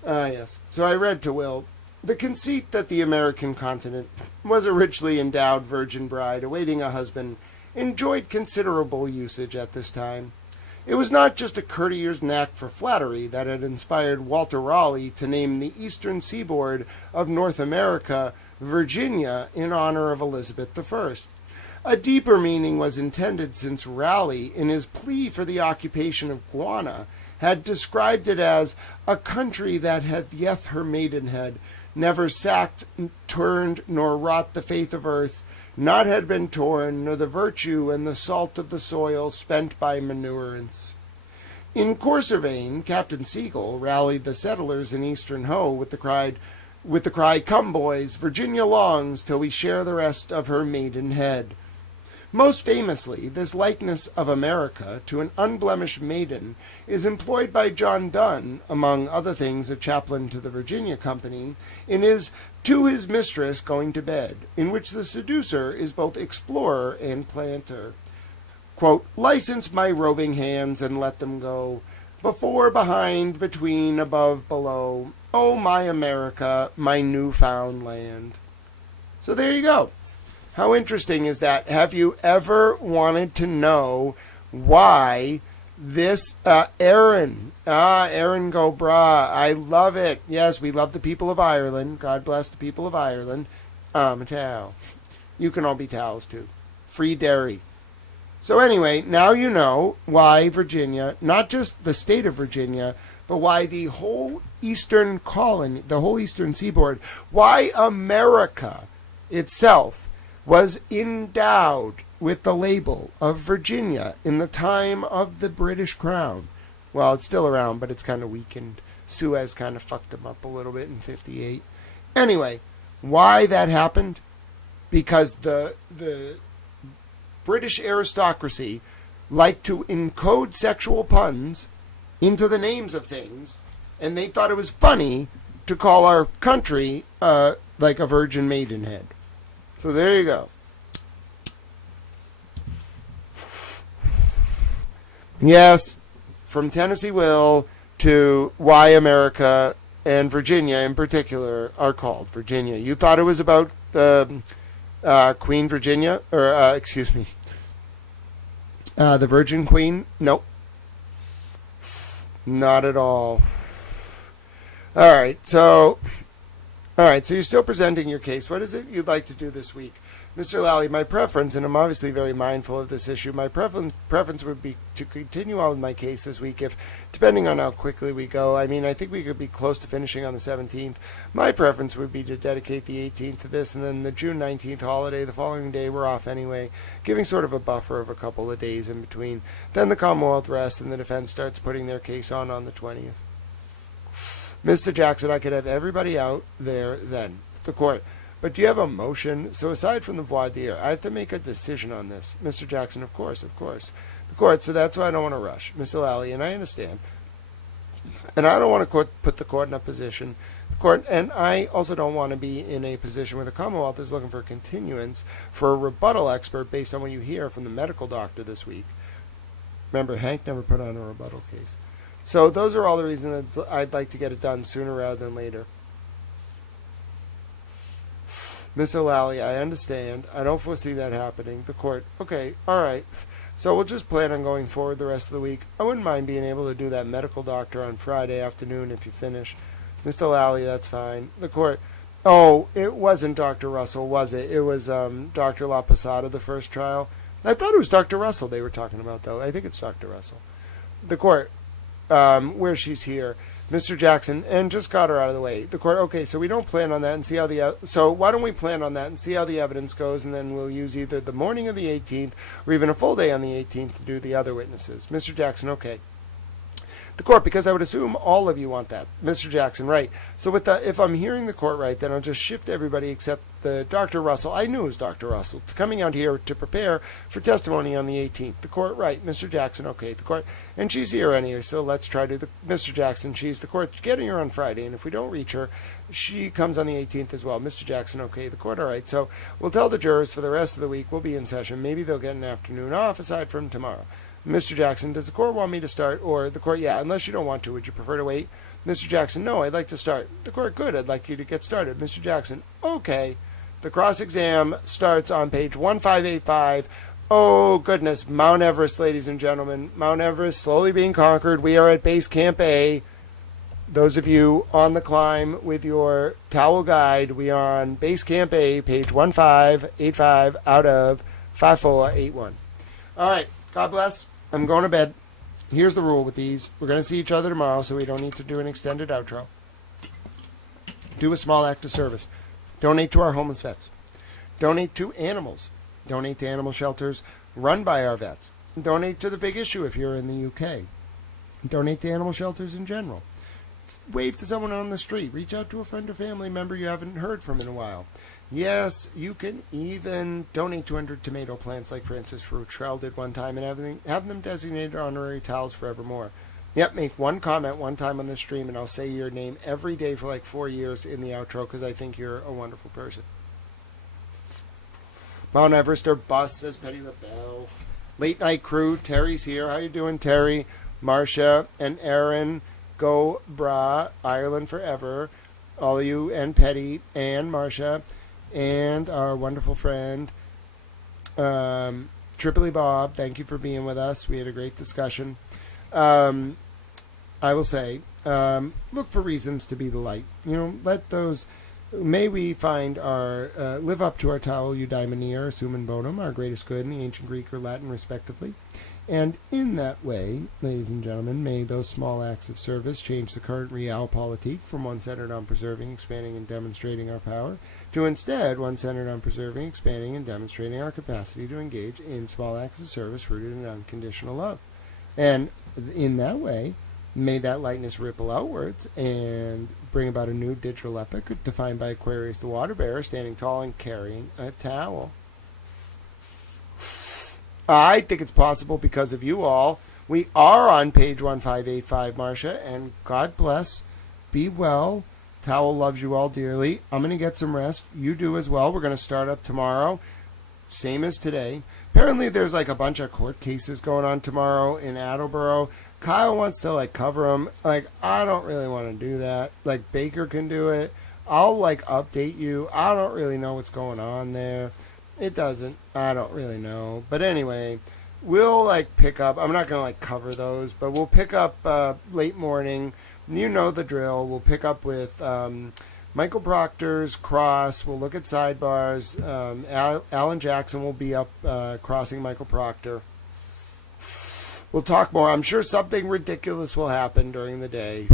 Ah, yes. So I read to Will, the conceit that the American continent was a richly endowed virgin bride awaiting a husband enjoyed considerable usage at this time. It was not just a courtier's knack for flattery that had inspired Walter Raleigh to name the eastern seaboard of North America Virginia in honor of Elizabeth I. A deeper meaning was intended, since Raleigh, in his plea for the occupation of Guiana, had described it as a country that hath yet her maidenhead, never sacked, turned, nor wrought the faith of earth, not had been torn, nor the virtue and the salt of the soil spent by manurance. In coarser vein, Captain Seagull rallied the settlers in Eastern Hoe with the cry, "Come, boys, Virginia longs till we share the rest of her maidenhead." Most famously, this likeness of America to an unblemished maiden is employed by John Donne, among other things a chaplain to the Virginia Company, in his To His Mistress Going to Bed, in which the seducer is both explorer and planter. quote, license my roving hands and let them go. Before, behind, between, above, below. Oh, my America, my newfound land. So there you go. How interesting is that? Have you ever wanted to know why this Aaron go brah? I love it. Yes, we love the people of Ireland. God bless the people of Ireland. A towel. You can all be towels too. Free dairy. So anyway, now you know why Virginia, not just the state of Virginia, but why the whole eastern colony, the whole eastern seaboard, why America itself was endowed with the label of Virginia in the time of the British Crown. Well, it's still around, but it's kind of weakened. Suez kind of fucked them up a little bit in 58. Anyway, why that happened? Because the British aristocracy liked to encode sexual puns into the names of things, and they thought it was funny to call our country like a Virgin Maidenhead. So there you go. Yes, from Tennessee Will to why America and Virginia in particular are called Virginia. You thought it was about Queen Virginia, or excuse me, the Virgin Queen? Nope, not at all. All right, so you're still presenting your case. What is it you'd like to do this week? Mr. Lally, my preference, and I'm obviously very mindful of this issue, my preference would be to continue on with my case this week, if, depending on how quickly we go. I mean, I think we could be close to finishing on the 17th. My preference would be to dedicate the 18th to this, and then the June 19th holiday, the following day, we're off anyway, giving sort of a buffer of a couple of days in between. Then the Commonwealth rests, and the defense starts putting their case on the 20th. Mr. Jackson, I could have everybody out there then, the court. But do you have a motion? So aside from the voir dire, I have to make a decision on this. Mr. Jackson, of course. The court, so that's why I don't want to rush. Mr. Lally, and I understand. And I don't want to put the court in a position. The court, and I also don't want to be in a position where the Commonwealth is looking for a continuance for a rebuttal expert based on what you hear from the medical doctor this week. Remember, Hank never put on a rebuttal case. So those are all the reasons that I'd like to get it done sooner rather than later. Mr. Lally, I understand. I don't foresee that happening. The court, okay, all right. So we'll just plan on going forward the rest of the week. I wouldn't mind being able to do that medical doctor on Friday afternoon if you finish. Mr. Lally, that's fine. The court, oh, it wasn't Dr. Russell, was it? It was Dr. La Posada, the first trial. I thought it was Dr. Russell they were talking about, though. I think it's Dr. Russell. The court, where she's here. Mr. Jackson, and just got her out of the way. The court, okay, so we don't plan on that and see how so why don't we plan on that and see how the evidence goes, and then we'll use either the morning of the 18th or even a full day on the 18th to do the other witnesses. Mr. Jackson, okay. The court, because I would assume all of you want that. Mr. Jackson, right. So with if I'm hearing the court right, then I'll just shift everybody except the Dr. Russell. I knew it was Dr. Russell coming out here to prepare for testimony on the 18th. The court, right. Mr. Jackson, okay. The court, and she's here anyway, so let's try to Mr. Jackson, she's the court getting her on Friday, and if we don't reach her, she comes on the 18th as well. Mr. Jackson, okay. The court, all right. So we'll tell the jurors for the rest of the week we'll be in session. Maybe they'll get an afternoon off aside from tomorrow. Mr. Jackson, does the court want me to start? Or the court, yeah, unless you don't want to. Would you prefer to wait? Mr. Jackson, no, I'd like to start. The court, good, I'd like you to get started. Mr. Jackson, okay. The cross-exam starts on page 1585. Oh, goodness, Mount Everest, ladies and gentlemen. Mount Everest slowly being conquered. We are at Base Camp A. Those of you on the climb with your towel guide, we are on Base Camp A, page 1585 out of 5481. All right, God bless. I'm going to bed. Here's the rule with these. We're going to see each other tomorrow, so we don't need to do an extended outro. Do a small act of service. Donate to our homeless vets. Donate to animals. Donate to animal shelters run by our vets. Donate to the Big Issue if you're in the UK. Donate to animal shelters in general. Wave to someone on the street. Reach out to a friend or family member you haven't heard from in a while. Yes, you can even donate 200 tomato plants like Francis Frutrell did one time and have them designated honorary towels forevermore. Yep, make one comment one time on the stream and I'll say your name every day for like 4 years in the outro because I think you're a wonderful person. Mount Everest or bust, says Petty LaBelle. late night crew. Terry's here. How you doing, Terry? Marcia and Aaron. Go Bra. Ireland forever. All of you and Petty and Marcia and our wonderful friend Tripoli Bob. Thank you for being with us. We had a great discussion. I will say, look for reasons to be the light. Let those. May we find our live up to our Tau Eudaimonia, Summum Bonum, our greatest good in the ancient Greek or Latin, respectively. And in that way, ladies and gentlemen, may those small acts of service change the current realpolitik from one centered on preserving, expanding, and demonstrating our power to instead one centered on preserving, expanding, and demonstrating our capacity to engage in small acts of service rooted in unconditional love. And in that way, may that lightness ripple outwards and bring about a new digital epoch defined by Aquarius the water bearer standing tall and carrying a towel. I think it's possible because of you all. We are on page 1585, Marcia, and God bless. Be well. Towel loves you all dearly. I'm going to get some rest. You do as well. We're going to start up tomorrow, same as today. Apparently there's like a bunch of court cases going on tomorrow in Attleboro. Kyle wants to cover them. I don't really want to do that. Baker can do it. I'll update you. I don't really know what's going on there. It doesn't. I don't really know. But anyway, we'll pick up. I'm not going to cover those, but we'll pick up late morning. You know the drill. We'll pick up with Michael Proctor's Cross. We'll look at Sidebars. Alan Jackson will be up crossing Michael Proctor. We'll talk more. I'm sure something ridiculous will happen during the day.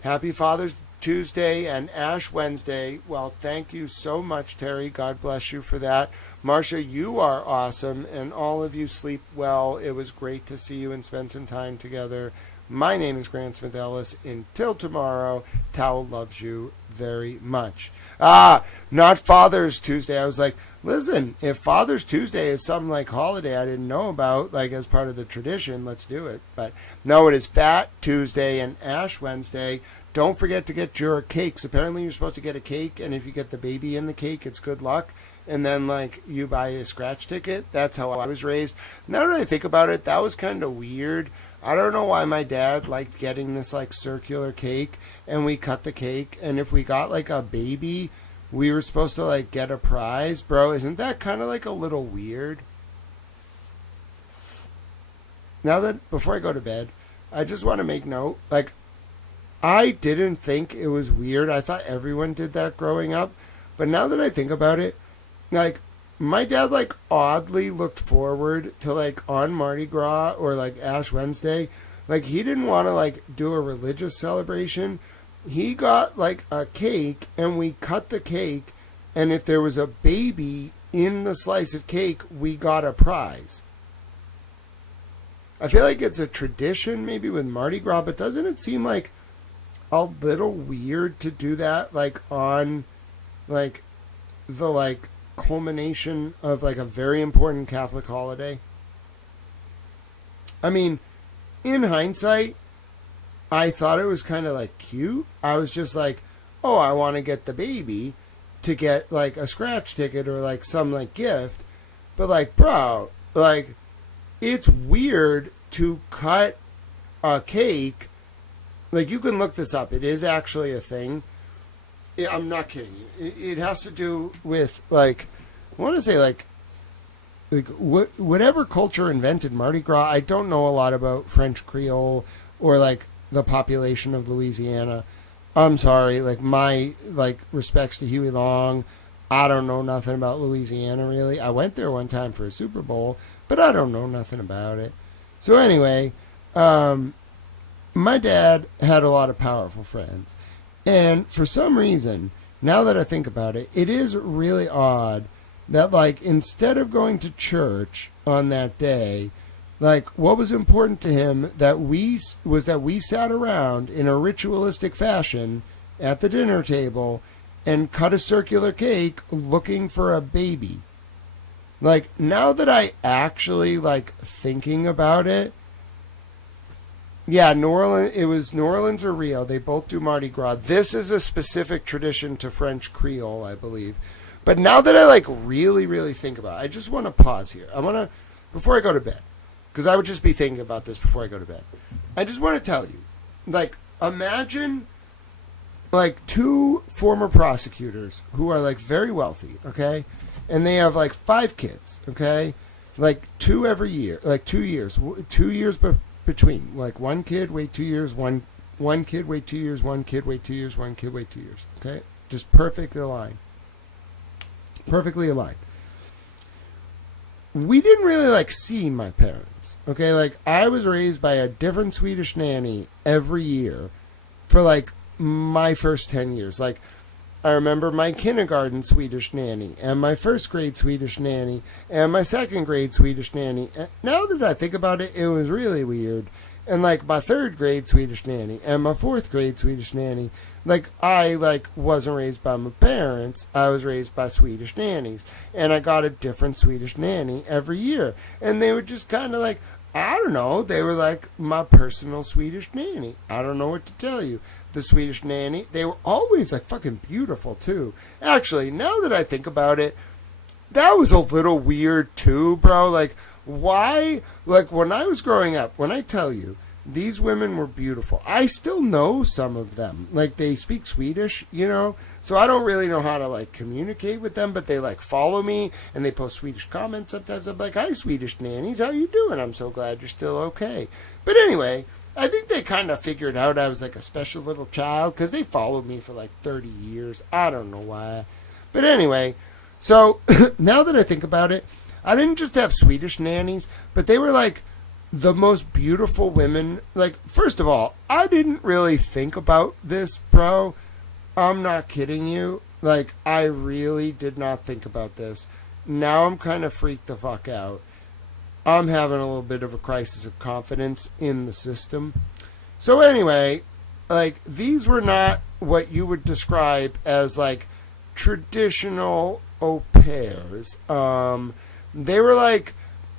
Happy Father's Tuesday and Ash Wednesday. Well, thank you so much, Terry. God bless you for that. Marcia, you are awesome, and all of you sleep well. It was great to see you and spend some time together. My name is Grant Smith Ellis. Until tomorrow, Towel loves you very much. Not Father's Tuesday. I was like, listen, if Father's Tuesday is some holiday I didn't know about, as part of the tradition, let's do it. But no, it is Fat Tuesday and Ash Wednesday. Don't forget to get your cakes. Apparently you're supposed to get a cake, and if you get the baby in the cake, it's good luck. And then, you buy a scratch ticket. That's how I was raised. Now that I think about it, that was kind of weird. I don't know why my dad liked getting this, circular cake, and we cut the cake. And if we got, a baby, we were supposed to, get a prize. Bro, isn't that kind of, a little weird? Now that, before I go to bed, I just want to make note, I didn't think it was weird. I thought everyone did that growing up. But now that I think about it, my dad, oddly looked forward to, on Mardi Gras or, Ash Wednesday. He didn't want to, do a religious celebration. He got, a cake, and we cut the cake, and if there was a baby in the slice of cake, we got a prize. I feel like it's a tradition, maybe with Mardi Gras, but doesn't it seem a little weird to do that on the culmination of a very important Catholic holiday? I mean, in hindsight, I thought it was kind of cute. I was just oh, I want to get the baby to get a scratch ticket or some gift. But bro, it's weird to cut a cake. You can look this up. It is actually a thing. I'm not kidding you. It has to do with, I want to say, whatever culture invented Mardi Gras. I don't know a lot about French Creole or, the population of Louisiana. I'm sorry. My, respects to Huey Long. I don't know nothing about Louisiana, really. I went there one time for a Super Bowl, but I don't know nothing about it. So, anyway, my dad had a lot of powerful friends. And for some reason, now that I think about it, it is really odd that, instead of going to church on that day, what was important to him that we sat around in a ritualistic fashion at the dinner table and cut a circular cake looking for a baby. Now that I actually, thinking about it, yeah, New Orleans, it was New Orleans or Rio. They both do Mardi Gras. This is a specific tradition to French Creole, I believe. But now that I really, really think about it, I just want to pause here. I want to before I go to bed, because I would just be thinking about this before I go to bed. I just want to tell you, like, imagine, like, two former prosecutors who are, like, very wealthy, okay? And they have, like, 5 kids, okay? Like, 2 every year, like, 2 years. 2 years between. Like, 1 kid, wait 2 years, one kid, wait 2 years, 1 kid, wait 2 years, 1 kid, wait 2 years, okay? Just perfectly aligned. Perfectly aligned. We didn't really, like, see my parents, okay? Like, I was raised by a different Swedish nanny every year for, like, my first 10 years. Like, I remember my kindergarten Swedish nanny, and my first grade Swedish nanny, and my second grade Swedish nanny. And now that I think about it, it was really weird. And, like, my third grade Swedish nanny, and my fourth grade Swedish nanny. Like, I, like, wasn't raised by my parents. I was raised by Swedish nannies. And I got a different Swedish nanny every year. And they were just kind of like, I don't know. They were like my personal Swedish nanny. I don't know what to tell you. The Swedish nanny, they were always, like, fucking beautiful, too. Actually, now that I think about it, that was a little weird, too, bro. Like, why? Like, when I was growing up, when I tell you, these women were beautiful. I still know some of them. Like, they speak Swedish, you know? So I don't really know how to, like, communicate with them, but they, like, follow me, and they post Swedish comments sometimes. I'm like, hi, Swedish nannies, how you doing? I'm so glad you're still okay. But anyway, I think they kind of figured out I was, like, a special little child, because they followed me for, like, 30 years. I don't know why. But anyway, so now that I think about it, I didn't just have Swedish nannies, but they were, like, the most beautiful women. Like, first of all, I didn't really think about this, bro. I'm not kidding you. Like, I really did not think about this. Now I'm kind of freaked the fuck out. I'm having a little bit of a crisis of confidence in the system. So anyway, like, these were not what you would describe as, like, traditional au pairs. They were, like,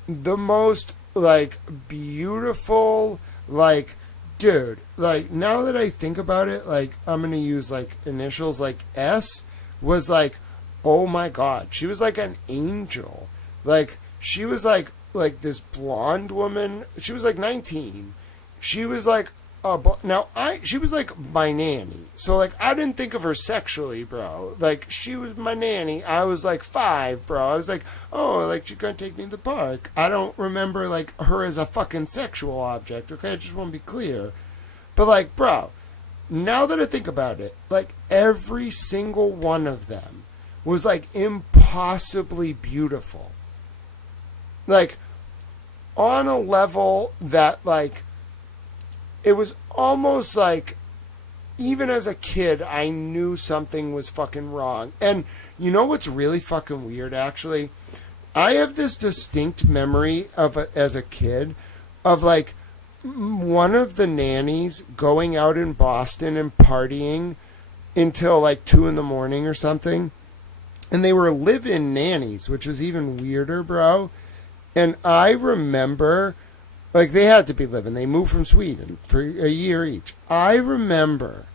the most, like, beautiful, like, dude, like, now that I think about it, like, I'm going to use, like, initials, like, S was, like, oh my God, she was, like, an angel. Like, she was, like this blonde woman. She was, like, 19. She was, like, she was, like, my nanny. So, like, I didn't think of her sexually, bro. Like, she was my nanny. I was, like, 5, bro. I was like, oh, like, she's gonna take me to the park. I don't remember, like, her as a fucking sexual object, okay? I just want to be clear. But, like, bro, now that I think about it, like, every single one of them was, like, impossibly beautiful. Like, on a level that, like, it was almost like, even as a kid, I knew something was fucking wrong. And you know what's really fucking weird, actually? I have this distinct memory of, as a kid, of, like, one of the nannies going out in Boston and partying until, like, 2 in the morning or something. And they were live-in nannies, which was even weirder, bro. And I remember, like, they had to be living. They moved from Sweden for a year each. I remember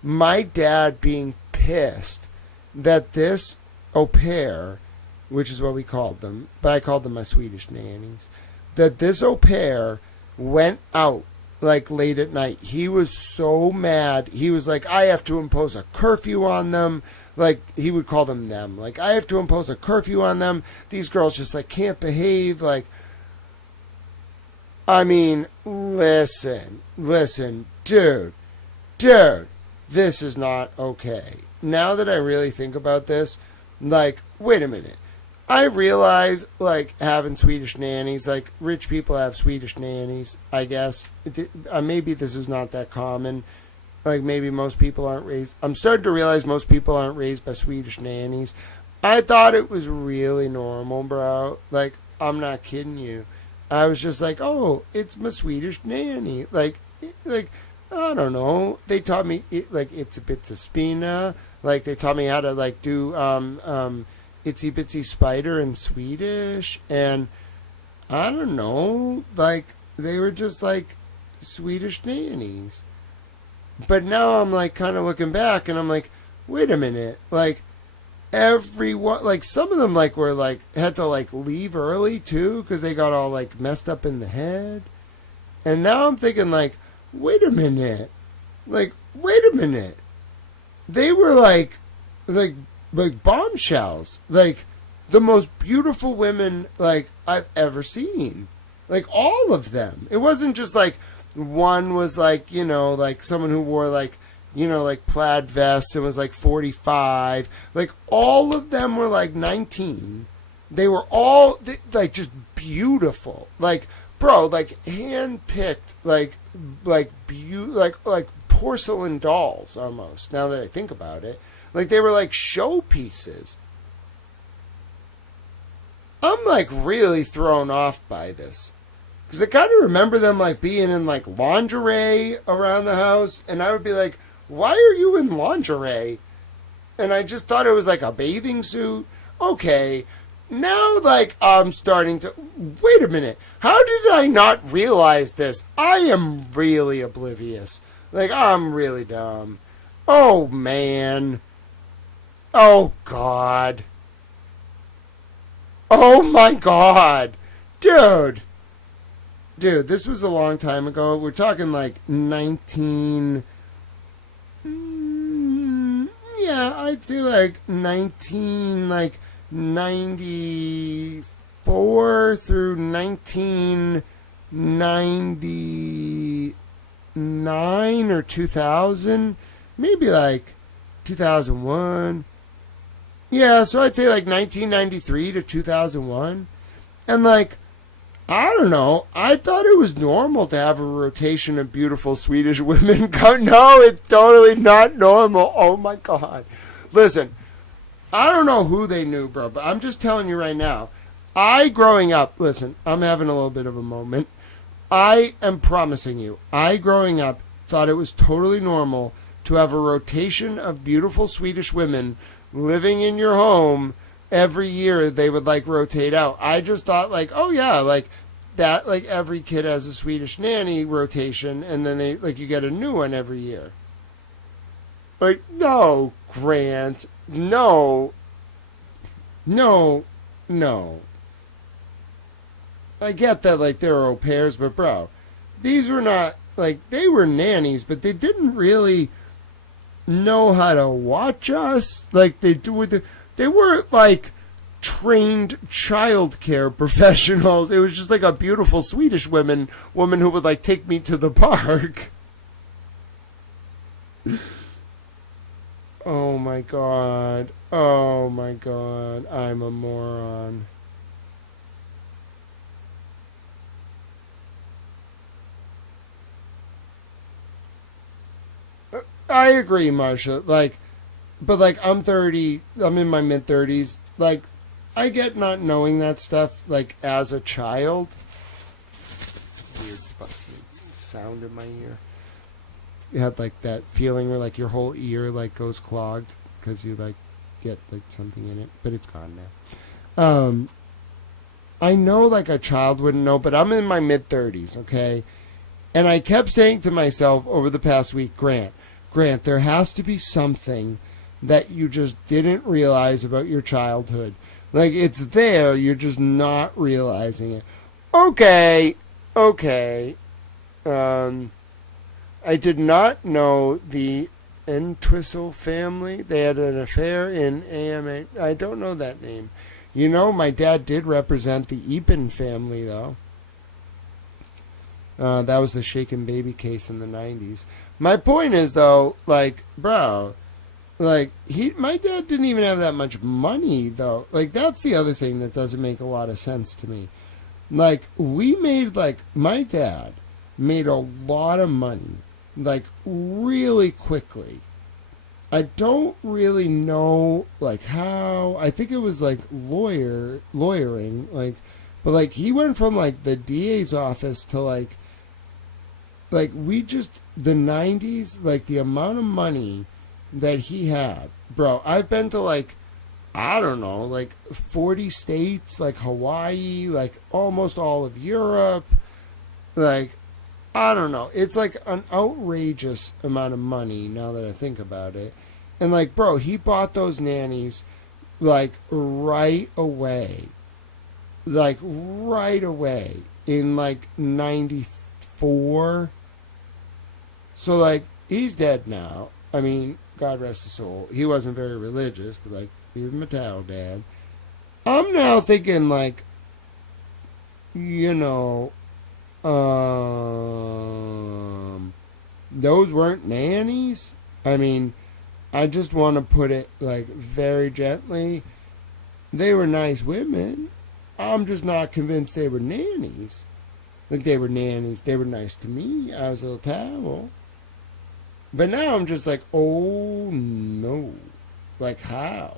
my dad being pissed that this au pair, which is what we called them, but I called them my Swedish nannies, that this au pair went out, like, late at night. He was so mad. He was like, I have to impose a curfew on them. Like, he would call them. Like, I have to impose a curfew on them. These girls just, like, can't behave. Like, I mean, listen, dude, this is not okay. Now that I really think about this, like, wait a minute. I realize, like, having Swedish nannies, like, rich people have Swedish nannies, I guess. Maybe this is not that common. Like, maybe most people aren't raised. I'm starting to realize most people aren't raised by Swedish nannies. I thought it was really normal, bro. Like, I'm not kidding you. I was just like, oh, it's my Swedish nanny. Like, I don't know. They taught me, like, it's a bitsy spina. Like, they taught me how to, like, do itsy bitsy spider in Swedish. And I don't know. Like, they were just, like, Swedish nannies. But now I'm, like, kind of looking back, and I'm like, wait a minute. Like, everyone, like, some of them, like, were, like, had to, like, leave early, too, because they got all, like, messed up in the head. And now I'm thinking, like, wait a minute. Like, wait a minute. They were, like bombshells. Like, the most beautiful women, like, I've ever seen. Like, all of them. It wasn't just, like, one was, like, you know, like, someone who wore, like, you know, like, plaid vests and was, like, 45. Like, all of them were, like, 19. They were all, like, just beautiful. Like, bro, like, hand-picked, like porcelain dolls, almost, now that I think about it. Like, they were, like, showpieces. I'm, like, really thrown off by this. Because I kind of remember them, like, being in, like, lingerie around the house. And I would be like, why are you in lingerie? And I just thought it was, like, a bathing suit. Okay. Now, like, I'm starting to... Wait a minute. How did I not realize this? I am really oblivious. Like, I'm really dumb. Oh, man. Oh, God. Oh, my God. Dude, this was a long time ago. We're talking, like, 19... yeah, I'd say, like, 1994 through 1999 or 2000. Maybe, like, 2001. Yeah, so I'd say, like, 1993 to 2001. And, like, I don't know. I thought it was normal to have a rotation of beautiful Swedish women come. No, it's totally not normal. Oh, my God. Listen, I don't know who they knew, bro, but I'm just telling you right now. Growing up, listen, I'm having a little bit of a moment. I am promising you, growing up, thought it was totally normal to have a rotation of beautiful Swedish women living in your home. Every year they would, like, rotate out. I just thought, like, oh yeah, like that, like, every kid has a Swedish nanny rotation, and then they, like, you get a new one every year. Like, no, Grant, no. I get that, like, there are au pairs, but bro, these were not, like, they were nannies, but they didn't really know how to watch us. Like, they weren't, like, trained childcare professionals. It was just, like, a beautiful Swedish woman who would, like, take me to the park. Oh, my God. Oh, my God. I'm a moron. I agree, Marsha. Like, but, like, I'm 30. I'm in my mid-30s. Like, I get not knowing that stuff, like, as a child. Weird fucking sound in my ear. You had, like, that feeling where, like, your whole ear, like, goes clogged because you, like, get, like, something in it. But it's gone now. I know, like, a child wouldn't know, but I'm in my mid-30s, okay? And I kept saying to myself over the past week, Grant, there has to be something that you just didn't realize about your childhood. Like, it's there, you're just not realizing it. Okay. I did not know the Entwistle family. They had an affair in AMA. I don't know that name. You know, my dad did represent the Epen family, though. That was the shaken baby case in the 90s. My point is, though, like, bro, like, my dad didn't even have that much money, though. Like, that's the other thing that doesn't make a lot of sense to me. Like, my dad made a lot of money, like, really quickly. I don't really know, like, how. I think it was, like, lawyering, like, but, like, he went from, like, the DA's office to, like, the 90s, like, the amount of money that he had. Bro, I've been to, like, I don't know, like, 40 states, like, Hawaii, like, almost all of Europe. Like, I don't know. It's, like, an outrageous amount of money now that I think about it. And, like, bro, he bought those nannies like right away. Like right away in like 94. So like he's dead now. I mean, God rest his soul. He wasn't very religious, but like he was my towel dad. I'm now thinking like, you know, those weren't nannies. I mean, I just want to put it like very gently. They were nice women. I'm just not convinced they were nannies. Like they were nannies. They were nice to me. I was a little towel. But now I'm just like, oh no. Like how?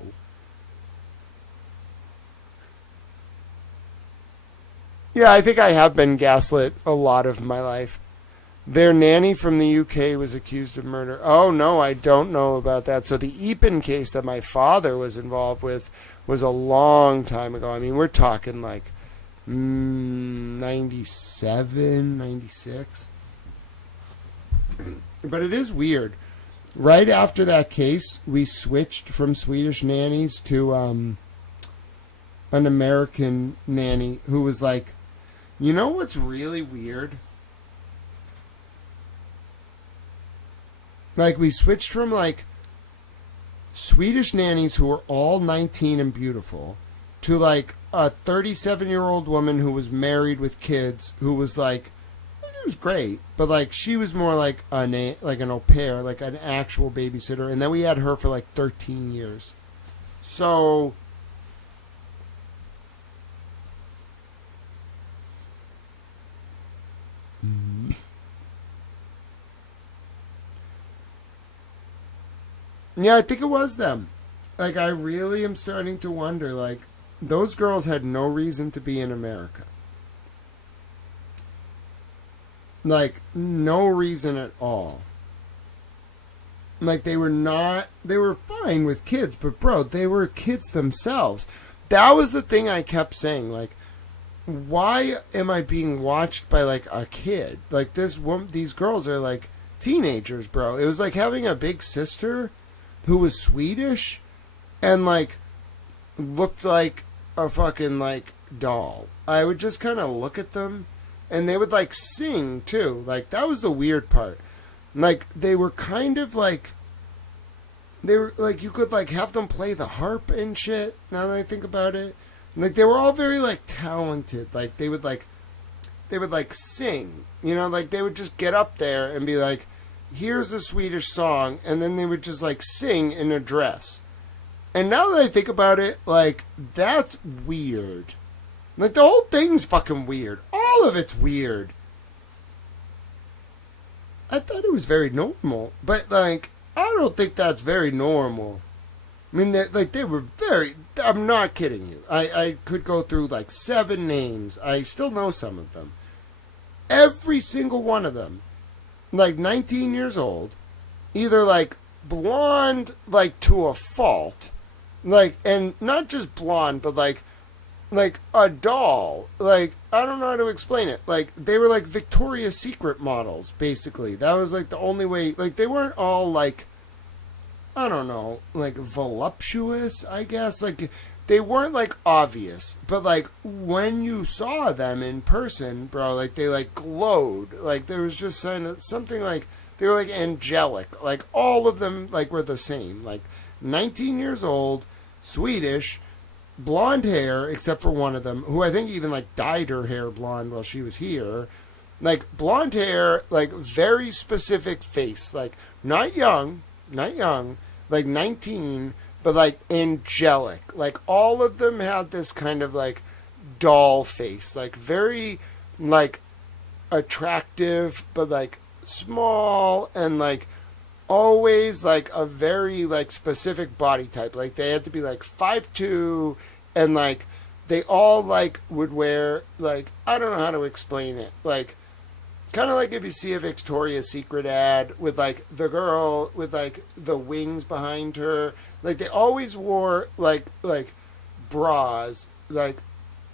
Yeah, I think I have been gaslit a lot of my life. Their nanny from the UK was accused of murder. Oh, no, I don't know about that. So the Epstein case that my father was involved with was a long time ago. I mean, we're talking like 97, 96. But it is weird. Right after that case, we switched from Swedish nannies to an American nanny who was like, you know what's really weird? Like, we switched from, like, Swedish nannies who were all 19 and beautiful to, like, a 37-year-old woman who was married with kids who was, like, it was great, but, like, she was more like an au pair, like an actual babysitter. And then we had her for, like, 13 years. So... yeah, I think it was them. Like, I really am starting to wonder, like, those girls had no reason to be in America. Like, no reason at all. Like, they were fine with kids, but bro, they were kids themselves. That was the thing I kept saying, like, why am I being watched by, like, a kid? Like, these girls are, like, teenagers, bro. It was like having a big sister who was Swedish and, like, looked like a fucking, like, doll. I would just kind of look at them, and they would, like, sing, too. Like, that was the weird part. Like, they were kind of, like, you could, like, have them play the harp and shit, now that I think about it. Like, they were all very, like, talented. Like, they would, like, sing. You know, like, they would just get up there and be like, here's a Swedish song, and then they would just, like, sing in a dress. And now that I think about it, like, that's weird. Like, the whole thing's fucking weird. All of it's weird. I thought it was very normal, but, like, I don't think that's very normal. I mean, they were very... I'm not kidding you. I could go through, like, 7 names. I still know some of them. Every single one of them, like, 19 years old, either, like, blonde, like, to a fault, like, and not just blonde, but, like a doll. Like, I don't know how to explain it. Like, they were, like, Victoria's Secret models, basically. That was, like, the only way... Like, they weren't all, like... I don't know, like, voluptuous, I guess. Like, they weren't, like, obvious. But, like, when you saw them in person, bro, like, they, like, glowed. Like, there was just something, like, they were, like, angelic. Like, all of them, like, were the same. Like, 19 years old, Swedish, blonde hair, except for one of them, who I think even, like, dyed her hair blonde while she was here. Like, blonde hair, like, very specific face. Like, not young, like 19, but like angelic. Like, all of them had this kind of like doll face, like very like attractive, but like small, and like always like a very like specific body type. Like, they had to be like 5'2", and like they all like would wear, like, I don't know how to explain it, like, kind of like if you see a Victoria's Secret ad with, like, the girl with, like, the wings behind her. Like, they always wore, like bras. Like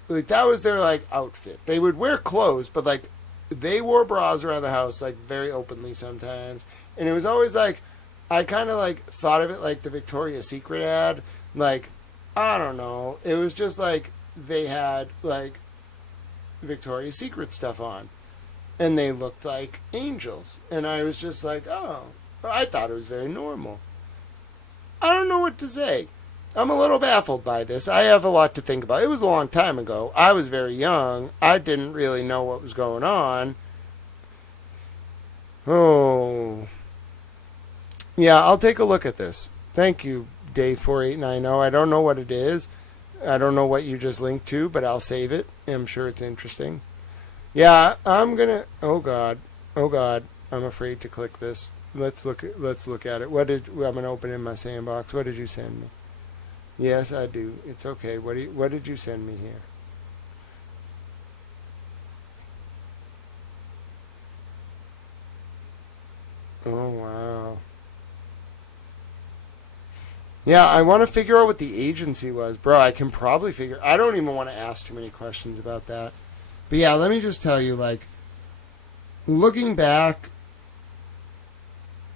that was their, like, outfit. They would wear clothes, but, like, they wore bras around the house, like, very openly sometimes. And it was always, like, I kind of, like, thought of it like the Victoria's Secret ad. Like, I don't know. It was just like they had like Victoria's Secret stuff on, and they looked like angels, and I was just like, oh, I thought it was very normal. I don't know what to say. I'm a little baffled by this. I have a lot to think about. It was a long time ago. I was very young. I didn't really know what was going on. Oh. Yeah, I'll take a look at this. Thank you, Dave4890. I don't know what it is. I don't know what you just linked to, but I'll save it. I'm sure it's interesting. Yeah, I'm gonna. Oh God. Oh God. I'm afraid to click this. Let's look at it. I'm gonna open in my sandbox. What did you send me? Yes, I do. It's okay. What did you send me here? Oh wow. Yeah, I want to figure out what the agency was, bro. I can probably figure. I don't even want to ask too many questions about that. But yeah, let me just tell you, like, looking back,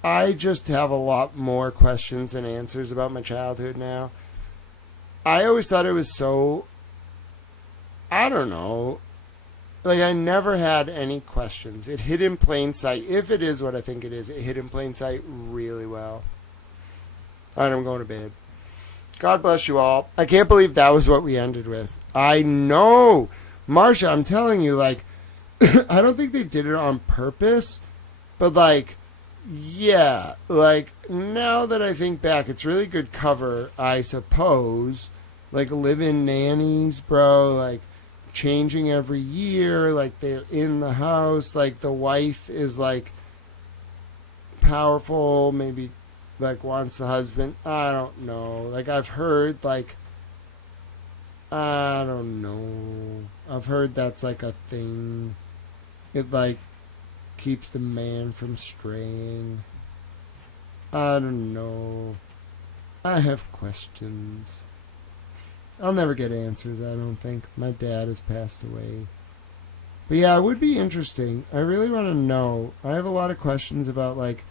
I just have a lot more questions than answers about my childhood now. I always thought it was so, I don't know, like I never had any questions. It hid in plain sight. If it is what I think it is, it hid in plain sight really well. All right, I'm going to bed. God bless you all. I can't believe that was what we ended with. I know. Marsha, I'm telling you, like, I don't think they did it on purpose, but like, yeah, like now that I think back, it's really good cover, I suppose. Like live-in nannies, bro, like changing every year, like they're in the house, like the wife is like powerful, maybe like wants the husband. I don't know. Like I've heard like, I don't know. I've heard that's like a thing. It like keeps the man from straying. I don't know. I have questions. I'll never get answers, I don't think. My dad has passed away. But yeah, it would be interesting. I really want to know. I have a lot of questions about like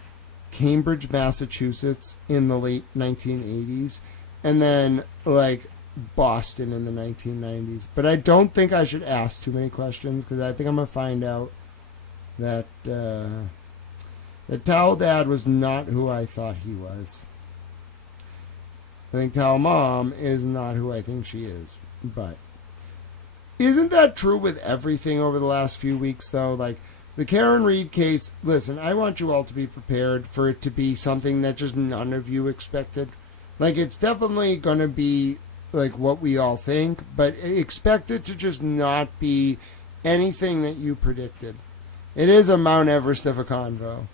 Cambridge, Massachusetts in the late 1980s and then like Boston in the 1990s. But I don't think I should ask too many questions because I think I'm going to find out that Towel Dad was not who I thought he was. I think Towel Mom is not who I think she is. But isn't that true with everything over the last few weeks, though? Like, the Karen Reed case, listen, I want you all to be prepared for it to be something that just none of you expected. Like, it's definitely going to be, like, what we all think, but expect it to just not be anything that you predicted. It is a Mount Everest of a convo.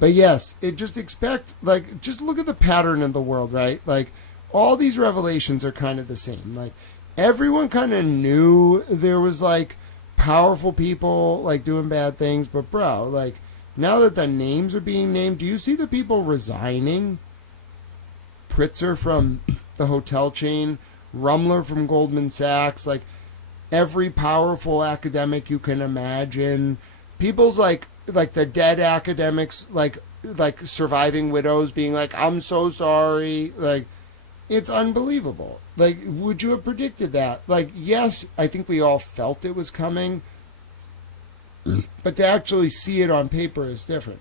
But yes, it just expect, like, just look at the pattern in the world, right? Like, all these revelations are kind of the same. Like, everyone kind of knew there was, like, powerful people, like, doing bad things. But, bro, like, now that the names are being named, do you see the people resigning? Pritzker from the hotel chain, Rumler from Goldman Sachs, like, every powerful academic you can imagine. People's, like the dead academics, like surviving widows being like, I'm so sorry. Like, it's unbelievable. Like, would you have predicted that? Like, yes, I think we all felt it was coming, but to actually see it on paper is different.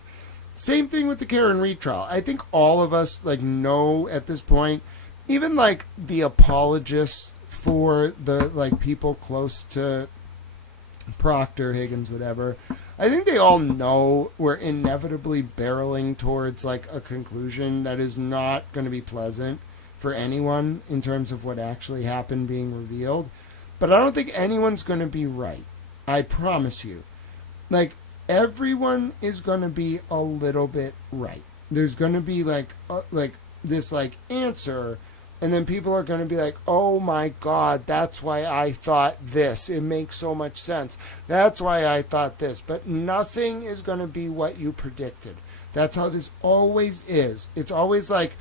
Same thing with the Karen Reed trial. I think all of us, like, know at this point, even, like, the apologists for the, like, people close to Proctor, Higgins, whatever, I think they all know we're inevitably barreling towards, like, a conclusion that is not going to be pleasant for anyone in terms of what actually happened being revealed. But I don't think anyone's going to be right. I promise you. Like, everyone is going to be a little bit right. There's going to be, like this, like, answer, and then people are going to be like, oh my God, that's why I thought this. It makes so much sense. That's why I thought this. But nothing is going to be what you predicted. That's how this always is. It's always like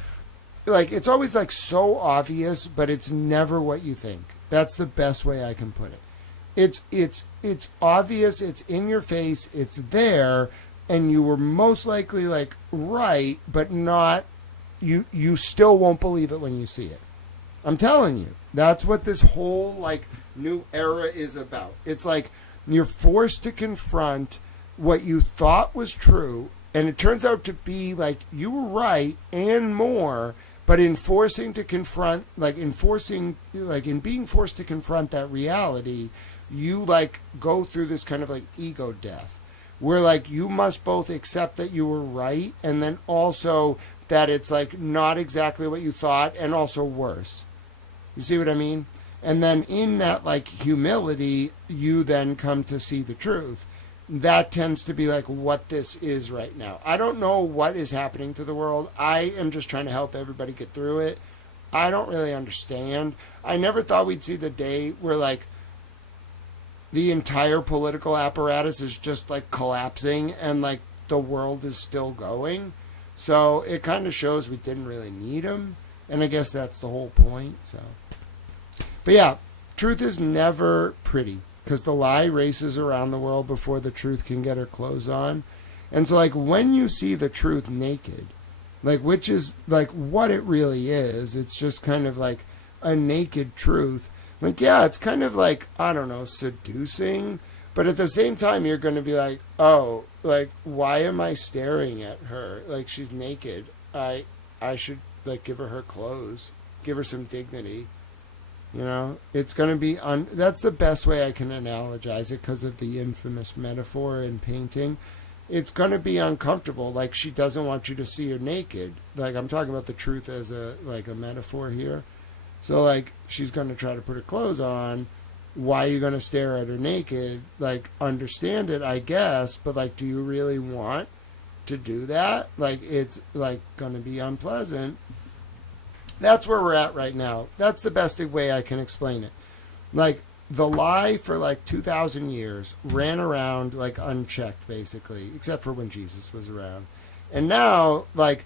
it's always like so obvious, but it's never what you think. That's the best way I can put it. It's obvious, it's in your face, it's there, and you were most likely like right, but not, you still won't believe it when you see it. I'm telling you, that's what this whole like new era is about. It's like you're forced to confront what you thought was true, and it turns out to be like you were right and more. But in forcing to confront, in being forced to confront that reality, you like go through this kind of like ego death, where like you must both accept that you were right, and then also that it's like not exactly what you thought, and also worse. You see what I mean? And then in that like humility, you then come to see the truth. That tends to be like what this is right now. I don't know what is happening to the world. I am just trying to help everybody get through it. I don't really understand. I never thought we'd see the day where like the entire political apparatus is just like collapsing and like the world is still going. So it kind of shows we didn't really need them. And I guess that's the whole point. So, but yeah, truth is never pretty, because the lie races around the world before the truth can get her clothes on. And so like when you see the truth naked, like which is like what it really is, it's just kind of like a naked truth. Like, yeah, it's kind of like, I don't know, seducing, but at the same time you're going to be like, oh, like why am I staring at her? Like she's naked. I should like give her clothes, give her some dignity. You know, it's going to be that's the best way I can analogize it, because of the infamous metaphor in painting. It's going to be uncomfortable. Like she doesn't want you to see her naked. Like I'm talking about the truth as a metaphor here. So like she's going to try to put her clothes on. Why are you going to stare at her naked? Like understand it, I guess, but like do you really want to do that? Like it's like going to be unpleasant. That's where we're at right now. That's the best way I can explain it. Like, the lie for like 2,000 years ran around like unchecked, basically, except for when Jesus was around. And now, like,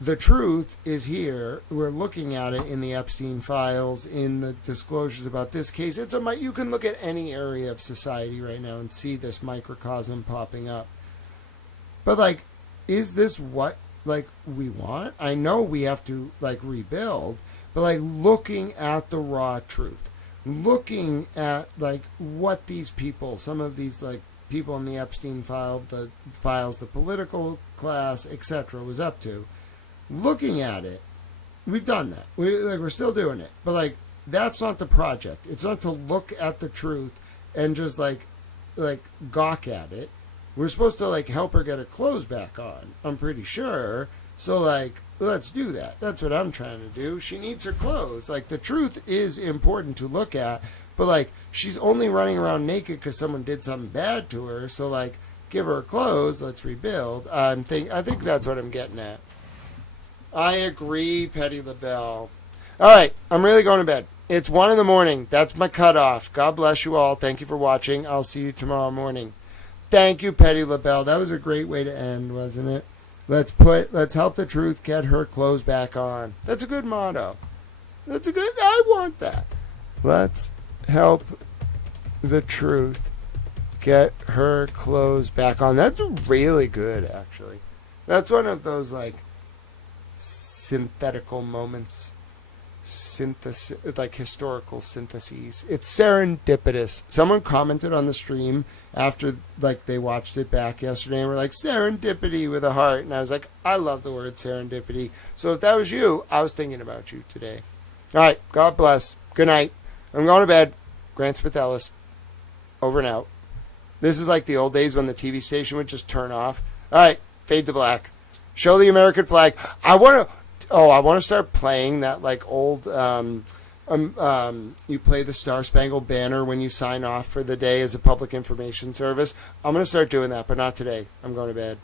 the truth is here. We're looking at it in the Epstein files, in the disclosures about this case. You can look at any area of society right now and see this microcosm popping up. But, like, is this what like we want? I know we have to like rebuild, but like looking at the raw truth, looking at like what these people, some of these like people in the Epstein the political class, etc., was up to, looking at it, we've done that. We're still doing it, but like that's not the project. It's not to look at the truth and just like gawk at it. We're supposed to like help her get her clothes back on, I'm pretty sure. So like, let's do that. That's what I'm trying to do. She needs her clothes. Like the truth is important to look at, but like she's only running around naked because someone did something bad to her. So like, give her clothes. Let's rebuild. I think that's what I'm getting at. I agree, Petty LaBelle. All right, I'm really going to bed. It's 1 a.m. That's my cutoff. God bless you all. Thank you for watching. I'll see you tomorrow morning. Thank you, Petty LaBelle. That was a great way to end, wasn't it? Let's help the truth get her clothes back on. That's a good motto. I want that. Let's help the truth get her clothes back on. That's really good, actually. That's one of those, like, synthetical moments. Like historical syntheses. It's serendipitous. Someone commented on the stream after like they watched it back yesterday and were like, serendipity with a heart. And I was like, I love the word serendipity. So if that was you, I was thinking about you today. All right. God bless. Good night. I'm going to bed. Grant Smith Ellis. Over and out. This is like the old days when the TV station would just turn off. All right. Fade to black. Show the American flag. I want to start playing that like old, you play the Star Spangled Banner when you sign off for the day as a public information service. I'm going to start doing that, but not today. I'm going to bed.